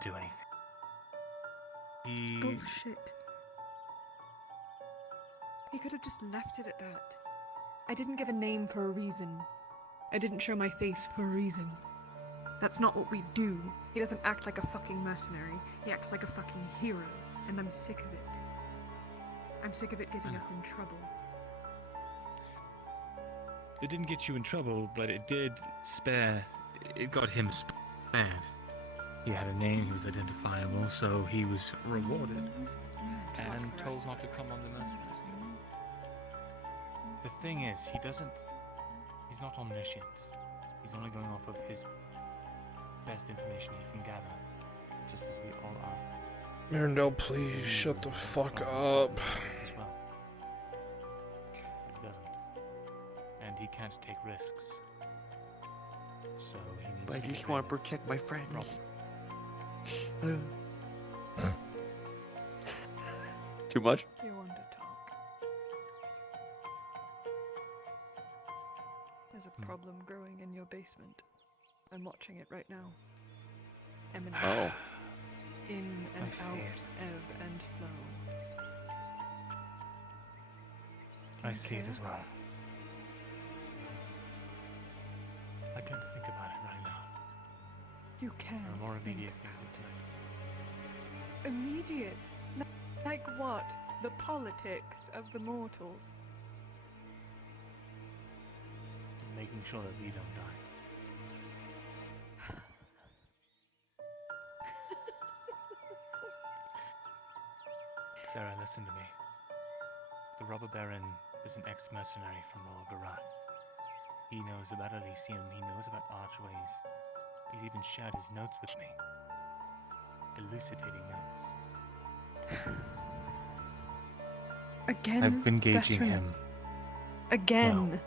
do anything. He... Bullshit. He could have just left it at that. I didn't give a name for a reason. I didn't show my face for a reason. That's not what we do. He doesn't act like a fucking mercenary. He acts like a fucking hero, and I'm sick of it. I'm sick of it getting us in trouble. It didn't get you in trouble, but it did spare... It got him spared. He had a name, he was identifiable, so he was rewarded. And told not to come on the mercenaries guild. The thing is, he's not omniscient. He's only going off of his best information he can gather, just as we all are. Mirandel, please shut the fuck up. As well. It doesn't. And he can't take risks. So he needs But I to just get want to rid of protect my friends. Too much? You want to talk. There's a problem growing in your basement. I'm watching it right now. Emanate. Oh. In and I see out, it. ebb and flow. Do I you see it as care? well. I can't think about it right now. You can. There are more think immediate things at play. Immediate? Like what? The politics of the mortals. Making sure that we don't die. Sarah, listen to me. The robber baron is an ex-mercenary from Morgarath. He knows about Elysium, he knows about archways. He's even shared his notes with me. Elucidating notes. Again. I've been gauging Vesrin. him. Again. Well,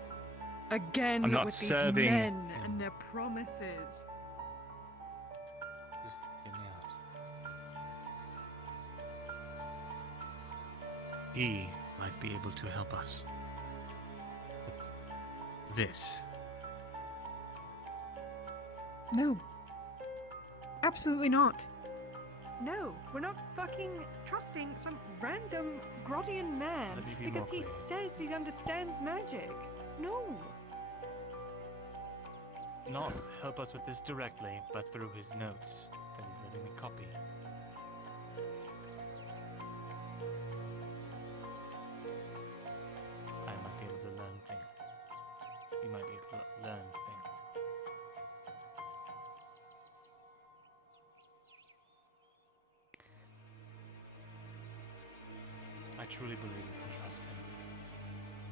Again I'm not with these serving men him. and their promises. Just get me out. He might be able to help us with this. No. Absolutely not. No, we're not fucking trusting some random Grodian man Let me be because more he clear. says he understands magic. No. Not help us with this directly, but through his notes that he's letting me copy. I might be able to learn things. He might be able to learn things. I truly believe we can trust him.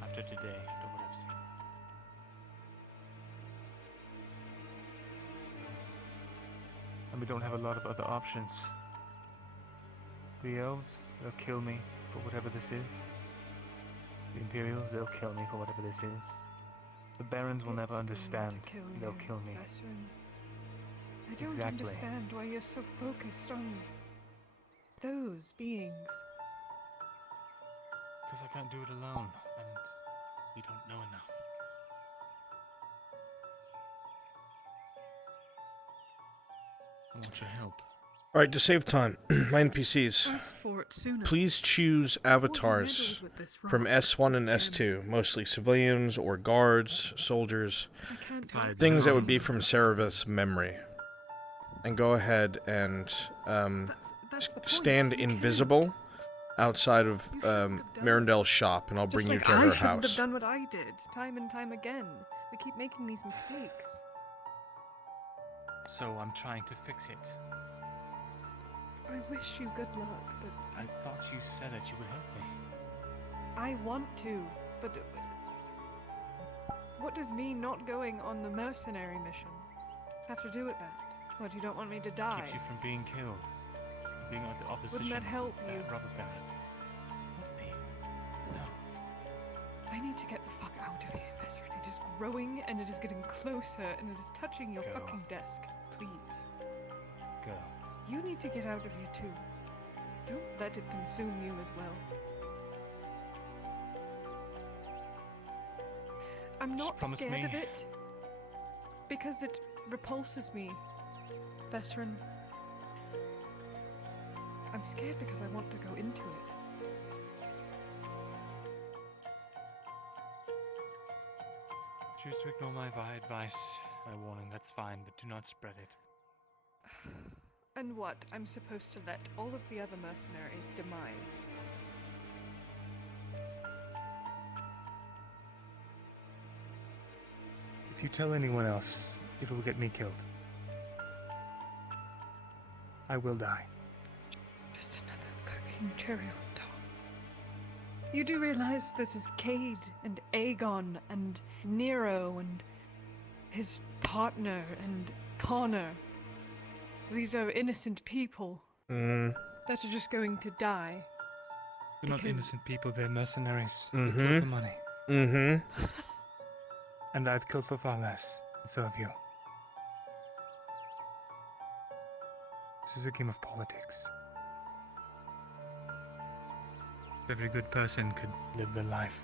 After today, after what I've seen. And we don't have a lot of other options. The elves, they'll kill me for whatever this is. The Imperials, they'll kill me for whatever this is. The Barons will never understand. They'll kill me. I don't Exactly. understand why you're so focused on those beings. Because I can't do it alone, and we don't know enough. I want your help. Alright, to save time, my NPCs. Ask for it sooner. Please choose avatars from S1 and S2, mostly civilians or guards, soldiers, things that would be from Serevith's memory. And go ahead and stand invisible outside of Mirandel's shop, and I'll bring Just you like to her I shouldn't house. have done what I did, time and time again. We keep making these mistakes. So I'm trying to fix it. I wish you good luck, but I thought you said that you would help me. I want to, but what does me not going on the mercenary mission have to do with that? What, you don't want me to die? Keeps you from being killed. Being at the opposition. Wouldn't that help of you? that robber baron. Not me. No. I need to get the fuck out of here, Vesrin. It is growing and it is getting closer and it is touching your Go. fucking desk. Please. Go. You need to get out of here too. Don't let it consume you as well. I'm Just not promise scared of me- it because it repulses me, Vesrin. I'm scared because I want to go into it. Choose to ignore my advice, my warning, that's fine, but do not spread it. And what? I'm supposed to let all of the other mercenaries demise. If you tell anyone else, it will get me killed. I will die. Just another fucking cherry on top. You do realize this is Cade and Aegon and Nero and his partner and Connor. These are innocent people. that are just going to die. They're not Because- innocent people, they're mercenaries. They Mhm. kill for money. Mm-hmm. And I've killed for far less, and so have you. This is a game of politics. Every good person could live their life.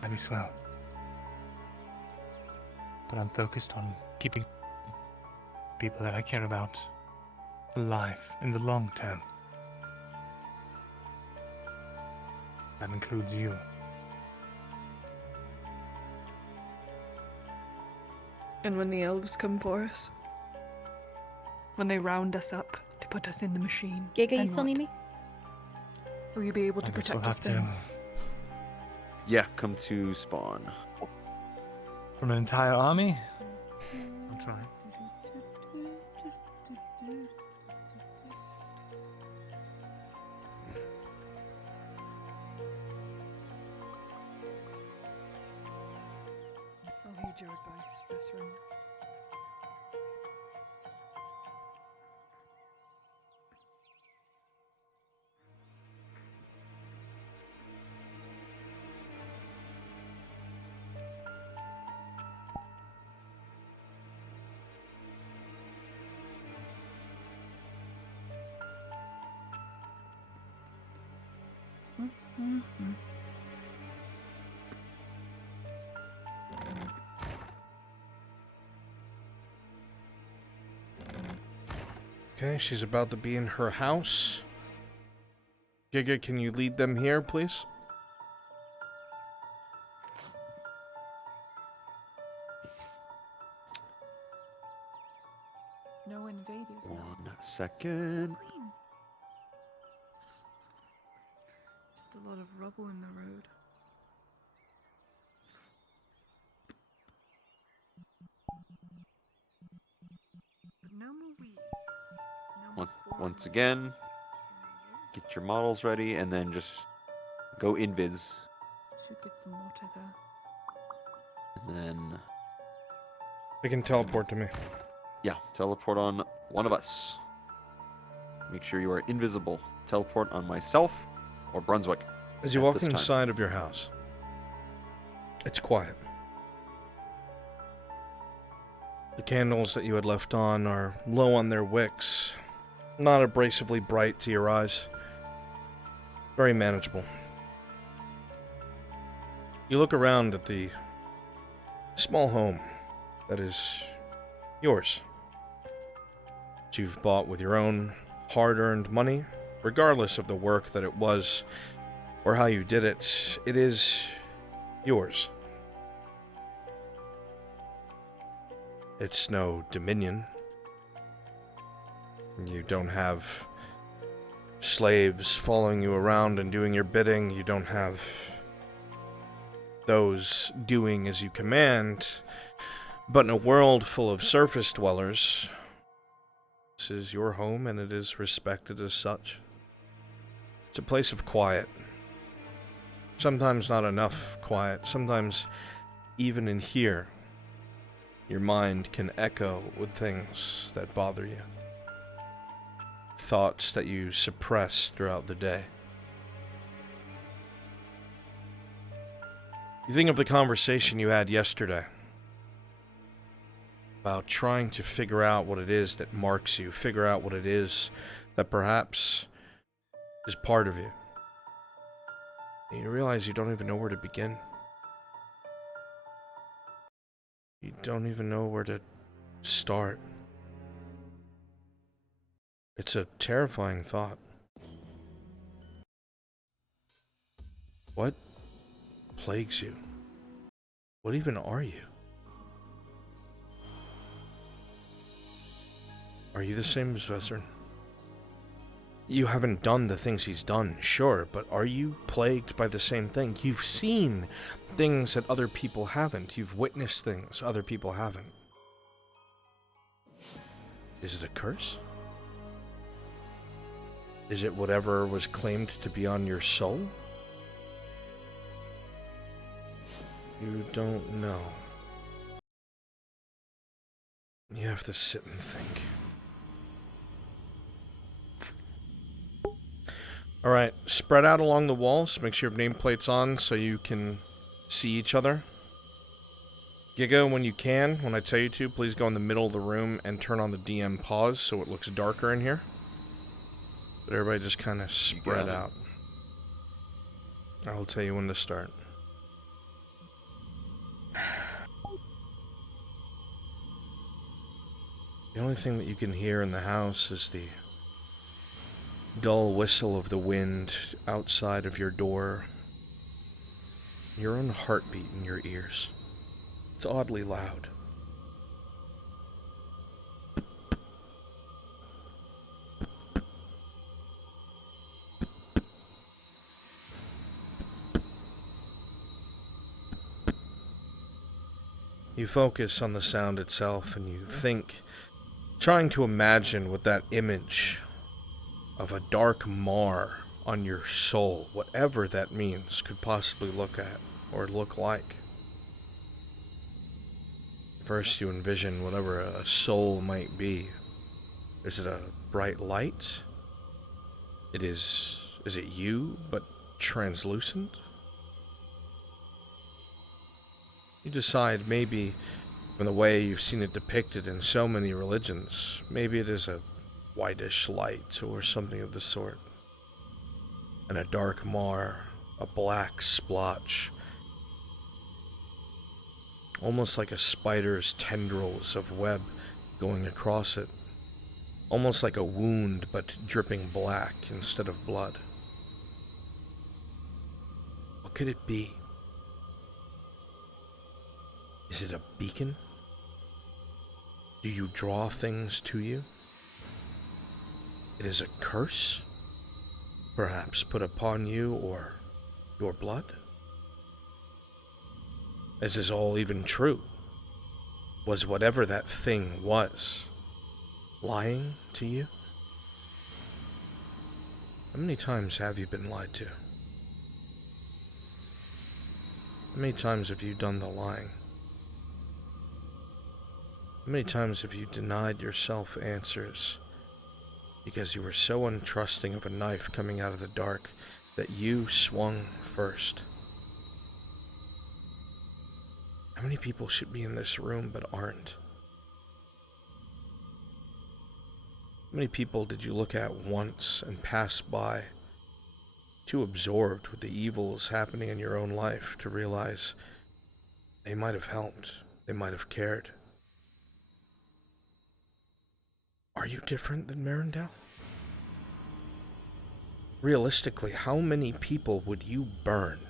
That'd be swell. But I'm focused on keeping people that I care about alive in the long term. That includes you. And when the elves come for us, when they round us up to put us in the machine, Giga, you then still what? need me? Will you be able to I guess protect we'll us have to. then? Yeah, come to spawn. From an entire army? I'll try. I'll heed your advice, Vesrin. Okay, she's about to be in her house. Giga, can you lead them here, please? No invaders now. 1 second. Clean. Just a lot of rubble in the road. No more weed. No more Once again, get your models ready, and then just go invis. Should get some water there. And then, They can teleport to me. yeah, teleport on one of us. Make sure you are invisible. Teleport on myself or Brunswick. As you at walk this time. inside of your house, it's quiet. The candles that you had left on are low on their wicks, not abrasively bright to your eyes. Very manageable. You look around at the small home that is yours, that you've bought with your own hard-earned money, regardless of the work that it was or how you did it. It is yours. It's no dominion. You don't have slaves following you around and doing your bidding. You don't have those doing as you command. But in a world full of surface dwellers, this is your home and it is respected as such. It's a place of quiet. Sometimes not enough quiet. Sometimes even in here, your mind can echo with things that bother you. Thoughts that you suppress throughout the day. You think of the conversation you had yesterday about trying to figure out what it is that marks you, figure out what it is that perhaps is part of you. And you realize you don't even know where to begin. You don't even know where to start. It's a terrifying thought. What plagues you? What even are you? Are you the same as Vesrin? You haven't done the things he's done, sure, but are you plagued by the same thing? You've seen things that other people haven't. You've witnessed things other people haven't. Is it a curse? Is it whatever was claimed to be on your soul? You don't know. You have to sit and think. Alright, spread out along the walls. Make sure you have nameplates on so you can see each other. Giga, when you can, when I tell you to, please go in the middle of the room and turn on the DM pause so it looks darker in here. But everybody just kind of spread out. I'll tell you when to start. The only thing that you can hear in the house is the dull whistle of the wind outside of your door. Your own heartbeat in your ears. It's oddly loud. You focus on the sound itself and you think, trying to imagine what that image of a dark mar on your soul, whatever that means, could possibly look at or look like. First you envision whatever a soul might be. Is it a bright light? Is it you, but translucent? You decide maybe, from the way you've seen it depicted in so many religions, maybe it is a whitish light or something of the sort. And a dark mar, a black splotch, almost like a spider's tendrils of web going across it. Almost like a wound, but dripping black instead of blood. What could it be? Is it a beacon? Do you draw things to you? It is a curse, perhaps put upon you or your blood? Is this all even true? Was whatever that thing was lying to you? How many times have you been lied to? How many times have you done the lying? How many times have you denied yourself answers because you were so untrusting of a knife coming out of the dark that you swung first? How many people should be in this room but aren't? How many people did you look at once and pass by, too absorbed with the evils happening in your own life to realize they might have helped, they might have cared? Are you different than Marindel? Realistically, how many people would you burn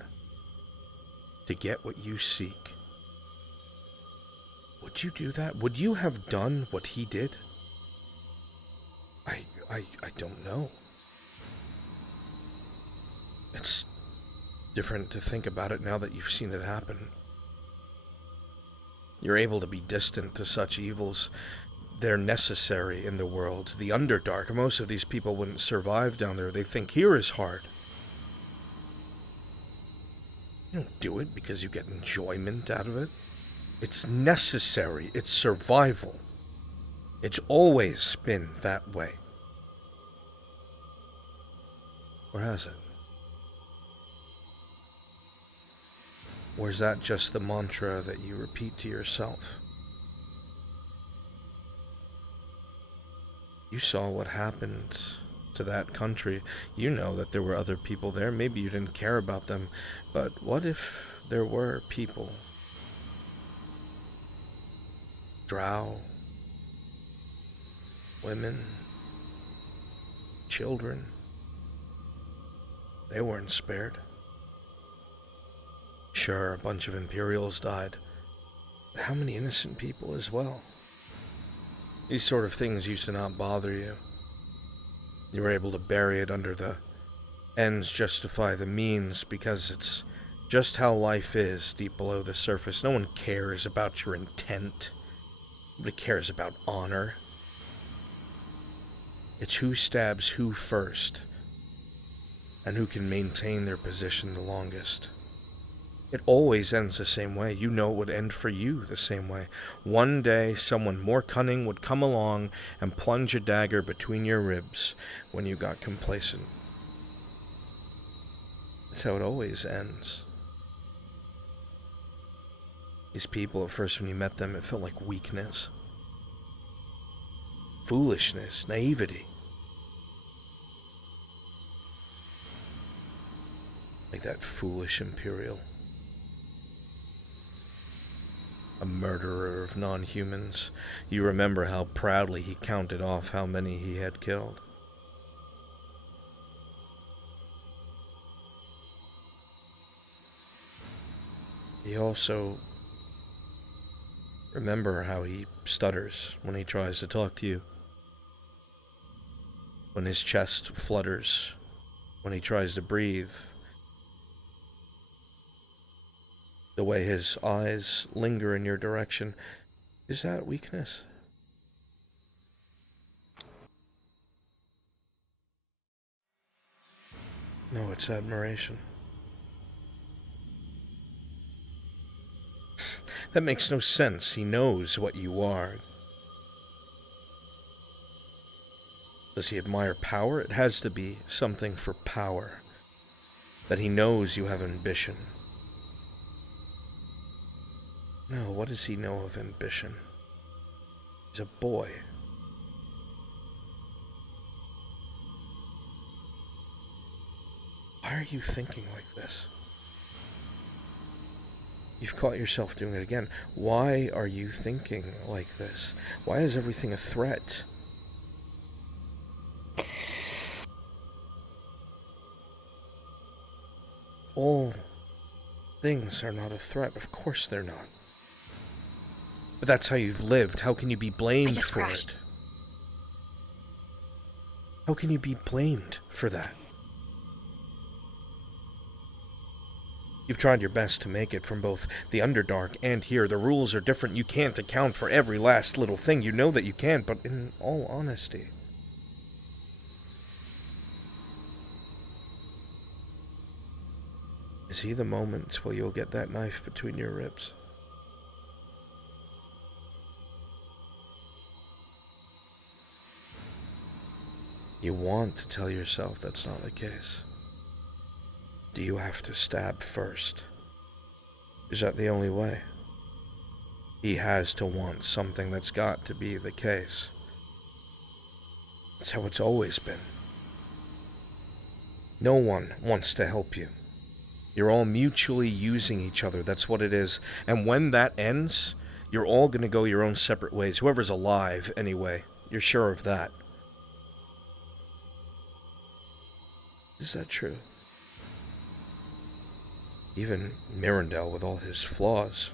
to get what you seek? Would you do that? Would you have done what he did? I don't know. It's different to think about it now that you've seen it happen. You're able to be distant to such evils. They're necessary in the world. The Underdark, most of these people wouldn't survive down there. They think here is hard. You don't do it because you get enjoyment out of it. It's necessary. It's survival. It's always been that way. Or has it? Or is that just the mantra that you repeat to yourself? You saw what happened to that country. You know that there were other people there. Maybe you didn't care about them. But what if there were people? Drow, women, children. They weren't spared. Sure, a bunch of Imperials died, but how many innocent people as well? These sort of things used to not bother you. You were able to bury it under the ends justify the means because it's just how life is deep below the surface. No one cares about your intent. Nobody cares about honor. It's who stabs who first, and who can maintain their position the longest. It always ends the same way. You know it would end for you the same way. One day, someone more cunning would come along and plunge a dagger between your ribs when you got complacent. That's how it always ends. These people, at first when you met them, it felt like weakness. Foolishness, naivety. Like that foolish Imperial. A murderer of non-humans. You remember how proudly he counted off how many he had killed. He also... remember how he stutters when he tries to talk to you. When his chest flutters. When he tries to breathe. The way his eyes linger in your direction. Is that weakness? No, it's admiration. That makes no sense. He knows what you are. Does he admire power? It has to be something for power. That he knows you have ambition. No, what does he know of ambition? He's a boy. Why are you thinking like this? You've caught yourself doing it again. Why are you thinking like this? Why is everything a threat? All things are not a threat. Of course they're not. But that's how you've lived. How can you be blamed for it? How can you be blamed for that? You've tried your best to make it from both the Underdark and here. The rules are different. You can't account for every last little thing. You know that you can't, but in all honesty... is he the moment where you'll get that knife between your ribs? You want to tell yourself that's not the case. Do you have to stab first? Is that the only way? He has to want something. That's got to be the case. That's how it's always been. No one wants to help you. You're all mutually using each other. That's what it is. And when that ends, you're all going to go your own separate ways. Whoever's alive, anyway. You're sure of that. Is that true? Even Mirandel with all his flaws.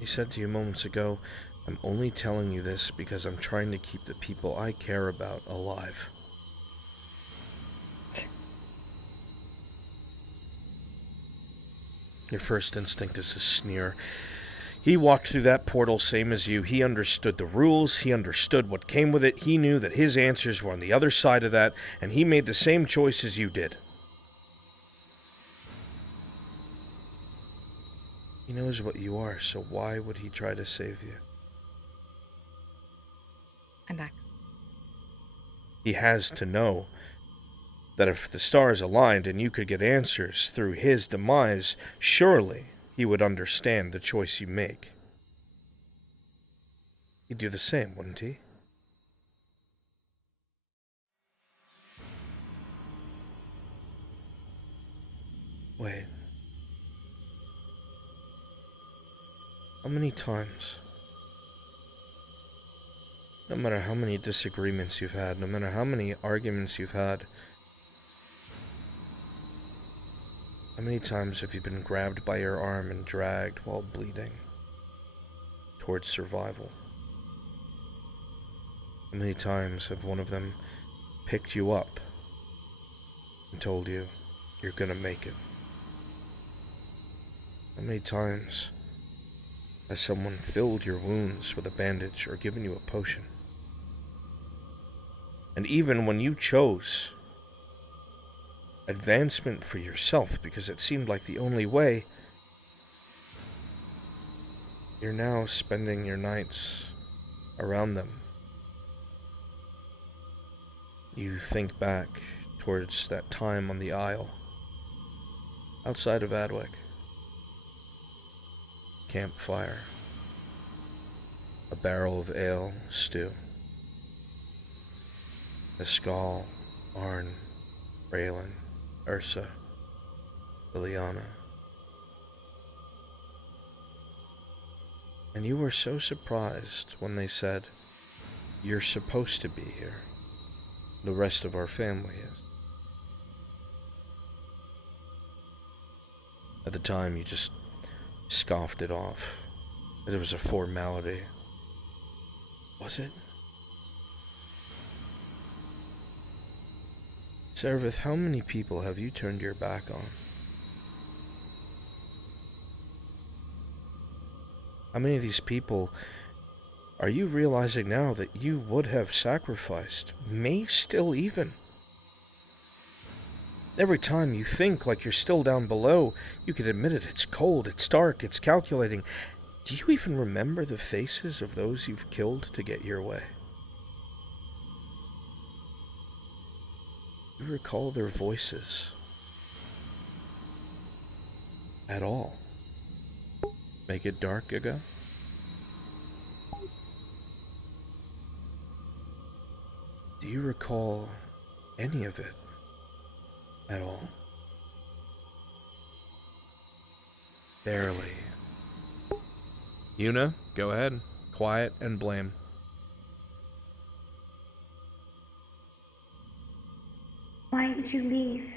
He said to you moments ago, I'm only telling you this because I'm trying to keep the people I care about alive. Your first instinct is to sneer. He walked through that portal same as you. He understood the rules. He understood what came with it. He knew that his answers were on the other side of that, and he made the same choice as you did. He knows what you are, so why would he try to save you? I'm back. He has to know that if the stars aligned and you could get answers through his demise, surely he would understand the choice you make. He'd do the same, wouldn't he? Wait. How many times, no matter how many disagreements you've had, no matter how many arguments you've had, how many times have you been grabbed by your arm and dragged while bleeding towards survival? How many times have one of them picked you up and told you you're gonna make it? How many times has someone filled your wounds with a bandage or given you a potion? And even when you chose advancement for yourself because it seemed like the only way, you're now spending your nights around them, You think back towards that time on the Isle, outside of Adwick. Campfire. A barrel of ale, stew. Escal, Arn, Raylan, Ursa, Liliana. And you were so surprised when they said, "You're supposed to be here. The rest of our family is." At the time, you just scoffed it off. It was a formality. Was it? Servith, how many people have you turned your back on? How many of these people are you realizing now that you would have sacrificed? May still even. Every time you think like you're still down below, you can admit it. It's cold, it's dark, it's calculating. Do you even remember the faces of those you've killed to get your way? Do you recall their voices? At all? Make it dark, Giga? Do you recall any of it at all? Barely. Yuna, go ahead. Quiet and blame. Why did you leave?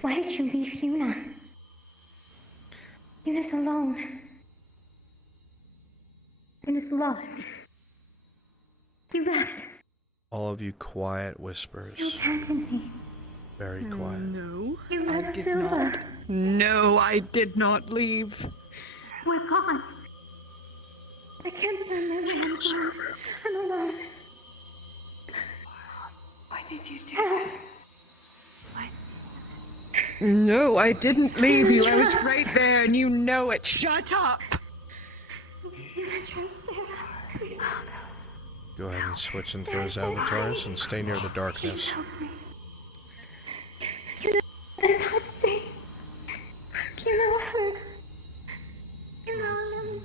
Why did you leave Yuna? Yuna's alone. Yuna's lost. You left. All of you quiet whispers. You abandoned me. Very quiet. No, You I left did Silva. not. No, I did not leave. We're gone. I can't find my way. I'm alone. Why did you do that? No, I didn't leave you. I was right there and you know it. Shut up! You don't trust Sarah. Please don't. Go ahead and switch into those avatars and stay near the darkness. Help me. I'm not safe. You know her. You know alone.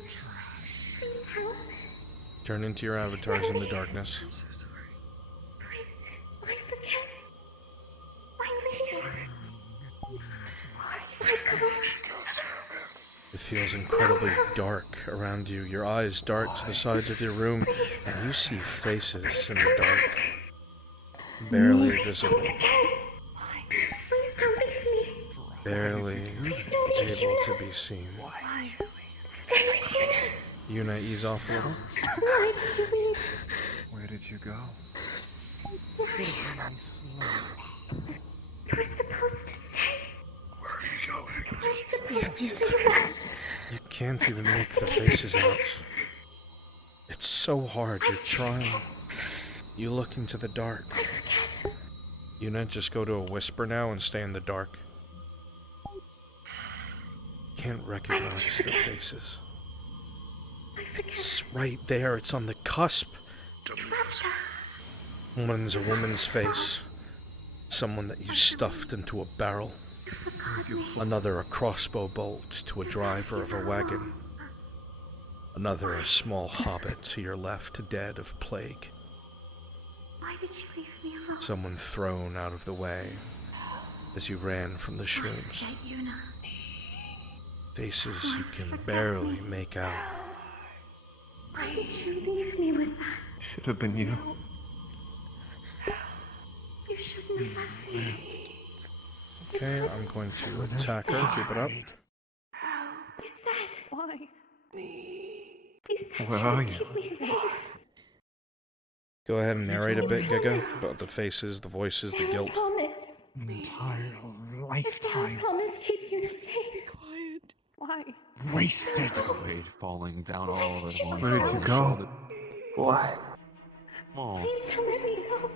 Please help. Turn into your avatars in the darkness. I'm so sorry. Why forget? Why leave? Why go? It feels incredibly dark around you. Your eyes dart to the sides of your room, and you see faces in the dark. Barely visible. Please don't leave me. Barely Please don't leave able Yuna. to be seen. Stay with Yuna. Yuna, ease off a little. Why did you leave? Where did you go? You were supposed to stay. Where are you going? You weren't supposed to leave us. You can't even make the faces out. It's so hard. You're trying. You look into the dark. Yuna, just go to a whisper now and stay in the dark. Can't recognize the faces. It's right there. It's on the cusp. One's a woman's face. Someone that you stuffed into a barrel. Another a crossbow bolt to a driver of a wagon. Another a small hobbit to your left, dead of plague. Why did you leave me alone? Someone thrown out of the way as you ran from the shrooms. Forget Yuna. Faces you can barely make out. Why did you leave me with that? Should have been you. You shouldn't have left me. Okay, I'm going to attack her. Keep it up. You said. Why? You said Where you are would you? keep me safe. Go ahead and narrate a bit, Giga, about the faces, the voices, the Sarah guilt. promised. Entire Sarah lifetime promised keep Yuna safe. Quiet. Why? wasted. Weight falling down all at once. Where did on you your go? shoulder. What? Oh, Please don't let me go.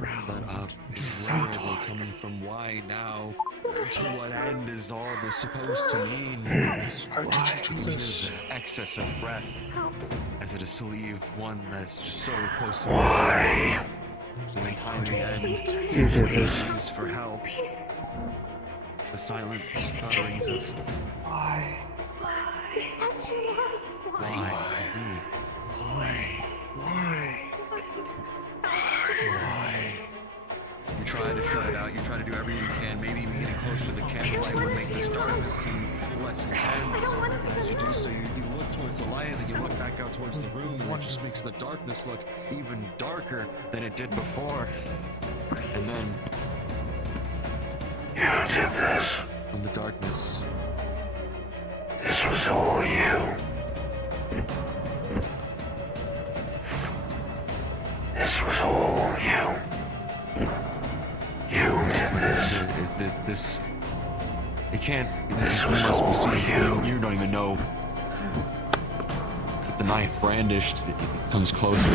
but where are they coming from? Why now? To what end is all this supposed to mean? This Why did you do this? excess of breath as it is to leave one that's just so close to Why? when time the end, You did this. please for help. The silent stutterings of Why? You're such a light. why to me. Why? You try to shut it out, you try to do everything you can, maybe even getting closer to the candlelight would make this darkness seem less intense. And as you do so, you look towards the light, and then you look back out towards the room, and it just makes the darkness look even darker than it did before. And then You did this. from the darkness, This was all you. This was all you. You did this. this it can't. This was must be all seen. you. You don't even know. With the knife brandished, it comes closer.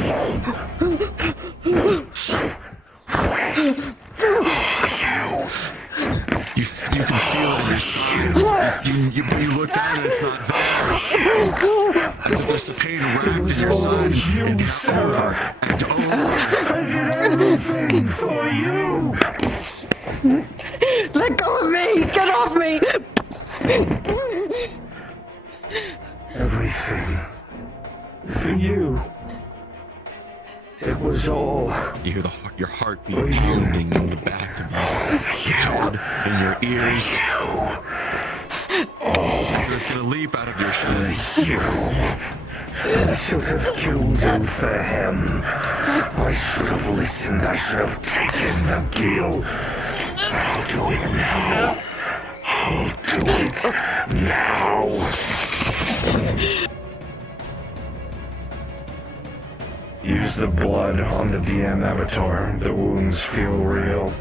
You can feel it in your side. You look down and it's not there. As if there's a pain wrapped in your side and over and over. I did everything for you. Let go of me! Get off me! Everything. For you. It was all. You hear your heartbeat pounding in the back of your head, in your ears. As it's gonna leap out of your chest. I should have killed you for him. I should have listened. I should have taken the kill. I'll do it now. I'll do it now. Use the blood on the DM avatar. The wounds feel real.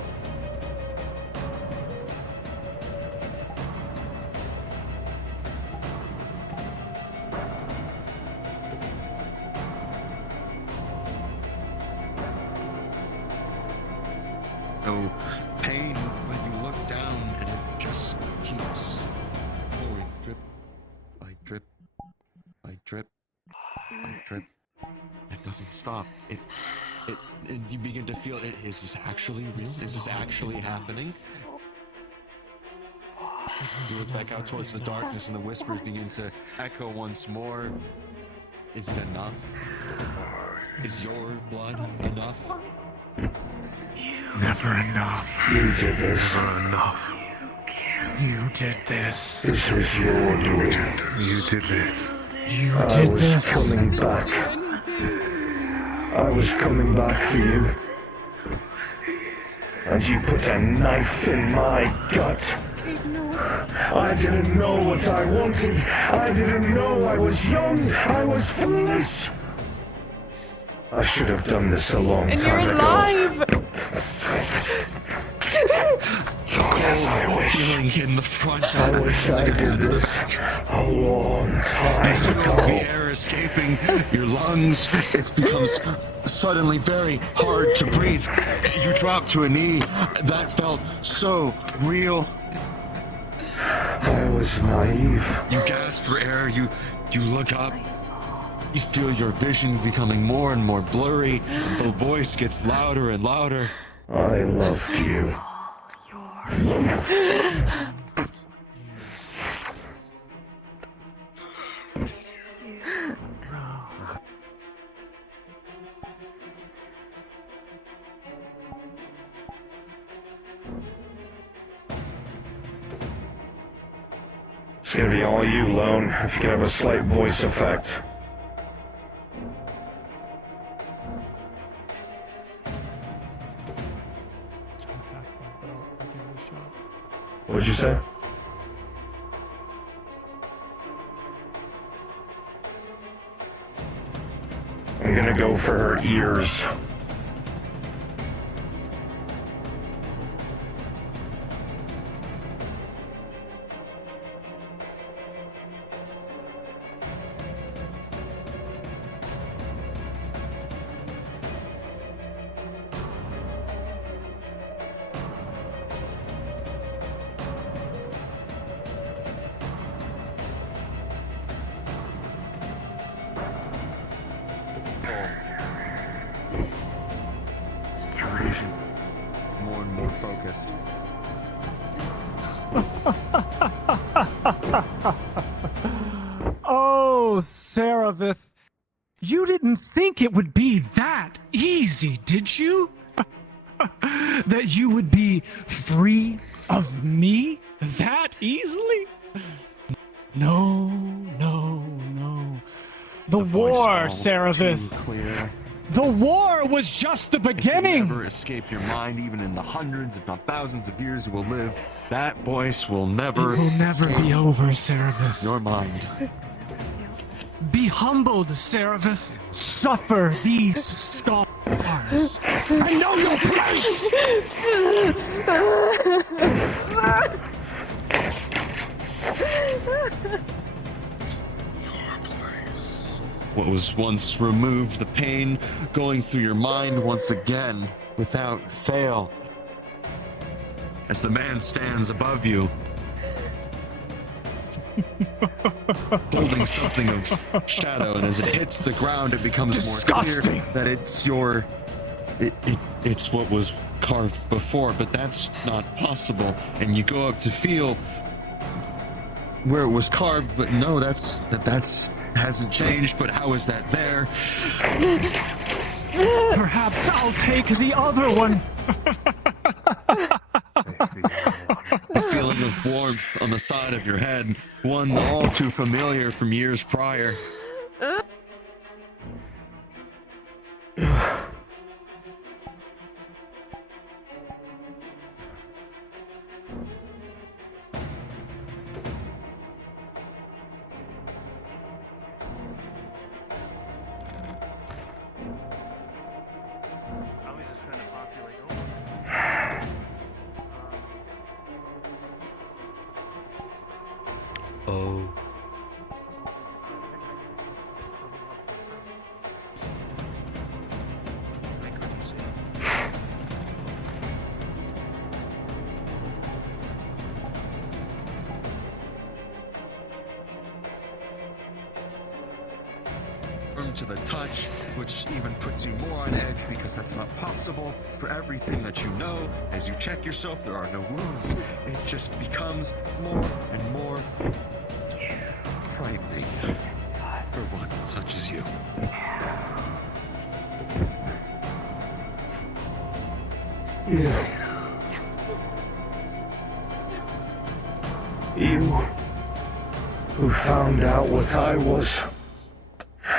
No pain when you look down and it just keeps going. Drip, by drip, by drip, by drip. It doesn't stop. It you begin to feel it. Is this actually real? Is this actually happening? You look back out towards the darkness and the whispers begin to echo once more. Is it enough? Is your blood enough? Never enough. You did this. Never enough. You did this. This was your doing. You did this. I was coming back. I was coming back for you. And you put a knife in my gut. I didn't know what I wanted. I didn't know I was young. I was foolish. I should have done this a long time ago. Yes, I wish. Feeling in the front. I wish I did this a long time ago. The air escaping your lungs. It becomes suddenly very hard to breathe. You drop to a knee. That felt so real. I was naive. You gasp for air. You look up. You feel your vision becoming more and more blurry. The voice gets louder and louder. I loved you. It's gonna be all you, Lone, if you can have a slight voice effect. What'd you say? I'm gonna go for her ears. more focused. Oh, Saravith, you didn't think it would be that easy, did you? That you would be free of me that easily? No, no, no. The war, Saravith. Clear. The war was just the beginning. Never escape your mind, even in the hundreds, if not thousands of years you will live. That voice will never. It will never escape be over, Saravith. your mind. Be humbled, Saravith. Suffer these scars. I know your What was once removed, the pain going through your mind once again, without fail. As the man stands above you, holding something of shadow, and as it hits the ground, it becomes Disgusting. more clear that it's your... It's what was carved before, but that's not possible. And you go up to feel where it was carved, but no, that's hasn't changed. But how is that there? Perhaps I'll take the other one. The feeling of warmth on the side of your head, one all too familiar from years prior. Oh. To the touch, which even puts you more on edge because that's not possible for everything that you know. As you check yourself, there are no wounds. It just becomes more and more frightening for one such as you. You who found out what I was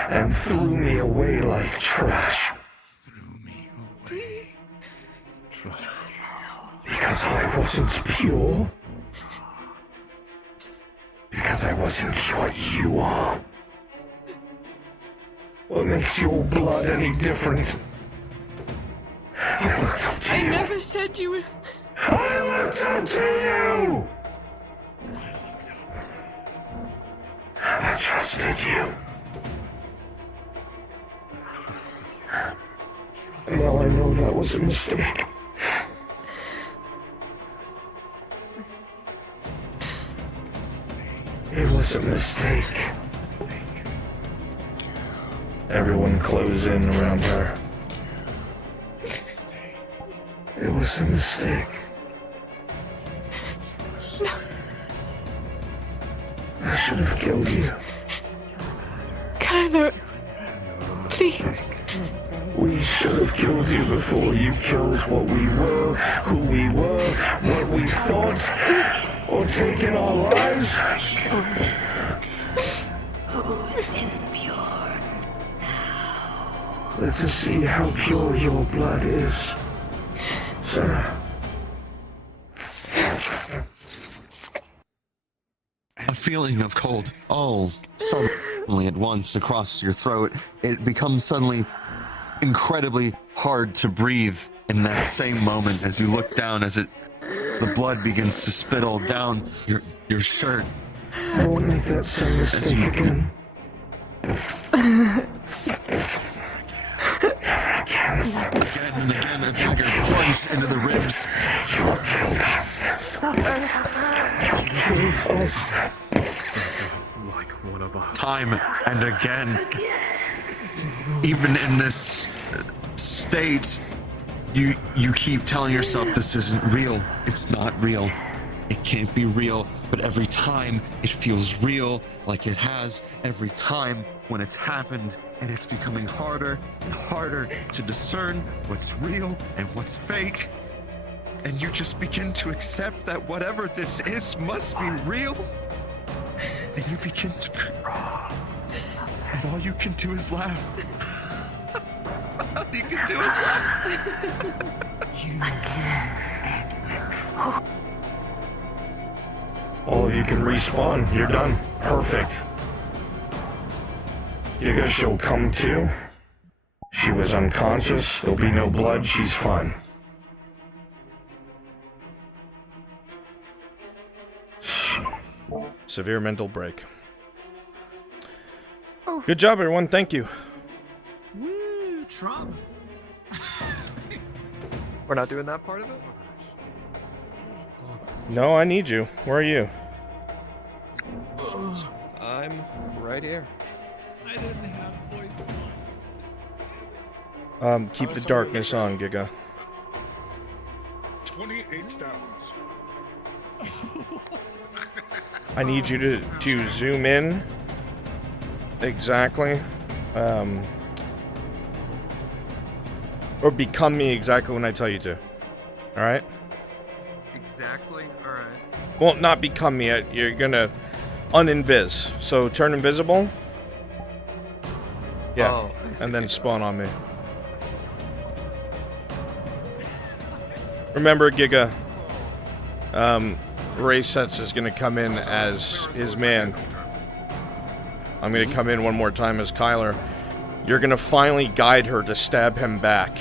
and threw me away like trash. Because I wasn't pure. Because I wasn't what you are. What makes your blood any different? I looked up to you. I never said you would. I looked up to you! I trusted you. And now I know that was a mistake. It was a mistake. Everyone close in around her. It was a mistake. I should have killed you. Kyler, please. We should have killed you before you killed what we were, who we were, what we thought, or taken our lives. Who's impure now? Let us see how pure your blood is, Sarah. A feeling of cold, all suddenly at once across your throat. It becomes suddenly incredibly hard to breathe in that same moment as you look down, as the blood begins to spittle down your shirt. I won't make that same mistake again. Again and again, a dagger plunged into the ribs. You killed us. You killed us. Like one of us. Time and again. Even in this state, You keep telling yourself this isn't real. It's not real. It can't be real. But every time it feels real, like it has every time when it's happened, and it's becoming harder and harder to discern what's real and what's fake. And you just begin to accept that whatever this is must be real. And you begin to and all you can do is laugh. All you can do is laugh. You can't, Edric. All of you can respawn. You're done. Perfect. Giga, she'll come to. She was unconscious. There'll be no blood. She's fine. Severe mental break. Good job, everyone. Thank you. Woo, Trump. We're not doing that part of it? No, I need you. Where are you? I'm right here. I didn't have voice. Keep the darkness on, Giga. 28 stab wounds. I need you to zoom in. Exactly. Or become me exactly when I tell you to. Alright? Exactly? Alright. Well, not become me. You're gonna uninvis. So turn invisible. Yeah. Oh, and then spawn on me. Remember, Giga. VRChat is gonna come in as his man. I'm gonna come in one more time as Kyler. You're gonna finally guide her to stab him back.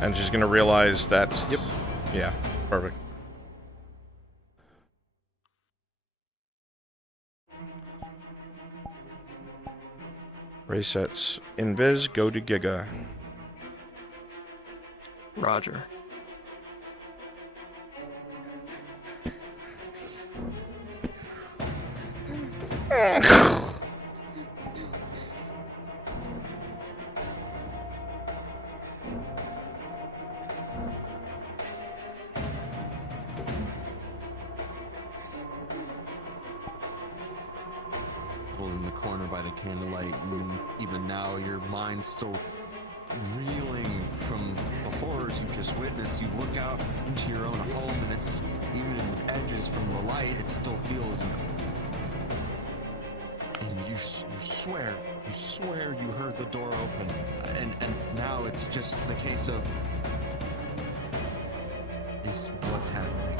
And she's gonna realize that's... Yep. Yeah, perfect. VRChat's invis, go to Giga. Roger. In the corner by the candlelight, even now your mind's still reeling from the horrors you just witnessed. You look out into your own home, and it's even in the edges from the light, it still feels. And you swear you heard the door open, and now it's just the case of is what's happening.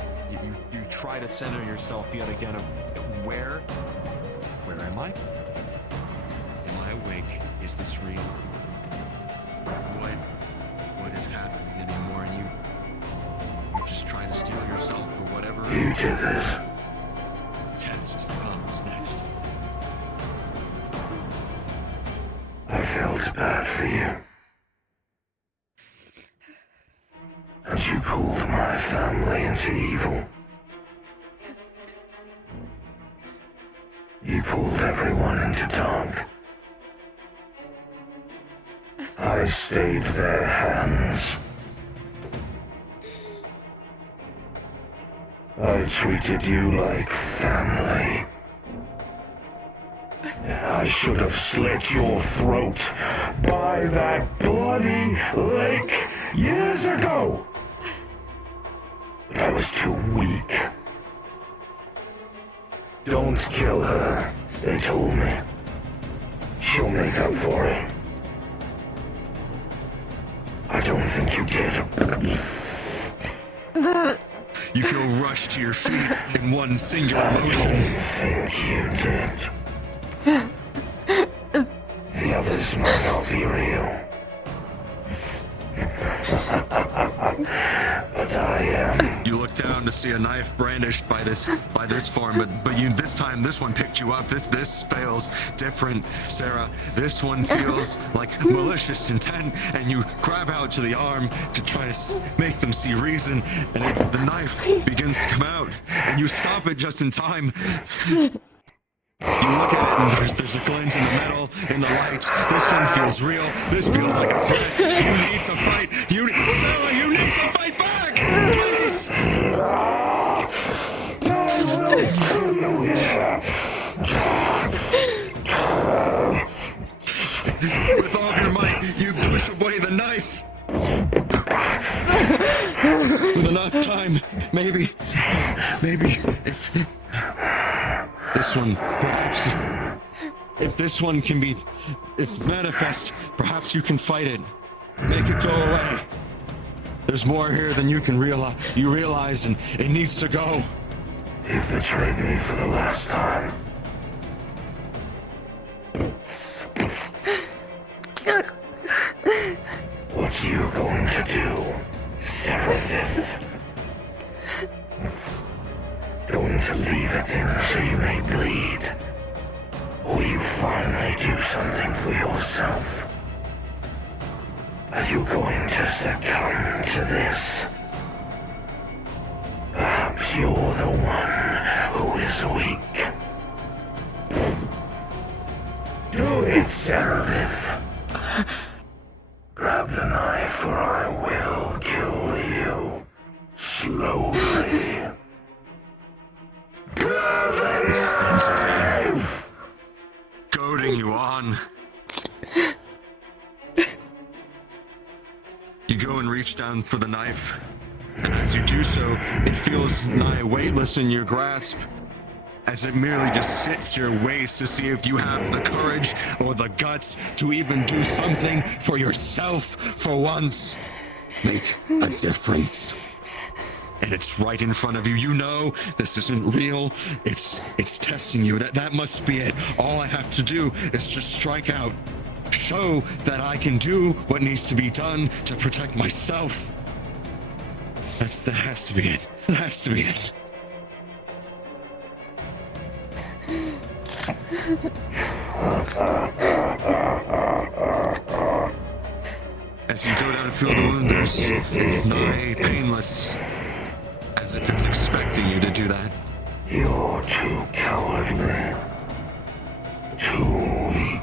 You try to center yourself yet again of where am I? Am I awake? Is this real? What is happening anymore? And you're just trying to steel yourself for whatever You did this. test comes next. I felt bad for you. And you pulled my family into evil. You pulled everyone into dark. I stayed their hands. I treated you like family. I should have slit your throat by that bloody lake years ago. But I was too weak. Don't kill her, they told me. She'll make up for it. I don't think you did. You feel rushed to your feet in one singular motion. I don't think you did. The others might not be real. But I am. You look down to see a knife brandished by this form, but you this one picked you up. This feels different, Sarah. This one feels like malicious intent, and you grab out to the arm to try to make them see reason, and the knife begins to come out, and you stop it just in time. You look at it and there's a glint in the metal, in the light. This one feels real. This feels like a threat. You need to fight. Sarah, you need to fight back! Please! With all your might, you push away the knife. With enough time, maybe. This one, perhaps. If this one can be, manifest, perhaps you can fight it. Make it go away. There's more here than you can realize, and it needs to go. You've betrayed me for the last time. What are you going to do, Serapith? Going to leave it in so you may bleed? Or you finally do something for yourself? Are you going to succumb to this? Perhaps you're the one who is weak. Do it, Serapith. Grab the knife or I will kill you. Slowly. This entity goading you on. You go and reach down for the knife, and as you do so, it feels nigh weightless in your grasp, as it merely just sits your waist to see if you have the courage or the guts to even do something for yourself for once. Make a difference. And it's right in front of you. You know this isn't real. It's testing you. That must be it. All I have to do is just strike out. Show that I can do what needs to be done to protect myself. That has to be it. That has to be it. As you go down and feel the wound, it's nigh painless. As if it's expecting you to do that. You're too cowardly. Too weak.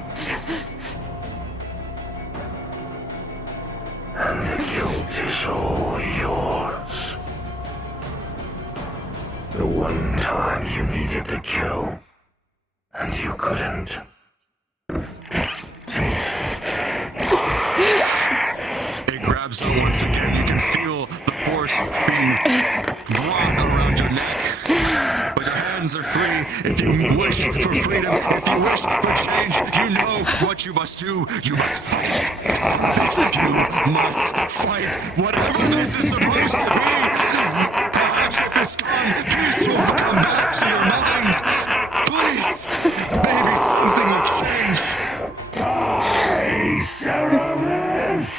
And the guilt is all yours. The one time you needed the kill, and you couldn't. It grabs on once again. You can feel the force being brought around your neck. But your hands are free. If you wish for freedom, if you wish for change, you know what you must do. You must fight. You must fight. Whatever this is supposed to be. Perhaps if it's gone, peace will come back to your mind. Please, maybe something will change. Die, Serapith!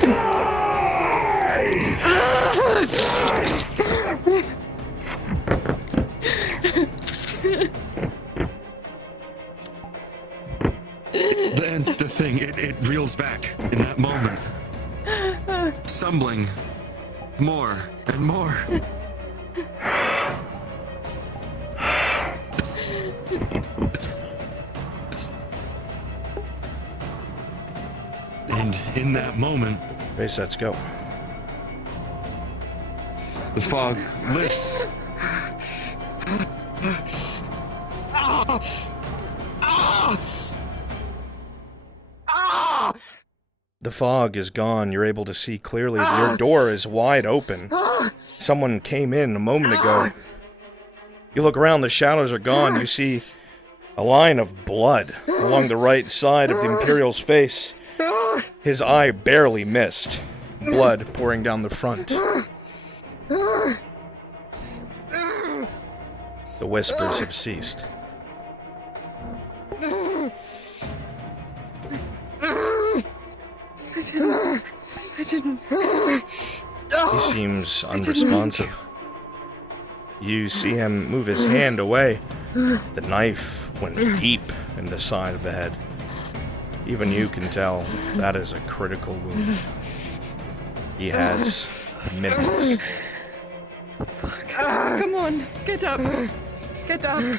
Die! And the thing, it reels back in that moment. Stumbling more and more. And in that moment, Base, let's go. The fog lifts. The fog is gone. You're able to see clearly. Your door is wide open. Someone came in a moment ago. You look around, the shadows are gone. You see a line of blood along the right side of the Imperial's face. His eye barely missed. Blood pouring down the front. The whispers have ceased. I didn't. He seems unresponsive. You see him move his hand away. The knife went deep in the side of the head. Even you can tell that is a critical wound. He has minutes. Come on, get up. Get up.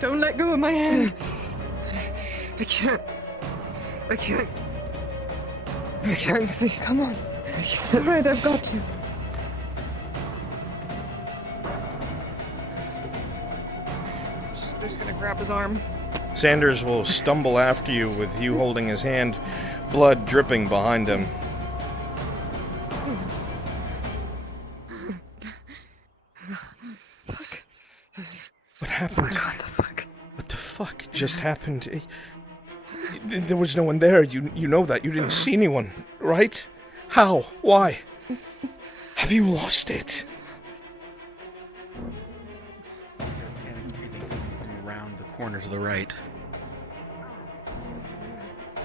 Don't let go of my hand. I can't see. Come on. It's alright, I've got you. Just gonna grab his arm. Sanders will stumble after you with you holding his hand, blood dripping behind him. What happened? What the fuck? What the fuck just happened? There was no one there. You know that. You didn't see anyone, right? How? Why? Have you lost it? Around the corner to the right.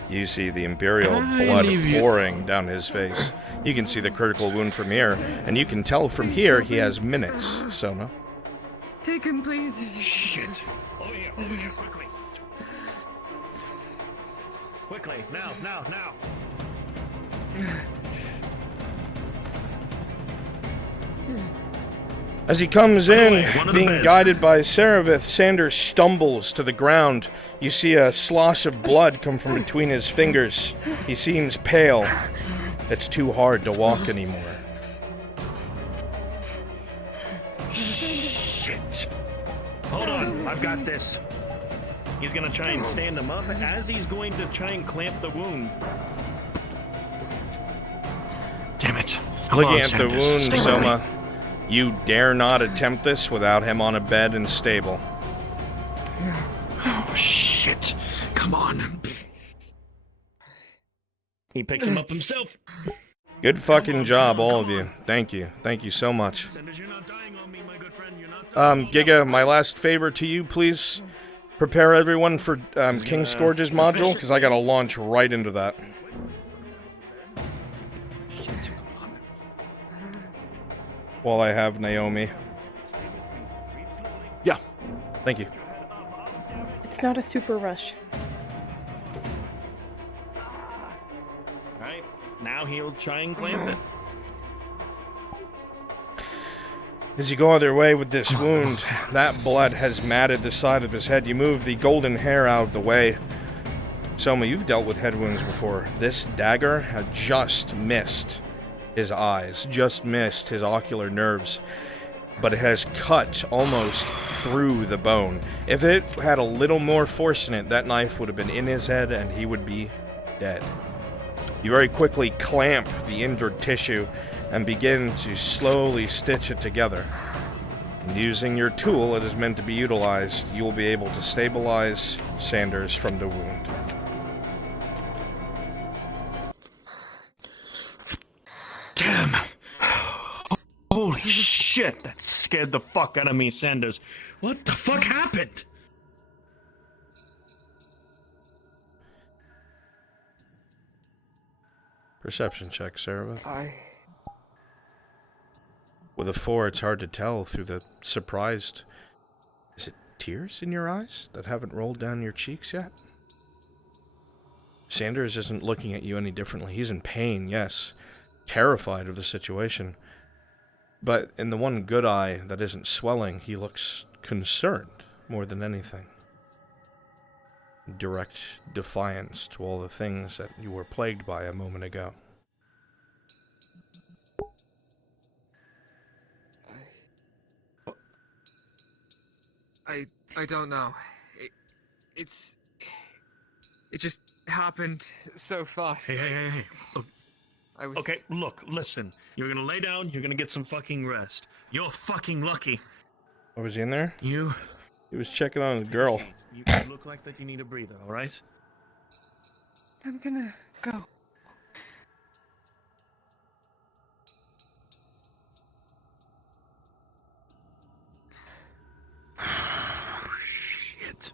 You see the Imperial blood pouring down his face. You can see the critical wound from here, and you can tell from here he has minutes, Sona. Take him, please. Shit. Oh yeah, quickly. Quickly, now. As he comes in, being guided by Saravith, Sanders stumbles to the ground. You see a slosh of blood come from between his fingers. He seems pale. It's too hard to walk anymore. Shit. Hold on, I've got this. He's gonna try and stand him up as he's going to try and clamp the wound. Damn it. Looking at the wound, Soma, you dare not attempt this without him on a bed and stable. Oh, shit. Come on. He picks him up himself. Good fucking job, all of you. Thank you. Thank you so much. Giga, my last favor to you, please. Prepare everyone for King Scourge's module, because I gotta launch right into that. While I have Naomi. Yeah. Thank you. It's not a super rush. Alright, now he'll try and clamp it. As you go on your way with this wound, that blood has matted the side of his head. You move the golden hair out of the way. Soma, you've dealt with head wounds before. This dagger had just missed his eyes, just missed his ocular nerves, but it has cut almost through the bone. If it had a little more force in it, that knife would have been in his head and he would be dead. You very quickly clamp the injured tissue and begin to slowly stitch it together. And using your tool it is meant to be utilized, you will be able to stabilize Sanders from the wound. Damn. Holy shit, that scared the fuck out of me, Sanders. What the fuck happened? Perception check, Sarah. With a 4, it's hard to tell through the surprised... Is it tears in your eyes that haven't rolled down your cheeks yet? Sanders isn't looking at you any differently. He's in pain, yes. Terrified of the situation. But in the one good eye that isn't swelling, he looks concerned more than anything. Direct defiance to all the things that you were plagued by a moment ago. I don't know. It just happened so fast. Hey. Look. I was... Okay, look, listen. You're gonna lay down, you're gonna get some fucking rest. You're fucking lucky. What was he in there? He was checking on his girl. You look like that you need a breather, alright? I'm gonna go. Shit.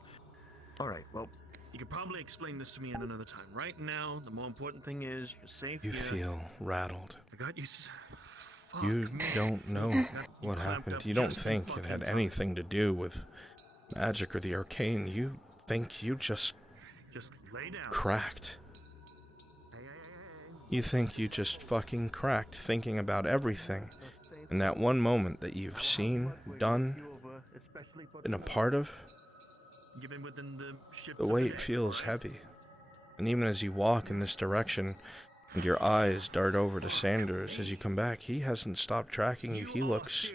Alright, well, you could probably explain this to me at another time. Right now, the more important thing is you're safe You here. feel rattled. I got you. You don't know what happened. You don't think it had anything to do with magic or the arcane. You think you just lay down. cracked. You think you just fucking cracked thinking about everything in that one moment that you've seen, done, been a part of. The weight feels heavy. And even as you walk in this direction and your eyes dart over to Sanders as you come back, he hasn't stopped tracking you. He looks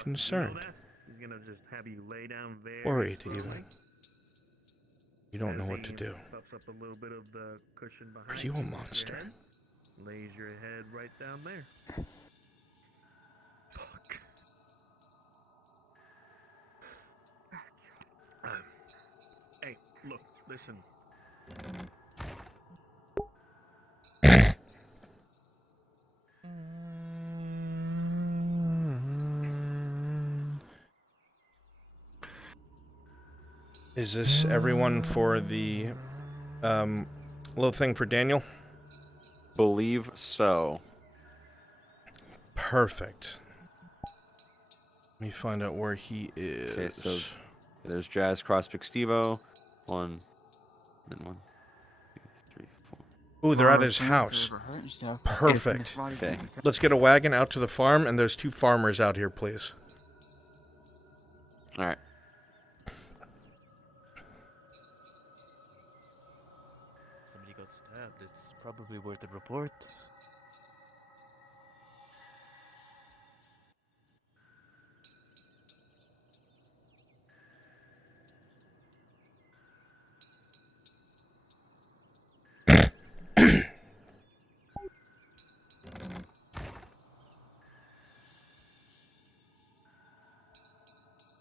concerned. Worried even. You don't know what to do. Are you a monster? Lays your head right down there. Fuck. Hey, look, listen. Is this everyone for the little thing for Daniel? Believe so. Perfect. Let me find out where he is. Okay, so there's Jazz, Crosspick, Stevo. 1, then 1, 2, 3, 4. Ooh, they're at his house. Perfect. Okay. Let's get a wagon out to the farm, and there's 2 farmers out here, please. All right. Somebody got stabbed. It's probably worth a report.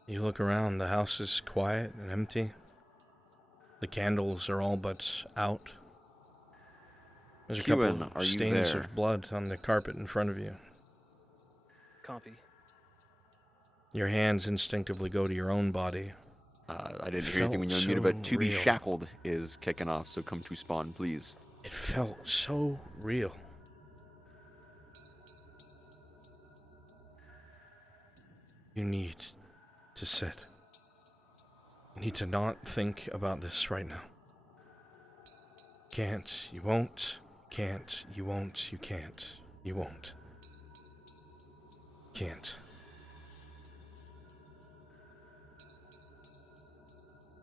You look around, the house is quiet and empty. The candles are all but out. There's a Kewen, couple are you stains there? of blood on the carpet in front of you. Copy. Your hands instinctively go to your own body. I didn't hear anything when you Felt unmuted, but so To Be real. Shackled is kicking off, so come to spawn, please. It felt so real. You need to sit. You need to not think about this right now. Can't, you won't, can't, you won't, you can't, you won't. Can't.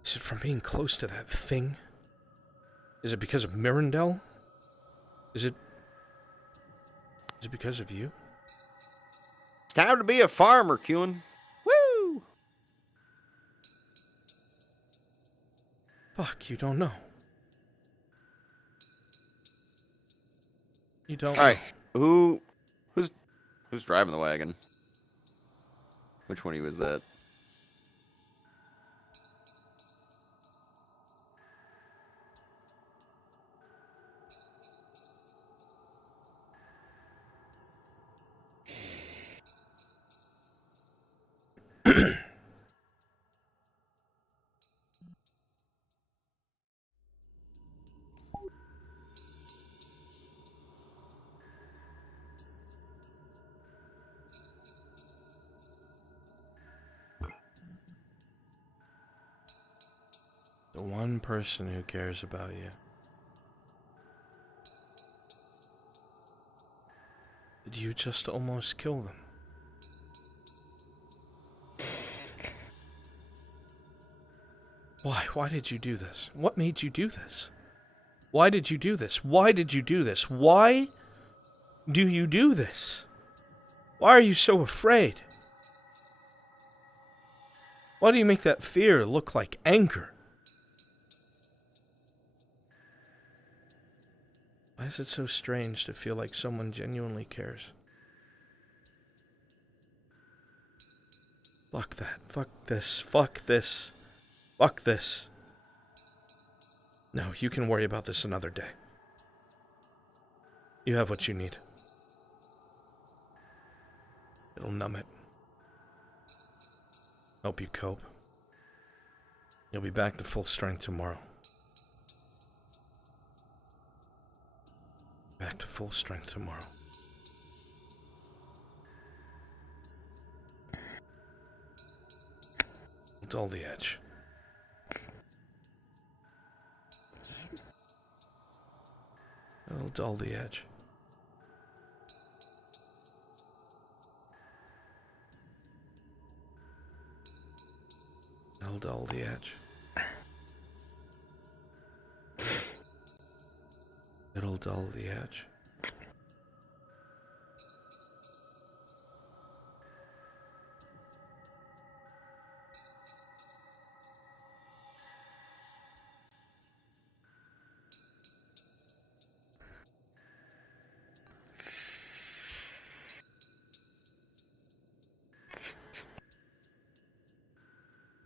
Is it from being close to that thing? Is it because of Mirandel? Is it because of you? It's time to be a farmer, Kewen. Woo! Fuck, you don't know. You don't All right, who's driving the wagon? Which one of you is that? The one person who cares about you. Did you just almost kill them? Why? Why did you do this? What made you do this? Why did you do this? Why did you do this? Why do you do this? Why are you so afraid? Why do you make that fear look like anger? Why is it so strange to feel like someone genuinely cares? Fuck that. Fuck this. Fuck this. Fuck this. No, you can worry about this another day. You have what you need. It'll numb it. Help you cope. You'll be back to full strength tomorrow. Back to full strength tomorrow. Dull the edge. It'll dull the edge. It'll dull the edge. It'll dull the edge.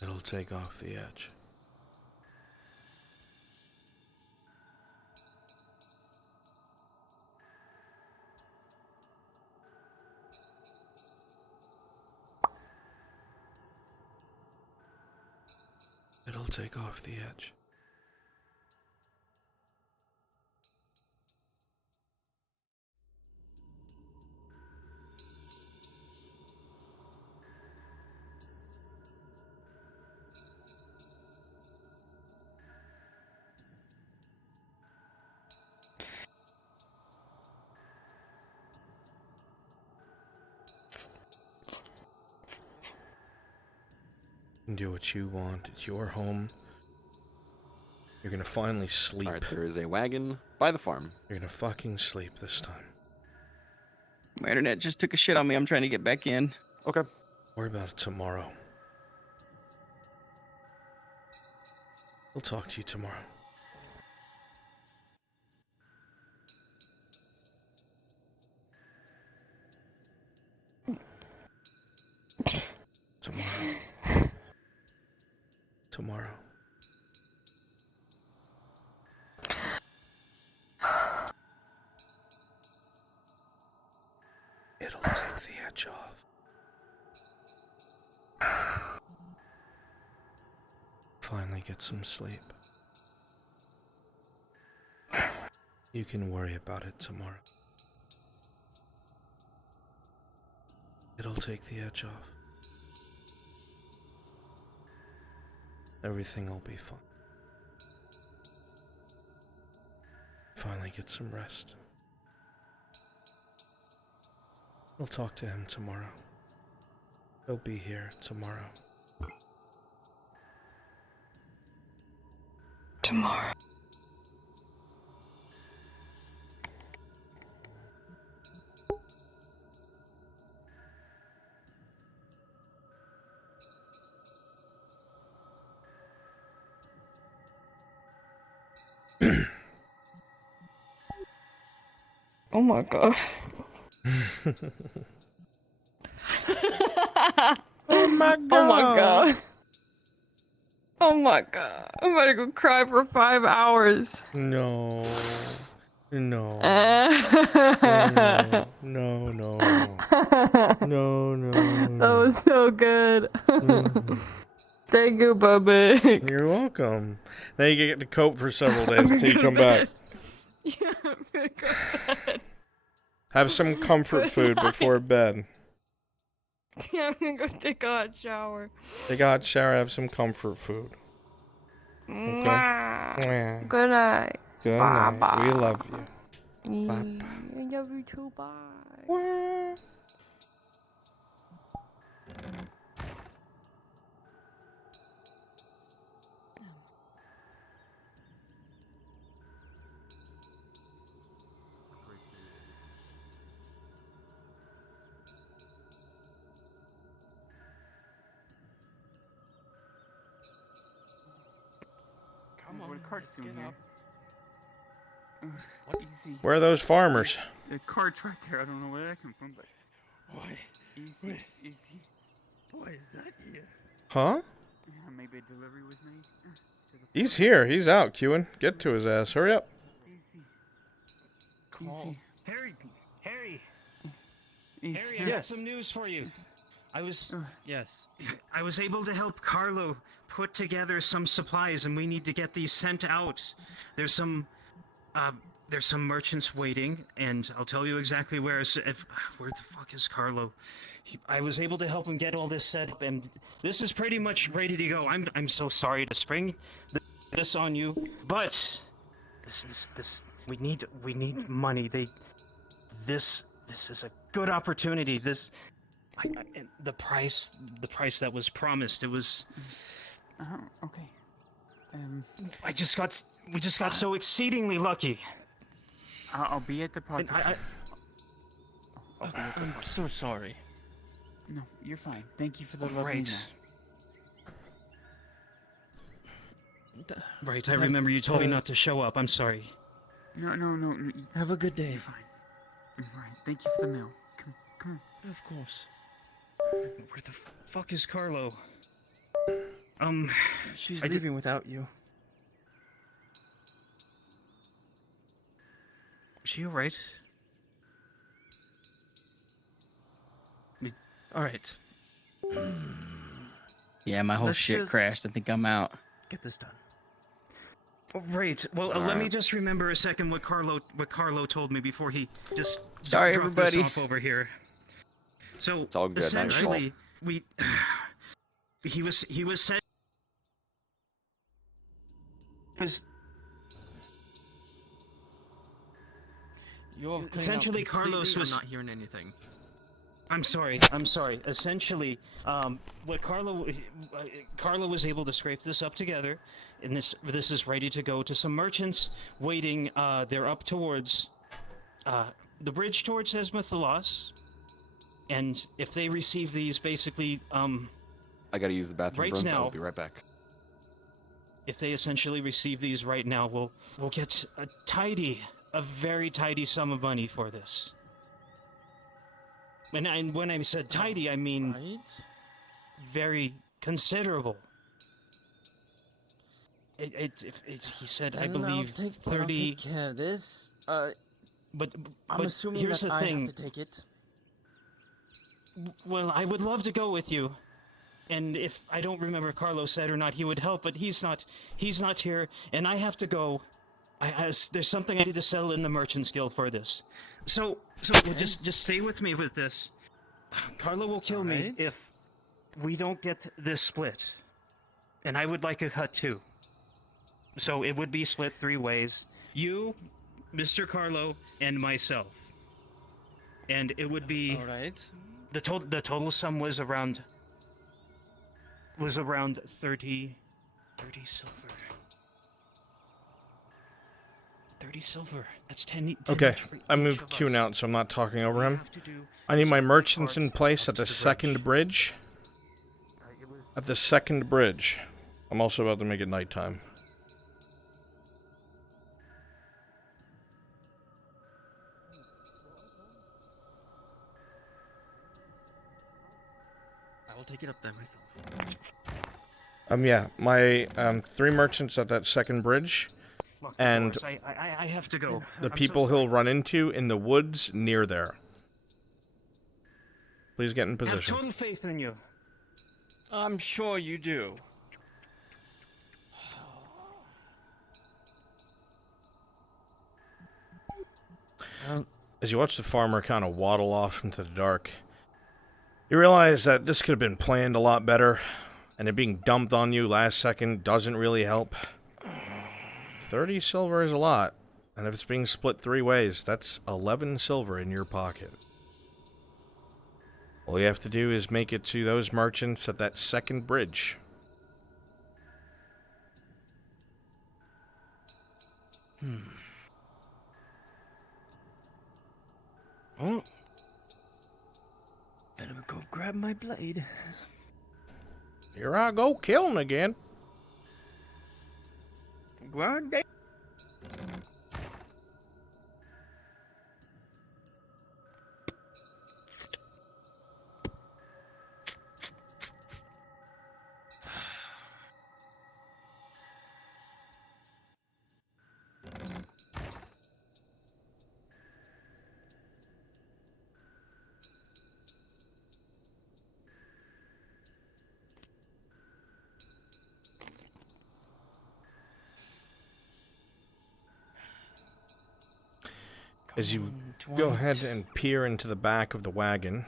It'll take off the edge. It'll take off the edge. You can do what you want. It's your home. You're gonna finally sleep. Alright, there is a wagon by the farm. You're gonna fucking sleep this time. My internet just took a shit on me. I'm trying to get back in. Okay. Worry about it tomorrow. We'll talk to you tomorrow. Tomorrow. Tomorrow. It'll take the edge off. Finally get some sleep. You can worry about it tomorrow. It'll take the edge off. Everything will be fine. Finally get some rest. We'll talk to him tomorrow. He'll be here tomorrow. Tomorrow. Oh my god. Oh my god. Oh my god. Oh my god. I'm about to go cry for 5 hours. No. No. No. No. No. That was so good. Thank you, Bubby. You're welcome. Now you can get to cope for several days until you come back. Yeah, I'm gonna go to bed. Have some comfort food before bed. Yeah, I'm gonna go take a hot shower. Take a hot shower, have some comfort food. Okay? Mwah. Good night. Good Bye night. bye. We love you. Bye bye. I love you too. Bye. Come on, cart's doing here. What? Easy. Where are those farmers? The cart's right there. I don't know where that came from, but. What? Easy, easy. Why is that here? Huh? Yeah, maybe a delivery was made. He's here. He's out, queuing. Get to his ass. Hurry up. Easy. Harry! Harry! Easy. Harry, I have some news for you. I was able to help Carlo put together some supplies, and we need to get these sent out. There's some merchants waiting, and I'll tell you exactly where. Where the fuck is Carlo? I was able to help him get all this set up, and this is pretty much ready to go. I'm so sorry to spring this on you, but We need money. This is a good opportunity. The price that was promised. It was. Okay. We just got so exceedingly lucky. I'll be at the project. I'm so sorry. No, you're fine. Thank you for the Right. love. Right, I remember you told me not to show up. I'm sorry. No. Have a good day. You're fine. Right. Thank you for the mail. Come on. Of course. Where the fuck is Carlo? She's leaving without you. Is she alright? Alright. Yeah, my whole Let's shit just- crashed. I think I'm out. Get this done. Right. Well, let me just remember a second what Carlo told me before he just Sorry, dropped everybody. this off over here. So It's all good. essentially, he was said. You're Essentially, Carlos was not hearing anything. I'm sorry. Essentially, what Carlo was able to scrape this up together, and this is ready to go to some merchants waiting. They're up towards the bridge towards Esmethalos, and if they receive these, basically, I gotta use the bathroom, right Bruns. now. I'll be right back. If they essentially receive these right now, we'll get a very tidy sum of money for this. And when I said tidy, I mean very considerable. He said, I believe, 30. I'll take care of this. But I'm assuming here's that the I thing. have to take it. Well, I would love to go with you. And if I don't remember if Carlos said or not, he would help, but he's not here, and I have to go. There's something I need to settle in the Merchants Guild for this. So just stay with me with this. Carlo will kill me if we don't get this split. And I would like a cut too. So it would be split 3 ways. You, Mr. Carlo, and myself. And it would be the total sum was around 30 silver. 30 silver. That's 10 Okay, each for I each moved of Q us. out, so I'm not talking over him. have to do I need my some merchants in parts place up at to the the second bridge. At the second bridge. I'm also about to make it nighttime. I will take it up there myself. Yeah, my 3 merchants at that second bridge, Look, and Boris, I have to go. the I'm so people he'll run into in the woods near there. Please get in have position. total faith in you. I'm sure you do. As you watch the farmer kind of waddle off into the dark, you realize that this could have been planned a lot better, and it being dumped on you last second doesn't really help. 30 silver is a lot, and if it's being split 3 ways, that's 11 silver in your pocket. All you have to do is make it to those merchants at that second bridge. Oh. Better go grab my blade. Here I go killing again. Grind it. As you go ahead and peer into the back of the wagon,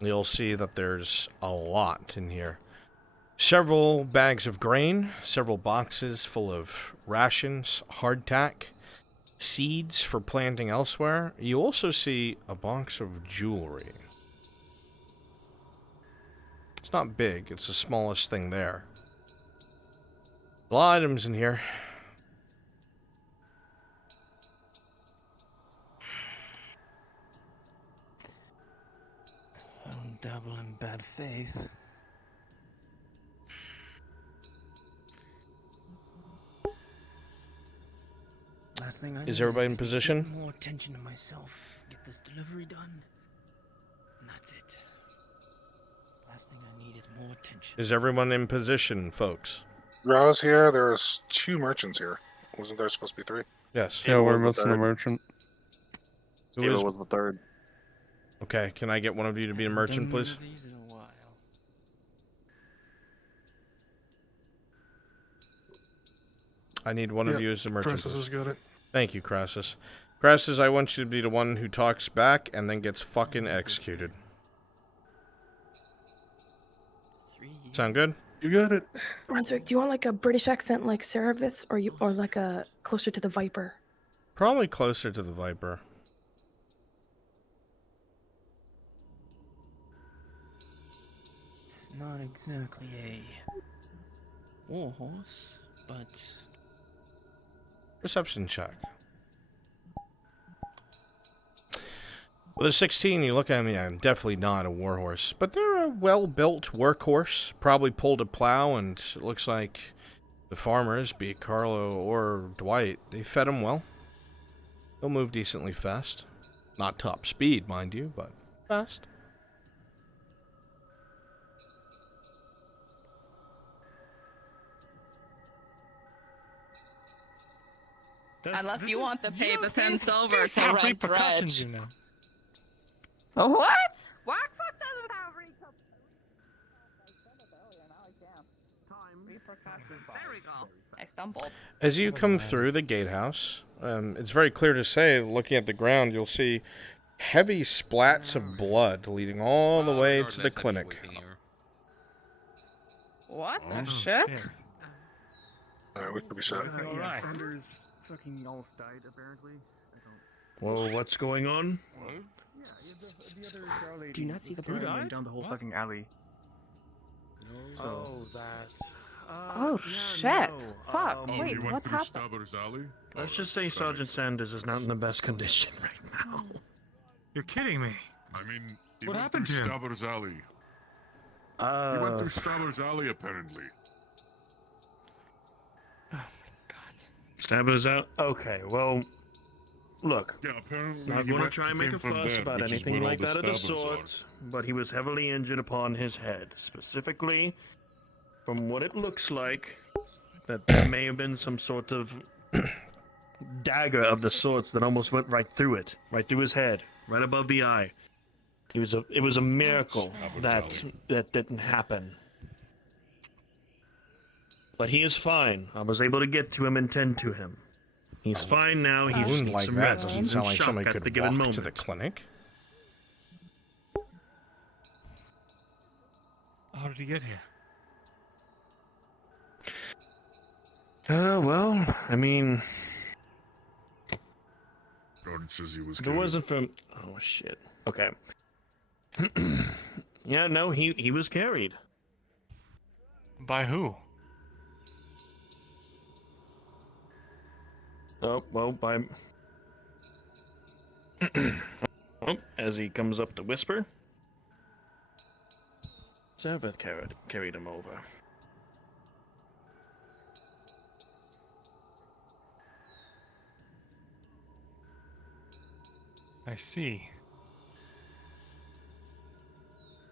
you'll see that there's a lot in here. Several bags of grain, several boxes full of rations, hardtack, seeds for planting elsewhere. You also see a box of jewelry. It's not big, it's the smallest thing there. A lot of items in here. I don't dabble in bad faith. Last thing I Is need everybody in to position? Get more attention to myself. Get this delivery done. And that's it. Last thing I need is more attention. Is everyone in position, folks? Ra's here. There's 2 merchants here. Wasn't there supposed to be 3? Yes. Yeah, we're missing a merchant. Who is... was the third. Okay, can I get one of you to be a merchant, please? I need one of you as a merchant. Crassus has got it. Thank you, Crassus. Crassus, I want you to be the one who talks back and then gets fucking executed. Sound good? You got it. Brunswick, do you want like a British accent like Ceravith's or like a closer to the Viper? Probably closer to the Viper. It's not exactly a war horse, but Perception check. With a 16, you look at me, I'm definitely not a warhorse, but they're a well-built workhorse. Probably pulled a plow, and it looks like the farmers, be it Carlo or Dwight, they fed them well. They'll move decently fast. Not top speed, mind you, but fast. Unless you want to pay the 10 silver there's to have rent repercussions, Dredge. you know. What? Wackfuck doesn't have repercussions. There we go. I stumbled. As you come through the gatehouse, it's very clear to say, looking at the ground, you'll see heavy splats of blood leading all the way to the clinic. What the Oh, shit? Alright, we could be set. Yeah, Sanders fucking almost died, apparently. Well, what's going on? Yeah, the other girl lady. Do you not see the was carrying blood? him down the whole What? fucking alley. So, that. Oh shit. Fuck. Wait, what happened? Stabber's Alley? Let's just say Sergeant Sanders is not in the best condition right now. You're kidding me. I mean, he What went happened through to him? Stabber's Alley. He went through Stabber's Alley, apparently. Stabber's out? Okay, well, look. Yeah, apparently Not he going to went- try and make came a from fuss there, about which is anything where all like the that of the stabbers sort, but he was heavily injured upon his head. Specifically, from what it looks like, that there may have been some sort of dagger of the sorts that almost went right through it, right through his head, right above the eye. It was a miracle that didn't happen. But he is fine. I was able to get to him and tend to him. He's fine now. A He's wound like some that rest. doesn't He's in sound like shock somebody at could the given walk to the moment. clinic. How did he get here? Well, I mean, Gordon says he was if it wasn't from... Oh, shit. Okay. Yeah, no, he was carried. By who? Oh, well, by... Oh, as he comes up to whisper, Serveth carried him over. I see.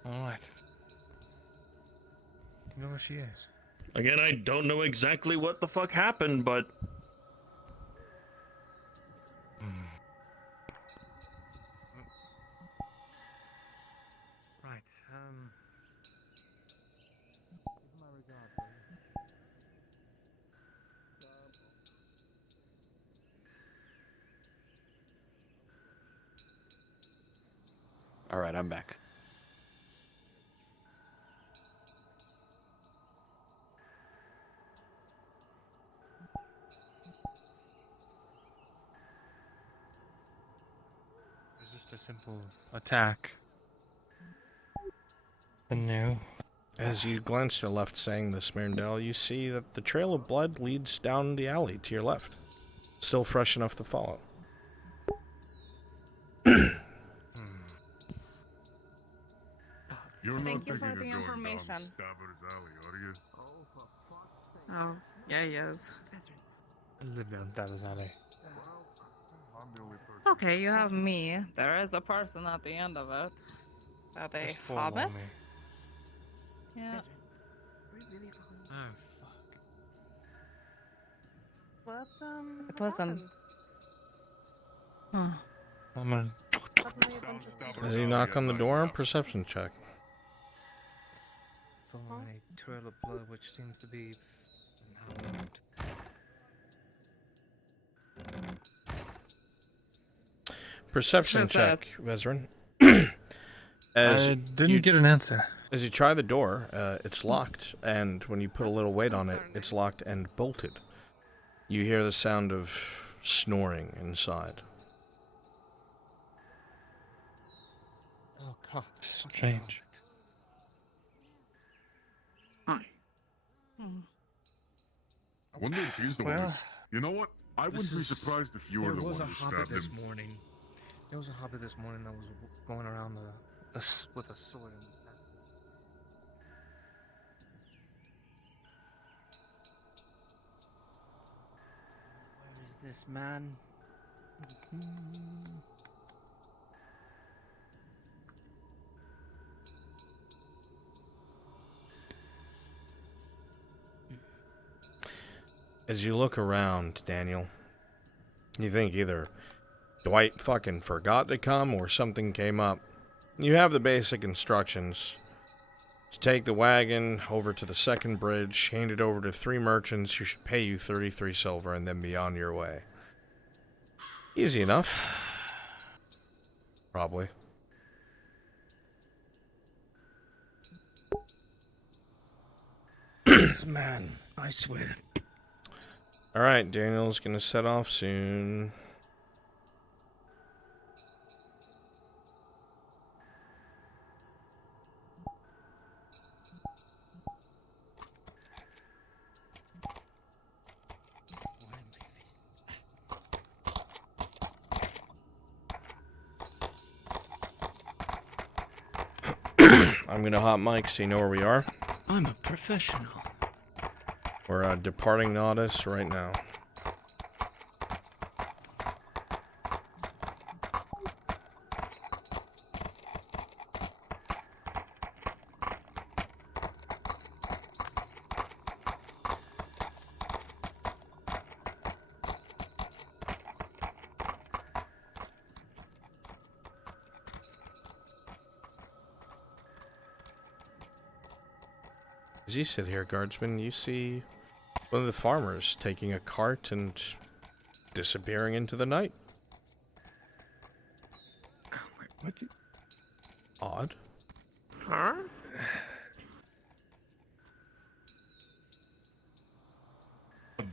Alright. Do you know where she is? Again, I don't know exactly what the fuck happened, but... Right, give my regards, will you? Alright, I'm back. a simple attack. No. As you glance to the left saying this, Mirandel, you see that the trail of blood leads down the alley to your left. Still fresh enough to follow. You're Thank not you for thinking the of going down information. Stabber's Alley, are you? Oh, yeah, he is. I live down Stabber's Alley. I'm the only person. Okay, you have me. There is a person at the end of it. Are they Just hobbit? forewarn me. Yeah. Oh, What it wasn't. Huh. I'm a... As you knock on the door, perception check. Following a trail of blood, which seems to be... Perception What's check, Vezran. I didn't get an answer. As you try the door, it's locked, and when you put a little weight on it, it's locked and bolted. You hear the sound of snoring inside. Oh god, strange. I wonder if he's the one Well, who's... You know what? I wouldn't be surprised if you were the one who There stabbed was a hobbit this him. morning. There was a hobbit this morning that was going around with a sword in his hand. Where is this man? As you look around, Daniel, you think either Dwight fucking forgot to come or something came up. You have the basic instructions. To take the wagon over to the second bridge, hand it over to 3 merchants who should pay you 33 silver, and then be on your way. Easy enough. Probably. This man, I swear. Alright, Daniel's gonna set off soon. I'm gonna hot mic so you know where we are. I'm a professional. We're departing Naudus right now. As you sit here, guardsman, you see one of the farmers taking a cart and disappearing into the night. What? Odd. Huh?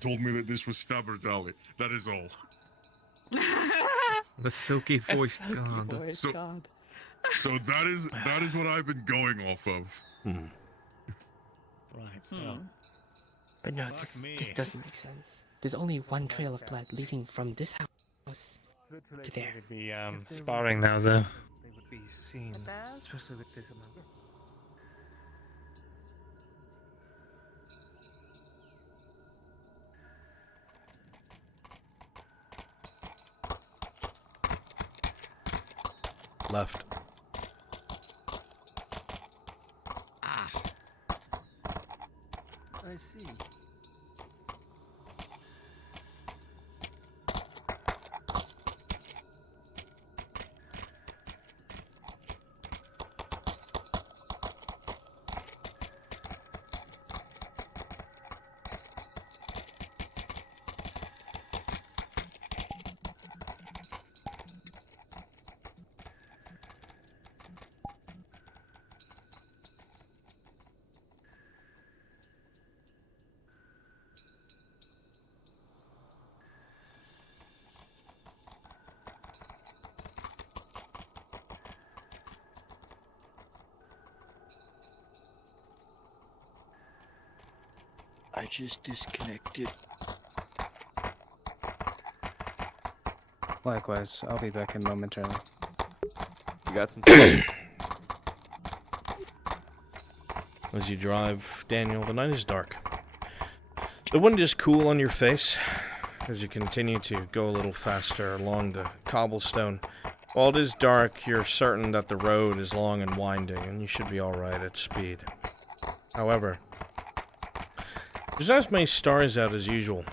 Told me that this was Stabber's Alley. That is all. The silky voiced god. So that is what I've been going off of. Right. But no, this doesn't make sense. There's only one trail of blood leading from this house to there. They would be sparring now, though. They would be seen, especially with this amount. Left. I see. I just disconnected. Likewise, I'll be back in momentarily. You got some time? As you drive, Daniel, the night is dark. The wind is cool on your face as you continue to go a little faster along the cobblestone. While it is dark, you're certain that the road is long and winding, and you should be alright at speed. However, there's not as many stars out as usual,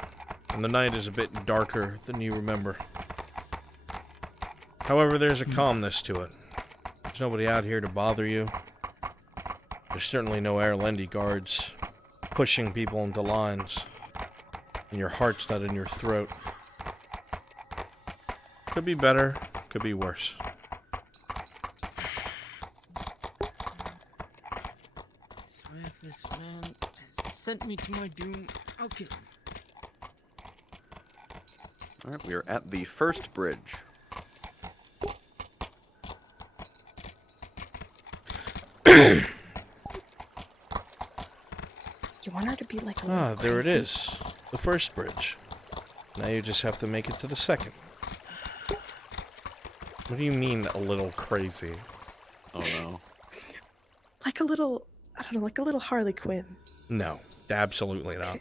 and the night is a bit darker than you remember. However, there's a calmness to it. There's nobody out here to bother you. There's certainly no Airlendi guards pushing people into lines, and your heart's not in your throat. Could be better, could be worse. Swear if this man has sent me to my doom, I'll kill him. Alright, we are at the first bridge. You want her to be like a little There it crazy? is. The first bridge. Now you just have to make it to the second. What do you mean, a little crazy? Oh no. Like a little, I don't know, like a little Harley Quinn. No, absolutely not.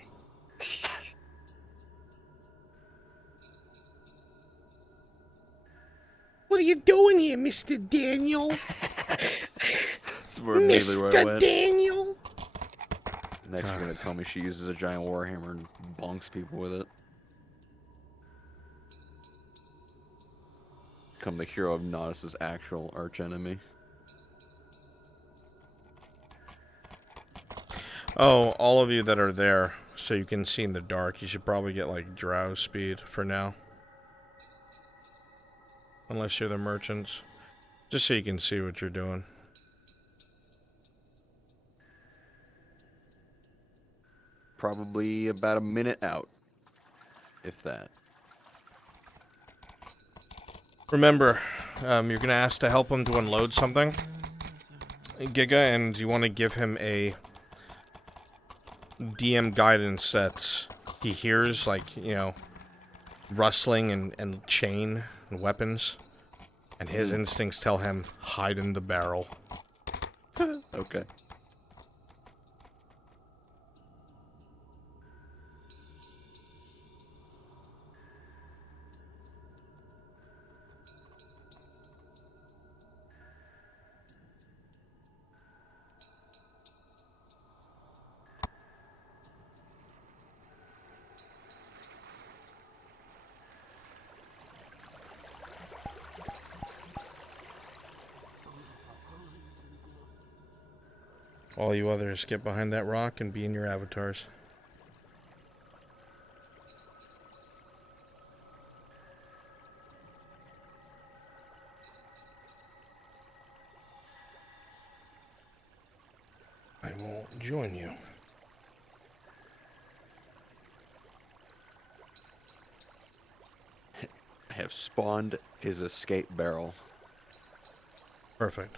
What are you doing here, Mr. Daniel? That's more immediately where I Mr. went. Daniel? Next, you're gonna tell me she uses a giant warhammer and bonks people with it. Become the hero of Nodus's actual archenemy. Oh, all of you that are there, so you can see in the dark, you should probably get, like, drow speed for now. Unless you're the merchants. Just so you can see what you're doing. Probably about a minute out. If that. Remember, you're going to ask to help him to unload something. Giga, and you want to give him a DM guidance that he hears, like, you know, rustling and chain and weapons. And his instincts tell him, hide in the barrel. Okay. All you others, get behind that rock and be in your avatars. I will join you. I have spawned his escape barrel. Perfect.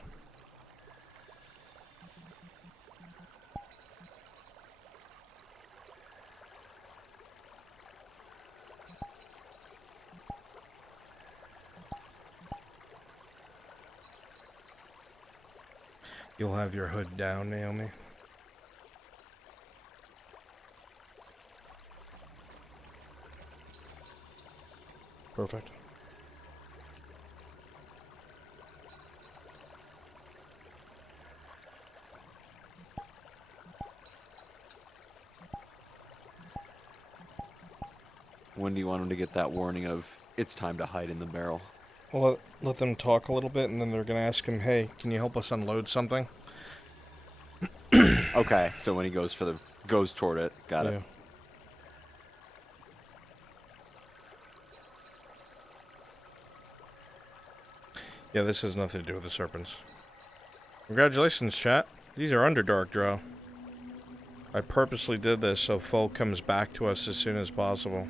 You'll have your hood down, Naomi. Perfect. When do you want him to get that warning of, it's time to hide in the barrel? Well, let them talk a little bit, and then they're going to ask him, hey, can you help us unload something? Okay, so when he goes toward it, got it. Yeah, this has nothing to do with the serpents. Congratulations, chat. These are Underdark drow. I purposely did this so Folk comes back to us as soon as possible.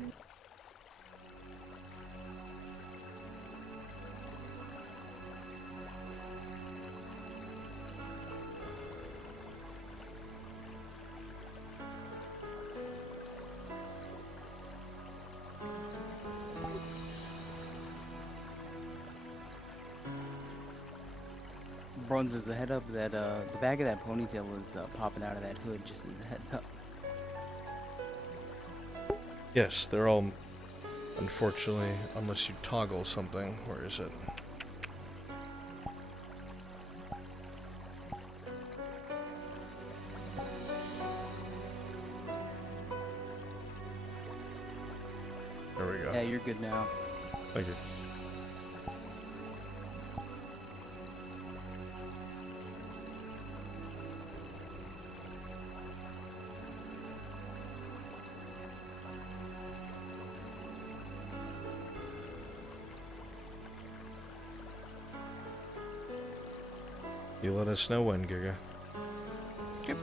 Brunswick, the head up that the back of that ponytail was popping out of that hood. Just as a heads up. Yes, they're all, unfortunately, unless you toggle something. Where is it? There we go. Yeah, you're good now. Thank you. You let us know when, Giga. Yep.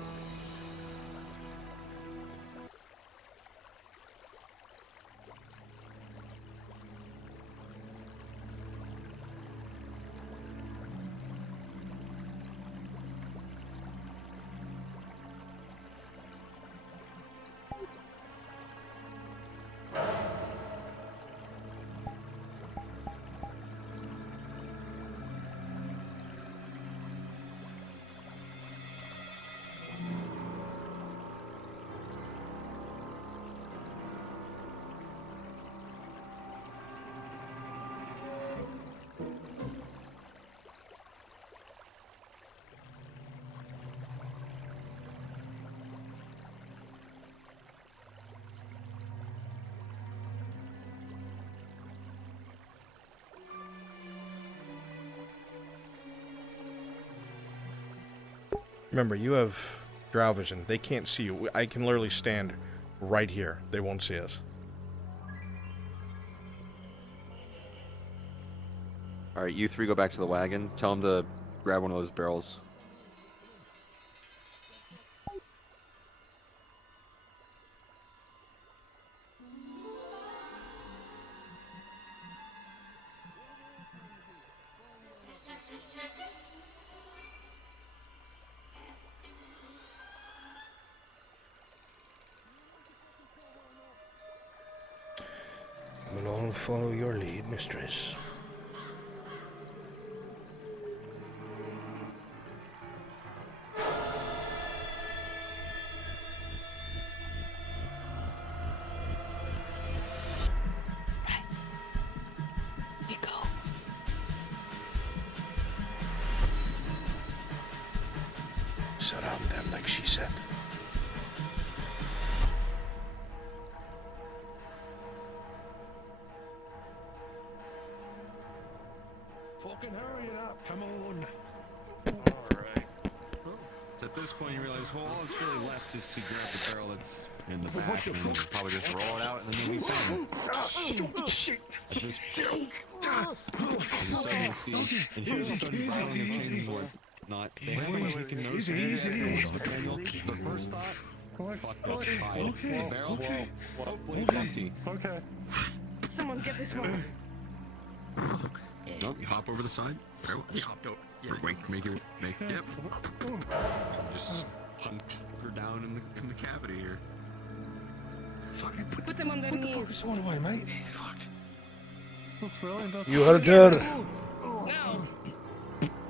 Remember, you have drow vision. They can't see you. I can literally stand right here. They won't see us. Alright, you three go back to the wagon. Tell them to grab one of those barrels. We'll all follow your lead, mistress. We go. Surround them like she said. Fucking hurry it up, come on. Alright. So at this point you realize, well, all that's really left is to grab the barrel that's in the back and then probably just roll it out and then you'll be fine. Shit. At this point, as you suddenly see, and here's the sudden filing of things or not. They start taking notes. The first thought, fuck this pile. The barrel, hopefully it's empty. Okay. Someone get this one. Nope, you hop over the side. Barrel, just hop out. Make it. Yep. Just hunt her down in the cavity here. Fucking Put them on their knees. this one away, mate. Fuck. You heard her. Now.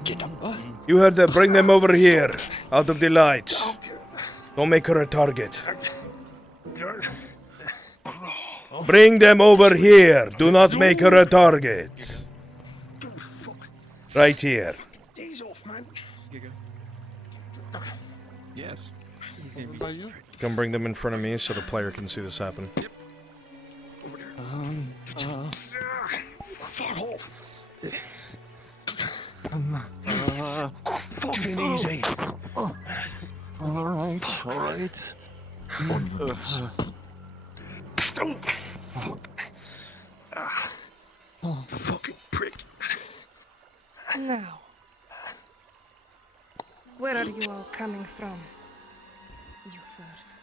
Get them. You heard her. Bring them over here, out of the lights. Don't make her a target. Bring them over here. Do not make her a target. Right here. Ease off, man. Yes. Come bring them in front of me so the player can see this happen. Fuck off. Fucking easy. Alright. Fucking prick. Now. Where are you all coming from? You first.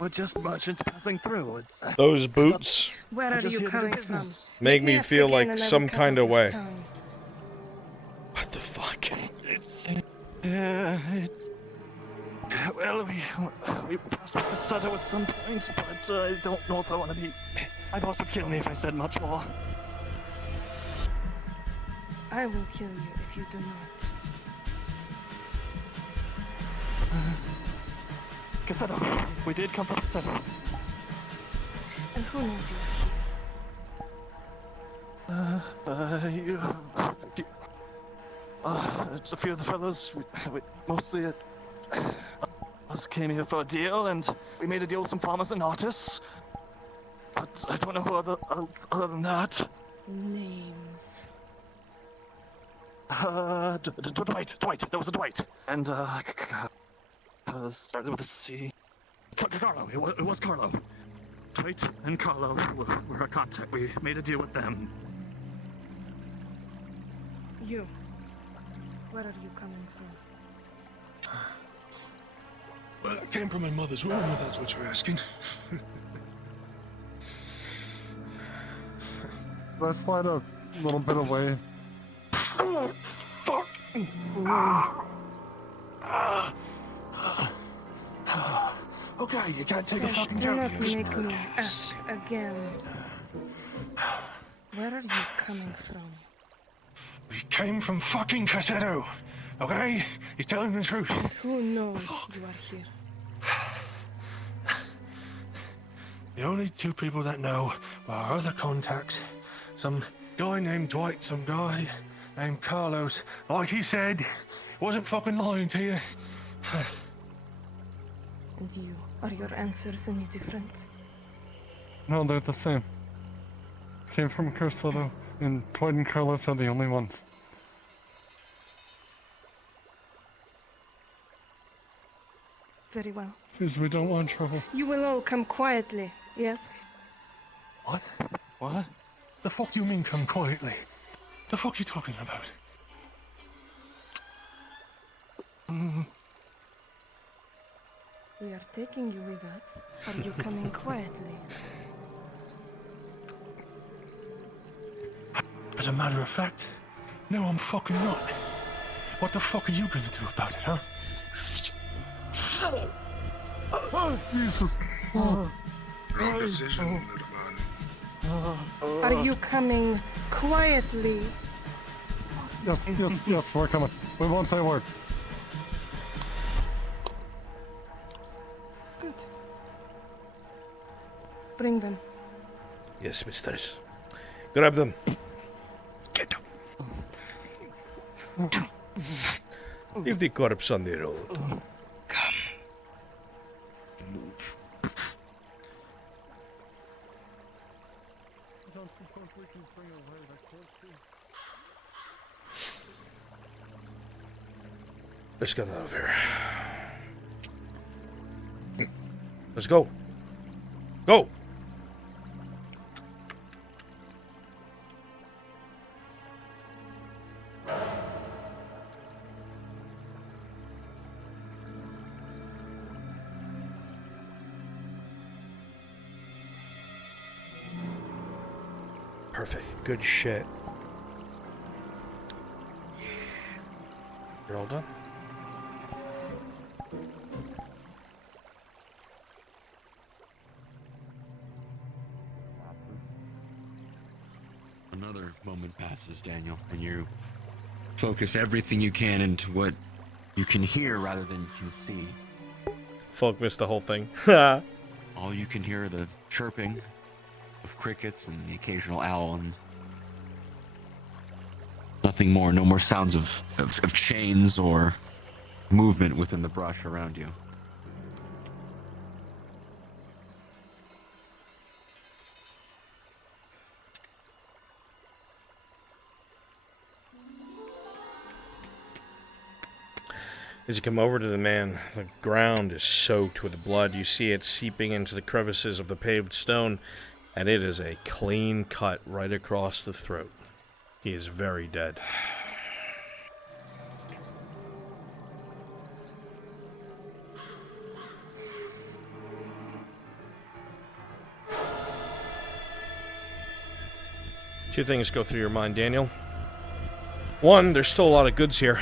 We're just merchants passing through. It's Those boots Where are you coming from? make me ask feel again like and I will some cut kind off of your way. tongue. What the fuck? it's Well, we passed with the Sutter at some point, but I don't know if I want to be... My boss would kill me if I said much more. I will kill you if you do not. Cassetto, we did come from Cassetto. And who knows you are here? It's a few of the fellows, we mostly us came here for a deal, and we made a deal with some farmers and artists. But I don't know who other than that. Names. Dwight, there was a Dwight. And, started with a C. Carlo, it was Carlo. Dwight and Carlo were our contact. We made a deal with them. You. Where are you coming from? Well, I came from my mother's womb, if that's what you're asking. Can I slide a little bit away? Oh, fuck! Okay, you can't take a fucking Do joke. not you make snort. me ask again. Where are you coming from? We came from fucking Cassetto, okay? He's telling the truth. And who knows you are here? The only two people that know are our other contacts. Some guy named Dwight, some guy named Carlos. Like he said, wasn't fucking lying to you. And you, are your answers any different? No, they're the same. Came from Cursoto, and Dwight and Carlos are the only ones. Very well. Please, we don't want trouble. You will all come quietly, yes? What? What? The fuck do you mean come quietly? The fuck you talking about? We are taking you with us. Are you coming quietly? As a matter of fact, no, I'm fucking not. What the fuck are you gonna do about it, huh? Oh, Jesus. Oh. Wrong decision, little man. Are you coming quietly? Yes, we're coming. We won't say a word. Good. Bring them. Yes, mistress. Grab them. Get them. Leave the corpse on the road. Move. Let's get out of here. Let's go. Go! Perfect. Good shit. You're all done? Another moment passes, Daniel, and you focus everything you can into what you can hear rather than you can see. Folk missed the whole thing. All you can hear are the chirping of crickets and the occasional owl, and nothing more. No more sounds of chains or movement within the brush around you. As you come over to the man, the ground is soaked with blood. You see it seeping into the crevices of the paved stone, and it is a clean cut right across the throat. He is very dead. Two things go through your mind, Daniel. One, there's still a lot of goods here.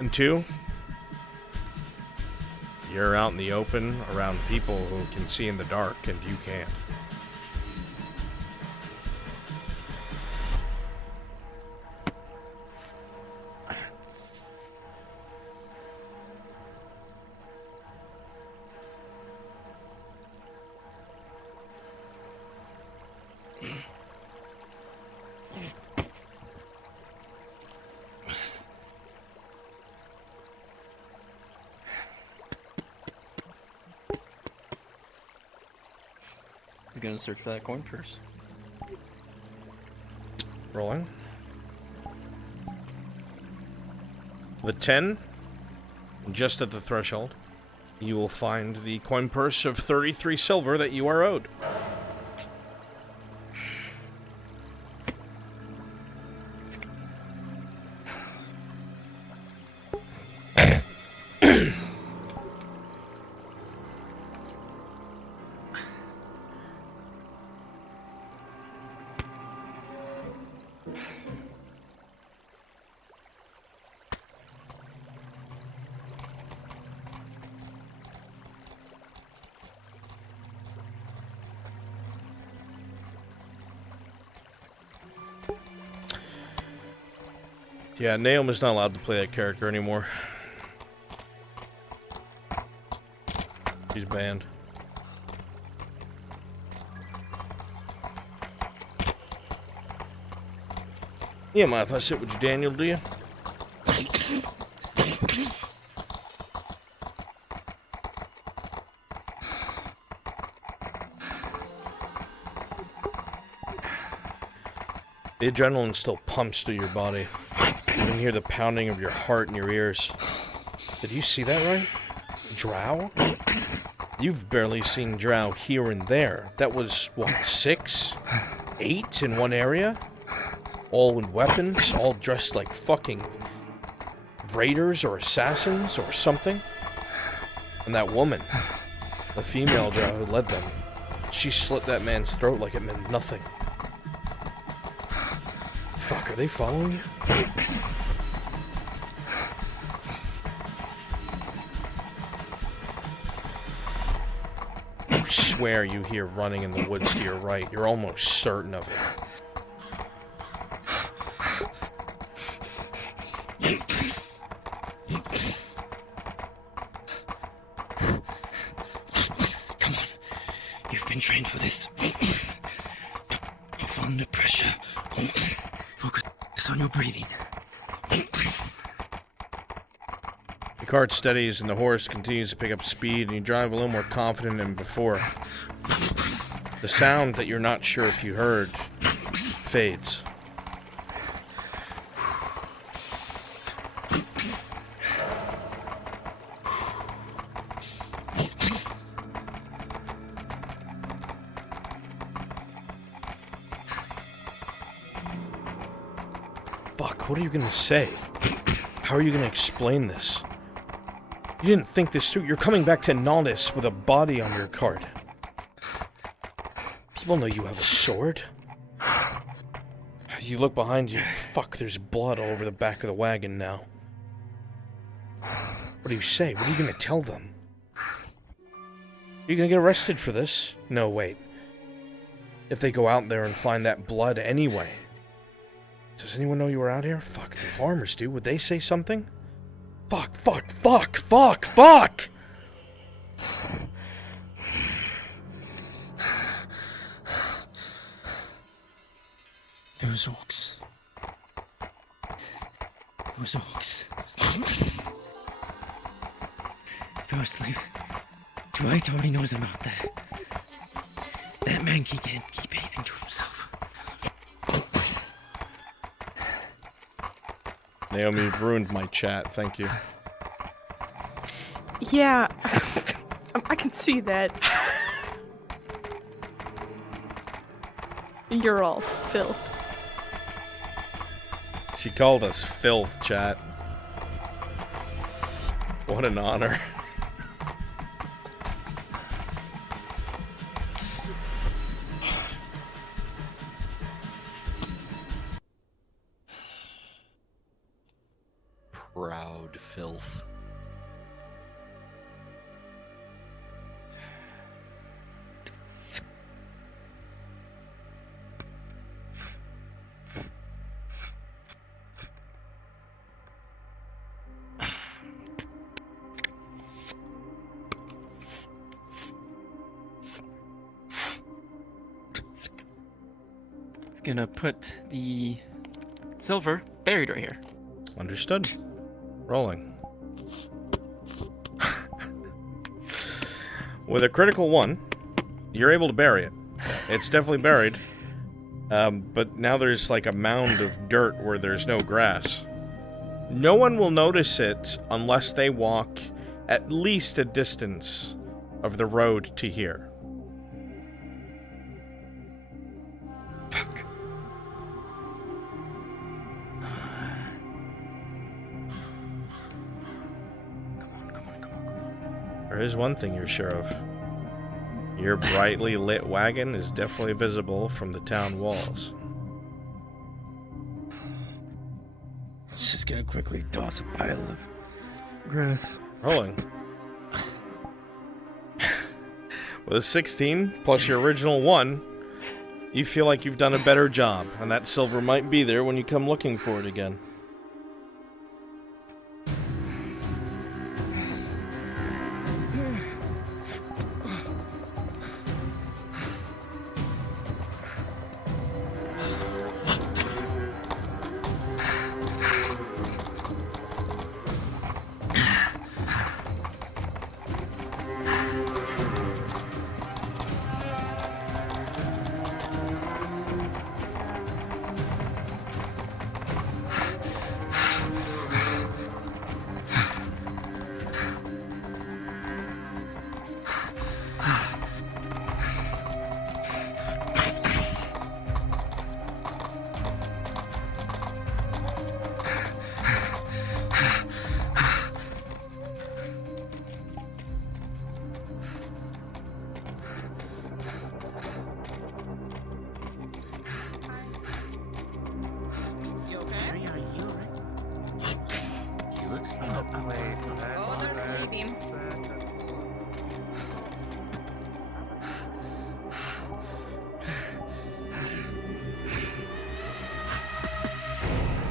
And two, You're out in the open around people who can see in the dark, and you can't. I'm gonna search for that coin purse. Rolling. The 10, just at the threshold, you will find the coin purse of 33 silver that you are owed. Yeah, Naomi's not allowed to play that character anymore. She's banned. You don't mind if I sit with you, Daniel, do you? The adrenaline still pumps through your body. You can hear the pounding of your heart in your ears. Did you see that right? Drow? You've barely seen drow here and there. That was, what, 6? 8 in one area? All with weapons, all dressed like fucking raiders or assassins or something? And that woman, the female drow who led them, she slit that man's throat like it meant nothing. Fuck, are they following you? You swear you hear running in the woods to your right. You're almost certain of it. Come on. You've been trained for this. Don't fall under pressure. Focus on your breathing. The cart steadies and the horse continues to pick up speed, and you drive a little more confident than before. The sound that you're not sure if you heard fades. Fuck, what are you gonna say? How are you gonna explain this? You didn't think this through. You're coming back to Naldis with a body on your cart. People know you have a sword. You look behind you. Fuck, there's blood all over the back of the wagon now. What do you say? What are you gonna tell them? You're gonna get arrested for this? No, wait. If they go out there and find that blood anyway. Does anyone know you were out here? Fuck, the farmers do. Would they say something? Fuck, fuck, fuck, fuck, fuck! It was orcs. It was orcs. Firstly, Dwight already knows about that. That man can't keep anything to himself. Naomi, you've ruined my chat. Thank you. Yeah, I can see that. You're all filth. She called us filth, chat. What an honor. Proud filth. gonna put the silver buried right here. Understood. Rolling. With a critical 1, you're able to bury it. It's definitely buried. But now there's like a mound of dirt where there's no grass. No one will notice it unless they walk at least a distance of the road to here. Fuck. There is one thing you're sure of. Your brightly lit wagon is definitely visible from the town walls. It's just gonna quickly toss a pile of grass. Rolling. With a 16, plus your original 1, you feel like you've done a better job, and that silver might be there when you come looking for it again.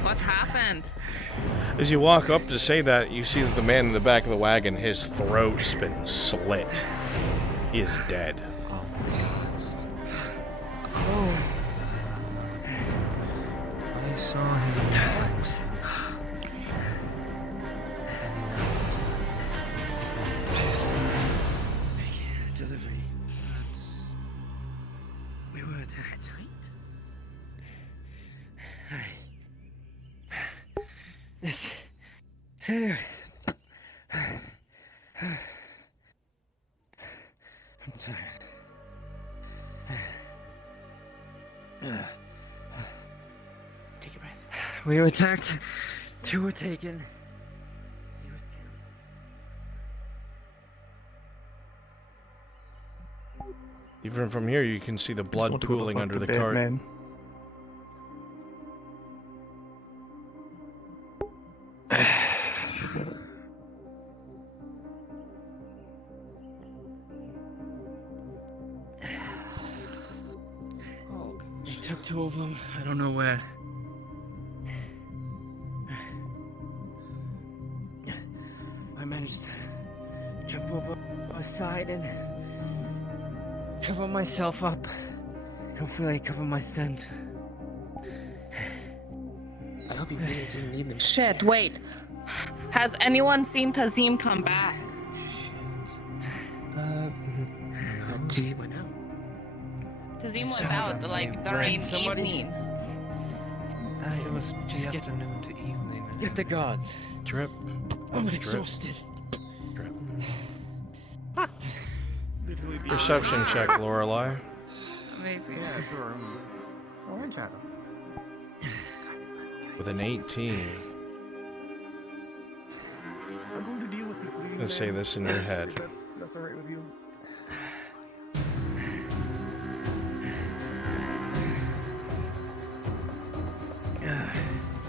What happened? As you walk up to say that, you see that the man in the back of the wagon, his throat's been slit. He is dead. Oh. I saw him. Delivery. We were attacked. This center. I'm tired. Take a breath. We were attacked. Two were taken. Even from here, you can see the blood pooling under the cart. Man. They took two of them. I don't know where. I managed to jump over a side and cover myself up. Hopefully I cover my scent. I hope you really didn't leave them. Shit, wait. Has anyone seen Tazim come back? T went out. Tazim went out, like, during evening. It was just afternoon to evening. Get the gods. Drip. I'm Drip. exhausted. Drip. Literally the Perception check, Lorelei. Amazing. Yeah, sure. Orange Adam. With an 18. I'm going to deal with the bleeding. Let's say this in your head. That's alright with you.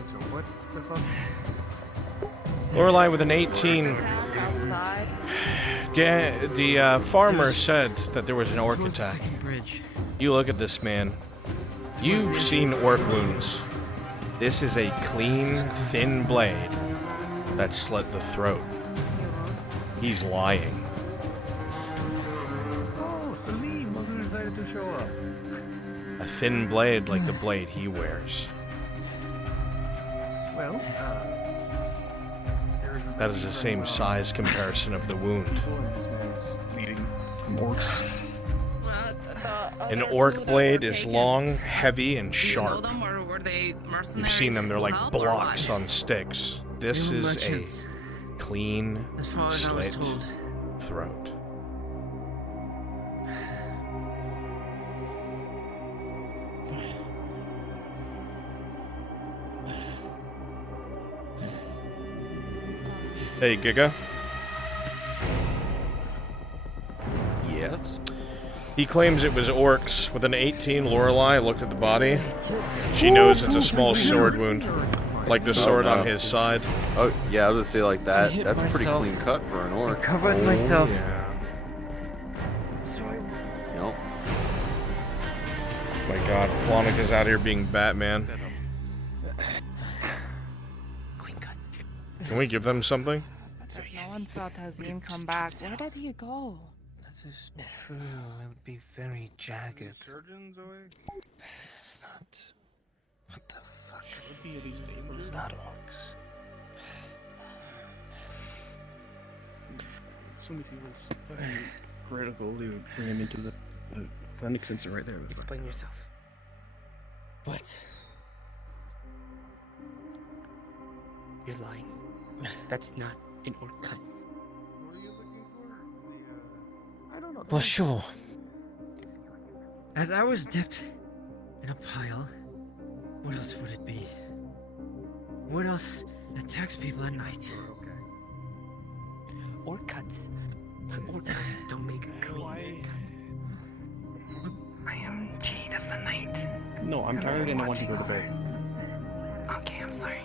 So what the fuck? Lorelei with an 18. The farmer said that there was an orc attack. You look at this man. You've seen orc wounds. This is a clean, thin blade that slit the throat. He's lying. Oh, Salim, wasn't excited to show show up? A thin blade like the blade he wears. Well, That is the same size comparison of the wound. This man is bleeding from orcs. An orc blade is long, heavy, and sharp. them, or were they You've seen them, they're like mercenaries who help, or blocks what? on sticks. This They were is merchants. a clean, As far as I was slit told. throat. Hey, Giga. Yes? He claims it was orcs. With an 18, Lorelei looked at the body. She knows it's a small sword wound, like the sword no. on his side. Oh, yeah, I was gonna say like that. hit That's pretty myself. clean cut for an orc. Covered myself. Yeah. Yep. My God, Flonic is out here being Batman. Can we give them something? But no one saw Tazim come back. Where did he go? That is true. It would be very jagged. It's not. What the fuck? It's not orcs. So if he was critical, they would bring him into the phonic sensor right there. Explain yourself. What? You're lying. That's not an orc cut. I don't know. Well, sure. As I was dipped in a pile, what else would it be? What else attacks people at night? Orc cuts. Orc cuts don't make it clean. I am Jade of the Night. No, I'm tired and I want to go to bed. Okay, I'm sorry.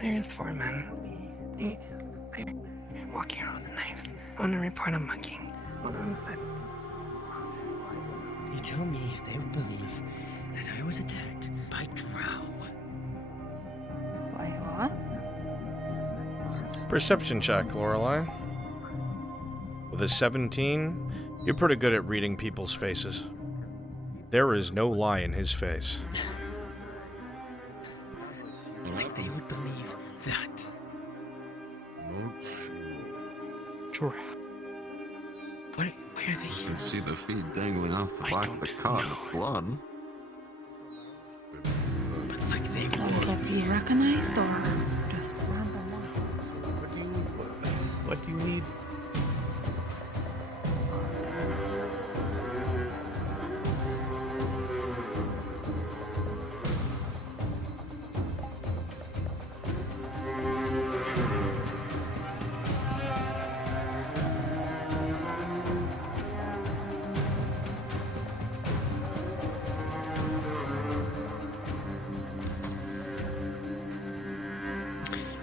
There's 4 men. They're walking around with knives. I want to report a mugging. One of them said, You tell me if they would believe that I was attacked by drow. Why what? Perception check, Lorelei. With a 17, you're pretty good at reading people's faces. There is no lie in his face. Like they would believe that. Sure. Where are they? You can see the feet dangling off the back of the cart with blood. Like they Was that be recognized or just random ones? So what do you need?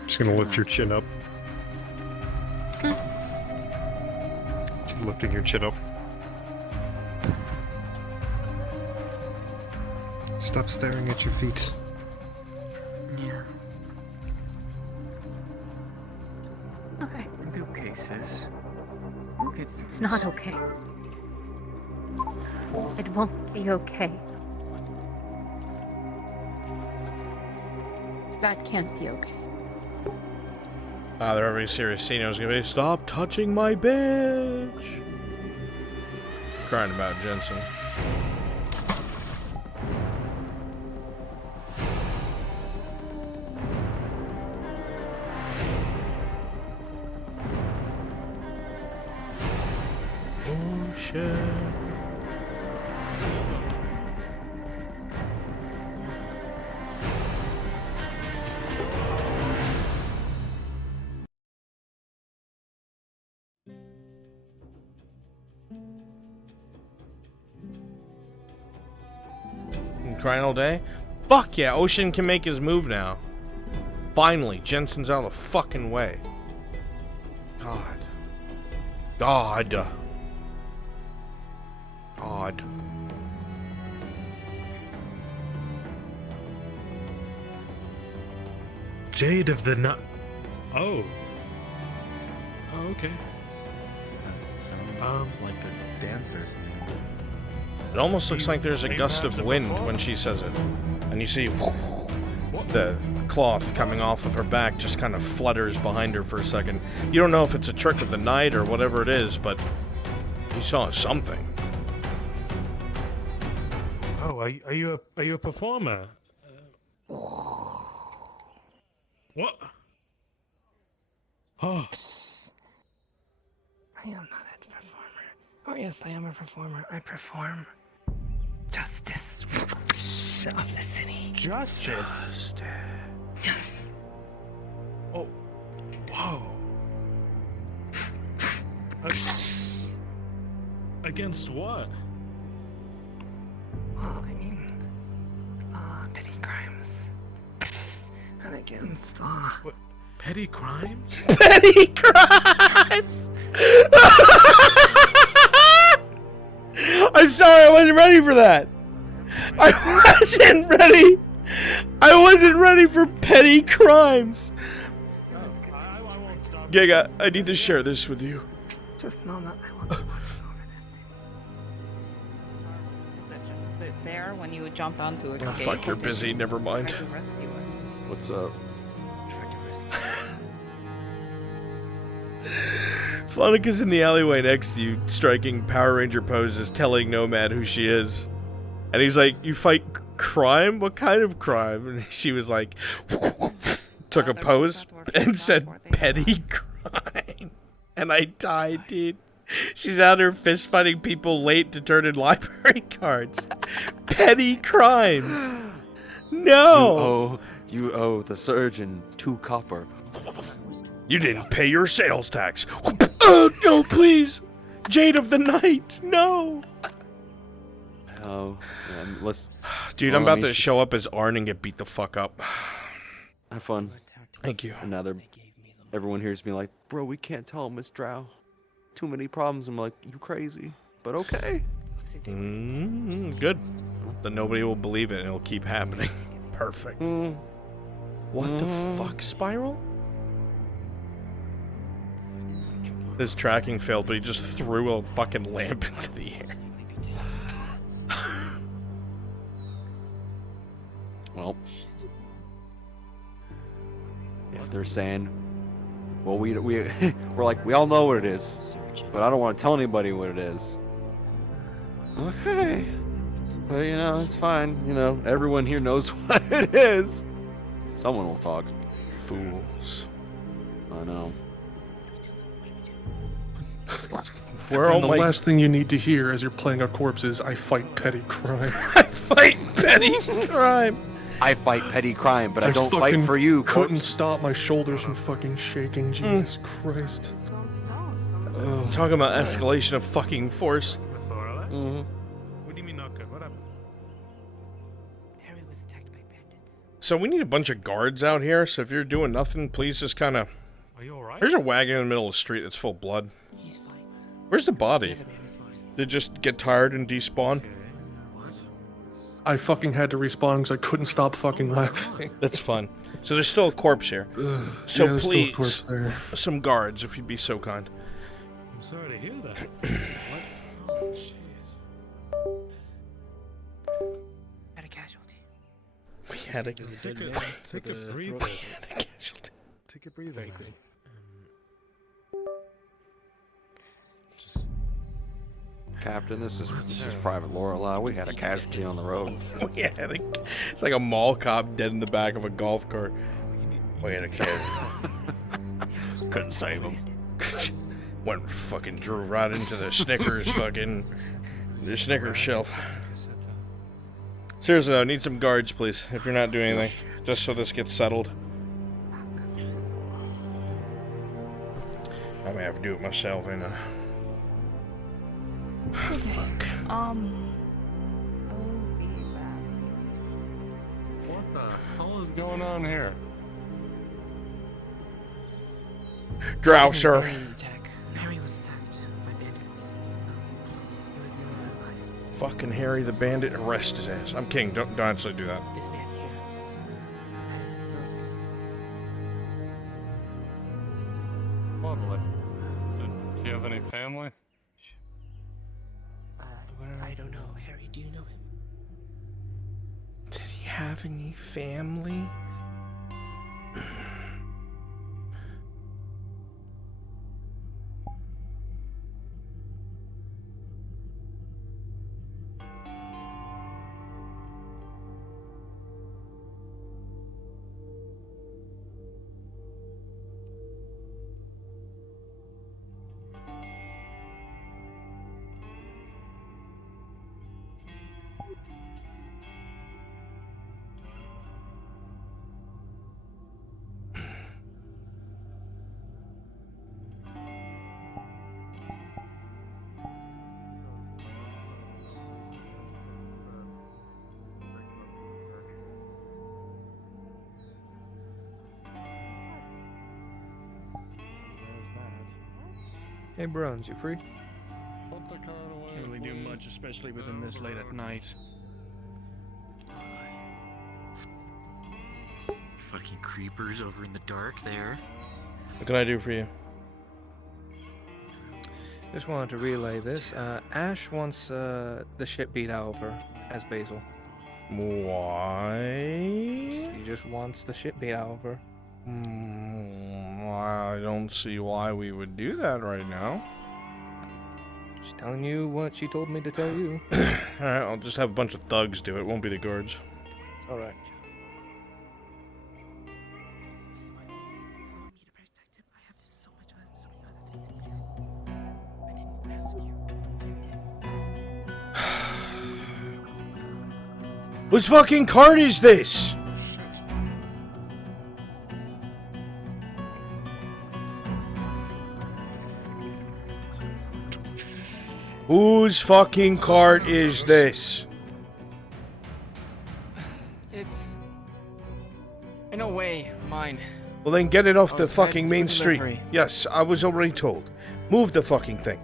Just gonna lift your chin up. Just lifting your chin up. Stop staring at your feet. Yeah. Okay. It'll be okay, sis. We'll get through It's not okay. It won't be okay. That can't be okay. They're already serious. Sino's gonna be, stop touching my bitch! Crying about Jensen. Oh shit. Crying all day? Fuck yeah, Ocean can make his move now. Finally, Jensen's out of the fucking way. God. God. God. Jade of the Night. Oh. Oh, okay. Sounds like a dancer's name. It almost looks like there's a gust of wind when she says it. And you see the cloth coming off of her back just kind of flutters behind her for a second. You don't know if it's a trick of the night or whatever it is, but you saw something. Oh, are you a performer? What? Oh. I am not a performer. Oh yes, I am a performer. I perform justice of the city. Justice? Yes. Oh. Whoa. Against what? Well, I mean, petty crimes. And against, What? Petty crimes? Petty crimes! I'm sorry, I wasn't ready for that. I wasn't ready for petty crimes. Giga, I need to share this with you. just know that I want There when you jumped onto Oh, escape. fuck, you're busy, never mind. Tried to rescue it. What's up? Flonica's in the alleyway next to you, striking Power Ranger poses, telling Nomad who she is. And he's like, you fight crime? What kind of crime? And she was like, took a pose and said, petty crime. And I died, dude. She's out there fist fighting people late to turn in library cards. Petty crimes. No. You owe the surgeon 2 copper. You didn't pay your sales tax. Oh, no, please. Jade of the Night, no. Oh, let's... Dude, I'm about to show up as Arn and get beat the fuck up. Have fun. Thank you. And now everyone hears me like, bro, we can't tell Miss Drow. Too many problems. I'm like, you crazy. But okay. Good. Then nobody will believe it and it'll keep happening. Perfect. What the fuck, Spiral? His tracking failed, but he just threw a fucking lamp into the air. Well, if they're saying, well, we're like, we all know what it is, but I don't want to tell anybody what it is. Okay. But, you know, it's fine. You know, everyone here knows what it is. Someone will talk. Fools. I know. And the last thing you need to hear as you're playing a corpse is, I fight petty crime. I fight petty crime. I fight petty crime, but I don't fight fucking for you, couldn't corpse. stop my shoulders from fucking shaking. Jesus Christ. Talking about escalation of fucking force. What do you mean not good? What happened? So we need a bunch of guards out here, so if you're doing nothing, please just kind of... Are you alright? There's a wagon in the middle of the street that's full of blood. Where's the body? Did it just get tired and despawn? I fucking had to respawn because I couldn't stop fucking laughing. That's fun. So there's still a corpse here. So yeah, there's still a please, corpse there. some guards, if you'd be so kind. I'm sorry to hear that. Had a casualty. We had a Take a breather. casualty. Take a breather. Captain, this is Private Lorelei. We had a casualty on the road. It's like a mall cop dead in the back of a golf cart. We had a kid. Couldn't save him. Went fucking drew right into the Snickers the Snickers shelf. Seriously though, need some guards please, if you're not doing anything. Just so this gets settled. I may have to do it myself, ain't I? Fuck. What the hell is going on here? Drow, sir. Harry was attacked by bandits. He was the only one alive. Fucking Harry the Bandit, arrest his ass. I'm king, don't actually do that. This man here had his throat slit. Lovely. Do you have any family? I don't don't know. Harry, do you know him? Did he have any family? Hey, Bruns, you free? Can't really do much, especially with him this late at night. Fucking creepers over in the dark there. What can I do for you? Just wanted to relay this. Ash wants the shit beat out of her as Basil. Why? She just wants the shit beat out of her. I don't see why we would do that right now. She's telling you what she told me to tell you. Alright, I'll just have a bunch of thugs do it. Won't be the guards. Alright. Whose fucking card is this? Whose fucking cart is this? It's, in a way, mine. Well then get it off I the was fucking headed main for street. delivery. Yes, I was already told. Move the fucking thing.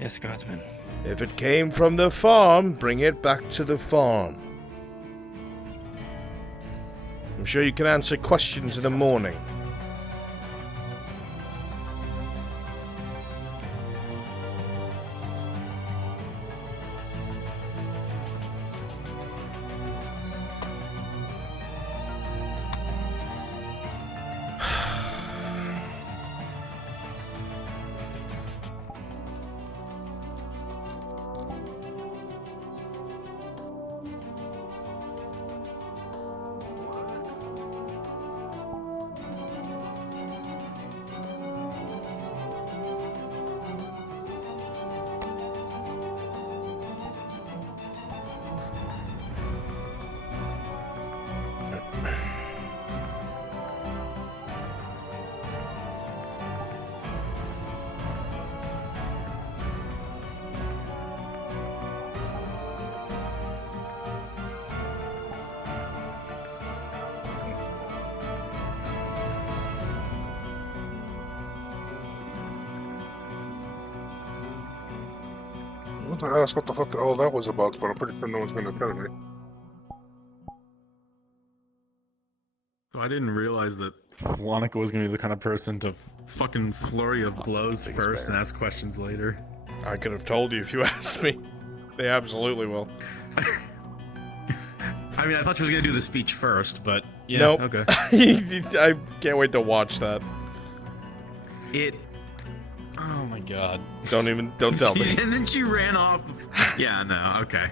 Yes, Guardsman. If it came from the farm, bring it back to the farm. I'm sure you can answer questions in the morning. I want to ask what the fuck all that was about, but I'm pretty sure no one's gonna tell me. So I didn't realize that Monica was going to be the kind of person to fucking flurry of blows first and ask questions later. I could have told you if you asked me. They absolutely will. I mean, I thought she was going to do the speech first, but yeah, nope. okay. I can't wait to watch that. Oh my god. Don't tell me. And then she ran off. Yeah, no, okay.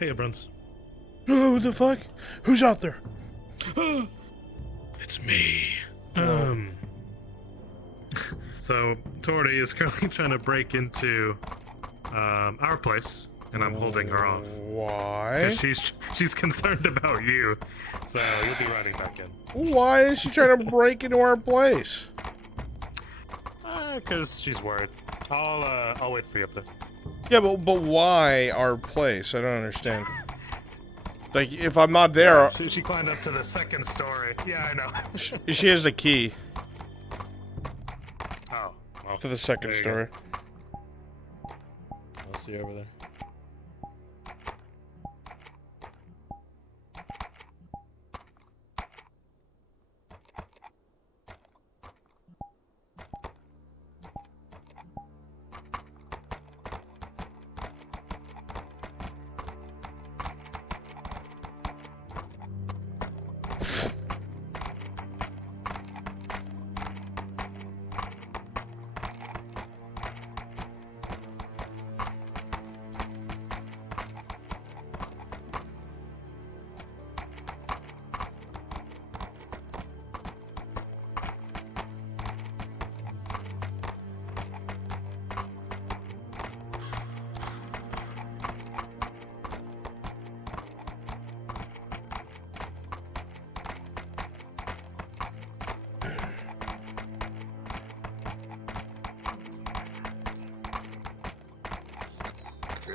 Hey, Bruns. Oh, what the fuck? Who's out there? It's me. So Tori is currently trying to break into our place, and I'm holding her off. Why? Because she's concerned about you. So you'll be riding back in. Why is she trying to break into our place? Because she's worried. I'll wait for you up there. Yeah, but why our place? I don't understand. Like, if I'm not there... She climbed up to the second story. Yeah, I know. She has the key. Oh. Well, to the second story. I'll see you over there.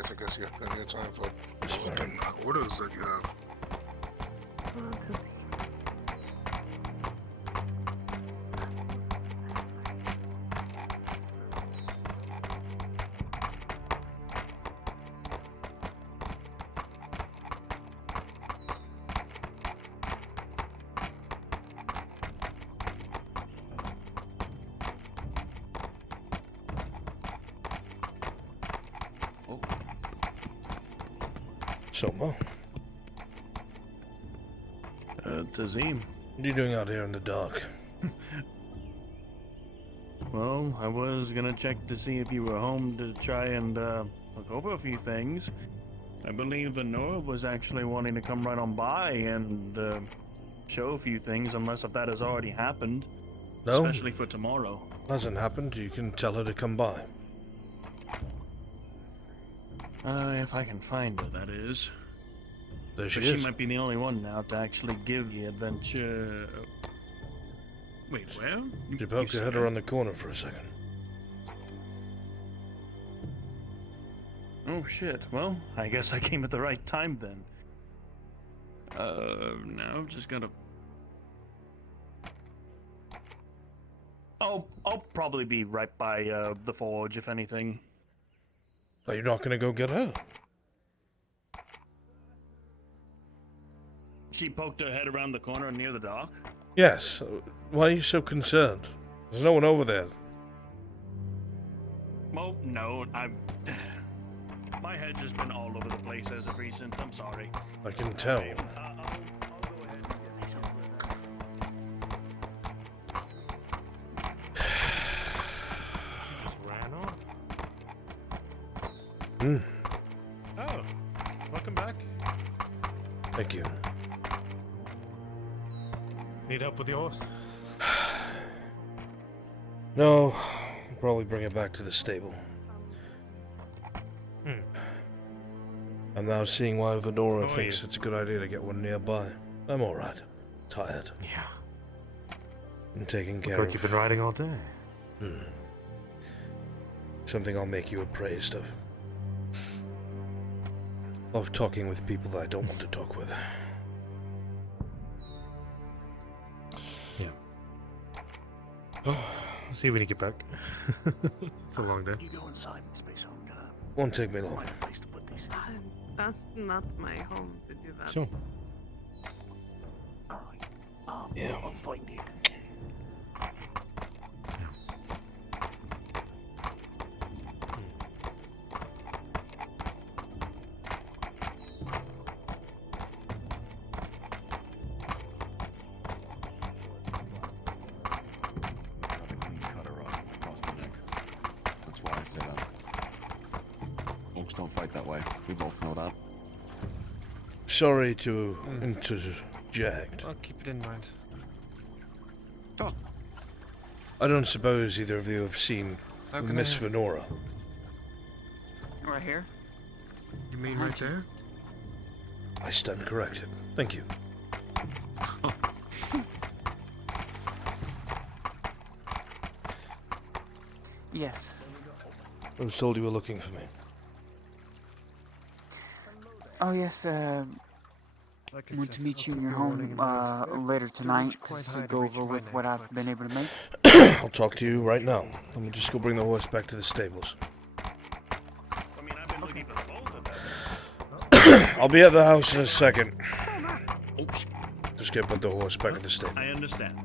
I guess you have plenty of time for open orders that you have. So, Mo. Tazim. What are you doing out here in the dark? Well, I was gonna check to see if you were home to try and look over a few things. I believe Nora was actually wanting to come right on by and show a few things, unless if that has already happened. No. Especially for tomorrow. Hasn't happened. You can tell her to come by. If I can find her, that is. There she But is. She might be the only one now to actually give the adventure. Wait, where? She poked her head around the corner for a second. Oh shit. Well, I guess I came at the right time then. Now I've just gotta. I'll probably be right by the forge if anything. Are you not gonna go get her? She poked her head around the corner near the dock? Yes. Why are you so concerned? There's no one over there. Well, no, my head's just been all over the place as of recent. I'm sorry. I can tell. I'll go ahead and get you Oh, welcome back. Thank you. Need help with the horse? No, I'll probably bring it back to the stable. I'm now seeing why Venora thinks it's a good idea to get one nearby. I'm alright. Tired. Yeah. And taken care Looks of. like you've been riding all day. Something I'll make you appraised of. Of talking with people that I don't want to talk with. Yeah. Well, I'll see you when you get back. It's a long day. You go inside and space home. Won't take me long. Place to put these. That's not my home to do that. Sure. Yeah. I'll find you. Don't fight that way. We both know that. Sorry to interject. I'll keep it in mind. I don't suppose either of you have seen How can Miss I- Venora. Right here. You mean right there? I stand corrected. Thank you. Yes. I was told you were looking for me. Oh yes. Want to meet you in your home later tonight to go over with what I've been able to make. I'll talk to you right now. Let me just go bring the horse back to the stables. I'll be at the house in a second. Oops. Just get put the horse back at the stable. I understand.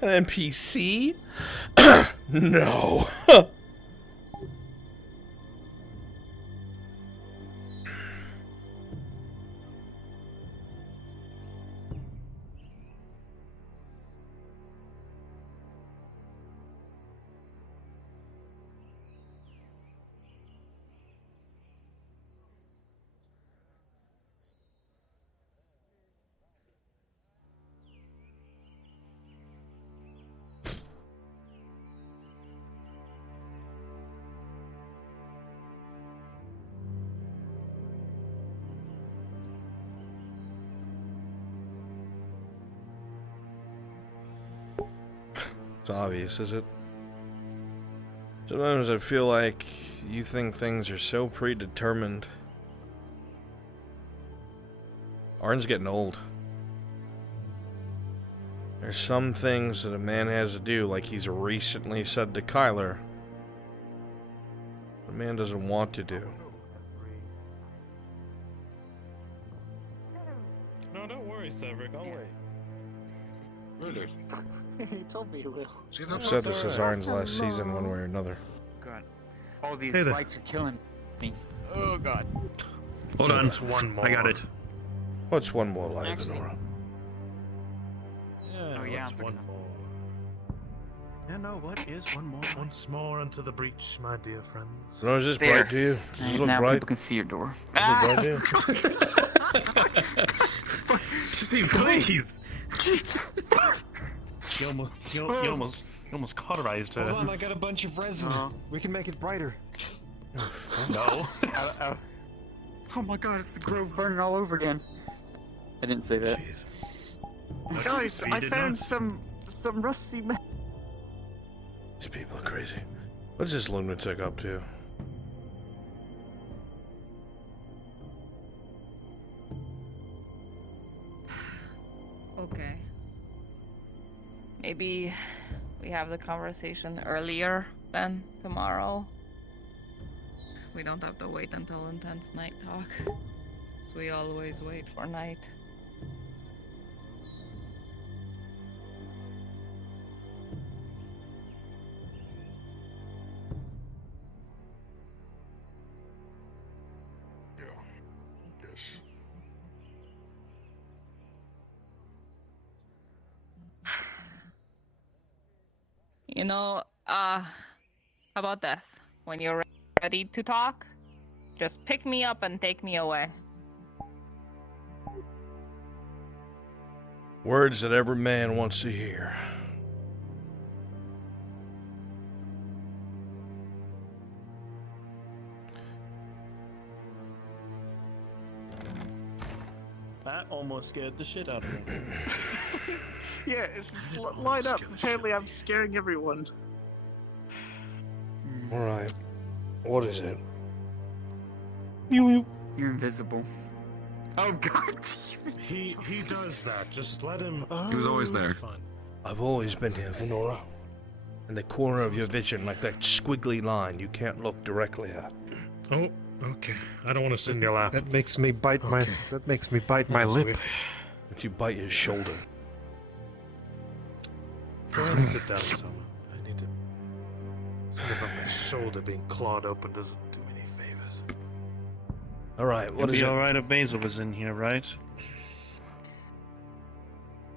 An NPC? No. It's obvious, is it? Sometimes I feel like you think things are so predetermined. Arn's getting old. There's some things that a man has to do, like he's recently said to Kyler, the man doesn't want to do. No, don't worry, Cedric. I'll wait. Really? He told me he will. I've said this is Arn's last season, one way or another. God. All these Hey there. lights are killing me. Oh God. Hold on. It's one more. I got it. What's one more life, Actually- Venora? Oh yeah. I'm one fixing- more. Yeah, no, what is one more? Once more into the breach, my dear friends. No, is this There. bright to you? Does this And look now bright? people can see your door. Does it bright to you? See, please. You almost cauterized her. Hold on, I got a bunch of resin. We can make it brighter. No. Oh my God! It's the grove burning all over again. I didn't say that. Guys, You I did found not. some rusty These people are crazy. What's this lunatic up to? Okay. Maybe we have the conversation earlier than tomorrow. We don't have to wait until intense night talk. So we always wait for night. You know, how about this? When you're ready to talk, just pick me up and take me away. Words that every man wants to hear. That almost scared the shit out of me. Yeah, it's just line up. Apparently, I'm scaring everyone. Alright. What is it? You're invisible. Oh God! He does that. Just let him. He was always there. I've always been here, Venora. In the corner of your vision, like that squiggly line you can't look directly at. Oh, okay. I don't want to sit in your lap. That makes me bite my. Okay. That makes me bite my lip. But you bite his shoulder. Go ahead and sit down, Soma. I need to. Something about my shoulder being clawed open doesn't do me any favors. Alright, what It'd is be it? alright if Basil was in here, right?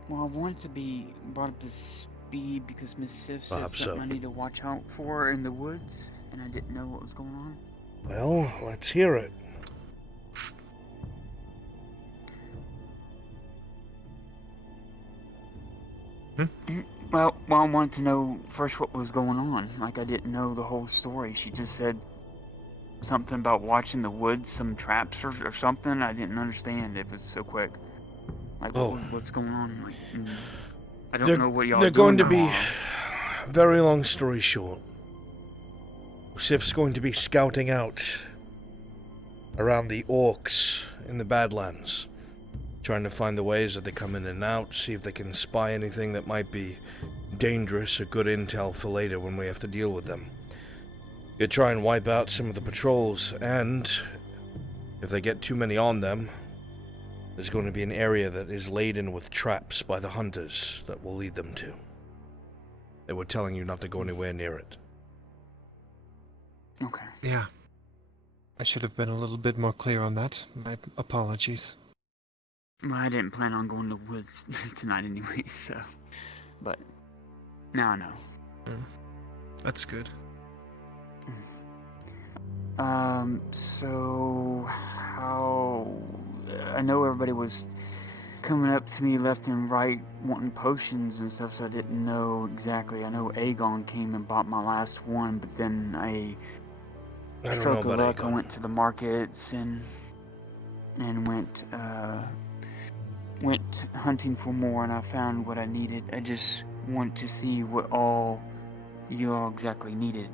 Well, I wanted to be brought up to speed because Miss Sif said Perhaps something so. I need to watch out for in the woods, and I didn't know what was going on. Well, let's hear it. Well, I wanted to know first what was going on. Like, I didn't know the whole story. She just said something about watching the woods, some traps or something. I didn't understand. It was so quick. Like, what's going on? Like, I don't know what y'all They're doing going to be, tomorrow. very long story short, Sif's going to be scouting out around the orcs in the Badlands, trying to find the ways that they come in and out, see if they can spy anything that might be dangerous or good intel for later when we have to deal with them. You try and wipe out some of the patrols, and if they get too many on them, there's going to be an area that is laden with traps by the hunters that will lead them to. They were telling you not to go anywhere near it. Okay. Yeah. I should have been a little bit more clear on that. My apologies. Well, I didn't plan on going to the woods tonight anyway, so... But, now I know. That's good. So... How... I know everybody was coming up to me left and right wanting potions and stuff, so I didn't know exactly. I know Aegon came and bought my last one, but then I don't struck know a about luck. I Aegon. went to the markets and went hunting for more, and I found what I needed. I just want to see what all you all exactly needed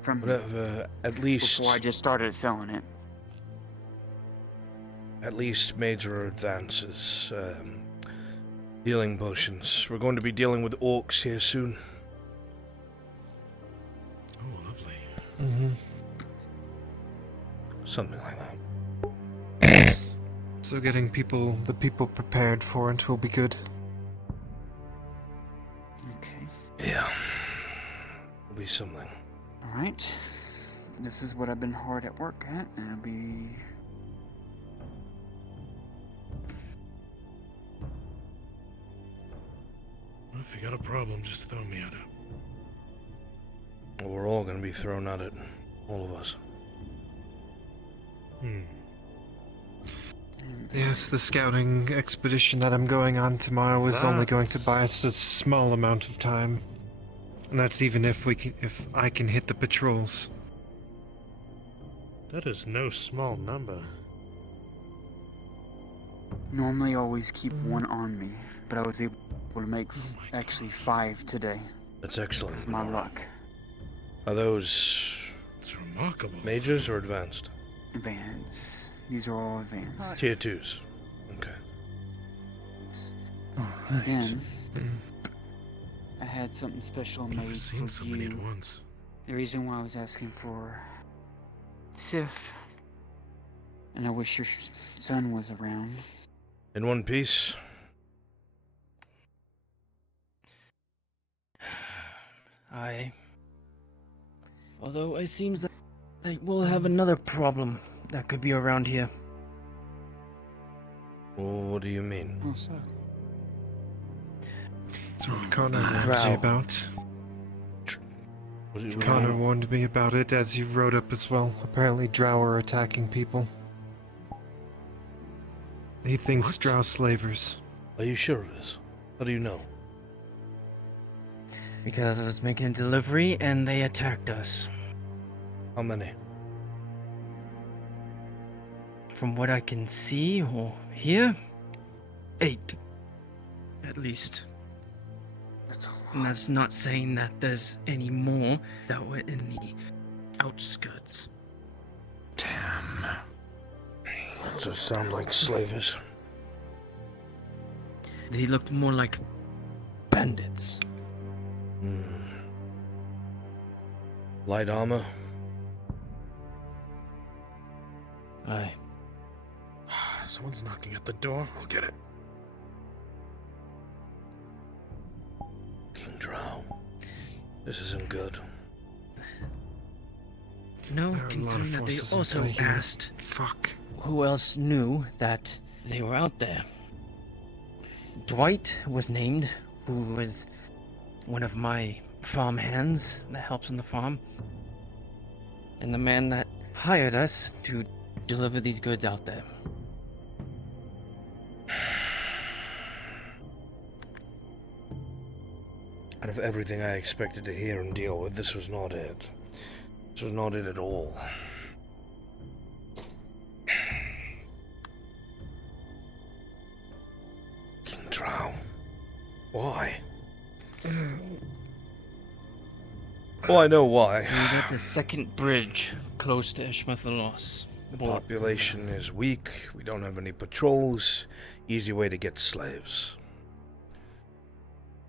from me at least before I just started selling it. At least major advances. Healing potions. We're going to be dealing with orcs here soon. Oh, lovely. Mm-hmm. Something like that. So getting the people prepared for it will be good. Okay. Yeah. It'll be something. Alright. This is what I've been hard at work at, and it'll be... Well, if you got a problem, just throw me at it. Well, we're all going to be thrown at it. All of us. Yes, the scouting expedition that I'm going on tomorrow is only going to buy us a small amount of time. And that's even if I can hit the patrols. That is no small number. Normally I always keep one on me, but I was able to make actually 5 today. That's excellent. My luck. Are those... It's remarkable. Majors or advanced? Advanced. These are all advanced. Tier 2s. Okay. Then, I had something special I've never made seen for so many you. at once. The reason why I was asking for Sif, and I wish your son was around. In one piece? Although it seems that we'll have another problem that could be around here. Well, what do you mean? Oh, so. That's what Connor warned Drow. me about. What Connor warned me about it as you wrote up as well. Apparently Drow are attacking people. He thinks Drow slavers. Are you sure of this? How do you know? Because I was making a delivery and they attacked us. How many? From what I can see or hear, 8. At least. And that's not saying that there's any more that were in the outskirts. Damn. That does sound like slavers. They looked more like bandits. Light armor? Aye. Someone's knocking at the door. I'll get it. King Drow. This isn't good. No, There are a lot considering of that they forces at also play here. asked Fuck. who else knew that they were out there. Dwight was named, who was one of my farm hands that helps on the farm. And the man that hired us to deliver these goods out there. Out of everything I expected to hear and deal with, this was not it. This was not it at all. King Drow. Why? Well, I know why. He was at the second bridge, close to Ishmathalos. The population is weak, we don't have any patrols, easy way to get slaves.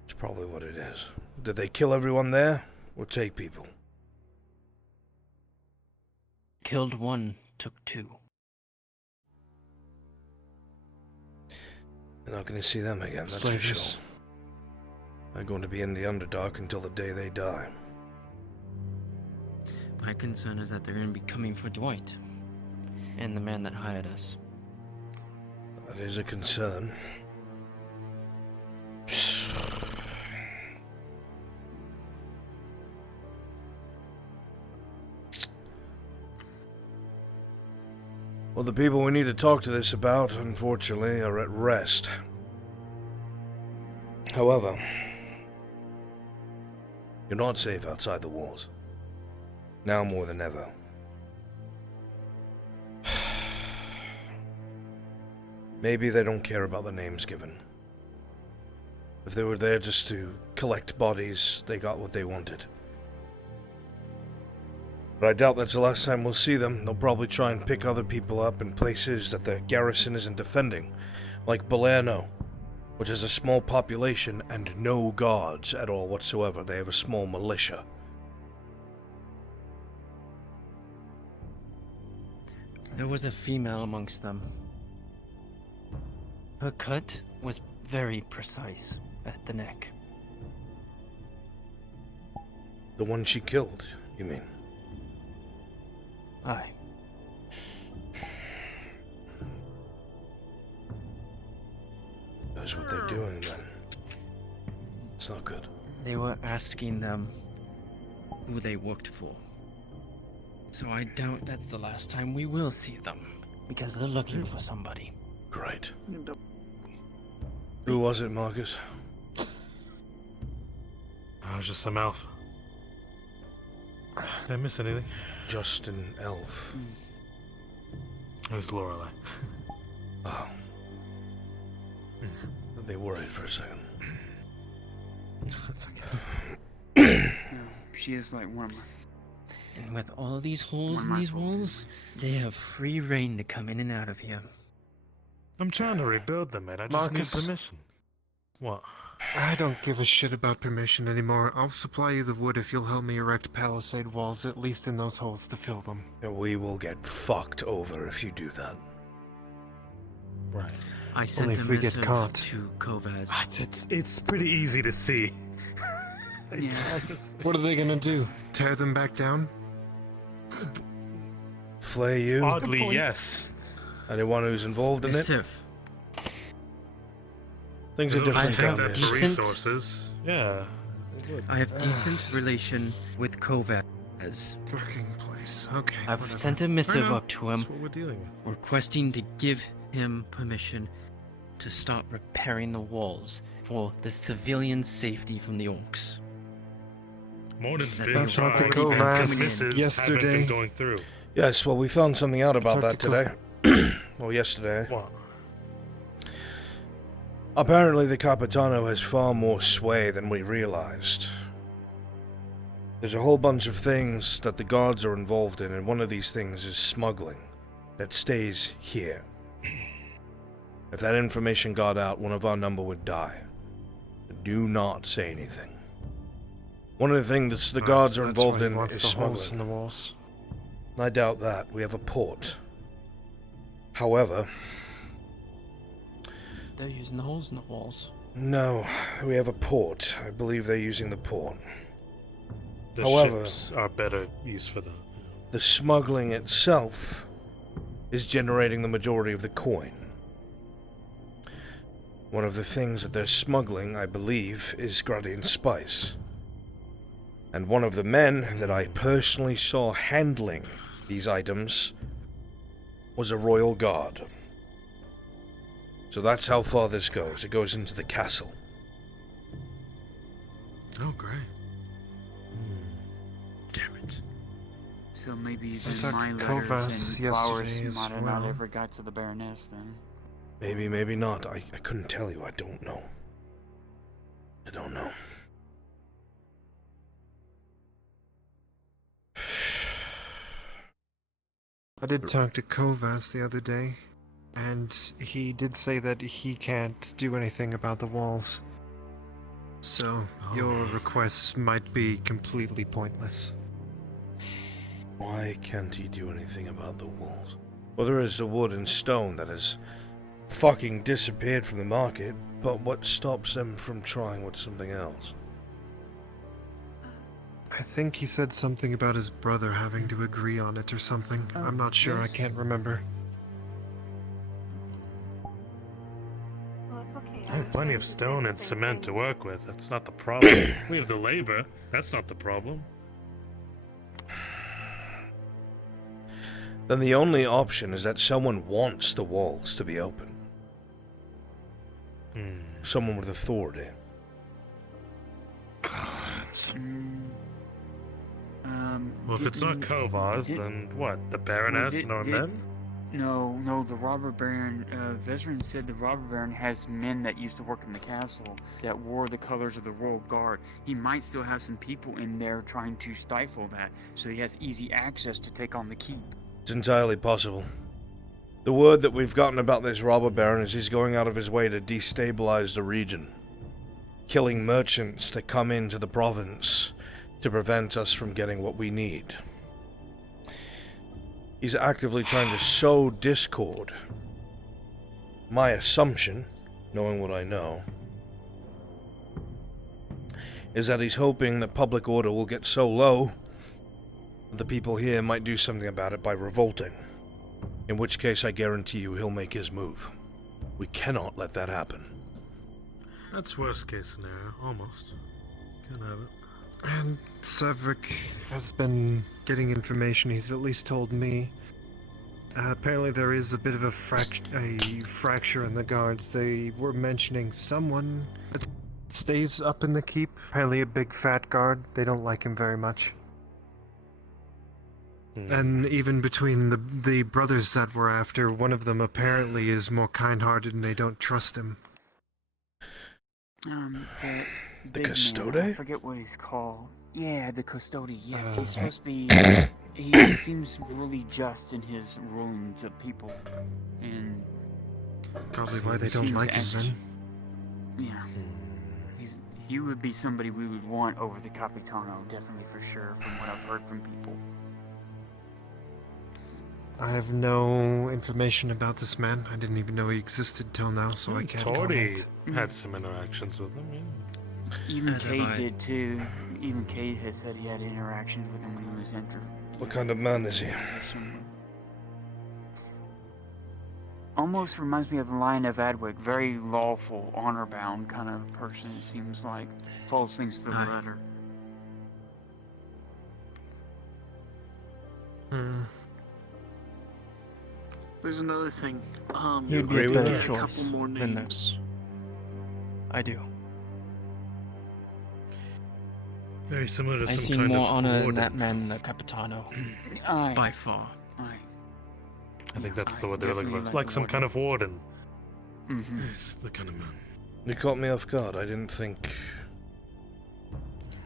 It's probably what it is. Did they kill everyone there, or take people? Killed 1, took 2. You're not going to see them again, that's for Slavers. sure. They're going to be in the Underdark until the day they die. My concern is that they're going to be coming for Dwight and the man that hired us. That is a concern. Well, the people we need to talk to this about, unfortunately, are at rest. However, you're not safe outside the walls. Now more than ever. Maybe they don't care about the names given. If they were there just to collect bodies, they got what they wanted. But I doubt that's the last time we'll see them. They'll probably try and pick other people up in places that the garrison isn't defending, like Balerno, which has a small population and no guards at all whatsoever. They have a small militia. There was a female amongst them. Her cut was very precise at the neck. The one she killed, you mean? Aye. Knows what they're doing then. It's not good. They were asking them who they worked for. So I doubt that's the last time we will see them, because they're looking for somebody. Great. Who was it, Marcus? I was just some elf. Did I miss anything? Just an elf. It was Lorelei. Oh. Let me worried for a second. It's okay. She is like one of my... And with all these holes in these walls, they have free reign to come in and out of here. I'm trying to rebuild them, mate. I just Marcus. need permission. What? I don't give a shit about permission anymore. I'll supply you the wood if you'll help me erect palisade walls, at least in those holes to fill them. And we will get fucked over if you do that. Right. I sent Only a if we get missive caught. to Kovaz. It's pretty easy to see. Yeah. What are they gonna do? Tear them back down? Flay you? Oddly, yes. Anyone who's involved in it? Missive. Things are They'll just different take down that here. for resources. Yeah. I have decent relation with Kovaz. Fucking place. Okay. I've whatever. sent a missive know. up to him That's what we're dealing with. requesting to give him permission to stop repairing the walls for the civilian safety from the orcs. Morden's That been they've trying, already Go been Vaz coming in. missives yesterday. haven't been going through. Yes, well, we found something out about that talked to today. Well, yesterday. What? Apparently, the Capitano has far more sway than we realized. There's a whole bunch of things that the guards are involved in, and one of these things is smuggling that stays here. If that information got out, one of our number would die. Do not say anything. One of the things that the guards are involved in is the holes in smuggling. the walls. I doubt that. We have a port. However, They're using the holes in the walls. no, we have a port. I believe they're using the port. The However, ships are better used for that. the smuggling itself is generating the majority of the coin. One of the things that they're smuggling, I believe, is Gradian spice. And one of the men that I personally saw handling these items was a royal guard. So that's how far this goes. It goes into the castle. Oh, great. Damn it. So maybe I even talked my to letters Kovas and flowers yesterday as might have not well. ever got to the Baroness then. Maybe, maybe not. I couldn't tell you. I don't know. I don't know. I did talk to Kovas the other day, and he did say that he can't do anything about the walls. So, your requests might be completely pointless. Why can't he do anything about the walls? Well, there is the wood and stone that has fucking disappeared from the market, but what stops them from trying with something else? I think he said something about his brother having to agree on it or something. I'm not sure, I can't remember. I have plenty of stone and cement to work with. That's not the problem. We have the labor. That's not the problem. Then the only option is that someone wants the walls to be open. Someone with authority. Well, if it's not Kovas, then what? The Baroness and our men? No, the robber baron, Vezran said the robber baron has men that used to work in the castle that wore the colors of the royal guard. He might still have some people in there trying to stifle that, so he has easy access to take on the keep. It's entirely possible. The word that we've gotten about this robber baron is he's going out of his way to destabilize the region, killing merchants that come into the province to prevent us from getting what we need. He's actively trying to sow discord. My assumption, knowing what I know, is that he's hoping that public order will get so low that the people here might do something about it by revolting. In which case, I guarantee you he'll make his move. We cannot let that happen. That's worst case scenario, almost. Can't have it. And Severick has been getting information, he's at least told me. Apparently there is a bit of a fracture in the guards. They were mentioning someone that stays up in the keep. Apparently a big fat guard. They don't like him very much. And even between the brothers that we're after, one of them apparently is more kind-hearted and they don't trust him. The big Custode? man, I forget what he's called. Yeah, the Custode, yes. He's supposed to be... he seems really just in his rulings of people. And... Probably why they don't like him then. Yeah. He would be somebody we would want over the Capitano, definitely for sure, from what I've heard from people. I have no information about this man. I didn't even know he existed till now, so I can't Tori comment. had some interactions with him, yeah. Even Kate did too. Even Kate had said he had interactions with him when he was entered. What kind of man is he? almost reminds me of the Lion of Adwick. Very lawful, honor-bound kind of person, it seems like. Follows things to the letter. There's another thing. You agree with a that? couple more Then names. I do. Very similar to I some see kind more of honor in order. that man than the Capitano. By far. I think that's the word they were looking for. definitely Like like some the kind of warden. It's the kind of man. You caught me off guard. I didn't think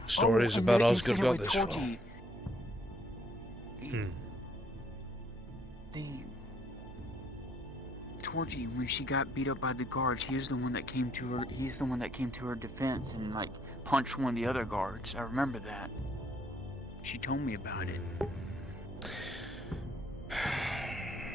stories and about the Osgood incident got with this far. Torgy. The Torgy, when she got beat up by the guards, he was the one that came to her. He's the one that came to her defense and like punched one of the other guards. I remember that. She told me about it.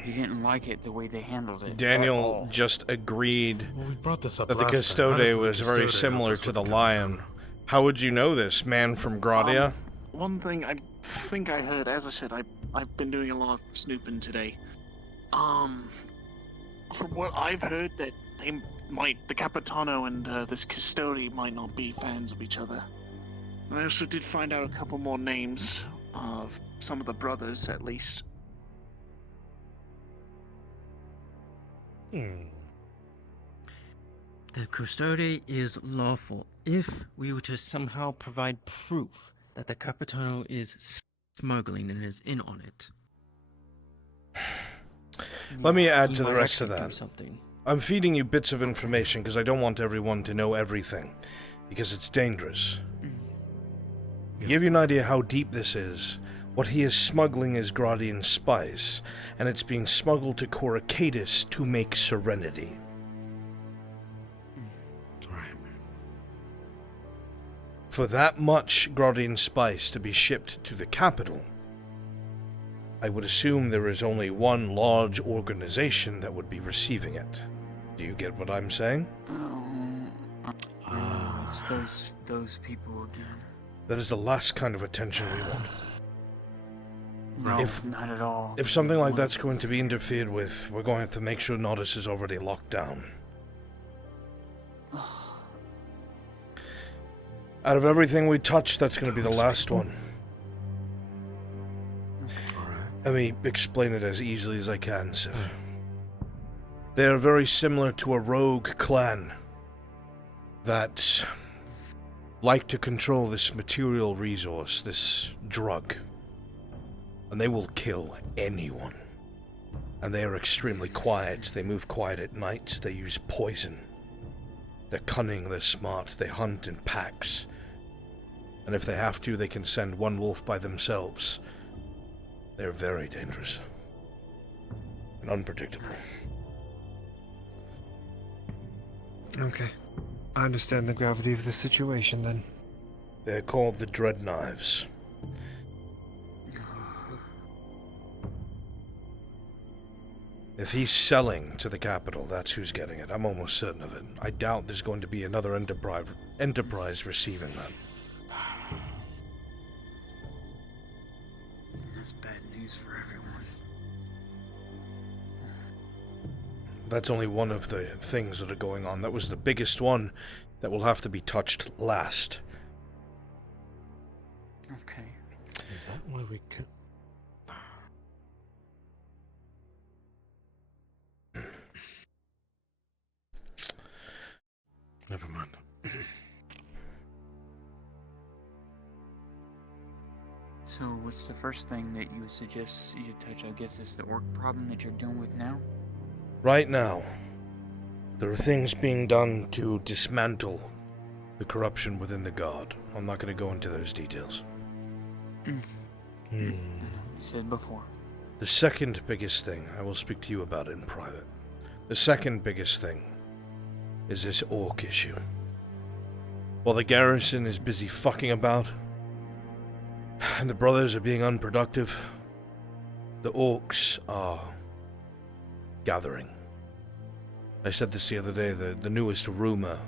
He didn't like it the way they handled it. Daniel just agreed Well, we brought this up that the last time. How Custode does the was very Custode similar help us to with the the lion. How would you know this, man from Gradia? One thing I think I heard, as I said, I've been doing a lot of snooping today. From what I've heard, that the Capitano and this Custode might not be fans of each other. I also did find out a couple more names of some of the brothers, at least. The Custode is lawful if we were to somehow provide proof that the Capitano is smuggling and is in on it. Let me add He to the might rest of actually do that. something. I'm feeding you bits of information because I don't want everyone to know everything, because it's dangerous. To give you an idea how deep this is, what he is smuggling is Gradian spice, and it's being smuggled to Coracadis to make Serenity. For that much Gradian spice to be shipped to the capital, I would assume there is only one large organization that would be receiving it. Do you get what I'm saying? It's those people again. That is the last kind of attention we want. No, not at all. If something like that's going to be interfered with, we're going to have to make sure Nodus is already locked down. Out of everything we touch, that's going to be the last one. Let me explain it as easily as I can, Sif. They are very similar to a rogue clan that like to control this material resource, this drug. And they will kill anyone. And they are extremely quiet. They move quiet at night. They use poison. They're cunning, they're smart, they hunt in packs. And if they have to, they can send one wolf by themselves. They're very dangerous. And unpredictable. Okay. I understand the gravity of the situation then. They're called the Dread Knives. If he's selling to the capital, that's who's getting it. I'm almost certain of it. I doubt there's going to be another enterprise receiving that. That's bad news for everyone. That's only one of the things that are going on. That was the biggest one that will have to be touched last. Okay. Is that why we could... Never mind. So, what's the first thing that you would suggest you touch? I guess it's the orc problem that you're dealing with now? Right now, there are things being done to dismantle the corruption within the Guard. I'm not going to go into those details. You said before. The second biggest thing, I will speak to you about it in private. The second biggest thing is this orc issue. While the garrison is busy fucking about, and the brothers are being unproductive, the orcs are gathering. I said this the other day, the newest rumor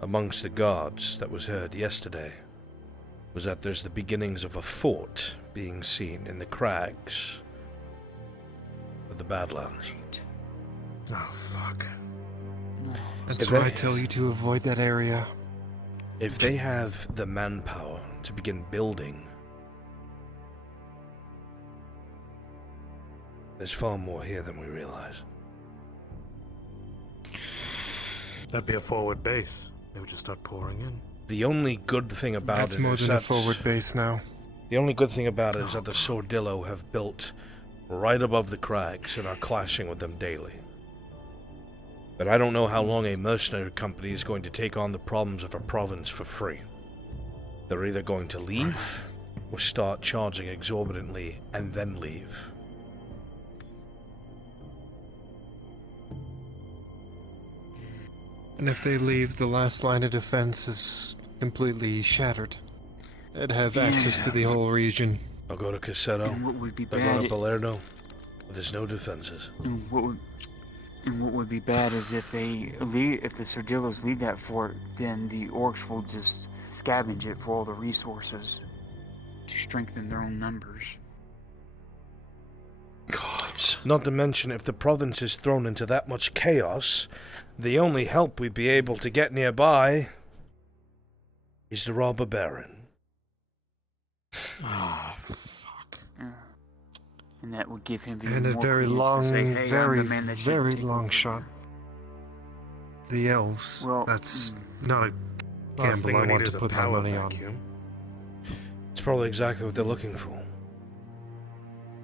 amongst the guards that was heard yesterday was that there's the beginnings of a fort being seen in the crags of the Badlands. Oh, fuck. No. That's If why they- I tell you to avoid that area. If they have the manpower to begin building, there's far more here than we realize. That'd be a forward base. They would just start pouring in. The only good thing about That's it more is than a that forward base now. The only good thing about it is that the Sordillo have built right above the crags and are clashing with them daily. But I don't know how long a mercenary company is going to take on the problems of a province for free. They're either going to leave or start charging exorbitantly and then leave. And if they leave, the last line of defense is completely shattered. They'd have access to the whole region. They'll go to Casetto, And what would be they'll bad go to Balerno, but there's no defenses. And what would be bad is if they leave, if the Sordillos leave that fort, then the orcs will just scavenge it for all the resources to strengthen their own numbers. God. Not to mention, if the province is thrown into that much chaos, the only help we'd be able to get nearby is the robber baron. Ah, fuck. And that would give him even And a more very credence long, to say, hey, I'm very, the man that should very take long over." shot. The elves. Well, That's not a Last thing gamble we I need want is to a put my power money vacuum. It's probably exactly what they're looking for.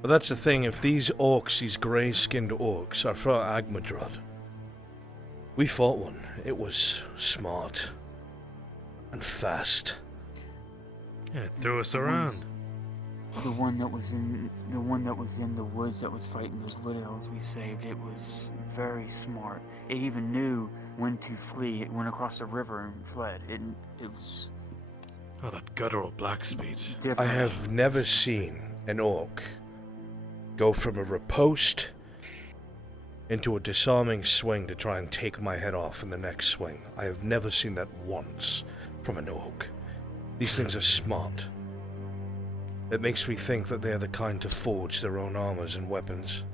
But that's the thing, if these orcs, these grey-skinned orcs, are from Agmadrod, we fought one. It was smart and fast. Yeah, it threw us around. The one that was in the woods that was fighting those wood elves we saved. It was very smart. It even knew when to flee. It went across the river and fled. It was. Oh, that guttural black speech. I have never seen an orc go from a riposte into a disarming swing to try and take my head off in the next swing. I have never seen that once from an orc. These things are smart. It makes me think that they're the kind to forge their own armors and weapons.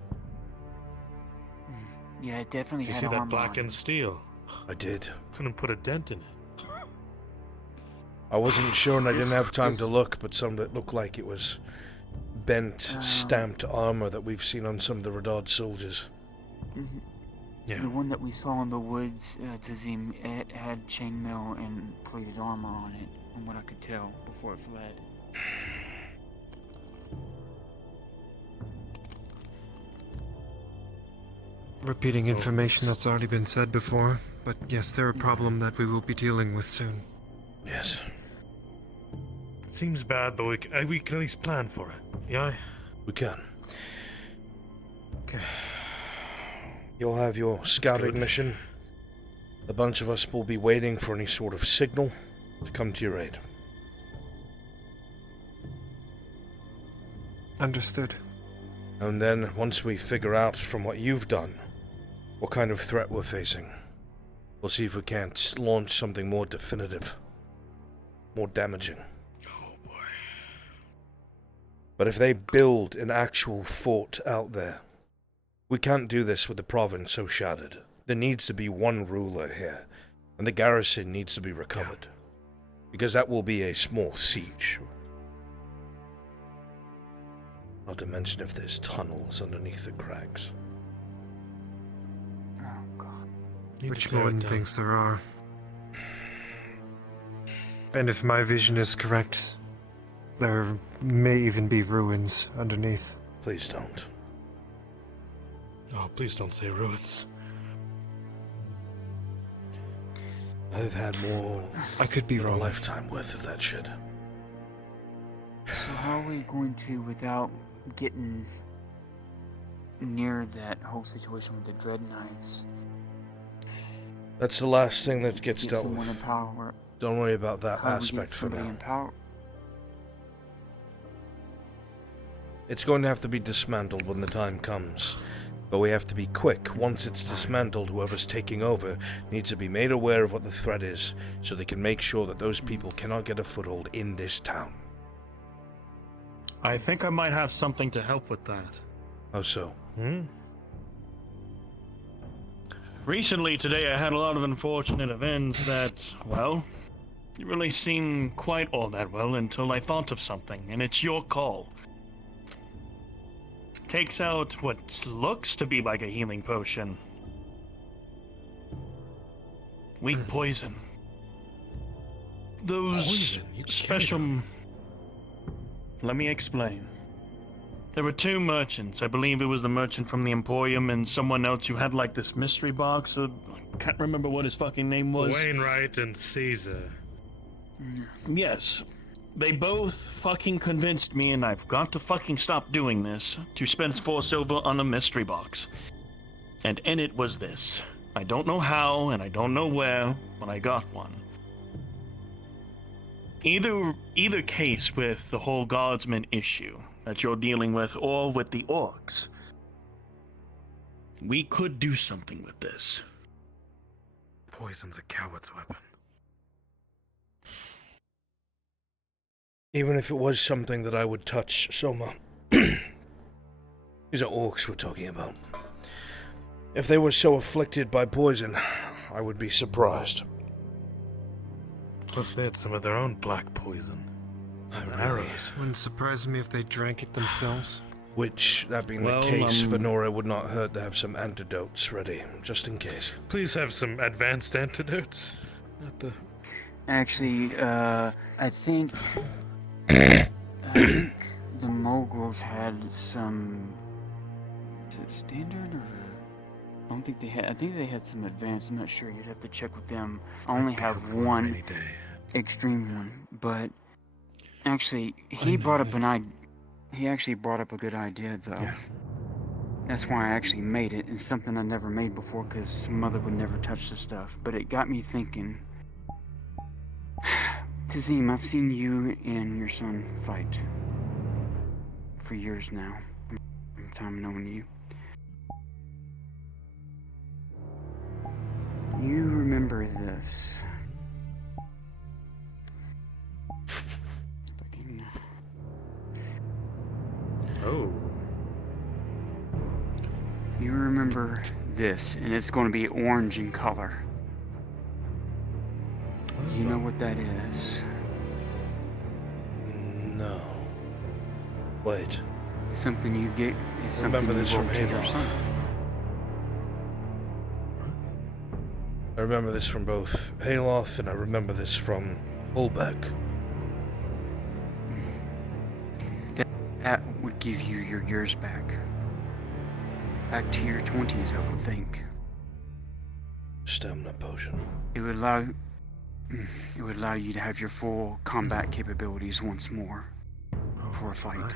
Yeah, it definitely You had see armor that on blackened it. steel? I did. Couldn't put a dent in it. I wasn't sure and I didn't have time to look, but some of it looked like it was bent, stamped armor that we've seen on some of the Radad soldiers. Mhm. Yeah. The one that we saw in the woods, Tazim, it had chainmail and plated armor on it, from what I could tell before it fled. Repeating information that's already been said before, but yes, they're a problem that we will be dealing with soon. Yes. Seems bad, but we can at least plan for it. Yeah? We can. Okay. You'll have your scouting mission. A bunch of us will be waiting for any sort of signal to come to your aid. Understood. And then, once we figure out from what you've done what kind of threat we're facing, we'll see if we can't launch something more definitive, more damaging. Oh boy. But if they build an actual fort out there, we can't do this with the province so shattered. There needs to be one ruler here, and the garrison needs to be recovered. Because that will be a small siege. Not to mention if there's tunnels underneath the crags. Which Morton thinks there are. And if my vision is correct, there may even be ruins underneath. Please don't. Oh, please don't say ruins. I've had more. I could be than wrong. A lifetime worth of that shit. So how are we going to, without getting near that whole situation with the dread knives, That's the last thing that gets get dealt someone with. in power? Don't worry about that How do we aspect get for somebody now. in power? It's going to have to be dismantled when the time comes. But we have to be quick. Once it's dismantled, whoever's taking over needs to be made aware of what the threat is, so they can make sure that those people cannot get a foothold in this town. I think I might have something to help with that. How so? Recently, today, I had a lot of unfortunate events that, well, didn't really seem quite all that well until I thought of something, and it's your call. Takes out what looks to be like a healing potion. Weak poison. Those Poison? You special... Let me explain. There were two merchants. I believe it was the merchant from the Emporium and someone else who had like this mystery box. I can't remember what his fucking name was. Wainwright and Caesar. Yes. They both fucking convinced me, and I've got to fucking stop doing this, to spend 4 silver on a mystery box. And in it was this. I don't know how, and I don't know where, but I got one. Either case with the whole guardsman issue that you're dealing with, or with the orcs, we could do something with this. Poison's a coward's weapon. Even if it was something that I would touch, Soma. These are orcs we're talking about. If they were so afflicted by poison, I would be surprised. Plus, they had some of their own black poison. Wouldn't surprise me if they drank it themselves. Which, that being the case, Venora would not hurt to have some antidotes ready, just in case. Please have some advanced antidotes. Not the... Actually, I think the moguls had some. Is it standard or? I don't think they had. I think they had some advanced. I'm not sure. You'd have to check with them. I only have one extreme one, but actually, he brought up an idea. He actually brought up a good idea, though. Yeah. That's why I actually made it. It's something I never made before, because Mother would never touch the stuff. But it got me thinking. Tazim, I've seen you and your son fight for years now. Time knowing you. You remember this. Oh. You remember this, and it's going to be orange in color. You know what that is? No. Wait. Something you get. Is something Remember this you from will give your Hayloft. son. I remember this from both Hayloft and I remember this from Holbeck. That would give you your years back. Back to your 20s, I would think. Stamina potion. It would allow you to have your full combat capabilities once more for a fight.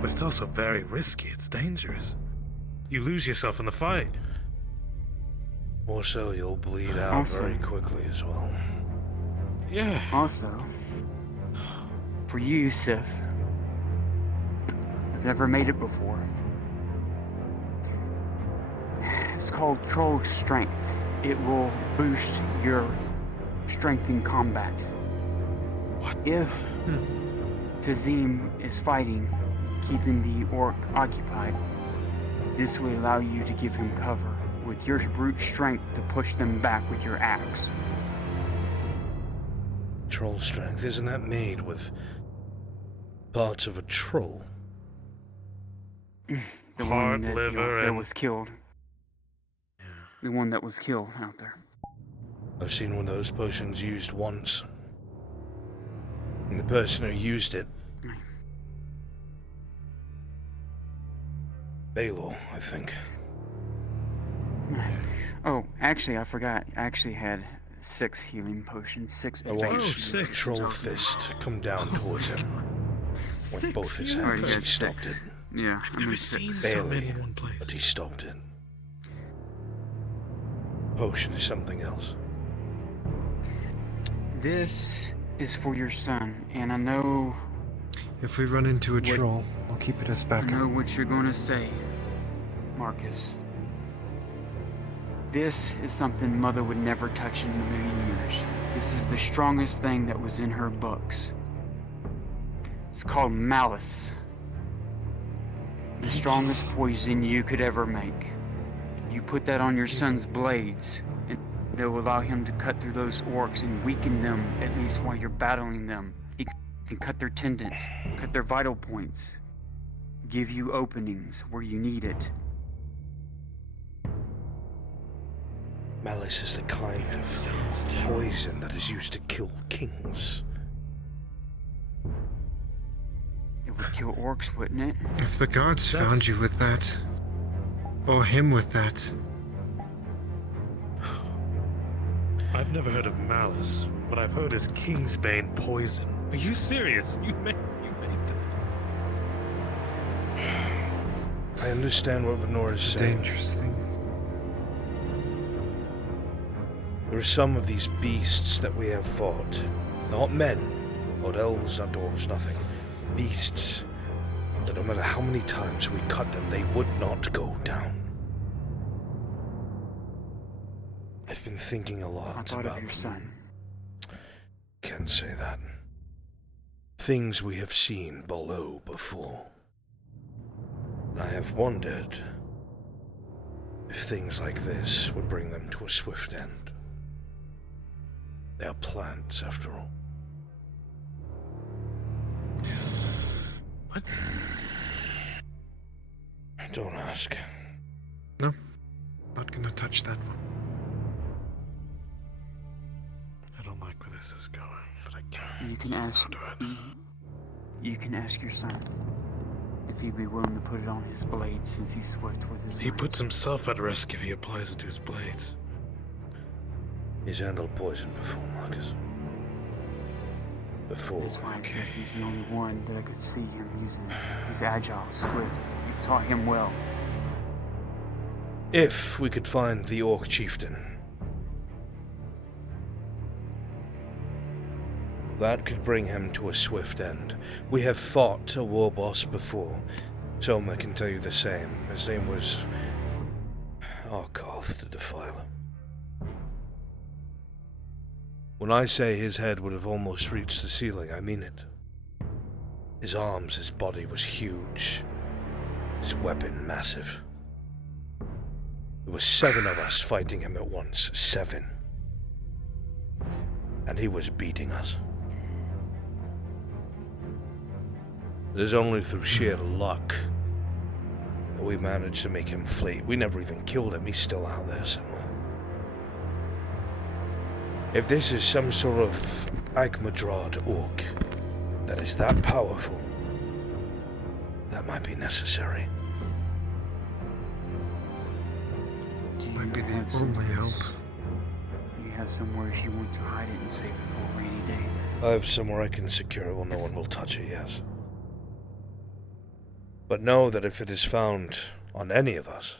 But it's also very risky. It's dangerous. You lose yourself in the fight. Also, you'll bleed out very quickly as well. Yeah. Also, for you, Yusuf, I've never made it before. It's called Troll Strength. It will boost your strength in combat. What? If Tazim is fighting, keeping the orc occupied, this will allow you to give him cover with your brute strength to push them back with your axe. Troll strength, isn't that made with parts of a troll? The Heart, one that, liver, that and... was killed. Yeah. The one that was killed out there. I've seen one of those potions used once. And the person who used it... Baylor, I think. Oh, actually, I forgot. I actually had 6 healing potions. 6 I watched Troll Fist come down towards him. With both his hands, he stopped it. Yeah, I've never seen so Barely, many in one place. but he stopped it. Potion is something else. This is for your son, and I know... If we run into a troll, I'll keep it as I backup. know what you're going to say, Marcus. This is something Mother would never touch in a million years. This is the strongest thing that was in her books. It's called malice. The strongest poison you could ever make. You put that on your son's blades, and it will allow him to cut through those orcs and weaken them, at least while you're battling them. He can cut their tendons, cut their vital points, give you openings where you need it. Malice is the kind of poison that is used to kill kings. It would kill orcs, wouldn't it? If the guards found you with that, or him with that. I've never heard of malice. What I've heard is Kingsbane poison. Are you serious? You made that. I understand what Venora's saying. Dangerous thing. There are some of these beasts that we have fought. Not men, not elves, not dwarves, nothing. Beasts that no matter how many times we cut them, they would not go down. I've been thinking a lot about them. Son. Can't say that. Things we have seen below before. And I have wondered if things like this would bring them to a swift end. They are plants, after all. What? Don't ask. No, not gonna touch that one. I don't like where this is going, but I can't. You can ask. You can ask your son if he'd be willing to put it on his blade, since he's swift with his. He puts himself at risk if he applies it to his blades. He's handled poison before, Marcus. Before. That's why I said he's the only one that I could see him using it. He's agile, swift. You've taught him well. If we could find the Orc Chieftain, that could bring him to a swift end. We have fought a war boss before. Soma can tell you the same. His name was Arkoth the Defiler. When I say his head would have almost reached the ceiling, I mean it. His arms, his body was huge. His weapon massive. There were 7 of us fighting him at once. 7. And he was beating us. It is only through sheer luck that we managed to make him flee. We never even killed him. He's still out there somewhere. If this is some sort of Akmadrad orc that is that powerful, that might be necessary. Might be the only help. You have somewhere you want to hide it and save it for a rainy day. I have somewhere I can secure it where no one will touch it, yes. But know that if it is found on any of us,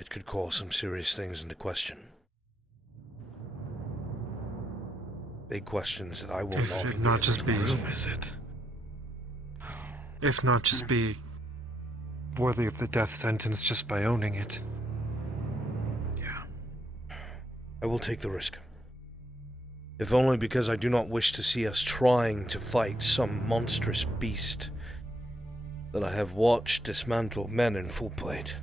it could call some serious things into question. Big questions that I will If it not just be, if not just be worthy of the death sentence just by owning it. Yeah. I will take the risk. If only because I do not wish to see us trying to fight some monstrous beast that I have watched dismantle men in full plate.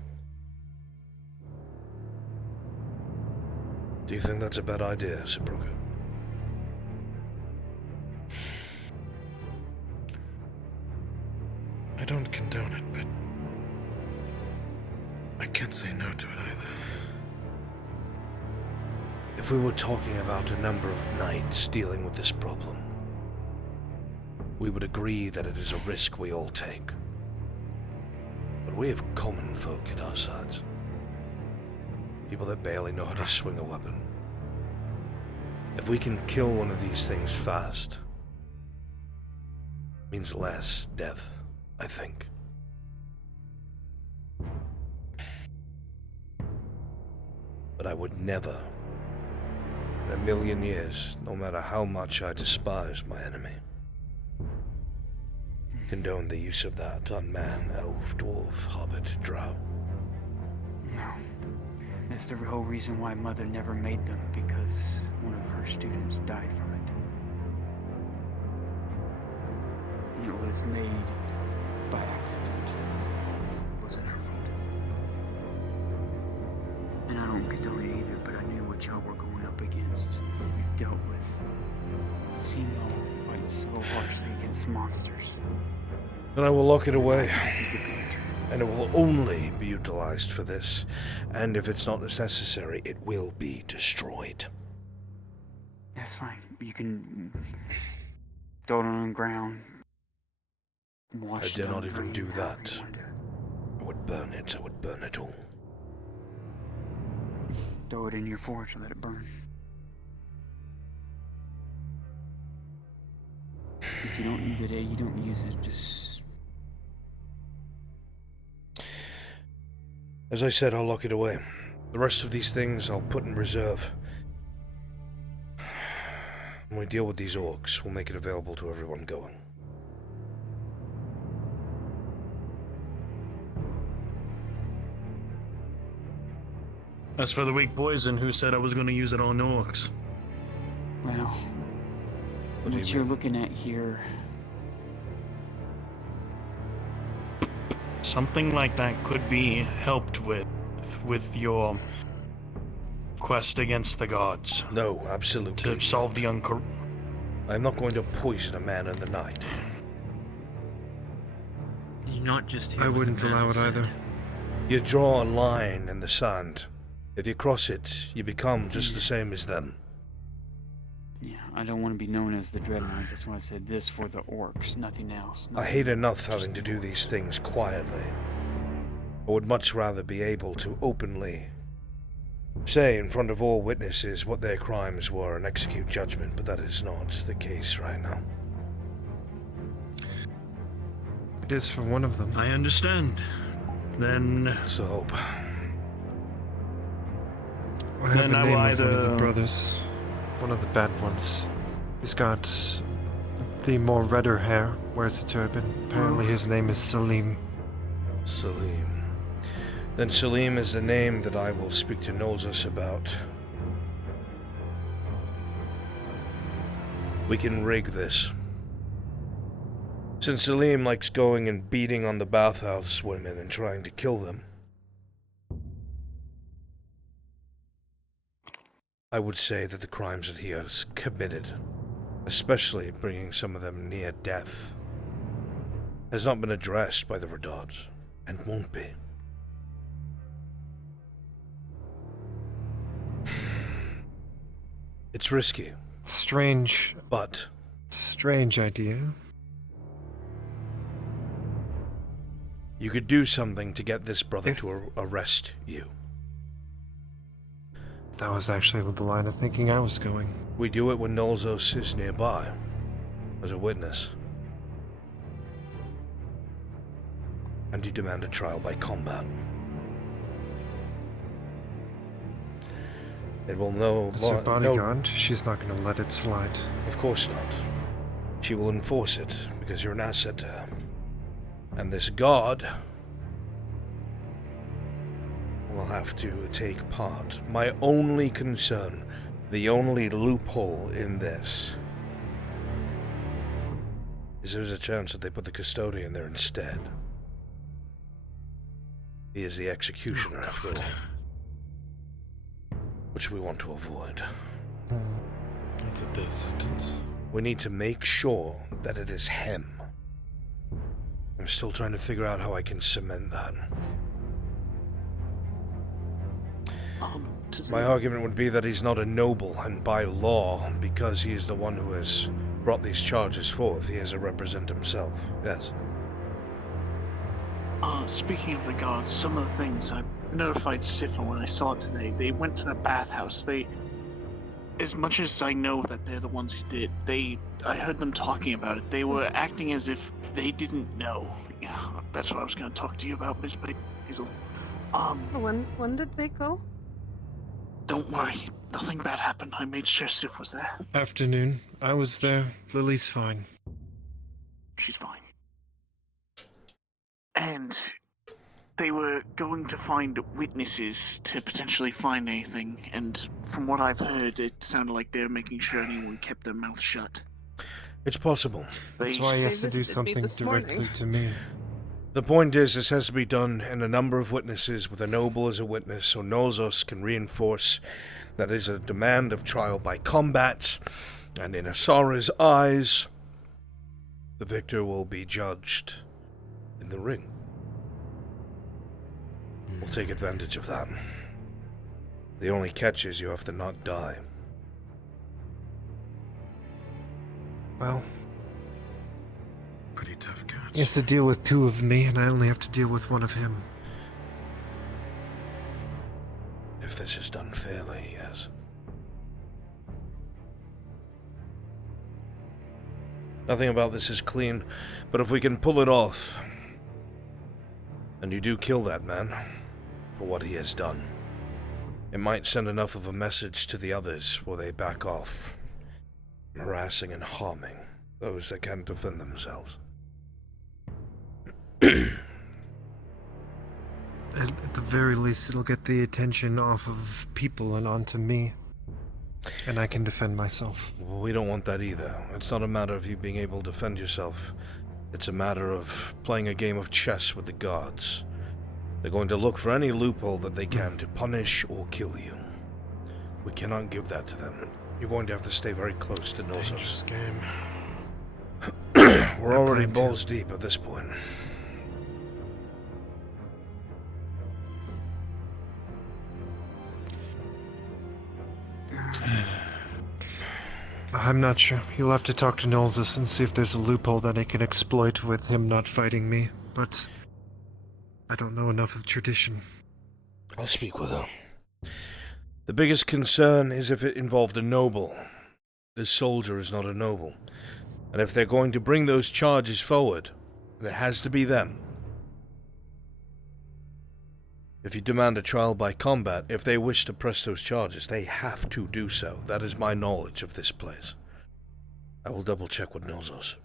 Do you think that's a bad idea, Sabruka? I don't condone it, but I can't say no to it either. If we were talking about a number of knights dealing with this problem, we would agree that it is a risk we all take. But we have common folk at our sides. People that barely know how to swing a weapon. If we can kill one of these things fast, it means less death, I think. But I would never, in a million years, no matter how much I despise my enemy, condone the use of that on man, elf, dwarf, hobbit, drow. No. That's the whole reason why Mother never made them, because one of her students died from it. It was made by accident. It wasn't her fault. And I don't condone it either, but I knew what y'all were going up against. We've dealt with seeing y'all fight so harshly against monsters. Then I will lock it away. This is a good. And it will only be utilized for this. And if it's not necessary, it will be destroyed. That's fine. You can throw it on the ground. I dare not even do that. I would burn it. I would burn it all. Throw it in your forge and let it burn. If you don't need it, you don't use it. Just. As I said, I'll lock it away. The rest of these things I'll put in reserve. When we deal with these orcs, we'll make it available to everyone going. As for the weak poison, who said I was going to use it on orcs? Well, what you're looking at here. Something like that could be helped with your quest against the gods. No, absolutely. To solve the I'm not going to poison a man in the night. You're not just here I with wouldn't the allow it man either. You draw a line in the sand. If you cross it, you become just the same as them. Yeah, I don't want to be known as the Dreadlines. That's why I said this for the orcs, nothing else. I hate enough having to do these things quietly. I would much rather be able to openly say in front of all witnesses what their crimes were and execute judgment, but that is not the case right now. It is for one of them. I understand. Then... That's the hope. I have Then a I name will of one of the either- brothers. One of the bad ones. He's got the more redder hair, wears a turban. Apparently his name is Salim. Salim. Then Salim is the name that I will speak to Nolzas about. We can rig this. Since Salim likes going and beating on the bathhouse women and trying to kill them, I would say that the crimes that he has committed, especially bringing some of them near death, has not been addressed by the Redards, and won't be. It's risky. Strange. But. Strange idea. You could do something to get this brother to arrest you. That was actually the line of thinking I was going. We do it when Nolzos is nearby, as a witness. And you demand a trial by combat. It will know... As her bodyguard, she's not going to let it slide. Of course not. She will enforce it, because you're an asset to her. And this god will have to take part. My only concern, the only loophole in this, is there's a chance that they put the custodian there instead. He is the executioner, after all. Which we want to avoid. It's a death sentence. We need to make sure that it is him. I'm still trying to figure out how I can cement that. My argument would be that he's not a noble, and by law, because he is the one who has brought these charges forth, he has to represent himself. Yes. Speaking of the guards, some of the things I notified Siffa when I saw it today. They went to the bathhouse. As much as I know that they're the ones who did, I heard them talking about it. They were acting as if they didn't know. Yeah, that's what I was going to talk to you about, Miss Hazel. When did they go? Don't worry. Nothing bad happened. I made sure Sif was there. Afternoon. I was there. Lily's fine. She's fine. And they were going to find witnesses to potentially find anything, and from what I've heard, it sounded like they're making sure anyone kept their mouth shut. It's possible. That's why he has to do something directly to me. The point is, this has to be done in a number of witnesses with a noble as a witness, so Nozos can reinforce that is a demand of trial by combat, and in Asara's eyes, the victor will be judged in the ring. We'll take advantage of that. The only catch is you have to not die. Well, pretty tough catch. He has to deal with 2 of me, and I only have to deal with 1 of him. If this is done fairly, yes. Nothing about this is clean, but if we can pull it off, and you do kill that man for what he has done, it might send enough of a message to the others where they back off, harassing and harming those that can't defend themselves. At the very least, it'll get the attention off of people and onto me. And I can defend myself. Well, we don't want that either. It's not a matter of you being able to defend yourself. It's a matter of playing a game of chess with the gods. They're going to look for any loophole that they can to punish or kill you. We cannot give that to them. You're going to have to stay very close to Nozos. Game. We're already balls deep at this point. I'm not sure. You'll have to talk to Nolzus and see if there's a loophole that he can exploit with him not fighting me, but I don't know enough of tradition. I'll speak with her. The biggest concern is if it involved a noble. This soldier is not a noble. And if they're going to bring those charges forward, it has to be them. If you demand a trial by combat, if they wish to press those charges, they have to do so. That is my knowledge of this place. I will double check with Nozos.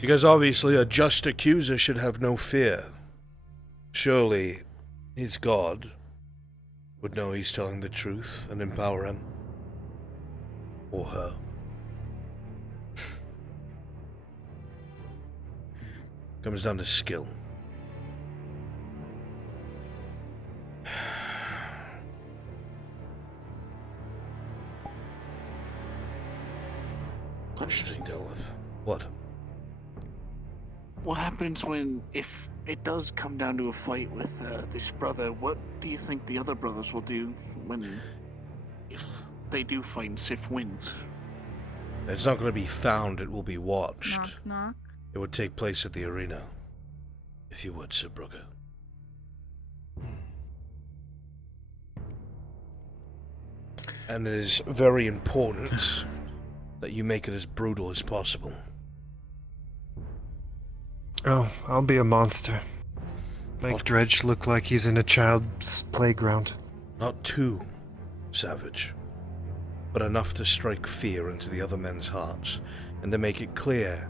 Because obviously a just accuser should have no fear. Surely his God would know he's telling the truth and empower him. Or her. Comes down to skill. Interesting deal with. What? What happens if it does come down to a fight with this brother? What do you think the other brothers will do if they do fight and Sif wins? It's not going to be found, it will be watched. Knock, knock. It would take place at the arena. If you would, Sir Brooker. And it is very important that you make it as brutal as possible. Oh, I'll be a monster. Make Dredge look like he's in a child's playground. Not too savage, but enough to strike fear into the other men's hearts, and to make it clear.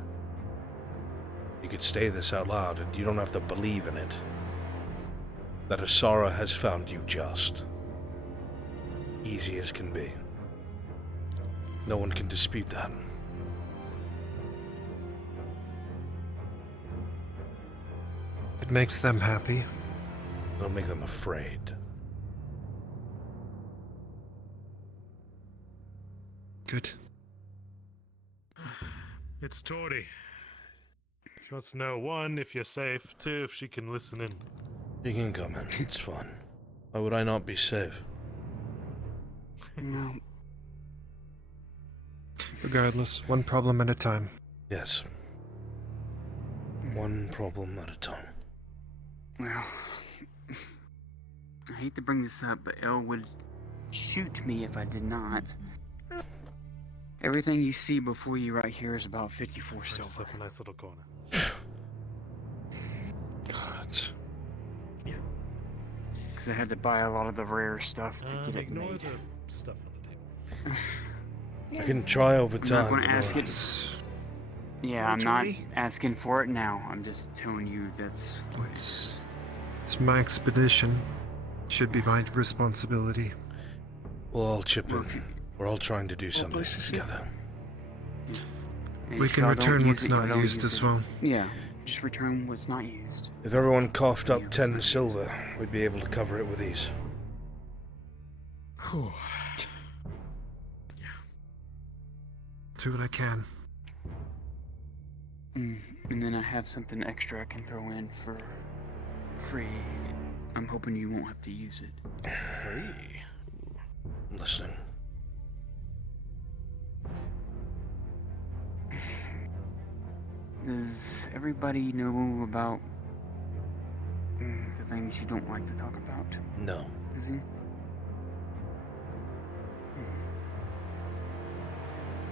You could say this out loud, and you don't have to believe in it. That Asara has found you just. Easy as can be. No one can dispute that. It makes them happy. It'll make them afraid. Good. It's Tori. She wants to know, 1, if you're safe, 2, if she can listen in. You can come in, it's fine. Why would I not be safe? No. Regardless, one problem at a time. Yes. One problem at a time. Well, I hate to bring this up, but Elle would shoot me if I did not. Everything you see before you right here is about 54 silver. Yourself a nice little corner. God. Yeah. Because I had to buy a lot of the rare stuff to get it ignore made. the stuff on the table. I can try over I'm time. not going to you know. ask it. Yeah, I'm not asking for it now. I'm just telling you that's what it is. It's my expedition. Should be my responsibility. We'll all chip in. We're all trying to do something together. And We if can y'all don't return use what's it, y'all not don't used use as it. well. Yeah, just return what's not used. If everyone coughed up 10 silver, we'd be able to cover it with ease. Do what I can. And then I have something extra I can throw in for free. I'm hoping you won't have to use it. Free? I'm listening. Does everybody know about the things you don't like to talk about? No. Does he?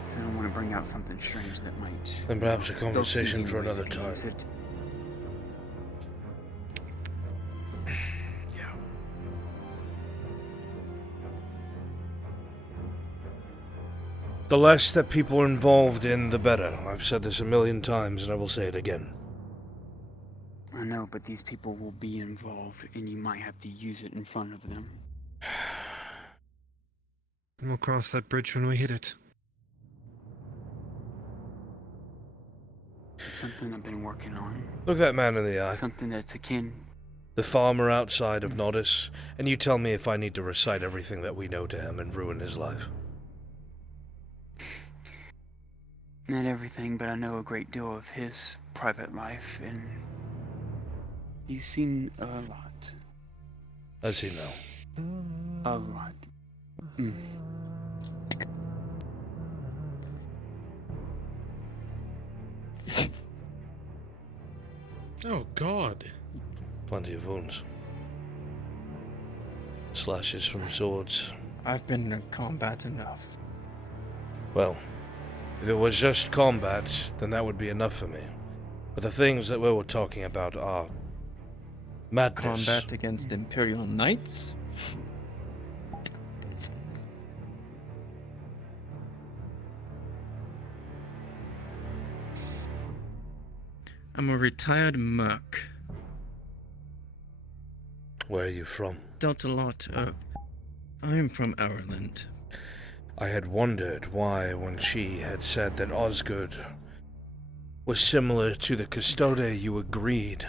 So I don't want to bring out something strange that might... Then perhaps a they'll see conversation you for if another you time. use it. The less that people are involved in, the better. I've said this a million times, and I will say it again. I know, but these people will be involved, and you might have to use it in front of them. And we'll cross that bridge when we hit it. It's something I've been working on. Look that man in the eye. Something that's akin. The farmer outside of Nodis, and you tell me if I need to recite everything that we know to him and ruin his life. Not everything, but I know a great deal of his private life, and he's seen a lot. Does he know? A lot. Oh, God. Plenty of wounds. Slashes from swords. I've been in combat enough. Well, if it was just combat, then that would be enough for me. But the things that we were talking about are madness. Combat against Imperial Knights? I'm a retired merc. Where are you from? Dealt a lot. I'm from Ireland. I had wondered why, when she had said that Osgood was similar to the Custode, you agreed.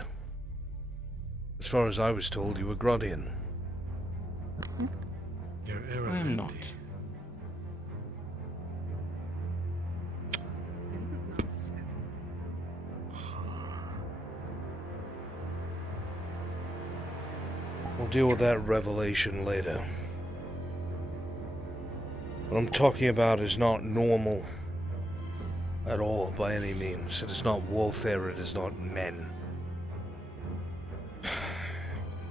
As far as I was told, you were Grodian. You're I'm not. We'll deal with that revelation later. What I'm talking about is not normal at all, by any means. It is not warfare, it is not men.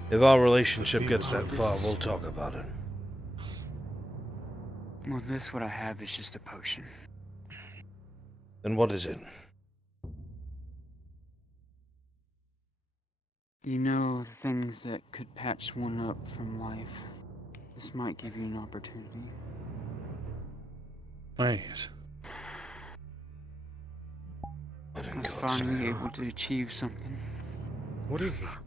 If our relationship gets that far, we'll talk about it. Well, this what I have is just a potion. Then what is it? You know, the things that could patch one up from life. This might give you an opportunity. Wait. I was finally able to achieve something. What is that?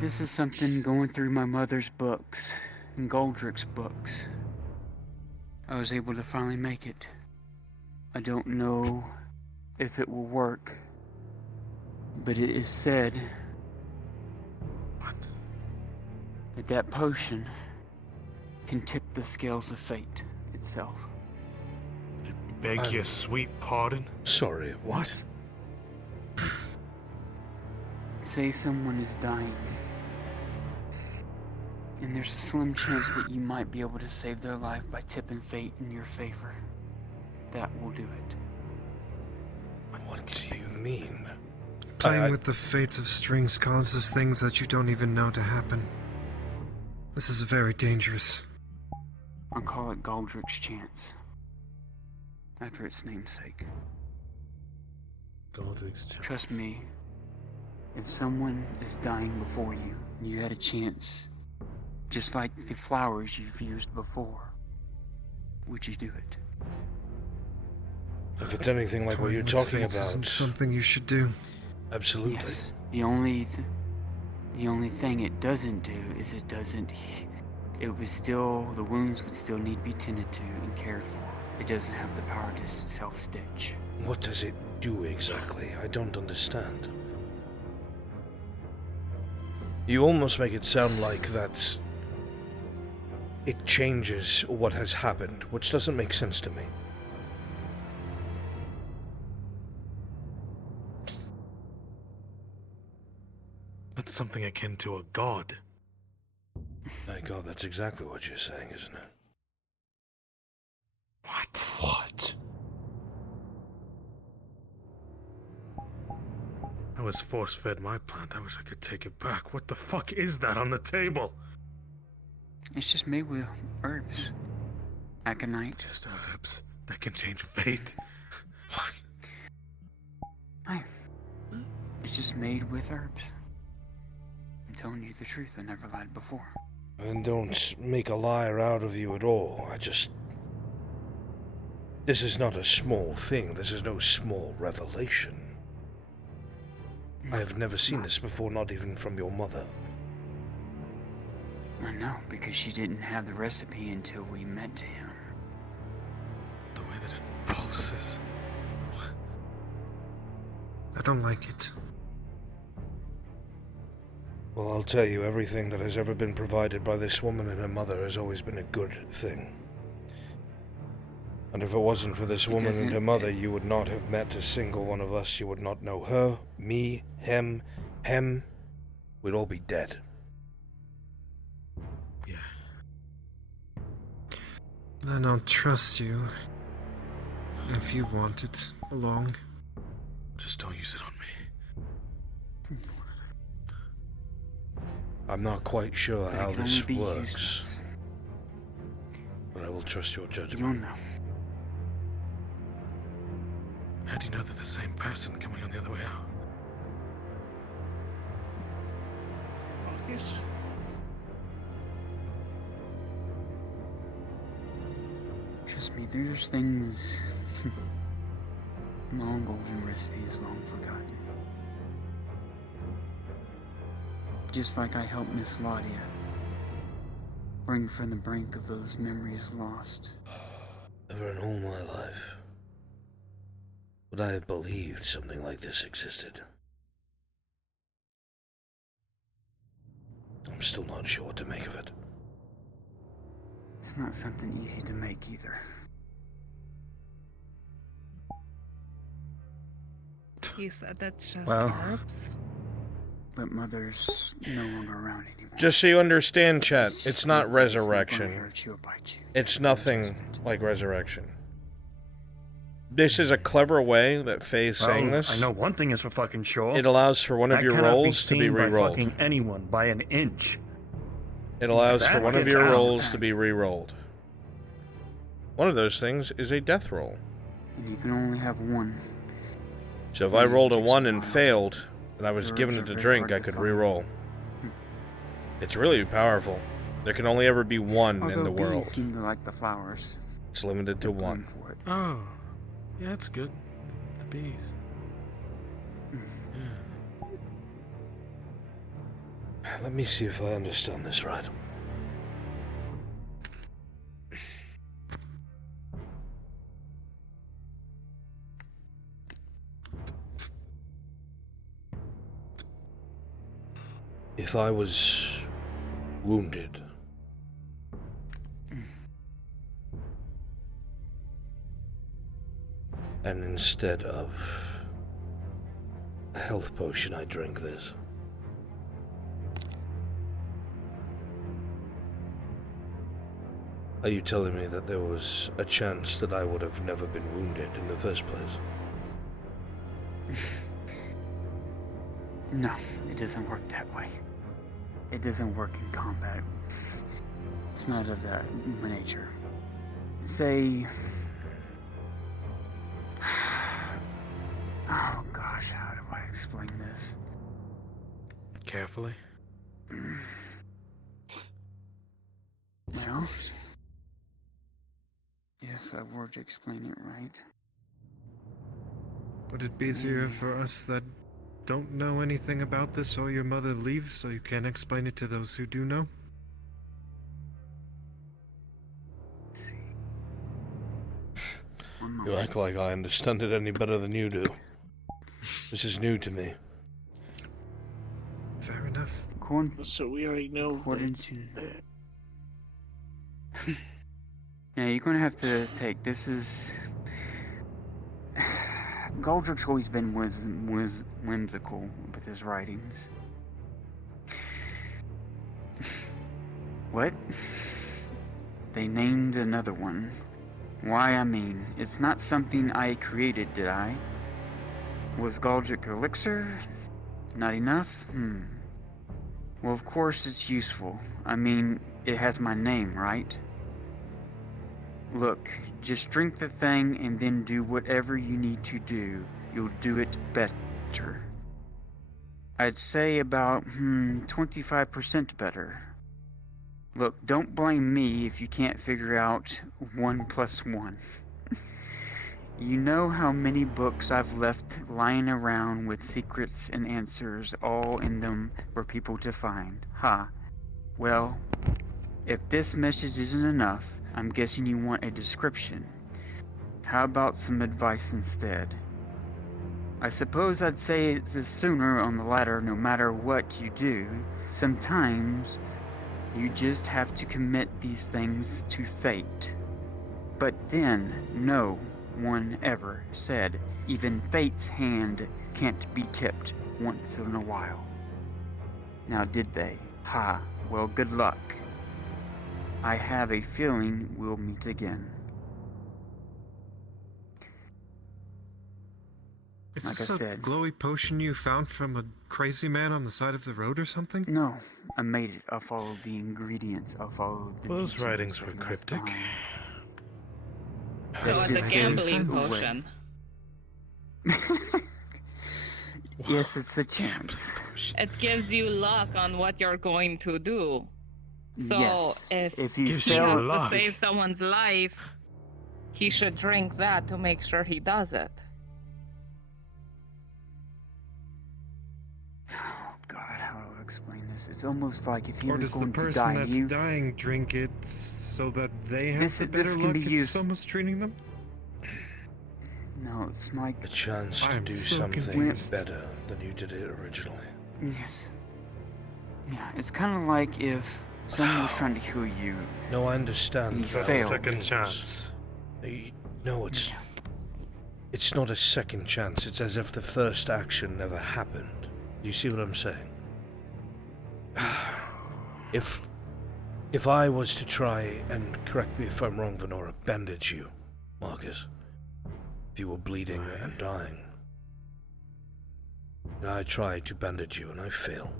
This is something going through my mother's books and Goldrick's books. I was able to finally make it. I don't know if it will work, but it is said that that potion can tip the scales of fate itself. Beg your sweet pardon? Sorry, what? Say someone is dying, and there's a slim chance that you might be able to save their life by tipping fate in your favor. That will do it. What do you mean? Playing with the fates of strings causes things that you don't even know to happen. This is very dangerous. I'll call it Goldrick's chance, after its namesake. Goldrick's chance. Trust me, if someone is dying before you, and you had a chance, just like the flowers you've used before, would you do it? If it's anything like what Toying you're with talking fates about, isn't something you should do. Absolutely. Yes. The only thing it doesn't do is the wounds would still need to be tended to and cared for. It doesn't have the power to self-stitch. What does it do exactly? I don't understand. You almost make it sound like that it changes what has happened, which doesn't make sense to me. That's something akin to a god. My God, that's exactly what you're saying, isn't it? What? I was force-fed my plant. I wish I could take it back. What the fuck is that on the table? It's just made with herbs. Aconite. Just herbs that can change fate. What? Right. It's just made with herbs. I'm telling you the truth. I never lied before. And don't make a liar out of you at all. This is not a small thing. This is no small revelation. I have never seen this before, not even from your mother. I know, because she didn't have the recipe until we met him. The way that it pulses. I don't like it. Well, I'll tell you, everything that has ever been provided by this woman and her mother has always been a good thing. And if it wasn't for this woman and her mother, you would not have met a single one of us. You would not know her, me, him. We'd all be dead. Yeah. Then I'll trust you. If you want it along. Just don't use it on me. I'm not quite sure how this works. But I will trust your judgment. You'll know. How do you know they're the same person coming on the other way out? Obvious. Trust me, there's things. Long golden recipes, long forgotten. Just like I helped Miss Laudia bring from the brink of those memories lost. Never in all my life would I have believed something like this existed. I'm still not sure what to make of it. It's not something easy to make either. You said that's just Well, herbs? But Mother's no longer around anymore. Just so you understand, chat, it's not gonna resurrection. hurt you or bite you. It's nothing like resurrection. This is a clever way that Faye's saying Well, this. I know one thing is for fucking sure. It allows for one of That your cannot rolls to be seen by re-rolled. fucking anyone by an inch. It allows for That one of gets your out. rolls to be re-rolled. One of those things is a death roll. And you can only have one. So if I rolled a 1 and failed, and I was given it to drink, I could re-roll. It's really powerful. There can only ever be one in the Bees world. seem to like the flowers. It's limited to one. Oh. Yeah, that's good. The bees. Let me see if I understand this right. If I was wounded, and instead of a health potion, I drink this, are you telling me that there was a chance that I would have never been wounded in the first place? No, it doesn't work that way. It doesn't work in combat. It's not of that nature. Say... Oh gosh, how do I explain this? Carefully. Well, if I were to explain it right... Would it be easier for us that don't know anything about this or your mother leave so you can explain it to those who do know? You act like I understand it any better than you do. This is new to me. Fair enough. So we already know. According to... Yeah, you're gonna have to take. This is. Goldrick's always been whimsical with his writings. What? They named another one. Why, I mean, it's not something I created, did I? Was Goldrick elixir? Not enough? Well, of course it's useful. I mean, it has my name, right? Look, just drink the thing and then do whatever you need to do. You'll do it better. I'd say about, 25% better. Look, don't blame me if you can't figure out 1 + 1. You know how many books I've left lying around with secrets and answers all in them for people to find, huh? Well, if this message isn't enough, I'm guessing you want a description. How about some advice instead? I suppose I'd say it's the sooner on the latter no matter what you do. Sometimes you just have to commit these things to fate. But then, no one ever said even fate's hand can't be tipped once in a while. Now did they? Ha, well, good luck. I have a feeling we'll meet again. Is Like this I a said. glowy potion you found from a crazy man on the side of the road or something? No, I made it. I followed the ingredients. I followed the Those teachings writings that were he left cryptic. behind. So That's it's just a gambling simple way. potion. Yes, it's a chance. It gives you luck on what you're going to do. So Yes, if you he fail has at to luck. save someone's life, he should drink that to make sure he does it. God, how do I explain this? It's almost like if he Or was does the going to person die, that's you... dying drink it so that they have This- the this better can luck be if used- someone's treating them? No, it's like... A chance to I'm do so something confused. better than you did it originally. Yes. Yeah, it's kind of like if someone was trying to kill you. No, I understand. You how failed. it Second means. chance. No, it's not a second chance. It's as if the first action never happened. You see what I'm saying? If I was to try and, correct me if I'm wrong, Venora, bandage you, Marcus, if you were bleeding and dying, and I try to bandage you and I fail,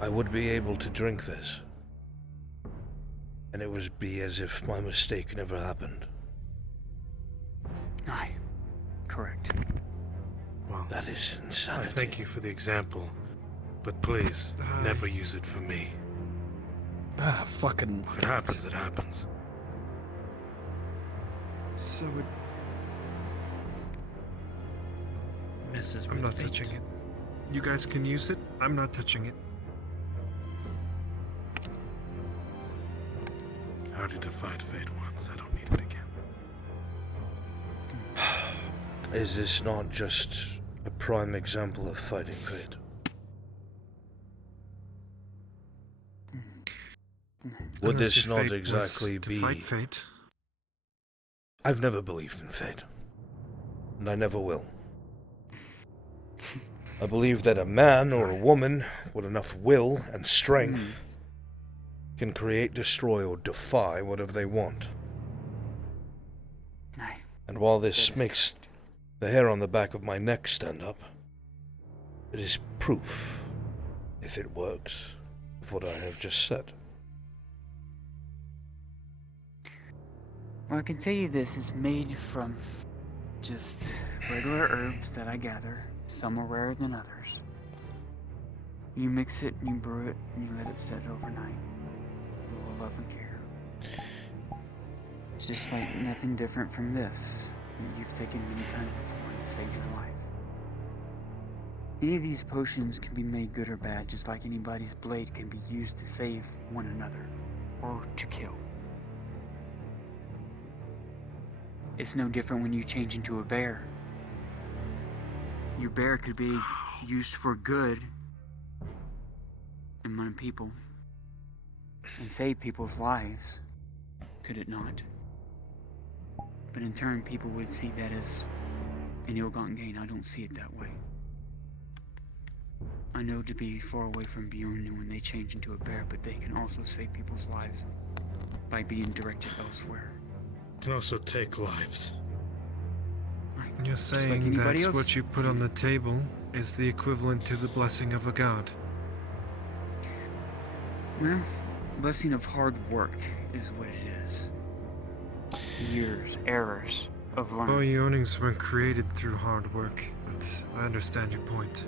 I would be able to drink this, and it would be as if my mistake never happened. Aye, correct. Well, That is insanity. I thank you for the example, but please, never use it for me. Fucking... If it happens, it happens. So it... Messes I'm with not fate. touching it. You guys can use it. I'm not touching it. I already defied fate once. I don't need it again. Is this not just a prime example of fighting fate? Would Unless this your not fate exactly was to be... fight fate. I've never believed in fate. And I never will. I believe that a man or a woman with enough will and strength can create, destroy, or defy whatever they want. And while this makes the hair on the back of my neck stand up, it is proof, if it works, of what I have just said. Well, I can tell you this is made from just regular herbs that I gather. Some are rarer than others. You mix it, you brew it, and you let it sit overnight. Full of love and care. It's just like nothing different from this that you've taken many times before and saved your life. Any of these potions can be made good or bad, just like anybody's blade can be used to save one another or to kill. It's no different when you change into a bear. Your bear could be used for good among people and save people's lives, could it not? But in turn, people would see that as an ill-gotten gain. I don't see it that way. I know to be far away from Bjorn when they change into a bear, but they can also save people's lives by being directed elsewhere. Can also take lives. You're saying that what you put on the table is the equivalent to the blessing of a god? Well, blessing of hard work is what it is. Years, errors of learning. Well, your earnings weren't created through hard work, but I understand your point.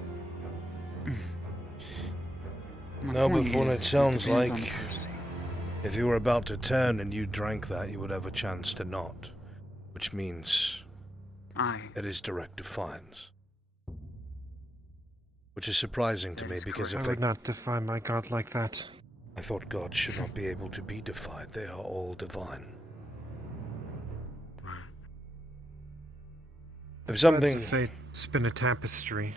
No, but from what it sounds like, if you were about to turn and you drank that, you would have a chance to not. Which means it is direct defiance. Which is surprising to me because I if would not defy my god like that. I thought gods should not be able to be defied. They are all divine. If something... That's a fate. Spin a tapestry.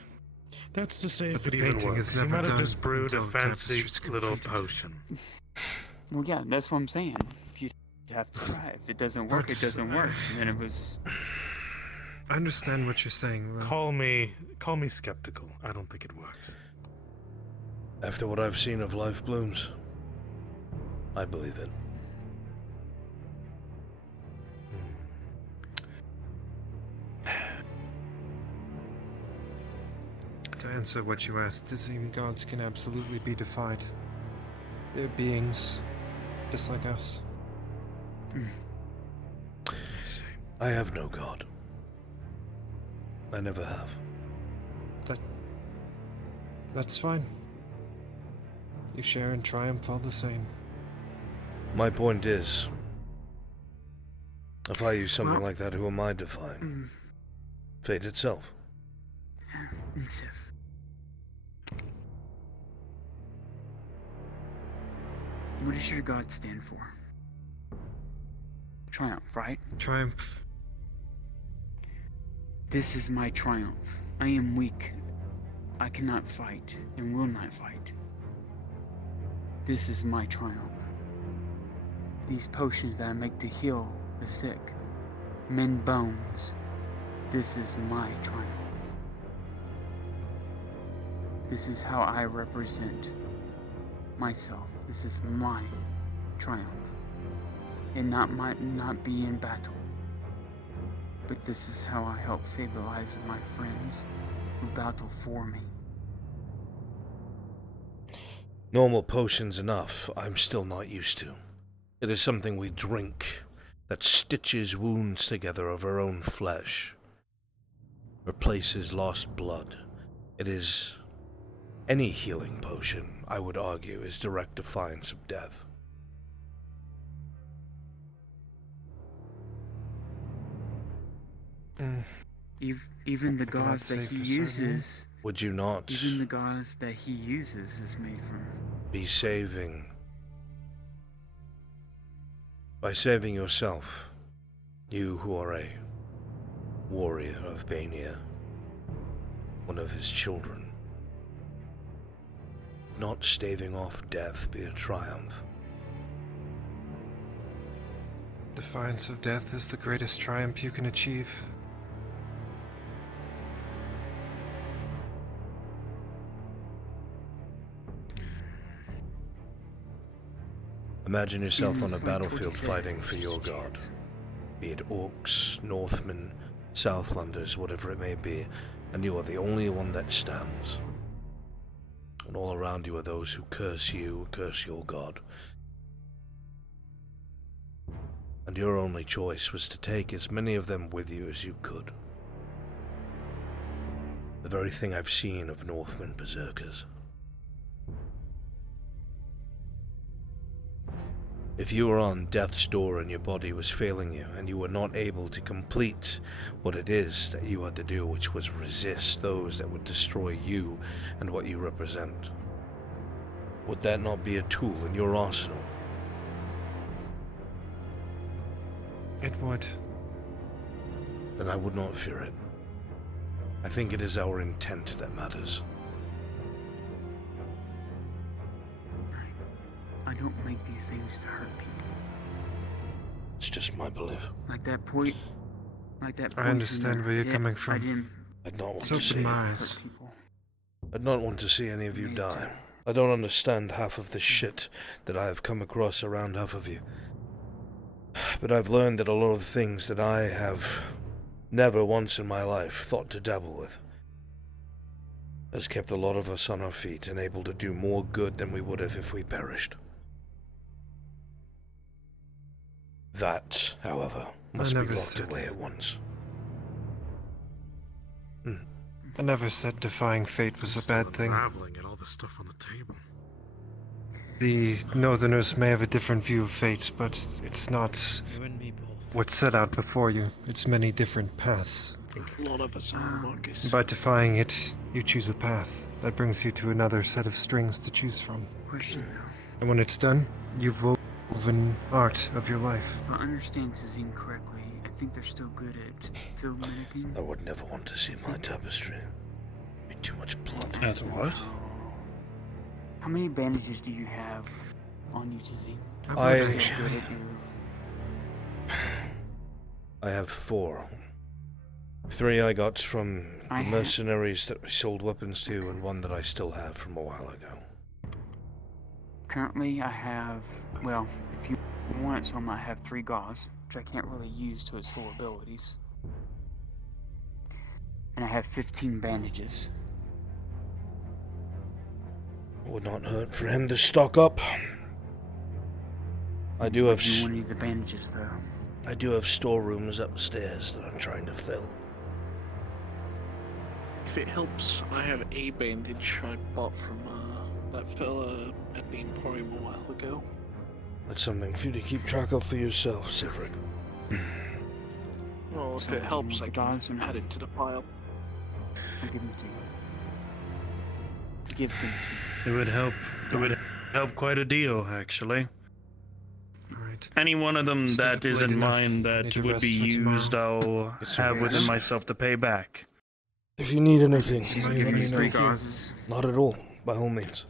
That's to say, But if the it even painting works. is He never might have done just brewed a until the fancy tapestry's little completed. potion. Well, yeah, that's what I'm saying. You have to try. If it doesn't work, it doesn't work. And then it was... I understand what you're saying, though. Call me skeptical. I don't think it works. After what I've seen of life blooms, I believe it. To answer what you asked, it seems gods can absolutely be defied. They're beings, just like us. I have no god. I never have. That's fine. You share in triumph all the same. My point is, if I use something like that, who am I defying? Fate itself. Sif. What does your god stand for? Triumph, right? Triumph. This is my triumph. I am weak. I cannot fight and will not fight. This is my triumph. These potions that I make to heal the sick, mend bones. This is my triumph. This is how I represent myself. This is my triumph. It might not be in battle, but this is how I help save the lives of my friends who battle for me. Normal potions enough, I'm still not used to. It is something we drink that stitches wounds together of our own flesh, replaces lost blood. It is... Any healing potion, I would argue, is direct defiance of death. Even the gauze that he uses... Would you not... Even the gauze that he uses is made from... be saving... By saving yourself, you who are a warrior of Bania, one of his children. Not staving off death be a triumph. Defiance of death is the greatest triumph you can achieve. Imagine yourself on a battlefield fighting for your god. Be it orcs, Northmen, Southlanders, whatever it may be, and you are the only one that stands. And all around you are those who curse you, curse your god. And your only choice was to take as many of them with you as you could. The very thing I've seen of Northmen berserkers. If you were on death's door and your body was failing you, and you were not able to complete what it is that you had to do, which was resist those that would destroy you and what you represent, would that not be a tool in your arsenal? It would. then I would not fear it. I think it is our intent that matters. I don't make these things to hurt people. It's just my belief. Like that point. Like that. I understand where you're coming I from. didn't. I'd not want So to see open my it. eyes. I'd not want to see any of you die. I don't understand half of the shit that I have come across around half of you. But I've learned that a lot of things that I have never once in my life thought to dabble with has kept a lot of us on our feet and able to do more good than we would have if we perished. That, however, must be locked away at once. I never said defying fate was a bad thing. Unraveling at all the stuff on the table. The Northerners may have a different view of fate, but it's not You and me both. what's set out before you. It's many different paths. A lot of us are, Marcus. By defying it, you choose a path. That brings you to another set of strings to choose from. Question. And when it's done, you've woven art of your life. If I understand Zazine correctly, I think they're still good at filmmaking. I would never want to see my tapestry. Be too much blood. As what? How many bandages do you have on you, Zazine? I have 4. 3 I got from the mercenaries that we sold weapons to, and 1 that I still have from a while ago. Currently, I have, well, if you want some, I have 3 gauze, which I can't really use to its full abilities. And I have 15 bandages. It would not hurt for him to stock up. I do have. You need the bandages, though. I do have storerooms upstairs that I'm trying to fill. If it helps, I have a bandage I bought from that fella at the Emporium a while ago. That's something for you to keep track of for yourself, Siverick. Well, if it helps, I can add it to the pile. I'll give them to you. Give them to you. It would help. It would help quite a deal, actually. Alright. Any one of them Still that is late in enough. mind I that need to would rest be for used, tomorrow. I'll have within myself to pay back. If you need anything, She's let giving me me 3 know. gauzes. Not at all, by all means.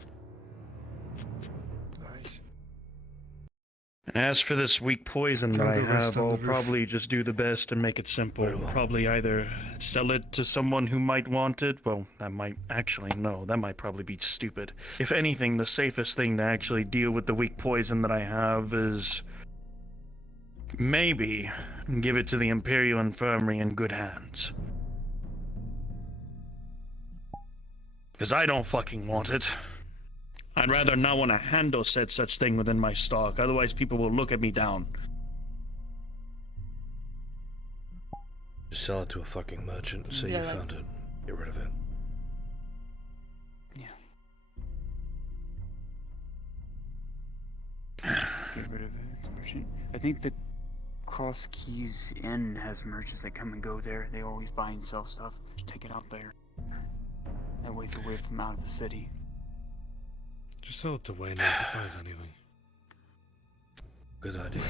And as for this weak poison that I Time to rest have, on the I'll roof. probably just do the best and make it simple. Probably either sell it to someone who might want it. Well, that might actually, no, that might probably be stupid. If anything, the safest thing to actually deal with the weak poison that I have is maybe give it to the Imperial Infirmary in good hands. Because I don't fucking want it. I'd rather not want to handle said such thing within my stock, otherwise people will look at me down. Just sell it to a fucking merchant and say Yeah, you like- found it. Get rid of it. Get rid of it. Merchant. I think the Cross Keys Inn has merchants that come and go there. They always buy and sell stuff. Just take it out there. That way's away from out of the city. Just sell it to Wayne. If he buys anything. Good idea.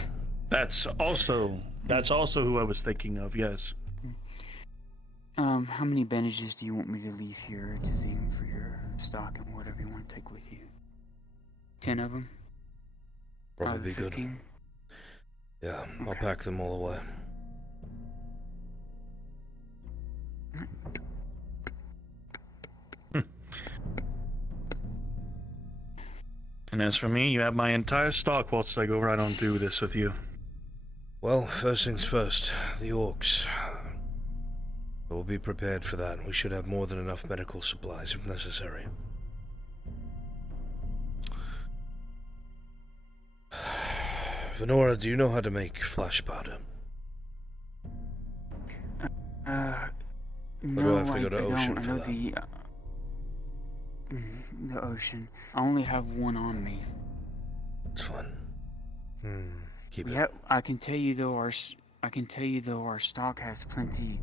That's also who I was thinking of, yes. How many bandages do you want me to leave here, Tazine, for your stock and whatever you want to take with you? 10 of them? Probably be good. 15? Yeah, I'll pack them all away. And as for me, you have my entire stock whilst I go right on through this with you. Well, first things first, the orcs. We'll be prepared for that. We should have more than enough medical supplies if necessary. Venora, do you know how to make flash powder? Or No, do I have to go to I Ocean don't. for I know that? the Ocean. I only have one on me. It's fine. Keep it. Yep, I can tell you though our stock has plenty.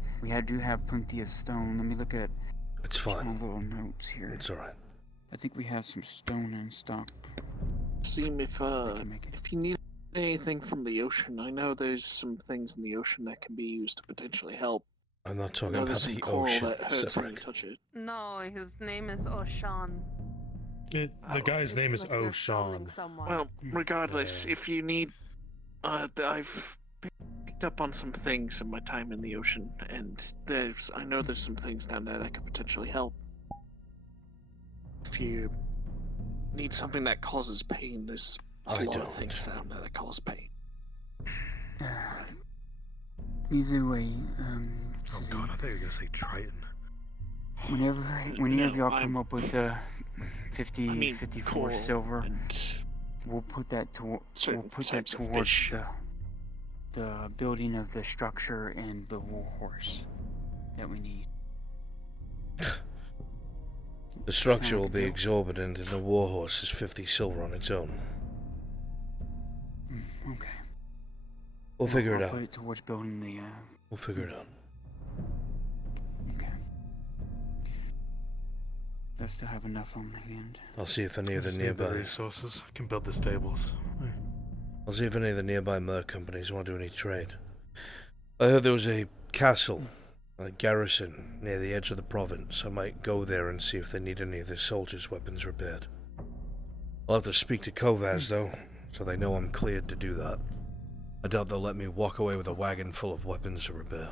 Do have plenty of stone. Let me look at It's fine. my little notes here. It's alright. I think we have some stone in stock. See if you need anything from the ocean. I know there's some things in the ocean that can be used to potentially help. I'm not I talking know about there's some the coral ocean, that hurts when you Cedric. touch it. No, his name is Oshan. The guy's name is Like you're summoning Oshan. someone. Well, regardless, Yeah. if you need, I've picked up on some things in my time in the ocean, and I know there's some things down there that could potentially help. If you need something that causes pain, there's a lot of things down there that cause pain. Either way, Oh god, I thought you were gonna say Triton. whenever y'all come up with 54 coral silver, we'll put that towards the building of the structure and the war horse that we need. The structure will be exorbitant, and the warhorse is 50 silver on its own. Okay. We'll figure it I'll out. put it towards building the. We'll figure it out. Okay. I still have enough on my hand. I'll see if any of the Just need the nearby. resources. I can build the stables. I'll see if any of the nearby mer companies want to do any trade. I heard there was a castle, a garrison, near the edge of the province. I might go there and see if they need any of their soldiers' weapons repaired. I'll have to speak to Kovaz, though, so they know I'm cleared to do that. I doubt they'll let me walk away with a wagon full of weapons to repair.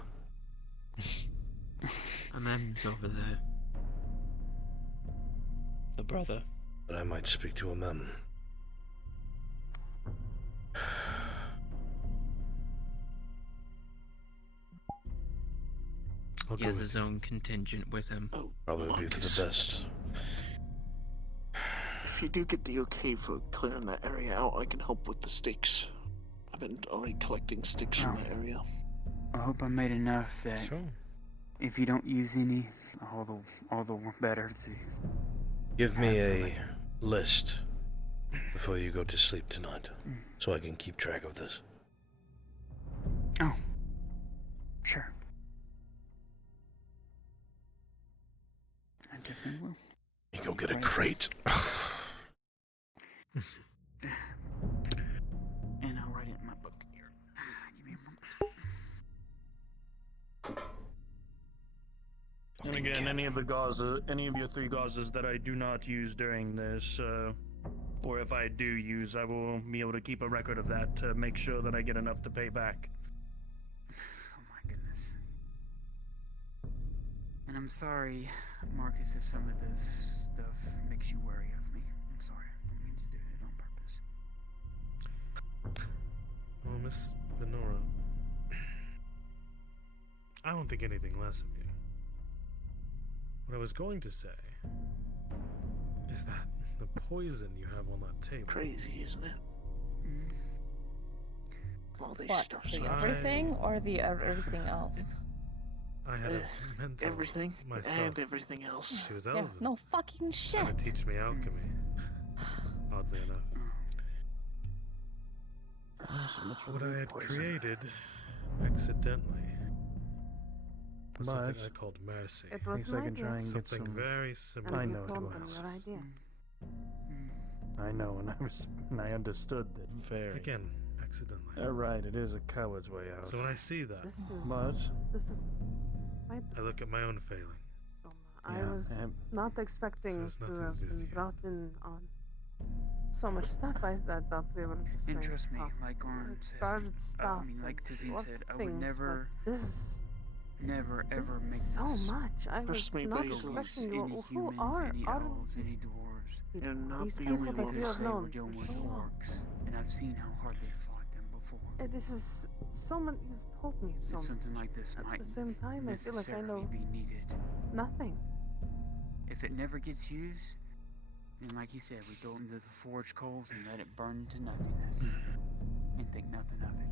Amem's over there. The brother. But I might speak to a man. He has his own contingent with him. Probably be for the best. If you do get the okay for clearing that area out, I can help with the sticks. I've been already collecting sticks from that area. I hope I made enough that if you don't use any, all the better. Give me a list before you go to sleep tonight, so I can keep track of this. Oh, sure. I definitely will. You go get a crate. And I'll write it in my book here. Give me a moment. And again, any of your 3 gauzes that I do not use during this, or if I do use, I will be able to keep a record of that to make sure that I get enough to pay back. Oh my goodness. And I'm sorry, Marcus, if some of this stuff makes you worry of me. I'm sorry. I don't mean to do it on purpose. Well, Miss Venora, I don't think anything less of you. What I was going to say is that the poison you have on that table. Crazy, isn't it? All these What? stuffs. The everything or the everything else? I had a mentor everything myself. and everything else. She was Yeah, elven. no fucking shit. Trying to teach me alchemy. Oddly enough. What I had created accidentally was something I called mercy. It was an idea. Something very similar. I And know you it told was. them your idea. I know, and I understood that. Very. Again, accidentally. Right, it is a coward's way out. So when I see that, This is my I look at my own failing. I was not expecting it's to nothing have to do been with you. brought in on so much stuff. I thought we were just And like, trust me, oh, like Orin said, started stuff. I mean, like and Tazine what said, I things, would never, but this is never ever this make is so this. much. I was Trust me, not buddy, expecting any you. humans, Who are any all elves, these any dwarves. You're not these the people only that one. you have Say we're known dealing for with so long? orcs, and I've seen how hard they fought them before. This is so much. You've told me so And much. something like this At might the same time, I feel like I know necessarily be needed. nothing. If it never gets used, then like he said, we go into the forge coals and let it burn to nothingness, and think nothing of it.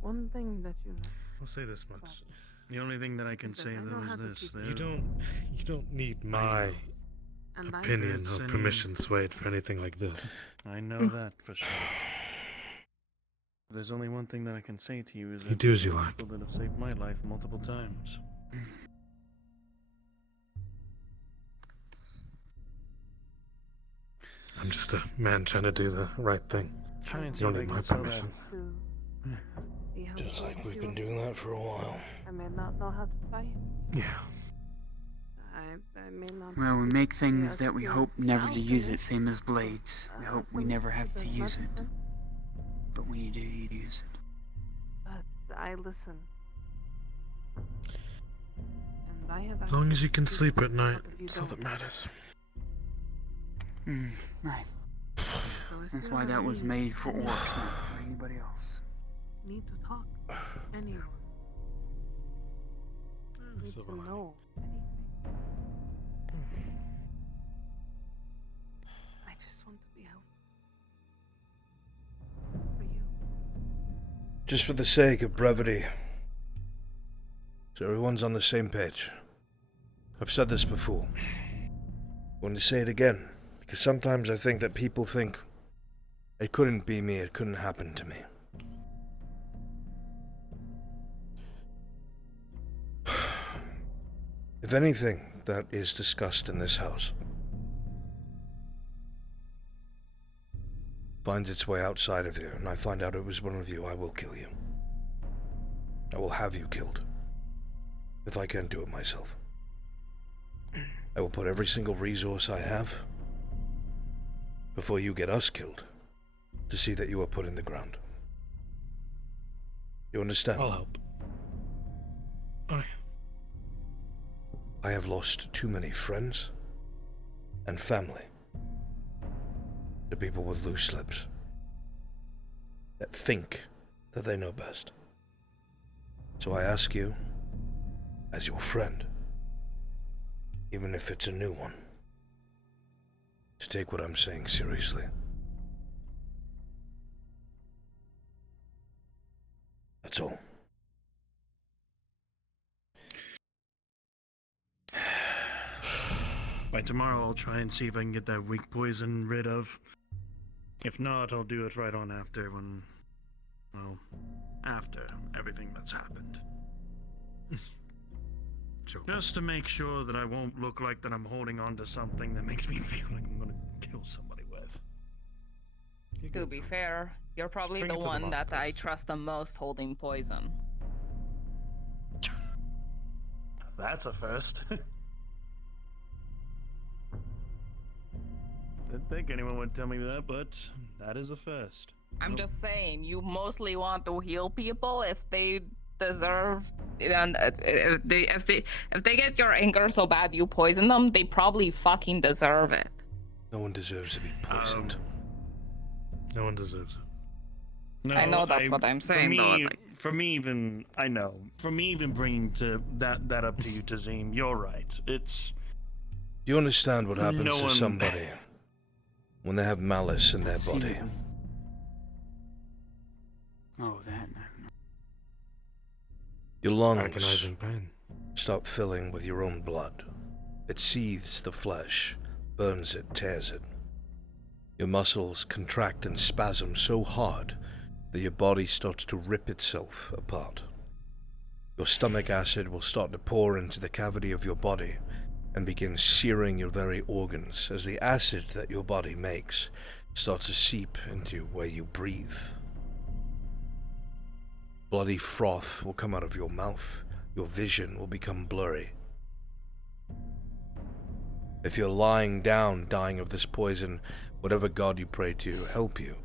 One thing that you know. I'll say this much. The only thing that I can Is that say I know though how to is this: keep You don't need my And I opinion If or it's permission swayed for anything like this. I know that for sure. There's only one thing that I can say to you is You that do as you there are like. people that have saved my life multiple times. I'm just a man trying to do the right thing. Try and You see don't if I need can my sell permission. Just like we've been doing that for a while. I may not know how to fight. Yeah. I may not. Well, we make things be that we hope experienced never out to in use it. it, same as blades. We hope we For never me, have to does use it. medicine, But when you do, you use it. But I listen. And I have As long as you can access sleep to at night, what you that's all that don't. matters. Right. So if That's you why ever that was need made for anything, orcs, not for anybody else. Need to talk. Anyone. Need So to will I. know anything. I just want to be helpful. For you. Just for the sake of brevity, so everyone's on the same page. I've said this before. I'm going to say it again, because sometimes I think that people think it couldn't be me, it couldn't happen to me. If anything that is discussed in this house finds its way outside of here, and I find out it was one of you, I will kill you. I will have you killed. If I can't do it myself. I will put every single resource I have before you get us killed to see that you are put in the ground. You understand? I'll help. I have lost too many friends and family to people with loose lips that think that they know best. So I ask you, as your friend, even if it's a new one, to take what I'm saying seriously. That's all. By tomorrow, I'll try and see if I can get that weak poison rid of. If not, I'll do it right on after when... well, after everything that's happened. Sure. Just to make sure that I won't look like that I'm holding on to something that makes me feel like I'm gonna kill somebody with. To be fair, you're probably Bring the it to the one that I marketplace. trust the most holding poison. That's a first. Didn't think anyone would tell me that, but that is a first. I'm just saying, you mostly want to heal people if they deserve, and if they get your anger so bad you poison them, they probably fucking deserve it. No one deserves to be poisoned. No one deserves it. No, I know that's what I'm saying, though, like- For me, even I know. For me, even bringing that up to you, Tazim, you're right. It's. Do you understand what happens No to one- somebody when they have malice in their body? Oh, that. Your lungs Agonizing pain. start filling with your own blood. It seethes the flesh, burns it, tears it. Your muscles contract and spasm so hard that your body starts to rip itself apart. Your stomach acid will start to pour into the cavity of your body and begin searing your very organs as the acid that your body makes starts to seep into where you breathe. Bloody froth will come out of your mouth. Your vision will become blurry. If you're lying down, dying of this poison, whatever god you pray to help you,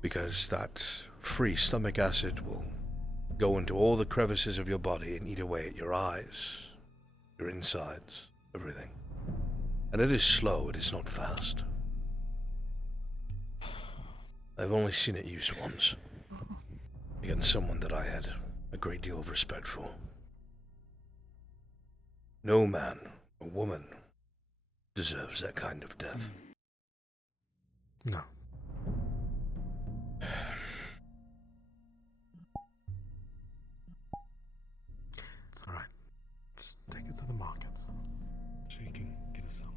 because that free stomach acid will go into all the crevices of your body and eat away at your eyes, your insides, everything. And it is slow, it is not fast. I've only seen it used once, against someone that I had a great deal of respect for. No man or woman deserves that kind of death. No. It's alright. Just take it to the markets. So you can get a seller.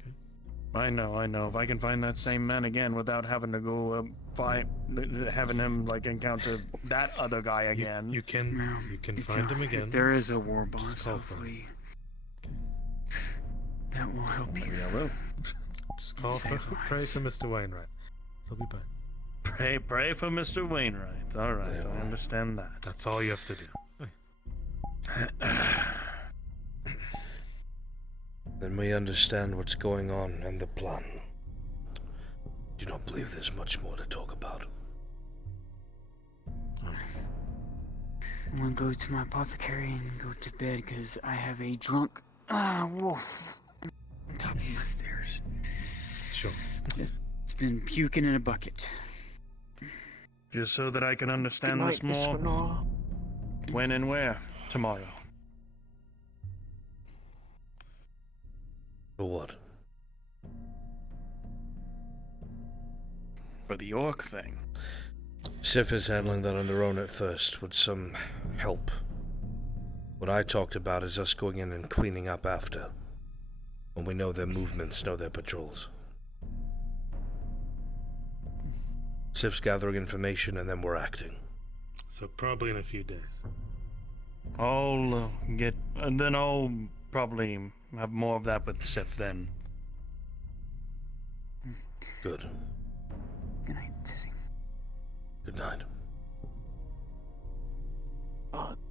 Okay? I know. If I can find that same man again without having to go having him like encounter that other guy again. You can find him again. If there is a war boss, Just call for him. hopefully that will help you. Maybe I will. Just call for, pray for Mr. Wainwright. He'll be back. Pray for Mr. Wainwright. All right, I understand that. That's all you have to do. Then we understand what's going on and the plan. Do not believe there's much more to talk about. I'm gonna go to my apothecary and go to bed because I have a drunk wolf on top of my stairs. Sure. It's been puking in a bucket. Just so that I can understand Good this night, Miss more. Renora. When and where? Tomorrow. For what? For the orc thing. Sif is handling that on their own at first, with some help. What I talked about is us going in and cleaning up after. When we know their movements, know their patrols. Sif's gathering information and then we're acting. So probably in a few days. I'll and then I'll probably have more of that with Sif then. Good. Good night, Tizzy. Good night.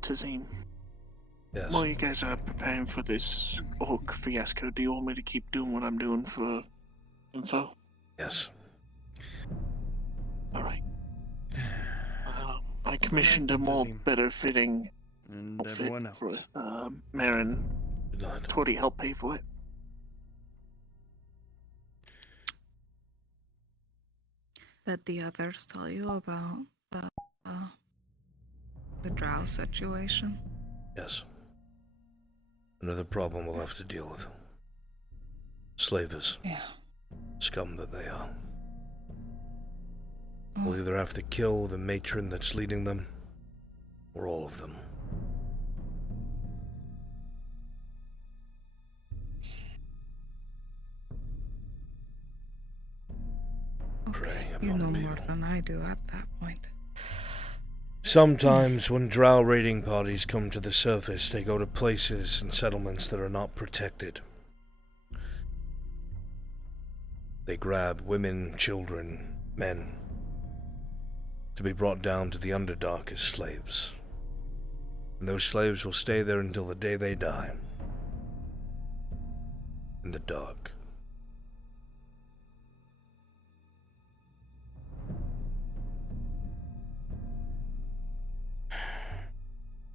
Tazim. Yes. While you guys are preparing for this orc fiasco, do you want me to keep doing what I'm doing for info? Yes. Alright. I commissioned a more better fitting And outfit everyone else. for Marin. Good night. Torty helped pay for it. Did the others tell you about the drow situation? Yes. Another problem we'll have to deal with. Slavers. Yeah. Scum that they are. We'll either have to kill the matron that's leading them, or all of them. Praying You upon know people. more than I do at that point. Sometimes when drow raiding parties come to the surface, they go to places and settlements that are not protected. They grab women, children, men, to be brought down to the Underdark as slaves. And those slaves will stay there until the day they die. In the dark.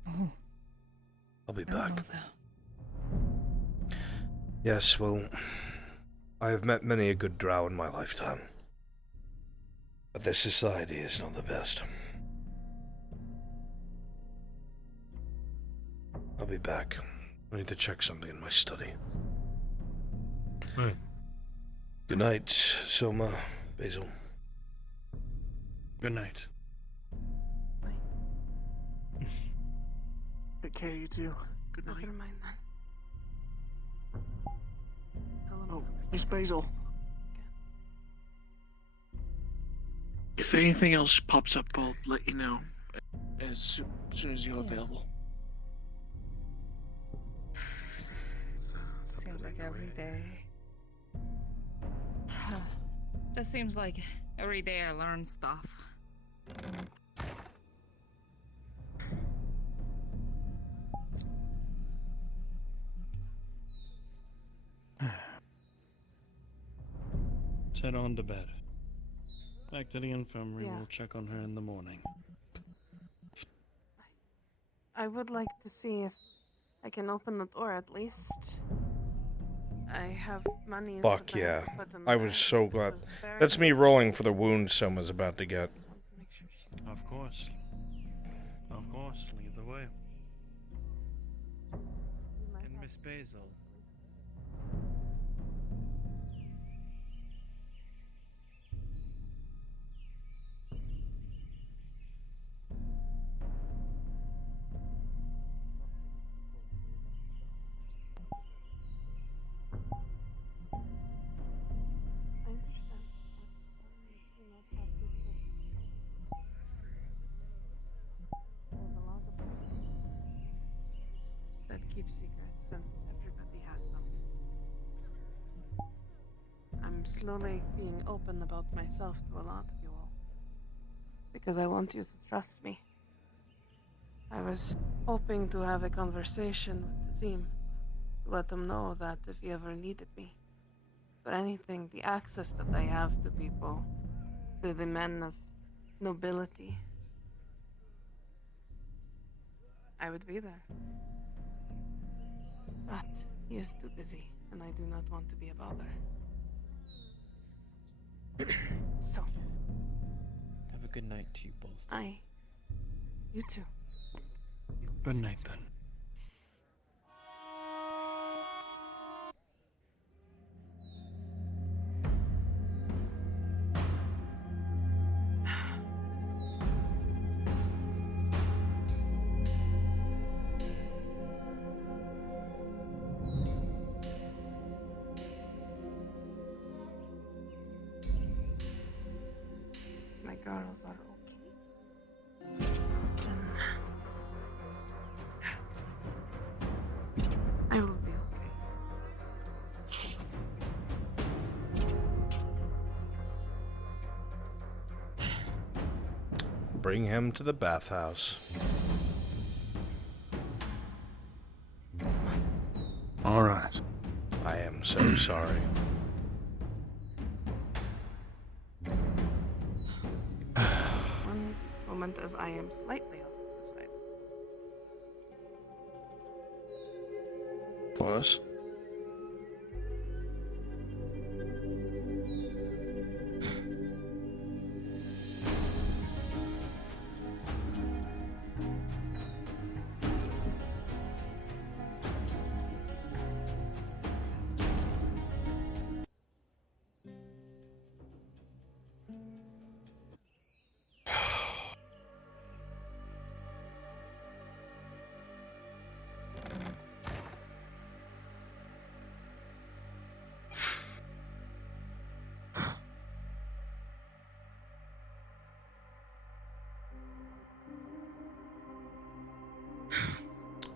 Oh. I'll be I don't back. know that. Yes, well, I have met many a good drow in my lifetime. But their society is not the best. I'll be back. I need to check something in my study. Right. Good night, Soma, Basil. Good night. Take care, you two. Good night. Never mind then. Oh, Miss Basil. If anything else pops up, I'll let you know as soon as you're available. Seems like every day. Just seems like every day I learn stuff. Let's head on to bed. Back to the infirmary. Yeah. We'll check on her in the morning. I would like to see if I can open the door at least. I have money. and Fuck stuff I yeah. have to put in I there. was so glad. It was very That's me rolling for the wound Soma's about to get. Of course. Of course. Lead the way. And Miss Basil. That keep secrets and everybody has them. I'm slowly being open about myself to a lot of you all. because I want you to trust me. I was hoping to have a conversation with the team, to let them know that if you ever needed me, for anything, the access that I have to people, to the men of nobility, I would be there. But he is too busy, and I do not want to be a bother. So. Have a good night to you both. You too. Good night, then. My girls are okay. I will be okay. Bring him to the bathhouse. All right. I am so sorry. One moment as I am slightly off to the side. Plus.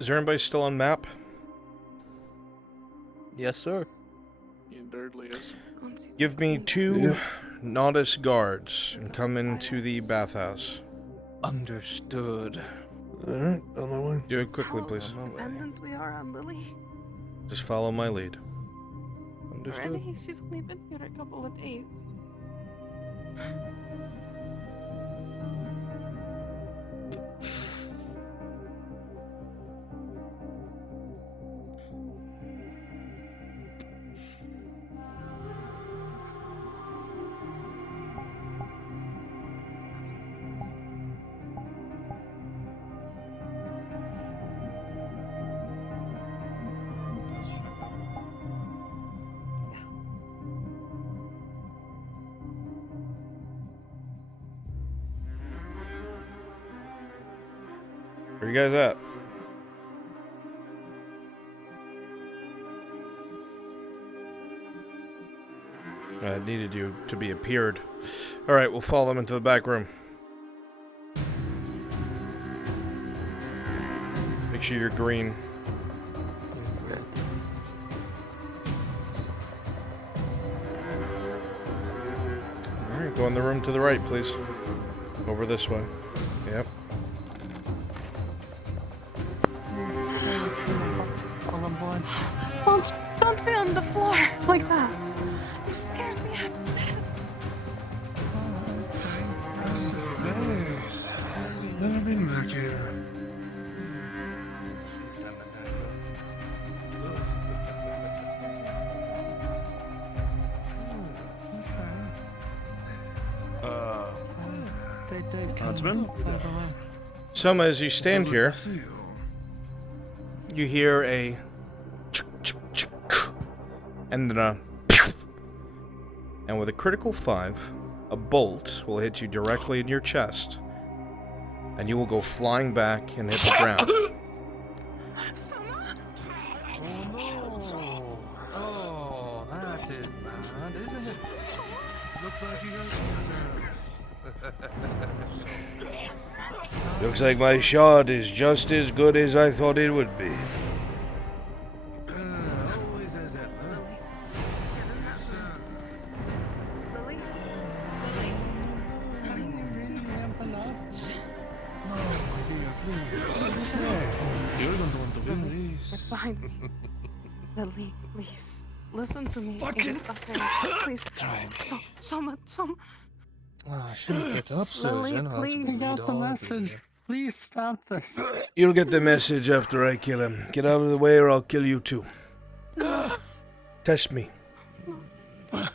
Is there anybody still on map? Yes, sir. He undoubtedly is. Give me 2 Nodus guards and come into the bathhouse. Understood. Alright, on my way. Do it quickly, please. Dependent we are on Lily. Just follow my lead. Understood. Already, she's only been here a couple of days. Where you guys at? I needed you to be appeared. Alright, we'll follow them into the back room. Make sure you're green. Alright, go in the room to the right, please. Over this way. Yep. Don't be on the floor like that. You scared me half to death. Never been back here. Huntsman? Soma, as you stand here, you hear a and then a and with a critical 5, a bolt will hit you directly in your chest, and you will go flying back and hit the ground. Oh, that is bad, isn't it? Look like you got yourself. Looks like my shot is just as good as I thought it would be. Always as that, huh? Lily? You're going to want to win Lily, this. it's fine. Lily, please. Listen to me. Fucking- It's okay. Please. Try me. Soma. Oh, I shouldn't get up, Lily, Susan. I'll please. bleed got the all over message. you. Please stop this. You'll get the message after I kill him. Get out of the way or I'll kill you too. Test me. Go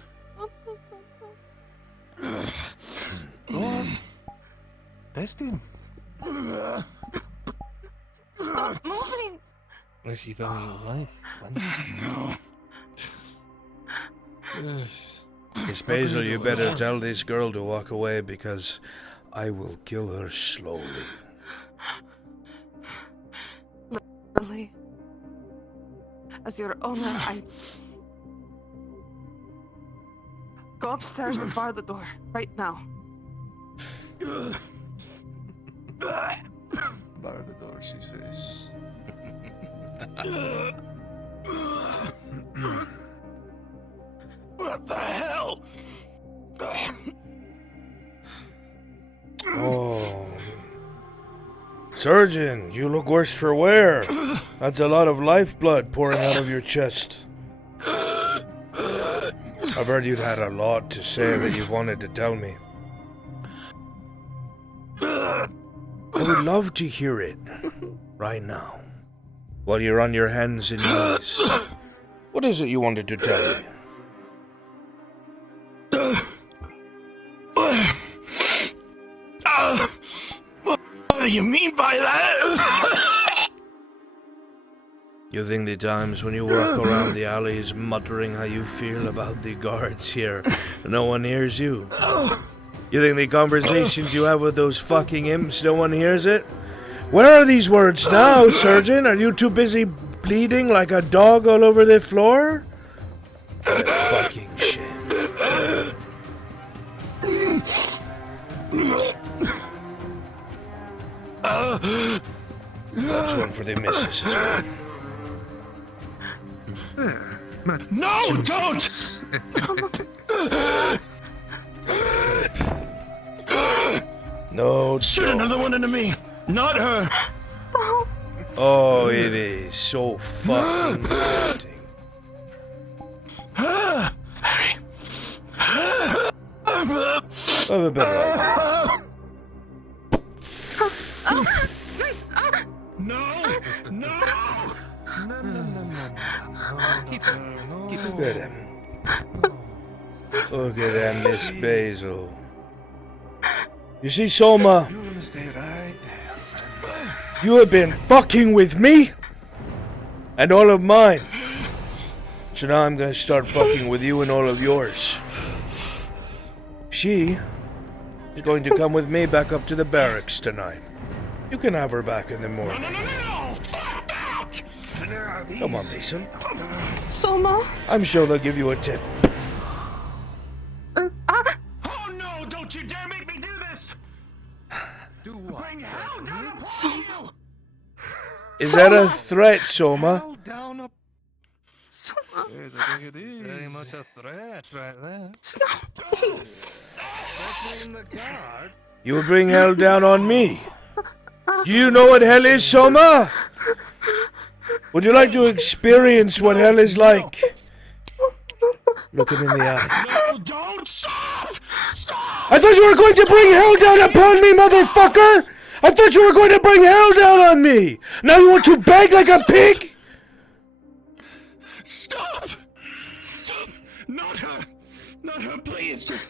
on. Test him. Stop moving. Unless you value your life. No. Miss Basil, you better tell this girl to walk away because I will kill her slowly. Lily, as your owner, I... Go upstairs and bar the door, right now. Bar the door, she says. What the hell? Oh. Surgeon, you look worse for wear. That's a lot of lifeblood pouring out of your chest. I've heard you'd had a lot to say that you've wanted to tell me. I would love to hear it right now, while you're on your hands and knees. What is it you wanted to tell me? What do you mean by that? You think the times when you walk around the alleys muttering how you feel about the guards here, no one hears you? You think the conversations you have with those fucking imps, no one hears it? Where are these words now, Surgeon? Are you too busy bleeding like a dog all over the floor? What a fucking shame. That's one for the missus as well. No, don't! No, Shoot don't. another one into me, not her. Oh, it is so fucking tempting. I have a better idea. No! Look at him. Look at him, Miss Basil. You see, Soma, You're gonna stay right there. you have been fucking with me and all of mine. So now I'm gonna start fucking with you and all of yours. She is going to come with me back up to the barracks tonight. You can have her back in the morning. No! Fuck that! Come on, Mason. Soma? I'm sure they'll give you a tip. Oh no! Don't you dare make me do this! Do what? Bring hell down upon you! Is that a threat, Soma? Down up. Soma? Yes, I think it is. Very much a threat right there. Threatening the guard. You will bring hell down on me. Do you know what hell is, Soma? Would you like to experience what hell is like? Look him in the eye. No, don't stop! Stop! I thought you were going to bring hell down upon me, motherfucker! I thought you were going to bring hell down on me! Now you want to beg like a pig? Stop! Stop! Not her! Not her, please! Just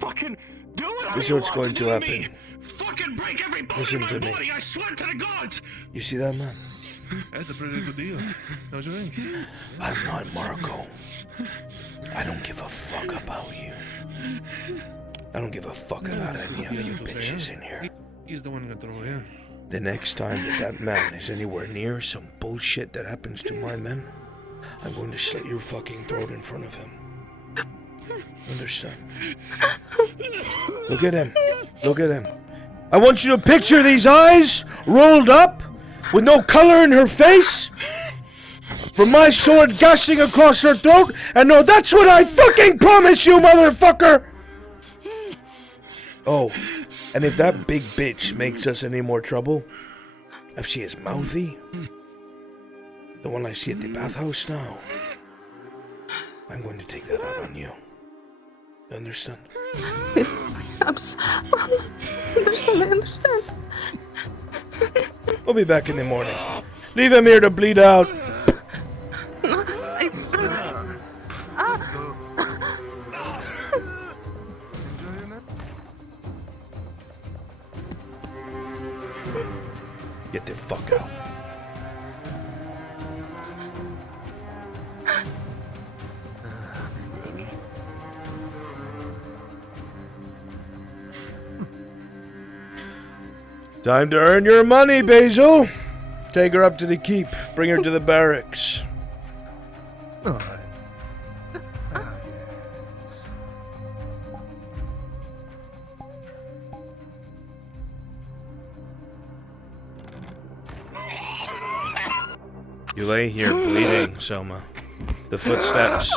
fucking do it! This is what's going to happen. Fucking break every bone Listen in to my me. body! I swear to the gods! You see that, man? That's a pretty good deal. Don't you think? I'm not Marco. I don't give a fuck about you. I don't give a fuck about any of you bitches in here. He's the one who got thrown in. The next time that man is anywhere near some bullshit that happens to my men, I'm going to slit your fucking throat in front of him. Understand? Look at him. Look at him. I want you to picture these eyes rolled up with no color in her face, from my sword gushing across her throat, and no, that's what I fucking promise you, motherfucker! Oh, and if that big bitch makes us any more trouble, If she is mouthy, the one I see at the bathhouse now, I'm going to take that out on you. You understand? Perhaps. Understand. We'll be back in the morning. Leave him here to bleed out. Get the fuck out. Time to earn your money, Basil. Take her up to the keep. Bring her to the barracks. Alright. You lay here bleeding, Soma. The footsteps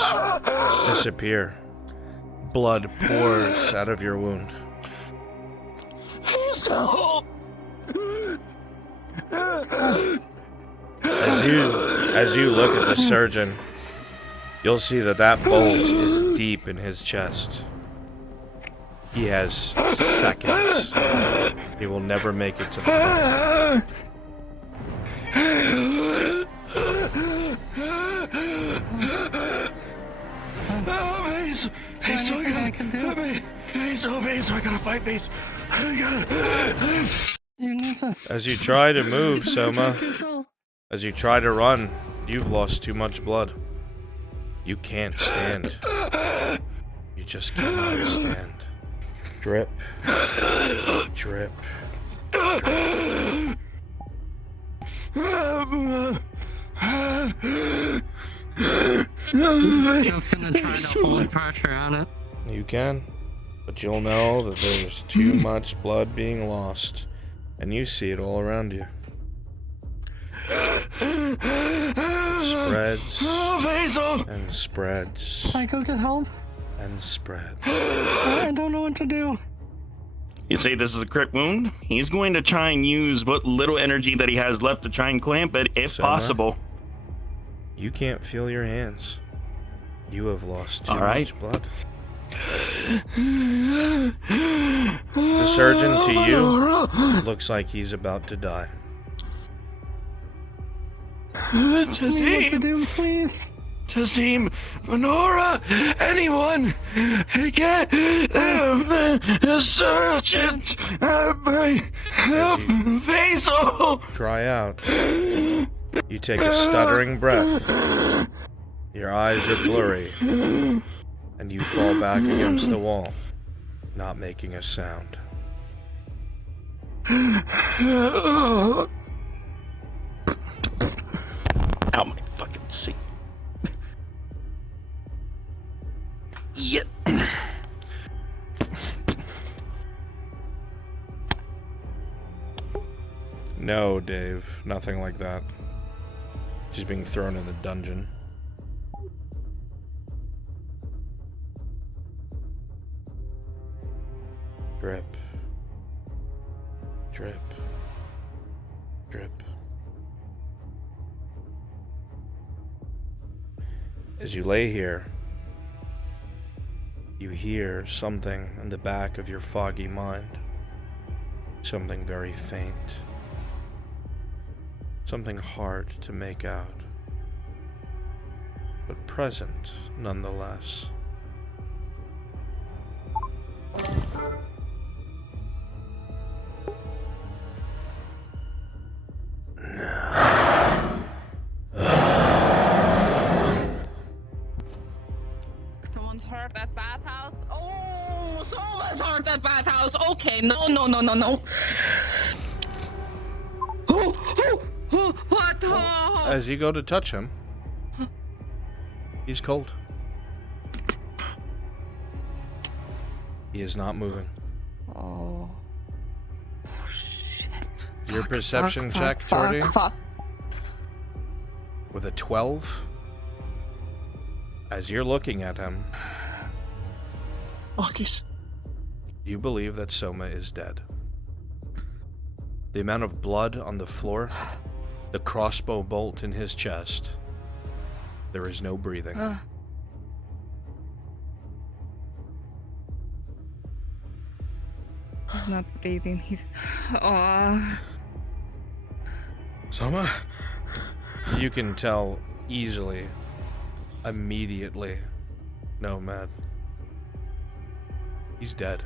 disappear. Blood pours out of your wound. As you look at the surgeon, you'll see that bulge is deep in his chest. He has seconds. He will never make it to the bone. I gotta fight these. As you try to move, Soma, as you try to run, you've lost too much blood. You can't stand. You just cannot stand. Drip. Drip. Drip. Just gonna try to hold pressure on it. You can, but you'll know that there's too much blood being lost, and you see it all around you. It spreads and spreads. Can I go get help? And spreads. I don't know what to do. You say this is a crit wound? He's going to try and use what little energy that he has left to try and clamp it, if possible. You can't feel your hands. You have lost too much blood. The surgeon, to you, looks like he's about to die. Tell me what to do, please. Tazim, Venora, anyone, get the surgeon, Basil. Cry out. You take a stuttering breath. Your eyes are blurry, and you fall back against the wall, not making a sound. Ow, my fucking seat. Yep. No, Dave, nothing like that. She's being thrown in the dungeon. Drip. Drip. Drip. As you lay here, you hear something in the back of your foggy mind. Something very faint. Something hard to make out, but present nonetheless. Someone's hurt at bathhouse. Oh, someone's hurt at bathhouse. Okay, no. What? Oh. As you go to touch him, he's cold. He is not moving. Oh shit. Your perception check, fuck, Jordy, fuck. with a 12. As you're looking at him, Marcus. you believe that Soma is dead. The amount of blood on the floor, the crossbow bolt in his chest. There is no breathing. He's not breathing. He's. Soma? You can tell easily, immediately. No, Matt. He's dead.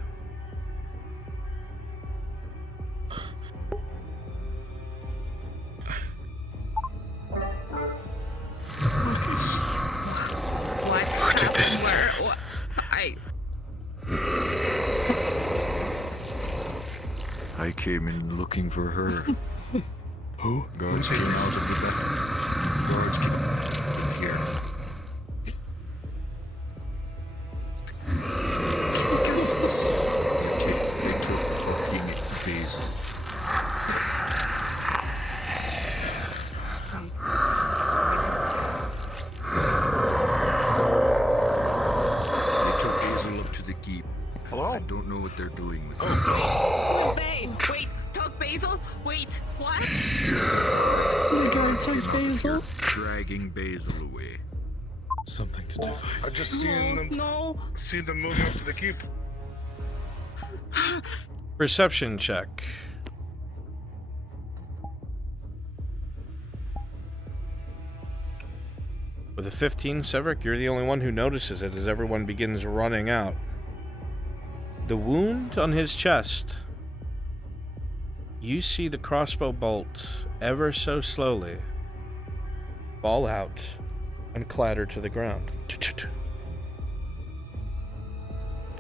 What? Who did this? Where? I came in looking for her. Who? Guards came out of the back. Guards came here. They took fucking Basil. They took Basil up to the keep. Hello? I don't know what they're doing with him. Who's they? Wait, took Basil? Wait, what? The guard took Basil? Dragging Basil away. Something to define. I just seen them. No. Seen them moving up to the keep. Perception check. With a 15, Severick, you're the only one who notices it as everyone begins running out. The wound on his chest. You see the crossbow bolt ever so slowly fall out and clatter to the ground.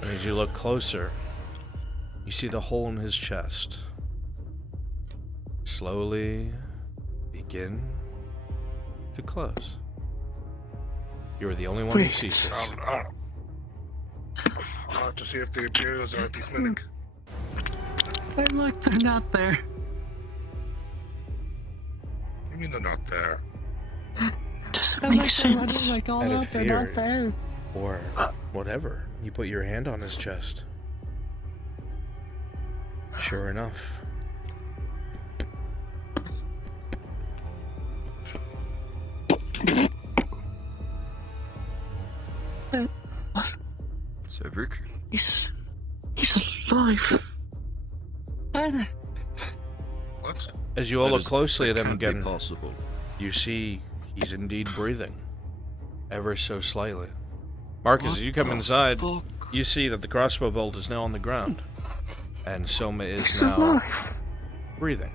And as you look closer, you see the hole in his chest slowly begin to close. You are the only one who sees this. I'll have to see if the Imperials are at the clinic. Hey, look, they're not there. You mean they're not there? Doesn't make sense. Out of fear or whatever, you put your hand on his chest. Sure enough. Severick? He's alive. What? As you all look closely at him can't be again, possible. you see he's indeed breathing. Ever so slightly. Marcus, as you come inside, you see that the crossbow bolt is now on the ground. And Soma is now breathing.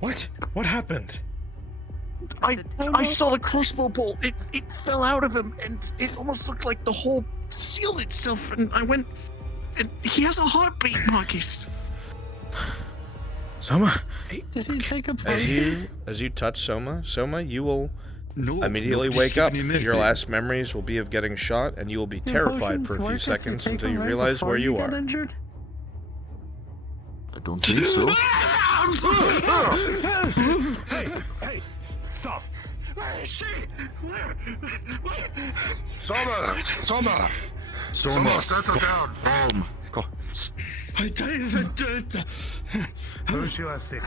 What? What happened? I saw the crossbow bolt. It fell out of him, and it almost looked like the hole sealed itself. And I went, and he has a heartbeat, Marcus. Soma, Does he take a break? as you touch Soma, you will immediately wake up. Your last memories will be of getting shot, and you will be terrified for a few seconds until you realize where you are. Injured? I don't think so. Hey, stop. Where is she? Soma, settle down. Calm. Who is she last seen?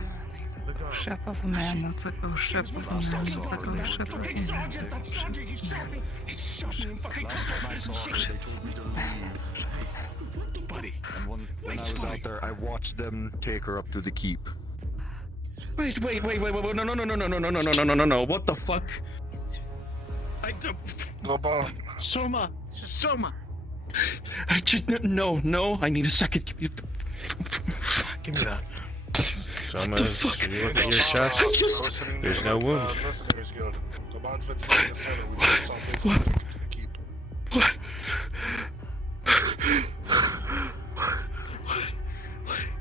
Ship of a man, that's like a ship of a man, that's like a ship of a man. Buddy. And when I was out there, I watched them take her up to the keep. Wait, no, what the fuck? Soma. I just, no, I need a second. Give me that. Soma, as you look at your chest, there's no wound.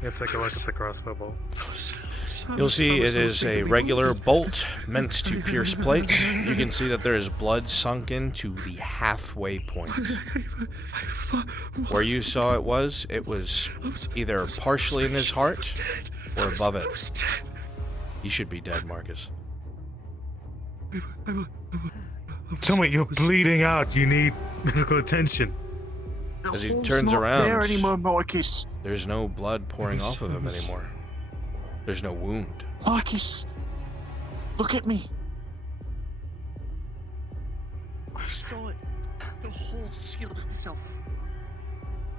Yeah, take a look at the crossbow bolt. You'll see it is a regular bolt meant to pierce plate. You can see that there is blood sunk into the halfway point. Where you saw it was either partially in his heart or above it. You should be dead, Marcus. Tell me, you're bleeding out. You need medical attention. As he hole's turns not around, there anymore, Marcus. there's no blood pouring off of him anymore. There's no wound. Marcus, look at me. I saw it. The hole sealed itself.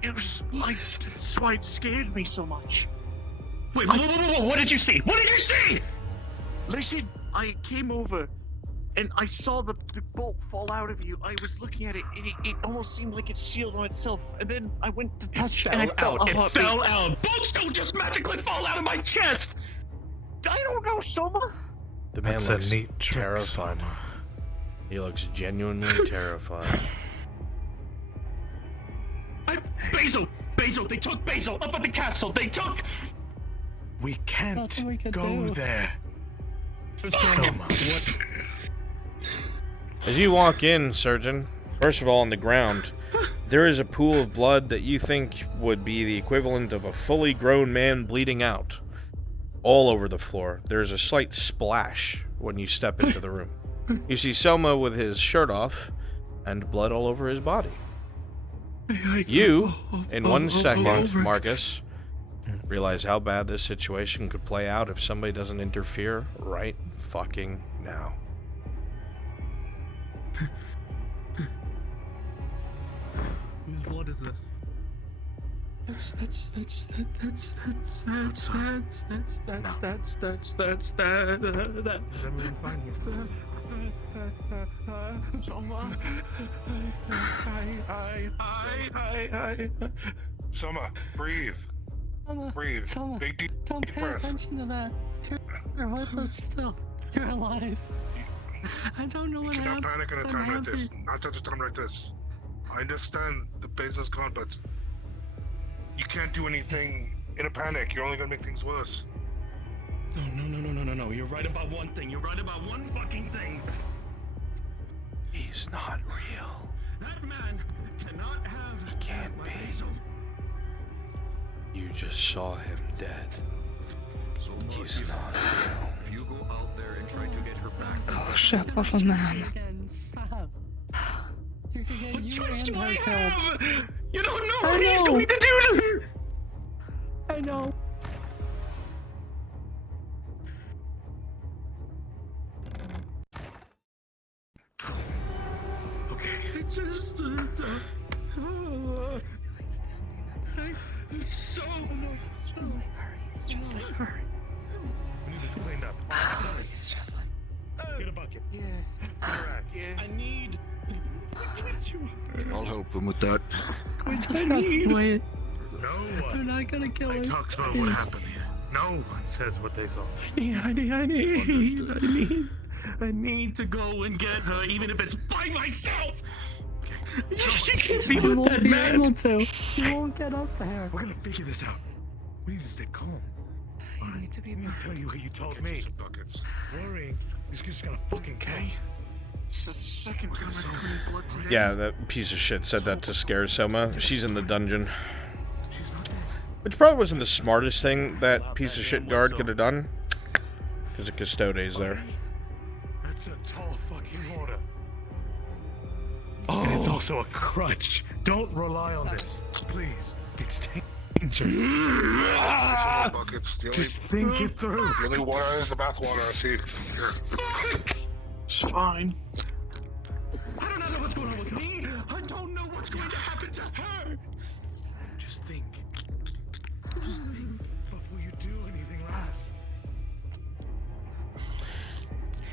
It was like, that's why it scared me so much. Wait, whoa, what did you see? What did you see? Listen, I came over and I saw the bolt fall out of you. I was looking at it and it almost seemed like it sealed on itself. And then I went to touch and I felt It fell out. Bolts don't just magically fall out of my chest. I don't know, Soma. The man That's a looks neat trick, terrified. He looks genuinely terrified. Basil, they took Basil up at the castle. They took. We can't go there. As you walk in, Surgeon, first of all, on the ground, there is a pool of blood that you think would be the equivalent of a fully grown man bleeding out. All over the floor. There's a slight splash when you step into the room. You see Soma with his shirt off and blood all over his body. You, in 1 second, Marcus, realize how bad this situation could play out if somebody doesn't interfere right fucking now. Whose blood is this? That's. Everyone fine here? Soma, breathe. Breathe. Big deep Don't pay breath. attention to that. You're with us still. You're alive. I don't know You what cannot happened. panic in a time like this. Not at a time like this. I understand the base is gone, but you can't do anything in a panic. You're only gonna make things worse. No. You're right about one thing. You're right about one fucking thing. He's not real. That man cannot have. He can't be. You just saw him dead. He's not real. If you go out there and try to get her back. Oh, shit of a man. Again, stop. You can get you Trust and do I her have? killed. You don't know I what he's know. going to do to her. I know. It's just. It's so. It's just like her. It's just like her. We need to clean up. It's just like. Get a bucket. Yeah. I need to get you. I'll help him with that. We just got to wait. No They're one not gonna kill her. talks about what happened here. No one says what they saw. I need to go and get her, even if it's by myself. She can't be You with won't that be man. able to. You won't get up there. We're gonna figure this out. We need to stay calm. You need to be more. I'll tell you what you told me. Worrying is just gonna fucking kill. It's the second time I've seen blood today. Yeah, that piece of shit said that to scare Soma. She's in the dungeon. Which probably wasn't the smartest thing that piece of shit guard could have done. Because the custodes there. That's a tall fucking order. And it's also a crutch. Don't rely on this, please. It's dangerous. Buckets. The only, Just think it through. The only water is the bathwater. I see. Here. It's fine. I don't know what's going on with me. I don't know what's going to happen to her. Just think. Just think before you do anything wrong.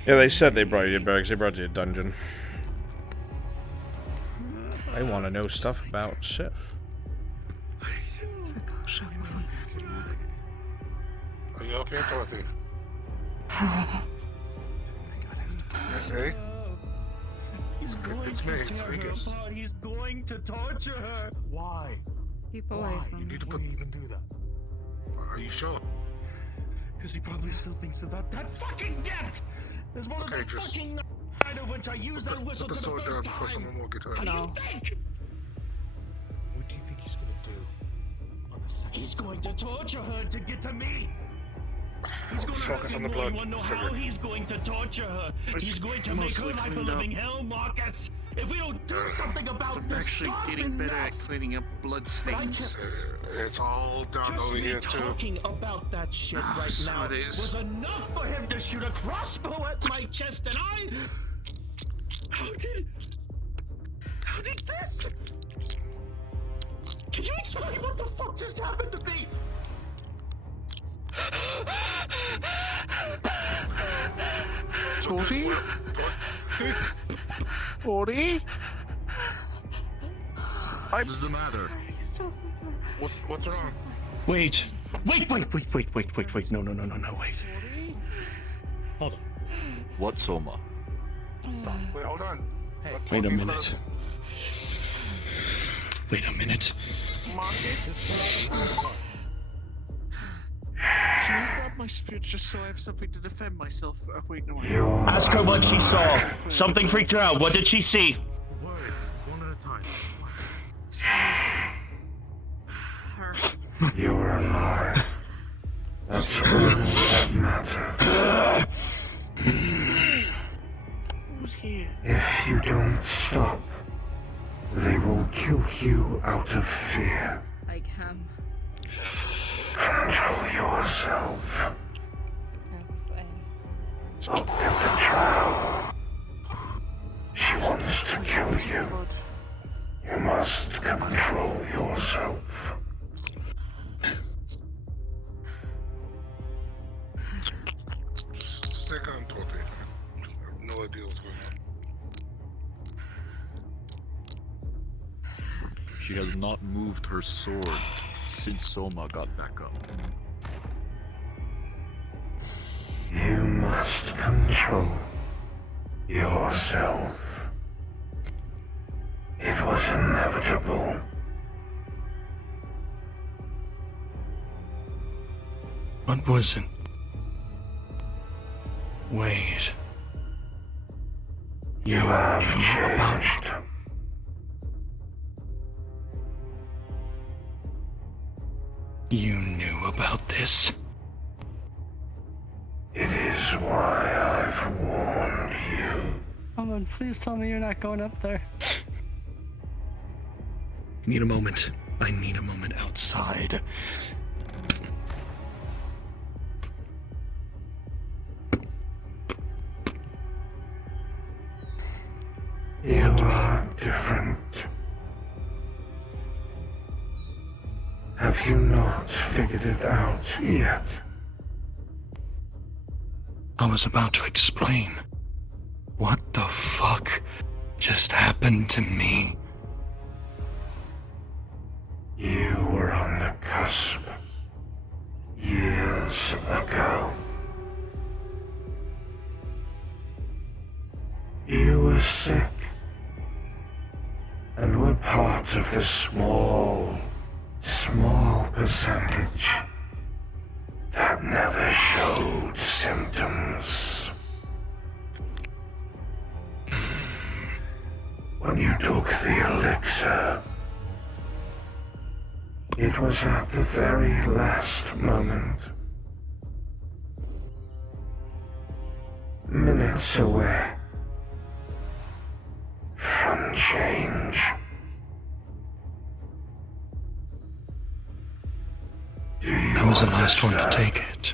Yeah, they said they brought you to barracks. They brought you to a dungeon. I want to know stuff about Sif. Are you okay, Dorothy? Hey? It's me, it's Vegas. He's going to torture her. Why? Keep away Why? from You need to Why put. would he even do that? Are you sure? Because he probably still thinks about that fucking death. There's one Okay, of the just fucking night of which I used that whistle Put the for sword the down first before time. someone will get hurt. What do you think? What do you think he's gonna do on the second? He's going to torture her to get to me. He's going to Focus hurt on me the more. blood. You wanna know how Figured. he's going to torture her? He's going to make her life a living hell, Marcus. if we don't do something about I'm this actually getting better at cleaning up blood stains. It's all done Just over me here too. talking about that shit right so now it is. was enough for him to shoot a crossbow at my chest, and I. How did this? Can you explain what the fuck just happened to me? Tori? Tori? What's the matter? What's wrong? Wait, wait, no, wait. Hold on. What, Soma? Stop. Wait, hold on. Wait a minute. Wait a minute. Can you grab my spear just so I have something to defend myself? Wait, no. Ask her what she saw. Something freaked her out. What did she see? Words, one at a time. You were alive. That's all that matters. Who's here? If you don't stop, they will kill you out of fear. Like him. Control yourself. Look at the child. She wants to kill you. You must control yourself. Just stick on Tote. I have no idea what's going on. She has not moved her sword since Soma got back up. You must control yourself. It was inevitable. What was it? Wait. You have changed. You knew about this? It is why I've warned you. Come on, please tell me you're not going up there. Need a moment. I need a moment outside. You are different. Have you not figured it out yet? I was about to explain. What the fuck just happened to me? You were on the cusp years ago. You were sick and were part of the small percentage that never showed symptoms. When you took the elixir, it was at the very last moment. Minutes away from change. I was the last one to take it.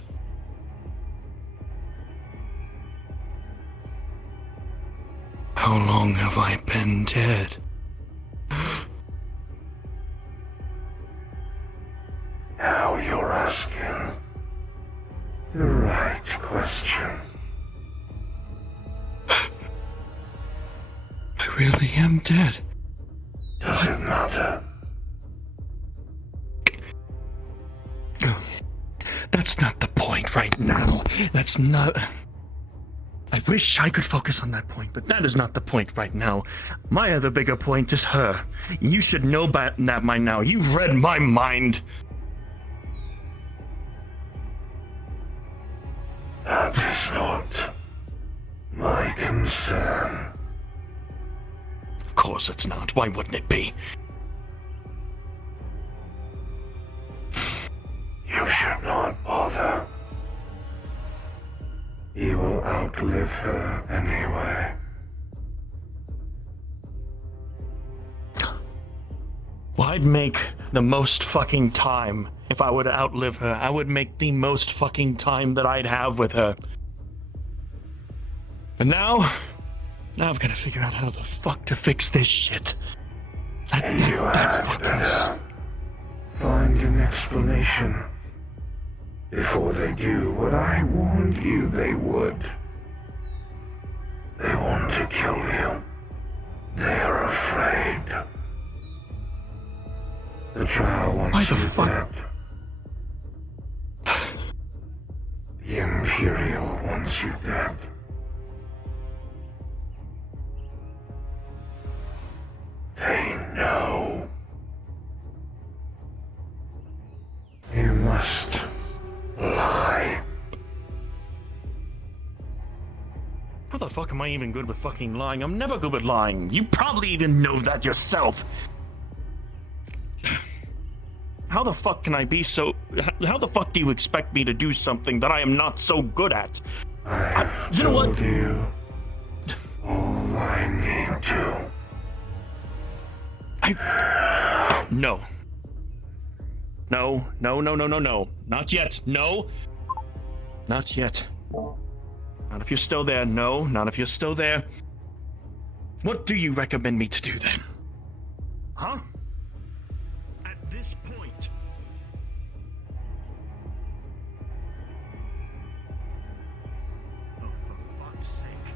How long have I been dead? Now you're asking the right question. I really am dead. Does it matter? That's not the point right now. That's not... I wish I could focus on that point, but that is not the point right now. My other bigger point is her. You should know that by now. You've read my mind. That is not my concern. Of course it's not. Why wouldn't it be? You should not bother. You will outlive her anyway. I'd make the most fucking time if I were to outlive her. I would make the most fucking time that I'd have with her. But now I've got to figure out how the fuck to fix this shit. You had better find an explanation before they do what I warned you they would. They want to kill you. They are afraid. The trial wants you dead. The Imperial wants you dead. They know. You must lie. How the fuck am I even good with fucking lying? I'm never good with lying. You probably even know that yourself. How the fuck can I be so... How the fuck do you expect me to do something that I am not so good at? You know what? You all I need to. No. No. Not yet. No. Not yet. Not if you're still there. No, not if you're still there. What do you recommend me to do then? Huh? At this point. Oh, for fuck's sake.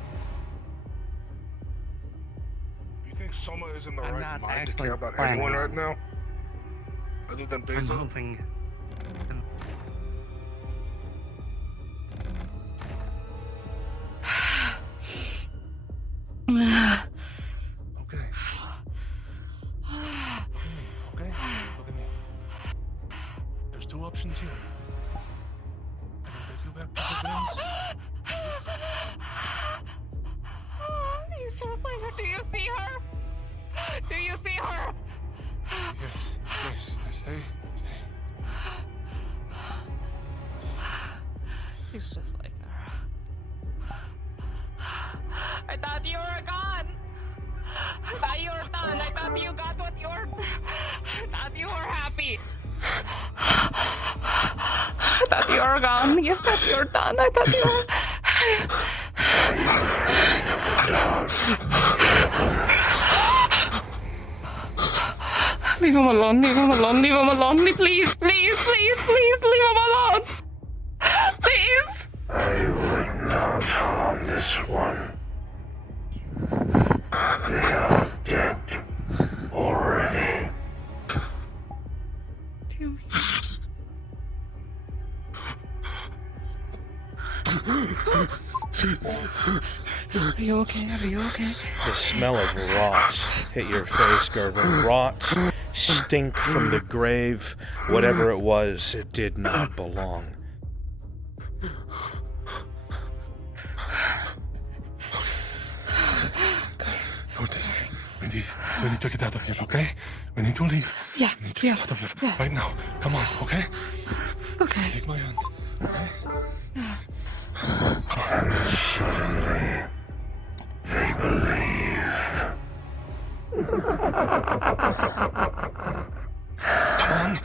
You think Soma is in the I'm right not mind to actually care about planning anyone on right now? Other than I'm Basil? hoping. Okay. Okay? Look at me. There's two options here. I can take you back to the Glens. He's just like her. Do you see her? Do you see her? Yes. Stay. He's just like her. I thought you were gone. I thought you were done. I thought you got what you were. I thought you were happy. I thought you were gone. You thought you were done. I thought you were. Leave him alone. Leave him alone. Leave him alone. Please, please, please, please, leave him alone. Please. I would not harm this one. They are dead already. Are you okay? Are you okay? The smell of rot hit your face, Gerben. Rot, stink from the grave. Whatever it was, it did not belong. We need to get out of here, okay? We need to leave. Yeah, We need to get out of here right now. Come on, okay? Okay. Take my hand, okay? And suddenly, they believe. Come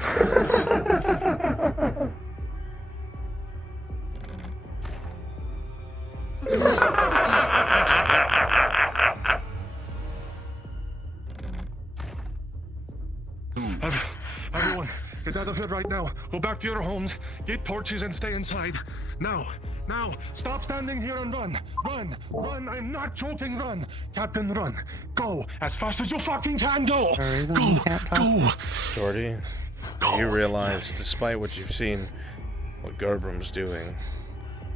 Everyone, get out of here right now. Go back to your homes, get torches and stay inside. Now, stop standing here and run. Run, I'm not joking, run. Captain, run. Go, as fast as you fucking can go. Go. Jordy, you realize, despite what you've seen, what Gerbrum's doing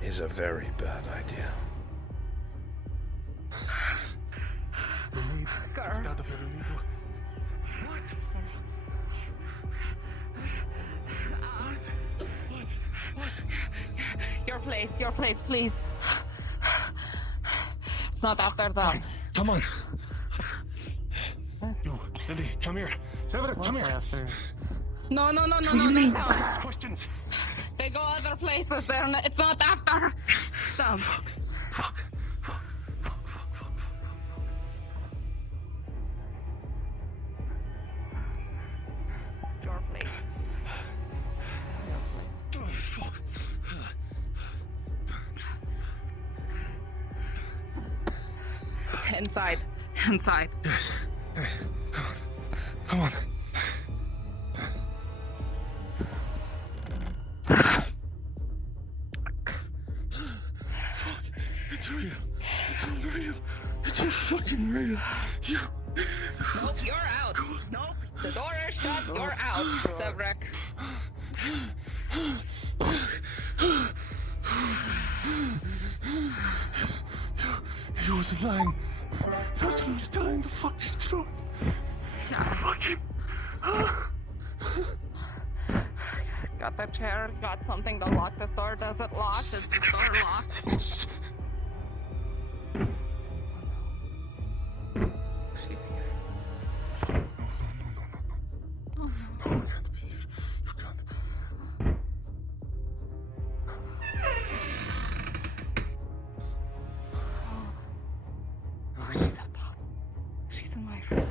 is a very bad idea. Get out of here, we need to... Your place, please. It's not after them. Come on. You, Lily, come here. Severin, come here. No, not them. Questions. They go other places. It's not after them. Fuck. inside. Inside. Yes. Come on. It's real. It's unreal. It's fucking real. You. Nope, you're out. Nope, the door is shut. You're out, Sevrek. He wasn't lying. That's what he was telling the fucking truth. Fuck him. Got the chair, got something to lock this door. Does it lock? Is the door locked? She's here. No, you can't be here. You can't be here. She's in my room.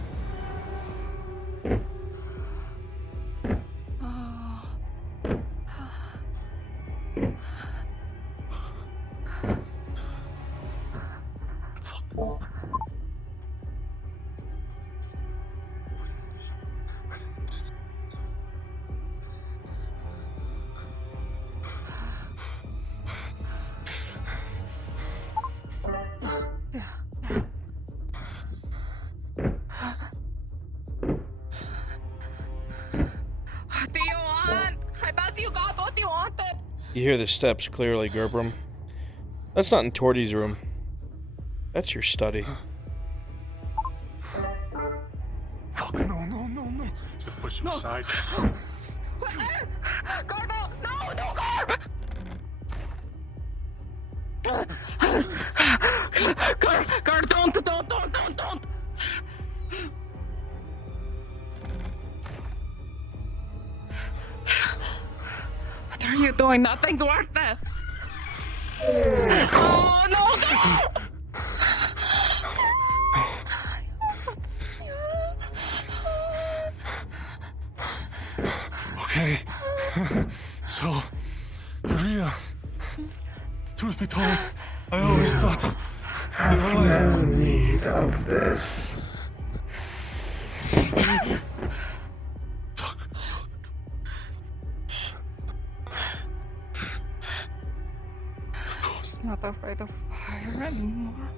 What do you want? I thought you got what you wanted. You hear the steps clearly, Gerbram. That's not in Tordy's room. That's your study. Fuck, no. Just push him aside. Garbo! No, Garb! Garb, don't! What are you doing? Nothing's worth this. Oh, no, Garb! Okay. So, Maria, truth be told, I always thought Have no need of this. He's not afraid of fire anymore.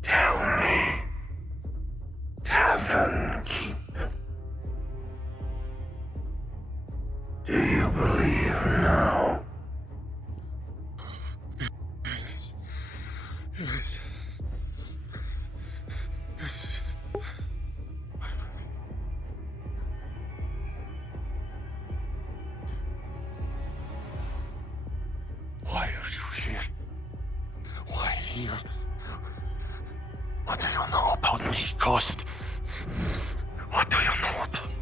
Tell me, Tavern Keep, do you believe now? Yes. Why are you here? Why here? What do you know about me, Ghost? What do you know about me?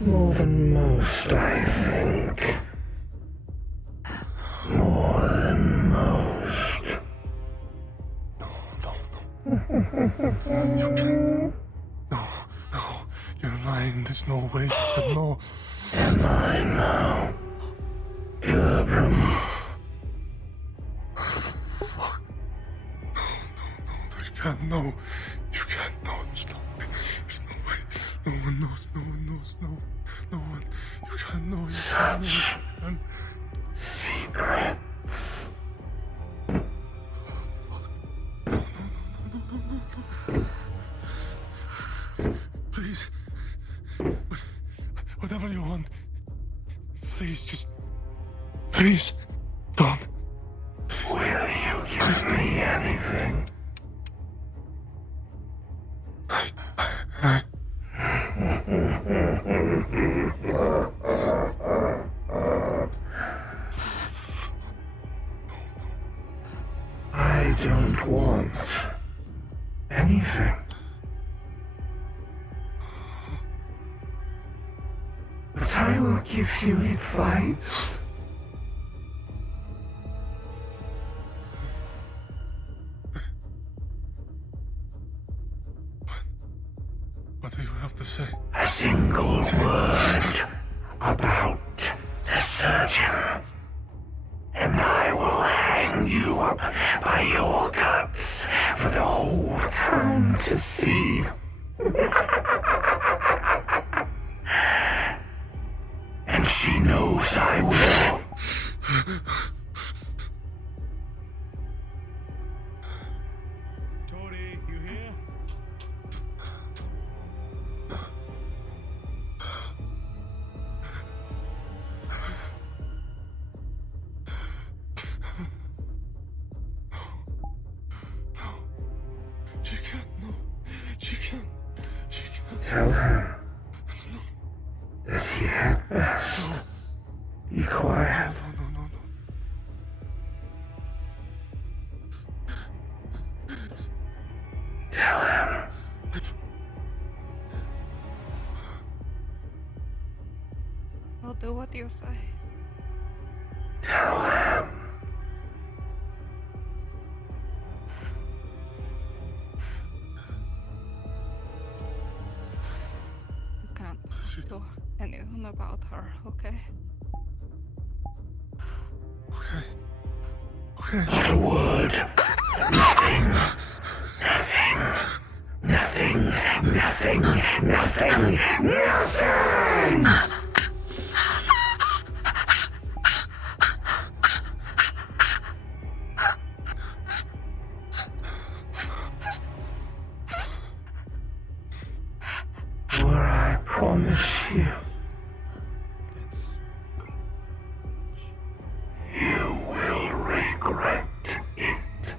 More than most, I think. More than most. You can't. No. You're lying. There's no way to know. Am I now? Gerbram. Fuck. No. They can't know. You can't know. There's no way. There's no way. No one knows. No one. You can't know. Such secrets. Please. Whatever you want. Please, just. Please. Don't. Will you give me anything? I don't want anything. But I will give you advice. What do you have to say? A single word. about the surgeon, and I will hang you up by your guts for the whole town to see. And she knows I will. Tori, you here? She can't. No. She can't. She can't. Tell him that he had best be quiet. Tell him. I'll do what you say. Tell him. You can't do anything about her, okay? Not a word. Nothing. Nothing. Nothing. Nothing. Nothing. Nothing. Where I promise you. You will regret it.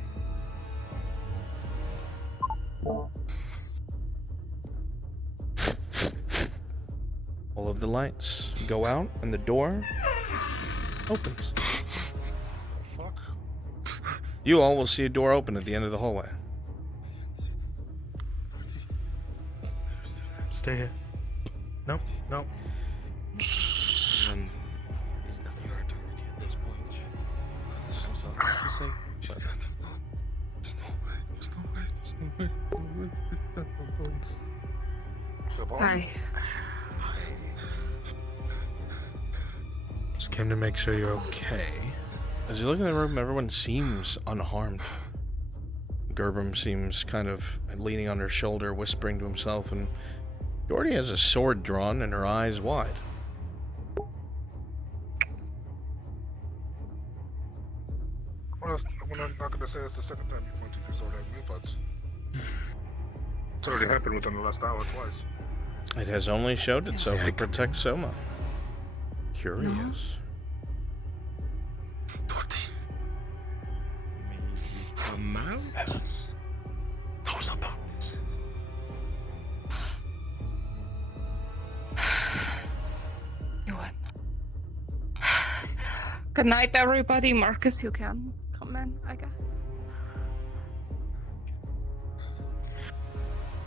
All of the lights go out and the door opens. You all will see a door open at the end of the hallway. Stay here. No, no. And he's not your authority at this point. I'm sorry, what did you say? But There's no way. Hi. Just came to make sure you're okay. As you look in the room, everyone seems unharmed. Gerbram seems kind of leaning on her shoulder, whispering to himself, and Doherty has a sword drawn and her eyes wide. Well, I'm not going to say it's the second time you pointed your sword at me, but it's already happened within the last hour twice. It has only showed itself to protect Soma. Curious. come out? No, stop that. What? Good night, everybody. Marcus, you can come in, I guess.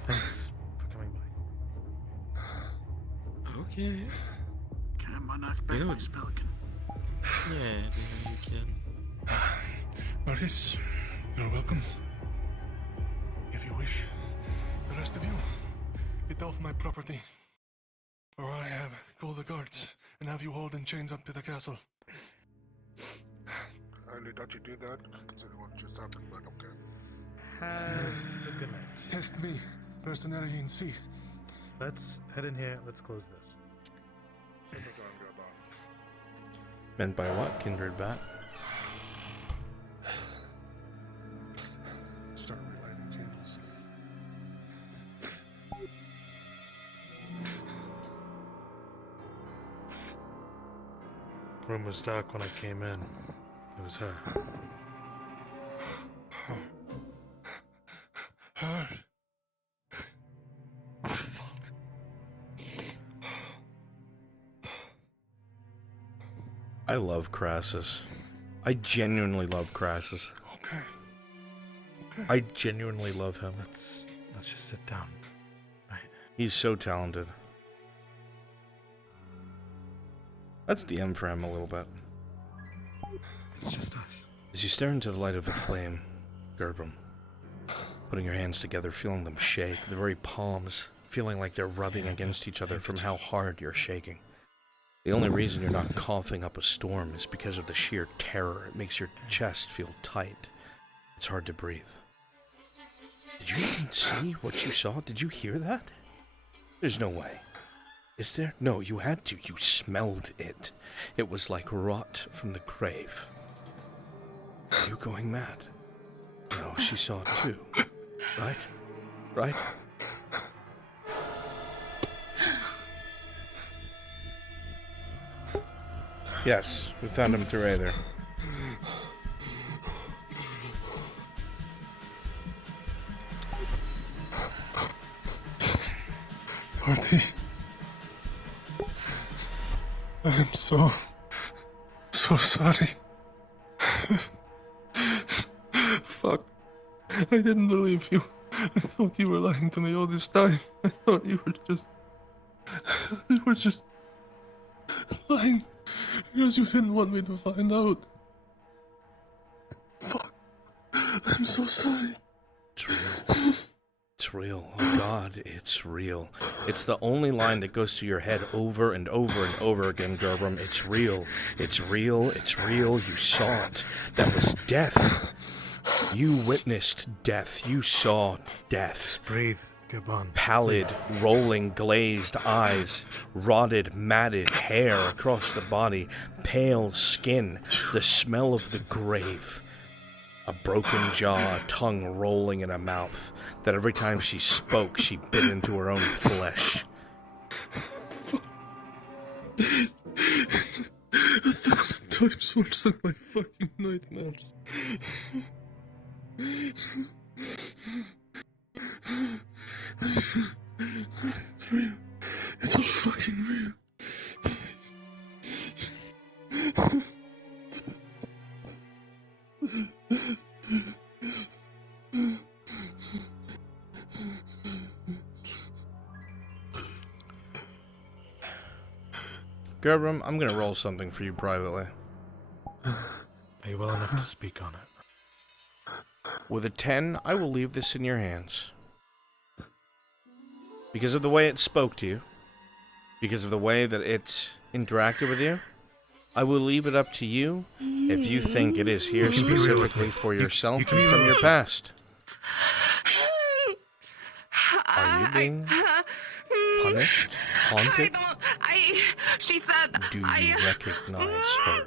Thanks for coming by. Okay. Can I have my knife back, Miss Pelican? Yeah, you can. Maurice, you're welcome. If you wish, the rest of you, get off my property. Or I have call the guards and have you hauled in chains up to the castle. I only thought you do that, considering what just happened, but okay. Have a good night. Test me, mercenary in sea. Let's head in here. Let's close this. Meant by what, kindred bat? Start relighting candles. Room was dark when I came in. It was her. Her? I love Crassus. I genuinely love Crassus. Okay. I genuinely love him. Let's just sit down. He's so talented. Let's DM for him a little bit. It's just us. As you stare into the light of the flame, Gerbram, putting your hands together, feeling them shake, the very palms feeling like they're rubbing against each other from how hard you're shaking. The only reason you're not coughing up a storm is because of the sheer terror. It makes your chest feel tight. It's hard to breathe. Did you even see what you saw? Did you hear that? There's no way. Is there? No, you had to. You smelled it. It was like rot from the grave. Are you going mad? No, she saw it too. Right? Right? Yes, we found him through Aether. Marty, I am so sorry. Fuck. I didn't believe you. I thought you were lying to me all this time. I thought you were just lying because you didn't want me to find out. Fuck. I'm so sorry. It's real. It's real. Oh God, it's real. It's the only line that goes through your head over and over and over again, Gerbram. It's real. It's real. It's real. You saw it. That was death. You witnessed death. You saw death. Breathe, Gabon. Pallid, rolling, glazed eyes, rotted, matted hair across the body, pale skin, the smell of the grave. A broken jaw, a tongue rolling in a mouth that every time she spoke, she bit into her own flesh. Those times worse than my fucking nightmares. It's real. It's all fucking real. Gerbram, I'm gonna roll something for you privately. Are you well enough to speak on it? With a 10, I will leave this in your hands. Because of the way it spoke to you, because of the way that it interacted with you, I will leave it up to you if you think it is here specifically for yourself and from your past. Are you being punished? Haunted? She said. Do you recognize her?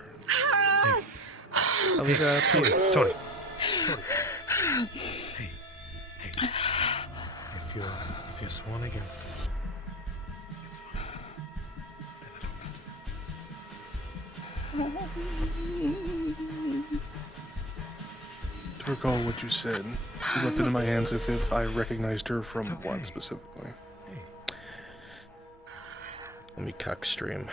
I'll leave that up to you. Tony. Hey. If you're sworn against it, it's To recall what you said, you left it in my hands if I recognized her from what specifically. Let me cuck stream.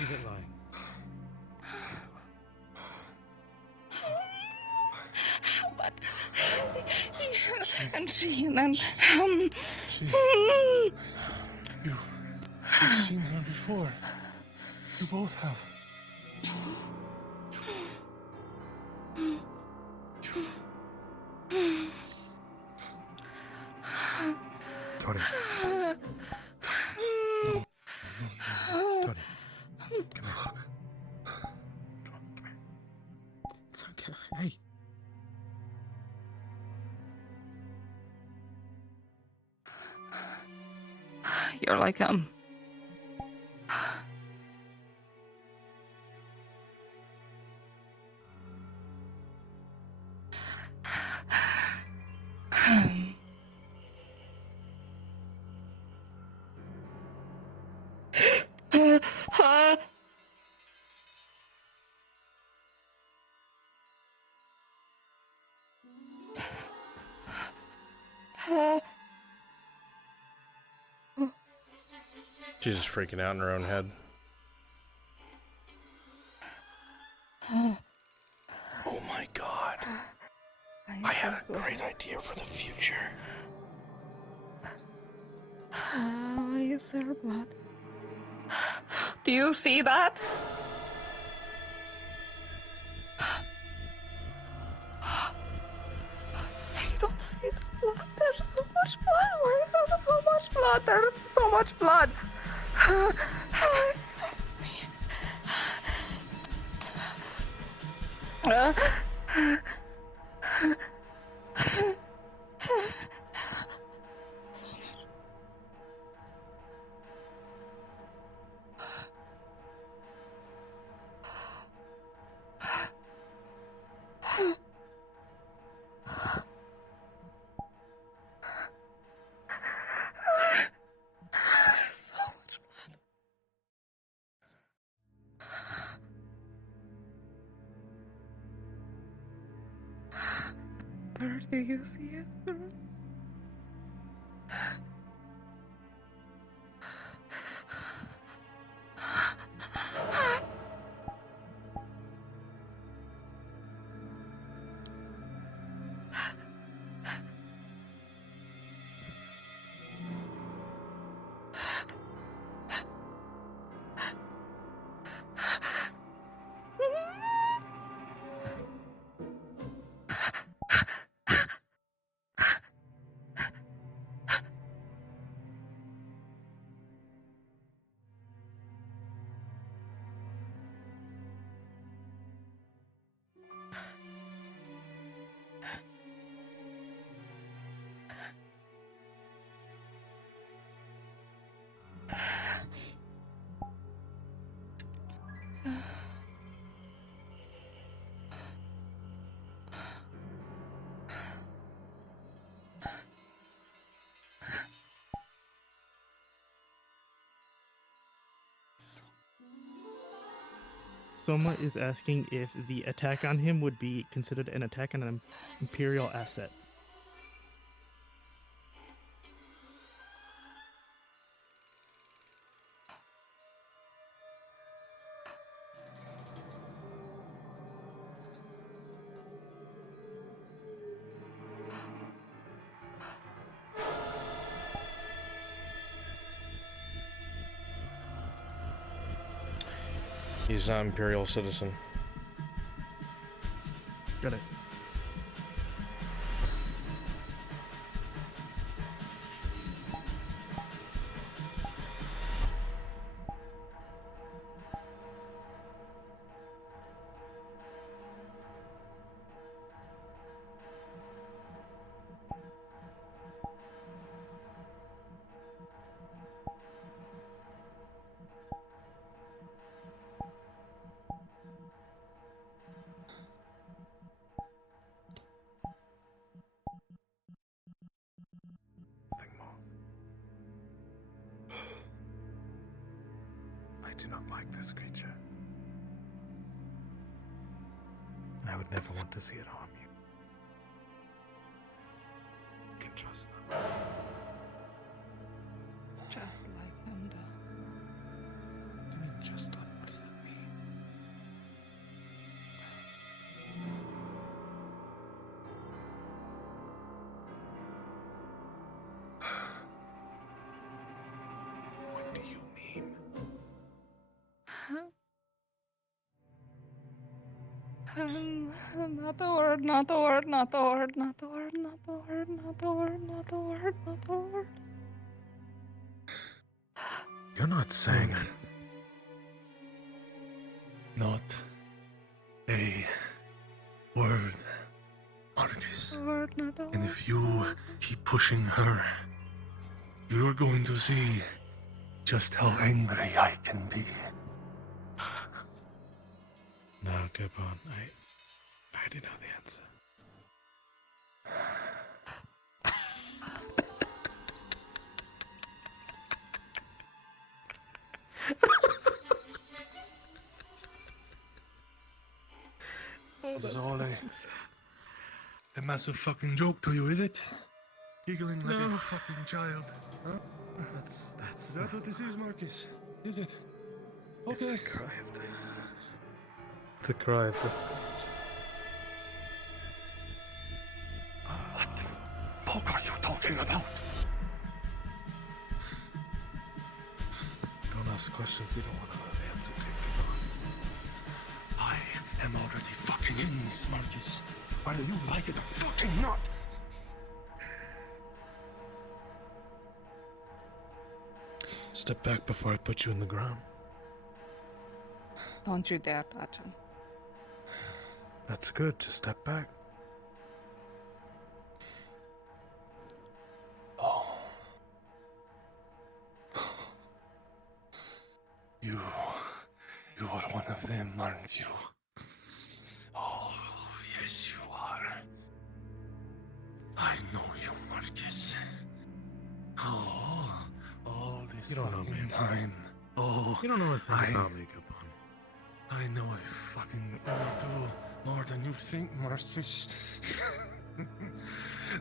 leave it lie. But and then You've seen her before. You both have. Tori. Tori. Come on. It's okay. Hey. you're like him. She's just freaking out in her own head. here for the future. Why is there blood? Do you see that? You don't see the blood? There's so much blood. Why is there so much blood? There's so much blood. So much blood. Bird, do you see it? Bird? Soma is asking if the attack on him would be considered an attack on an Imperial asset. He's an Imperial citizen. Got it. I do not like this creature. I would never want to see it harm you. You can trust them. Just like him, What do you mean, just like? What does that mean? What do you mean? Not the word, not the word, not the word, not the word, not the word, not the word, not the word, not the word. You're not saying Not a word, Marcus. Word, not the And word. if you keep pushing her, you're going to see just how angry I can be. No, Gabon, I already know the answer. This is all a massive fucking joke to you, is it? Giggling like No. a fucking child. Huh? That's Is that what this is, Marcus? Is it? Okay. It's a cry of the... It's a cry of desperation. What the fuck are you talking about? Don't ask questions you don't want to know the answer to. I am already fucking in this, Marcus. Whether you like it or fucking not. Step back before I put you in the ground. Don't you dare touch him. That's good. Just step back. Oh. You are one of them, aren't you? Oh, yes, you are. I know you, Marcus. Oh, all this You don't know me. time. Oh, You don't know a thing about me, Capon. I know I fucking do more than you think, Marcus.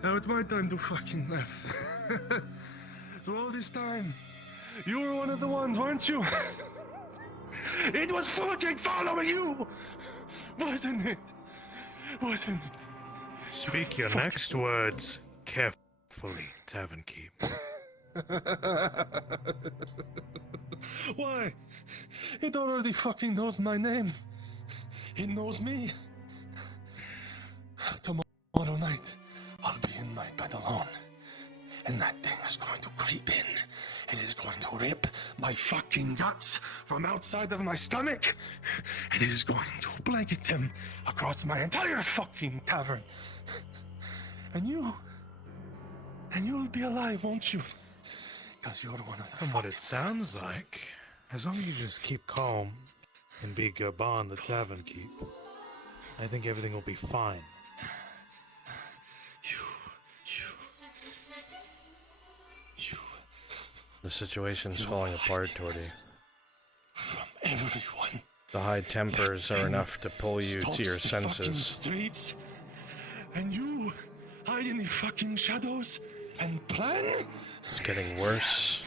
Now it's my time to fucking laugh. So all this time, you were one of the ones, weren't you? It was fucking following you! Wasn't it? Wasn't it? Speak your next words carefully, Tavern Keep. Why? It already fucking knows my name. It knows me. Tomorrow night, I'll be in my bed alone. And that thing is going to creep in. It is going to rip my fucking guts from outside of my stomach. And it is going to blanket him across my entire fucking tavern. And you'll be alive, won't you? Because you're one of the From what it sounds like, as long as you just keep calm and be Gabon the Tavern Keep, I think everything will be fine. The situation's falling apart, Torty. Everyone. The high tempers are enough to pull you to your Stops the fucking senses. streets, and you hide in the fucking shadows and plan? It's getting worse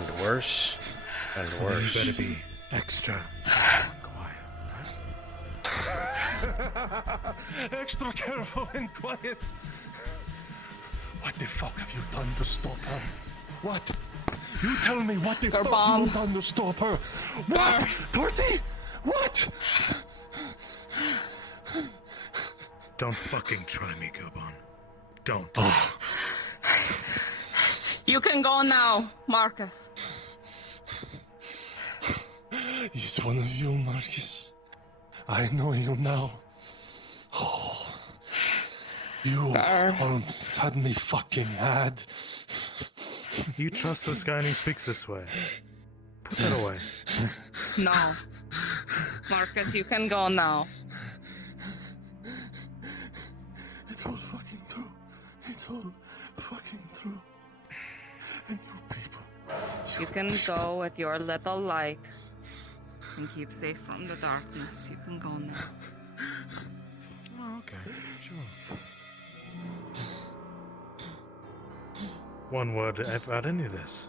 and worse and worse. You better be extra Extra careful and quiet. What the fuck have you done to stop her? What? You tell me what the fuck bomb. you done to stop her? What? Torty? What? Don't fucking try me, Gabon. Don't. You can go now, Marcus. It's one of you, Marcus. I know you now. Oh, you almost had me fucking had. You trust this guy and he speaks this way. Put that away. No. Marcus, you can go now. It's all fucking true. It's all fucking true. And you people. You can go with your little light and keep safe from the darkness. You can go now. Oh, okay. Sure. One word about any of this,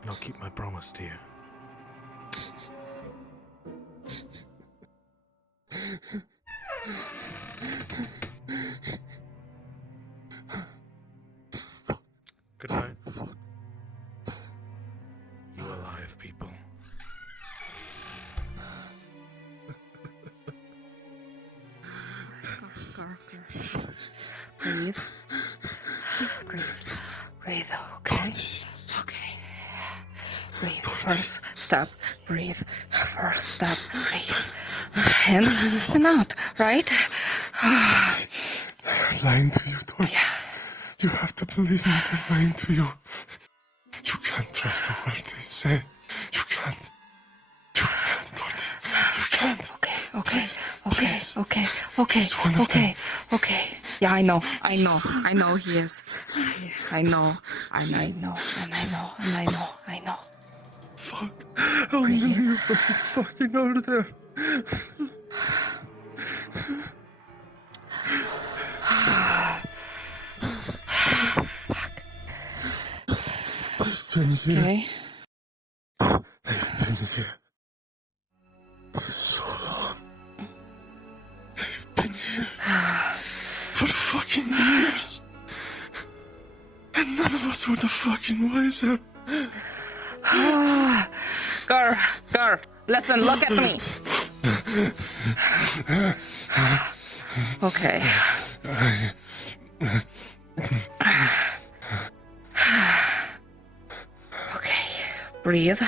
and I'll keep my promise to you. Good night. You alive, people. Breathe. Breathe. Breathe, okay? Okay. Breathe. First step. Breathe. First step. Breathe. In and out, right? They're lying to you, Torty. Yeah. You have to believe me, they're lying to you. You can't trust a word they say. You can't. You can't, Torty. You can't. Okay. Yeah, I know he is. I know. Fuck. How many of you fucking out of there? They've been here. Okay. They've been here. So long. They've been here. For fucking years. And none of us were the fucking wiser. Gar, listen, look at me. Okay. Okay, breathe.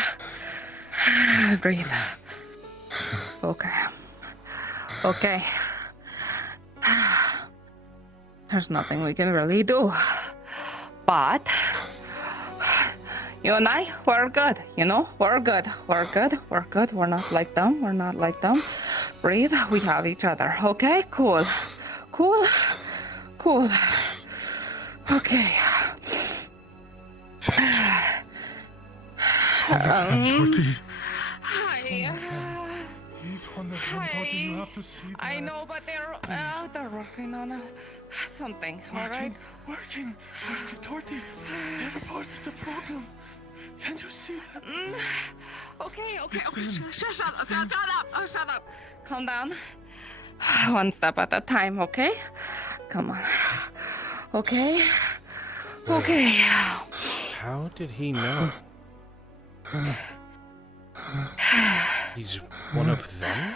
Breathe. Okay. There's nothing we can really do. But you and I, we're good, you know? We're good. We're not like them. Breathe. We have each other. Okay? Cool. Okay. He's one of them, Torty. You have to see that. I know, but they're working on something, alright? Working, Torty. They're part of the problem. Can't you see that? Okay. Shut up. Calm down. One step at a time, okay? Come on. Okay. How did he know? He's one of them?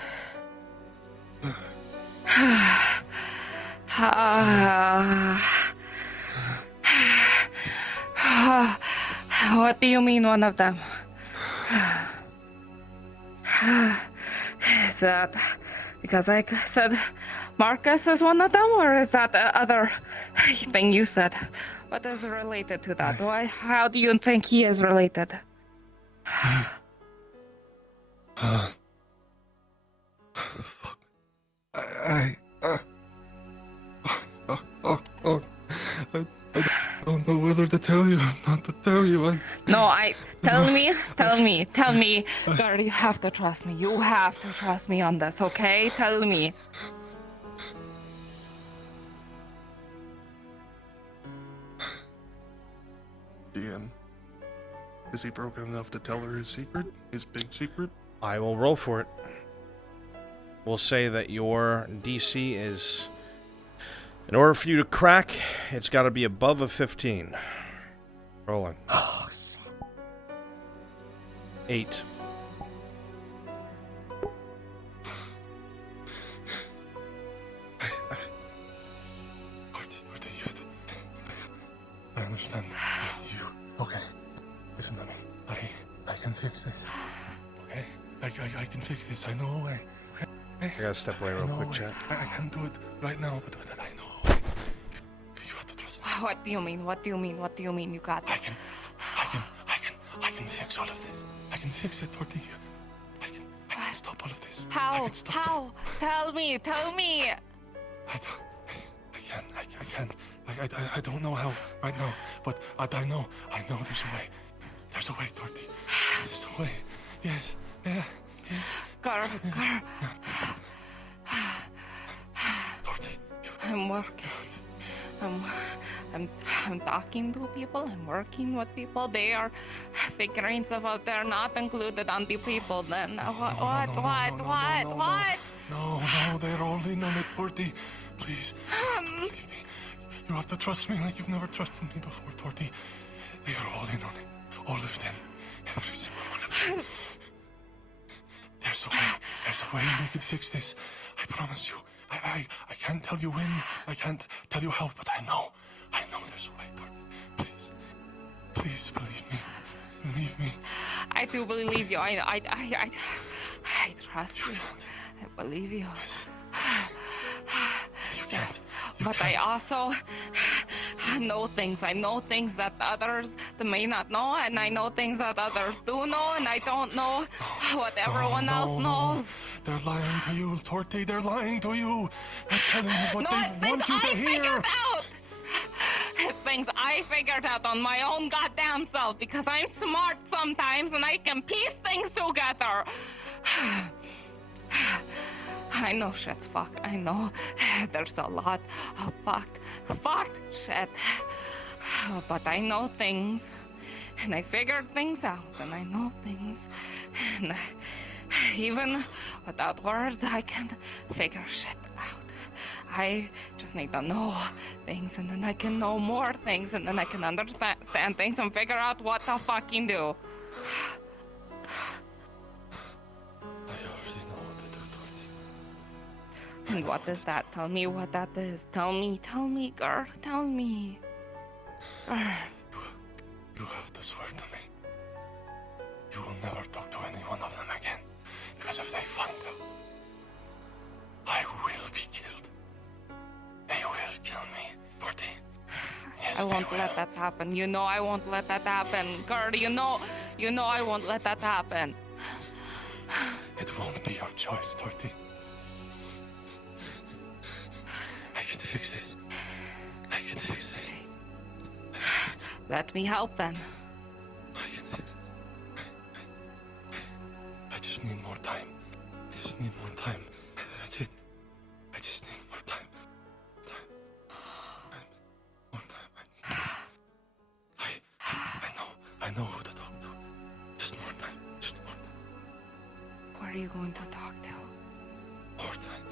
What do you mean, one of them? Is that because I said Marcus is one of them, or is that the other thing you said? What is related to that? How do you think he is related? I don't know whether to tell you or not to tell you. Tell me. Gar, you have to trust me. You have to trust me on this, okay? Tell me. DM, is he broken enough to tell her his secret? His big secret? I will roll for it. We'll say that your DC is... In order for you to crack, it's got to be above a 15. Rolling. 8. I understand. Okay. Listen to me. I can fix this. Okay? I can fix this. I know a way. Okay? I gotta step away real quick, chat. I can't do it right now, but I know. You have to trust me. What do you mean? You got this. I can fix all of this. I can fix it, Tortilla. I can stop all of this. How? Tell me. I can't. I don't know how right now, but I know there's a way. There's a way, Torty. There's a way. Yes. Yeah. Gar. Torty. I'm working. I'm talking to people. I'm working with people. They are figuring stuff out. They're not included on the people. Then what? No, they're all in on it, Torty. Please, you have to believe me. You have to trust me like you've never trusted me before, Torty. They are all in on it. All of them. Every single one of them. There's a way we could fix this. I promise you. I can't tell you when. I can't tell you how, but I know there's a way, Torty. Please believe me. Believe me. I do believe you. I trust you. I believe you. Yes, but I also know things. I know things that others may not know, and I know things that others do know, and I don't know what everyone else knows. They're lying to you, Torty. They're lying to you. They're telling you what they want you to hear. It's things I figured out on my own goddamn self because I'm smart sometimes and I can piece things together. I know shit's fucked. I know there's a lot of fucked shit. But I know things. And I figured things out. And I know things. And even without words, I can figure shit out. I just need to know things, and then I can know more things, and then I can understand things and figure out what to fucking do. And what is that? Tell me what that is. Tell me, girl. Tell me. You have to swear to me. You will never talk to any one of them again. Because if they find out, I will be killed. They will kill me, Porty. Yes, I won't let that happen. You know I won't let that happen. Girl, you know I won't let that happen. It won't be your choice, Torty. I can fix this. I can fix this. Let me help then. I can fix this. I just need more time. I just need more time. That's it. I just need more time. More time. I know who to talk to. Just more time. Just more time. Who are you going to talk to? More time.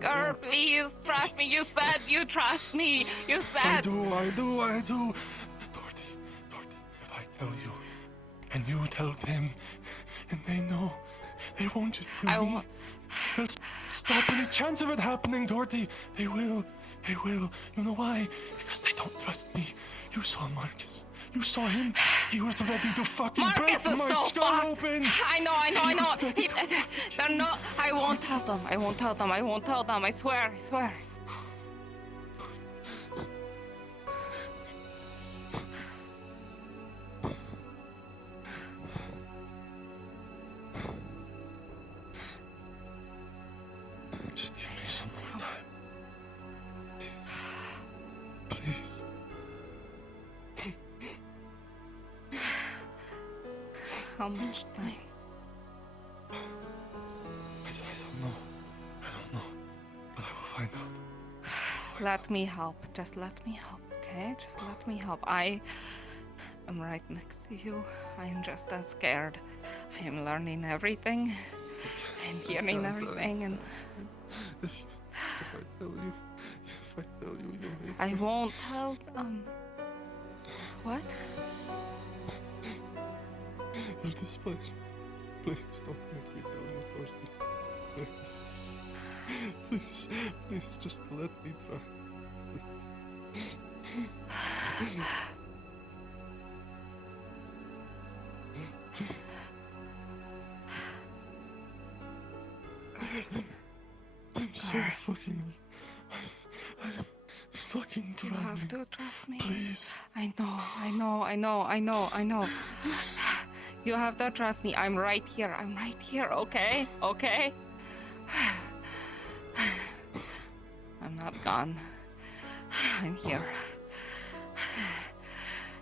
Girl, please trust me. You said you trust me. You said. I do. Torty, if I tell you, and you tell them, and they know, they won't just kill me. They'll stop any chance of it happening, Torty. They will. You know why? Because they don't trust me. You saw Marcus. You saw him. He was ready to fucking Marcus break is my so skull fucked. open. I know. They're not. I won't tell them. I swear. Just give me some more time. Please. How much time? I don't know. But I will find out. Let me help. Just let me help, okay? Just let me help. I am right next to you. I am just as scared. I am learning everything. I am hearing everything, and If I tell you, you'll hate I me. won't tell them. What? You'll despise me. Please don't make me tell you, Torty. Please, just let me try. I'm so fucking. I'm fucking You drowning. have to trust me. Please. I know. You have to trust me. I'm right here, okay? I'm not gone. I'm here.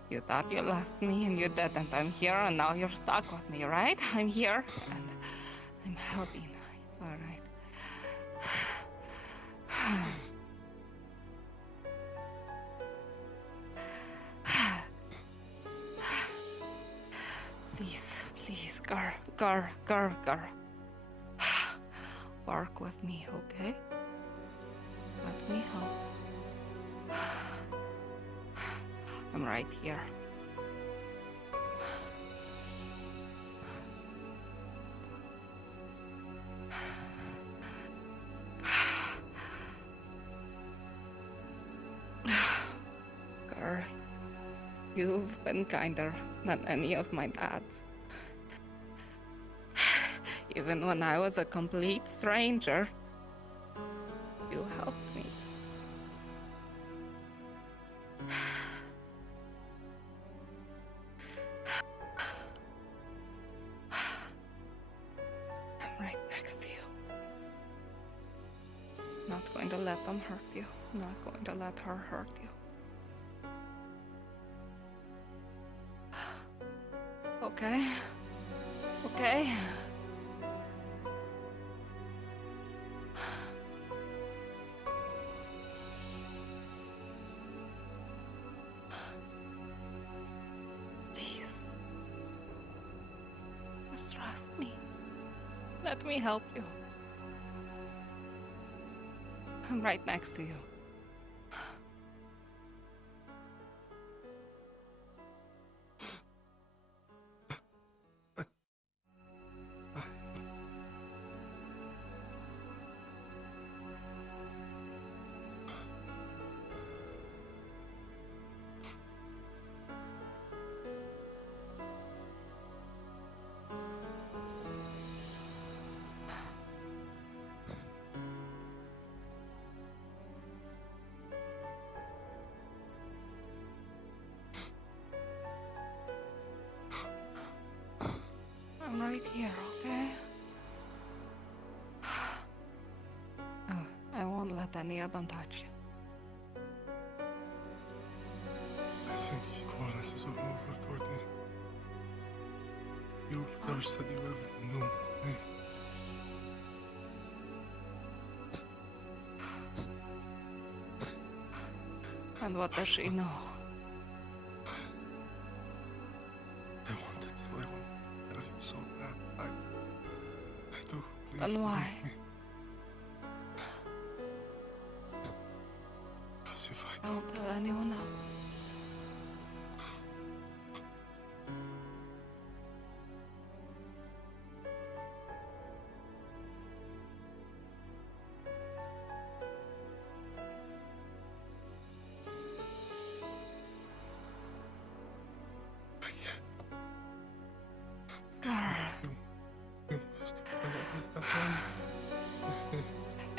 You thought you lost me and you didn't. I'm here and now you're stuck with me, right? I'm here and I'm helping. Alright. Please, girl. Work with me, okay? Let me help. I'm right here. Girl, you've been kinder than any of my dads. Even when I was a complete stranger, you helped me. I'm right next to you. Not going to let them hurt you. Not going to let her hurt you. Okay? Okay? Please. Just trust me. Let Let me help you. I'm right next to you. I'm right here, okay? Oh, I won't let any of them touch you. I think coolness is over, Dorothy. You never said you ever knew me. And what does she know? I wanted to. I want to tell you so bad. I do. Please. And why? believe me. Because if I Don't tell anyone else.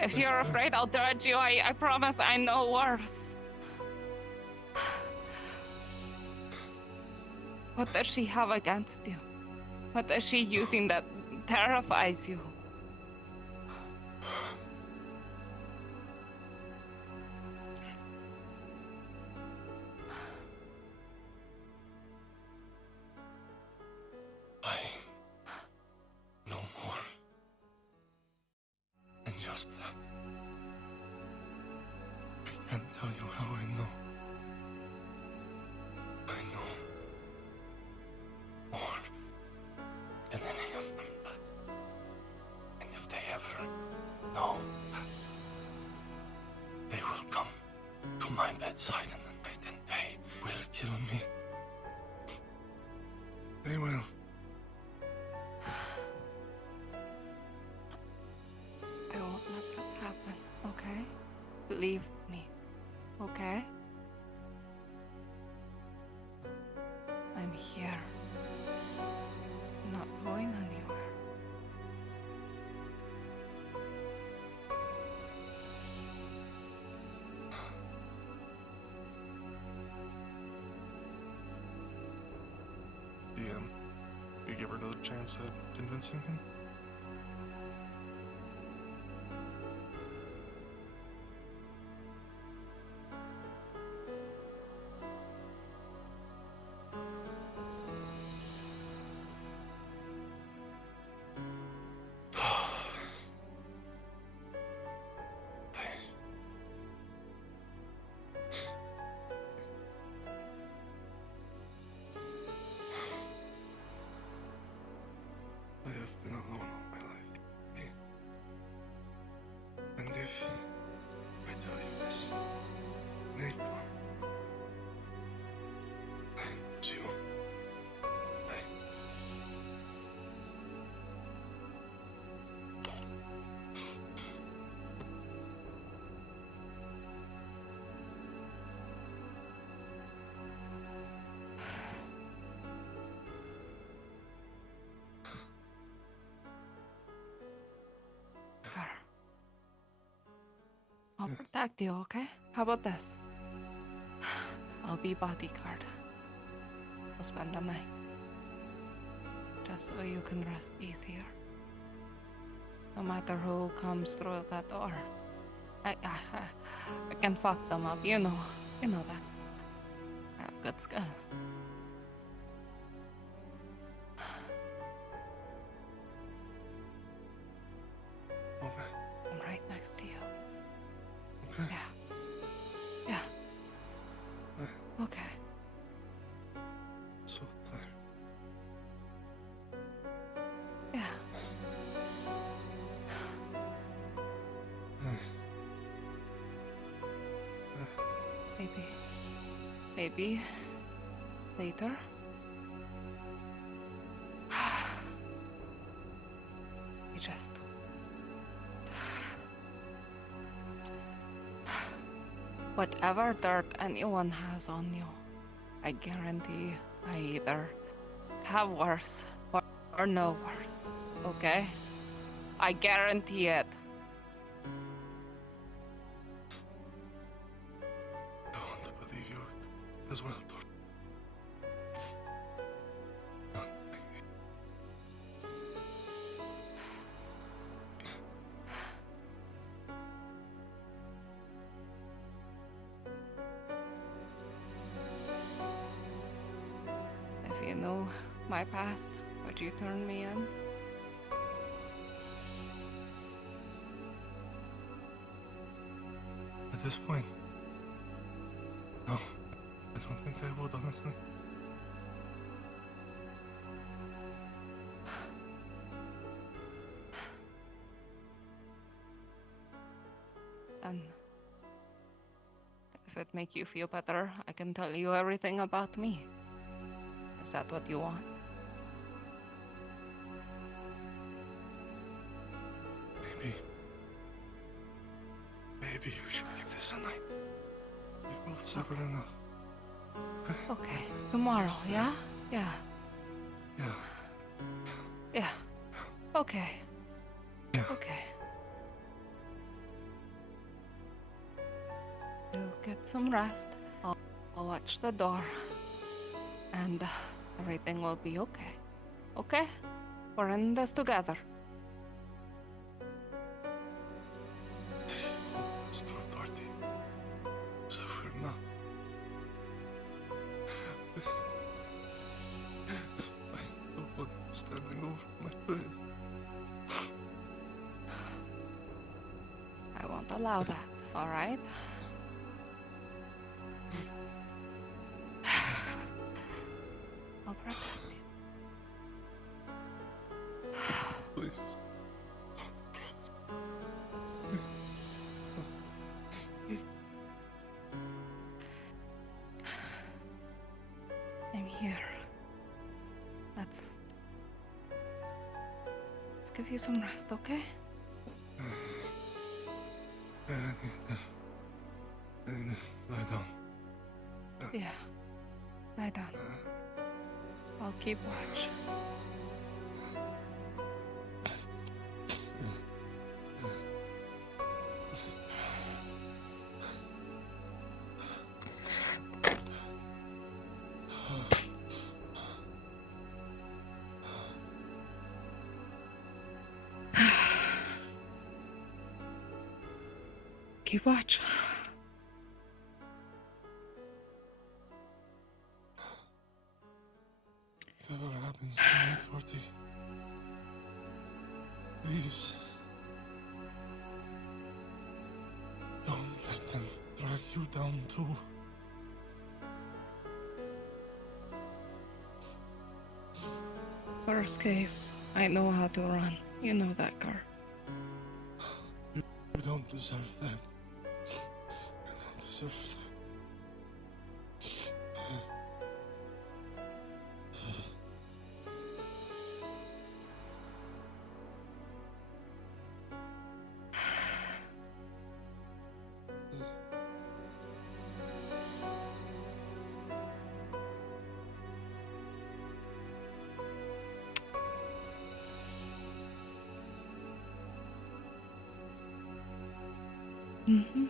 If you're afraid I'll judge you, I promise I know worse. What does she have against you? What is she using that terrifies you? I know more than just that. I can't tell you how I know. I know more than any of them, and if they ever know, they will come to my bedside and at night and they will kill me. They will. I won't let that happen, okay? Believe me, okay? I'm here. I'm not going anywhere. DM, you give her another chance at convincing him? I have been alone all my life. And if I tell you this, Nate, it's you. I'll protect you, okay? How about this? I'll be bodyguard. I'll spend the night. Just so you can rest easier. No matter who comes through that door. I can fuck them up, you know that. I have good skill. I'm right next to you. Yeah. Okay. So there. Yeah. Maybe later. We just whatever dirt anyone has on you, I guarantee I either have worse or no worse. Okay? I guarantee it. I want to believe you as well, Thor. If you knew my past, would you turn me in? At this point, no. I don't think I would, honestly. And if it make you feel better, I can tell you everything about me. Is that what you want? Maybe we should give this a night. We've both suffered enough. Okay, tomorrow, yeah? Yeah. Yeah. Yeah. Okay. Yeah. Okay. You get some rest. I'll watch the door. And everything will be okay. Okay? We're in this together. I won't allow that, alright? I'll protect you. Please. I'm here. Let's give you some rest, okay? Lie down. Yeah. Lie down. I'll keep watch. Keep watch. Whatever happens tonight, Torty, please don't let them drag you down too. Worst case, I know how to run. You know that, Gar. You don't deserve that. You don't deserve that. Mm-hmm.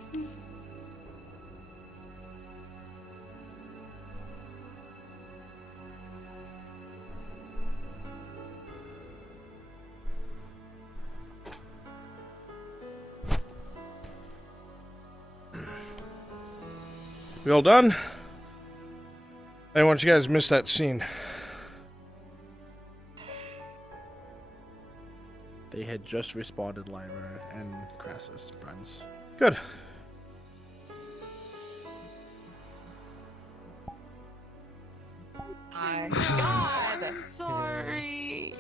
We all done? I didn't want you guys to miss that scene. They had just responded, Lyra and Crassus, Bruns. Good. My God, sorry.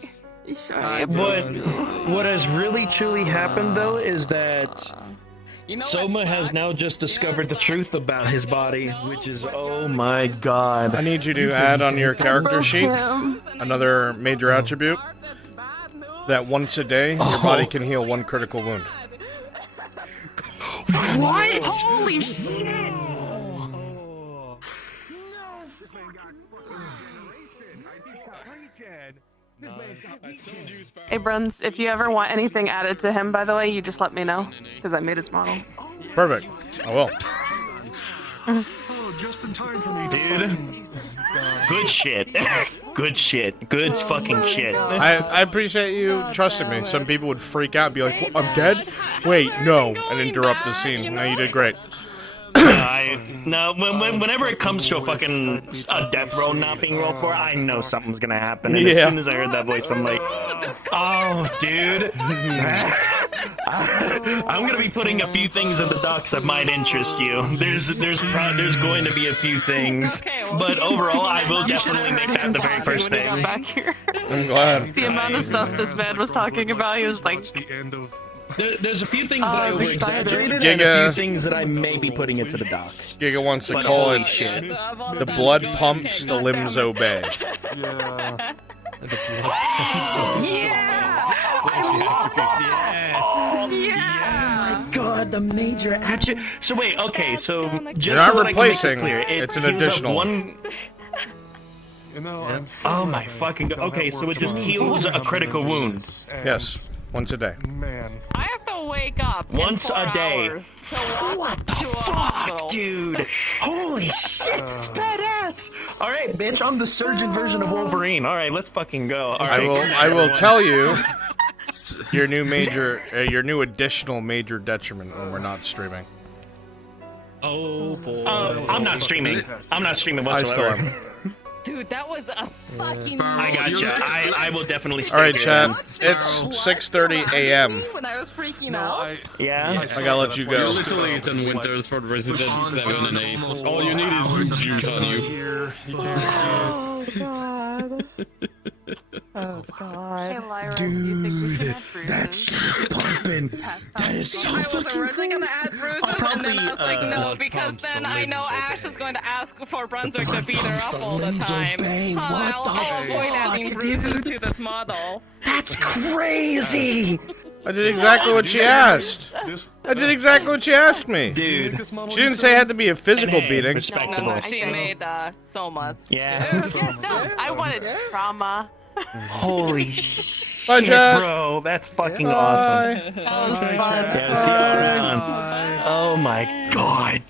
What has really truly happened though is that You know Soma has now just discovered the truth about his body, which is, oh my god. I need you to add on your character sheet another major attribute that once a day your body can heal 1 critical wound. What? Holy shit! Hey, Bruns, if you ever want anything added to him, by the way, you just let me know, because I made his model. Perfect. I will. Oh, just in time for me, dude. Good shit. Good shit. Good fucking shit. I appreciate you trusting me. Some people would freak out and be like, I'm dead? Wait, no. And interrupt the scene. No, you did great. Whenever it comes to a death roll not being rolled for, I know something's gonna happen. And as soon as I heard that voice, I'm like, oh, dude. I'm gonna be putting a few things in the docs that might interest you. There's going to be a few things, but overall, I will definitely make that the very first thing. Back here. I'm glad. The amount of stuff this man was talking about, he was like... There's a few things that I over-exaggerated and a few things that I may be putting into the docs. Giga wants to But call holy it shit. the blood pumps, the limbs obey. Yeah. Yeah! Oh my god, the major attribute. So wait, okay, so just You're not so that I can make this replacing, clear, it's an heals up additional. One... Oh my fucking. Okay, so it just heals a critical wound. Yes, once a day. Man. I have to wake up in Once 4 a day. hours to walk up to a hospital. Dude, holy shit, it's badass. All right, bitch, I'm the surgeon version of Wolverine. All right, let's fucking go. All right. I will tell you your new additional major detriment when we're not streaming. Oh boy. I'm not streaming. I'm not streaming I still whatsoever. am. Dude, that was a fucking. I gotcha. I will definitely stay All right, here chat. then. It's 6:30 a.m. When I was freaking out. Yeah. I gotta let you You're go. literally 10 winters for Resident 7 and 8. All you need is boob juice on you. Oh, God. Oh, God. Hey, Lyra, Dude, that shit is pumping. That is so I was fucking originally gonna add bruises, and then I was like, no, blood because pumps, then the I know limbs Ash is going to ask for Brunswick to beat her pumps, up the all the limbs time. obey. I'll What the avoid adding fuck, bruises dude? to this model. That's crazy. I did exactly what she asked. I did exactly what she asked me. Dude. She didn't say it had to be a physical beating. No, she made Soma's. Yeah. No, I wanted trauma. Holy Bye, shit, chat. bro. That's fucking Bye. awesome. That was fun. Yeah, see you around. Oh my god.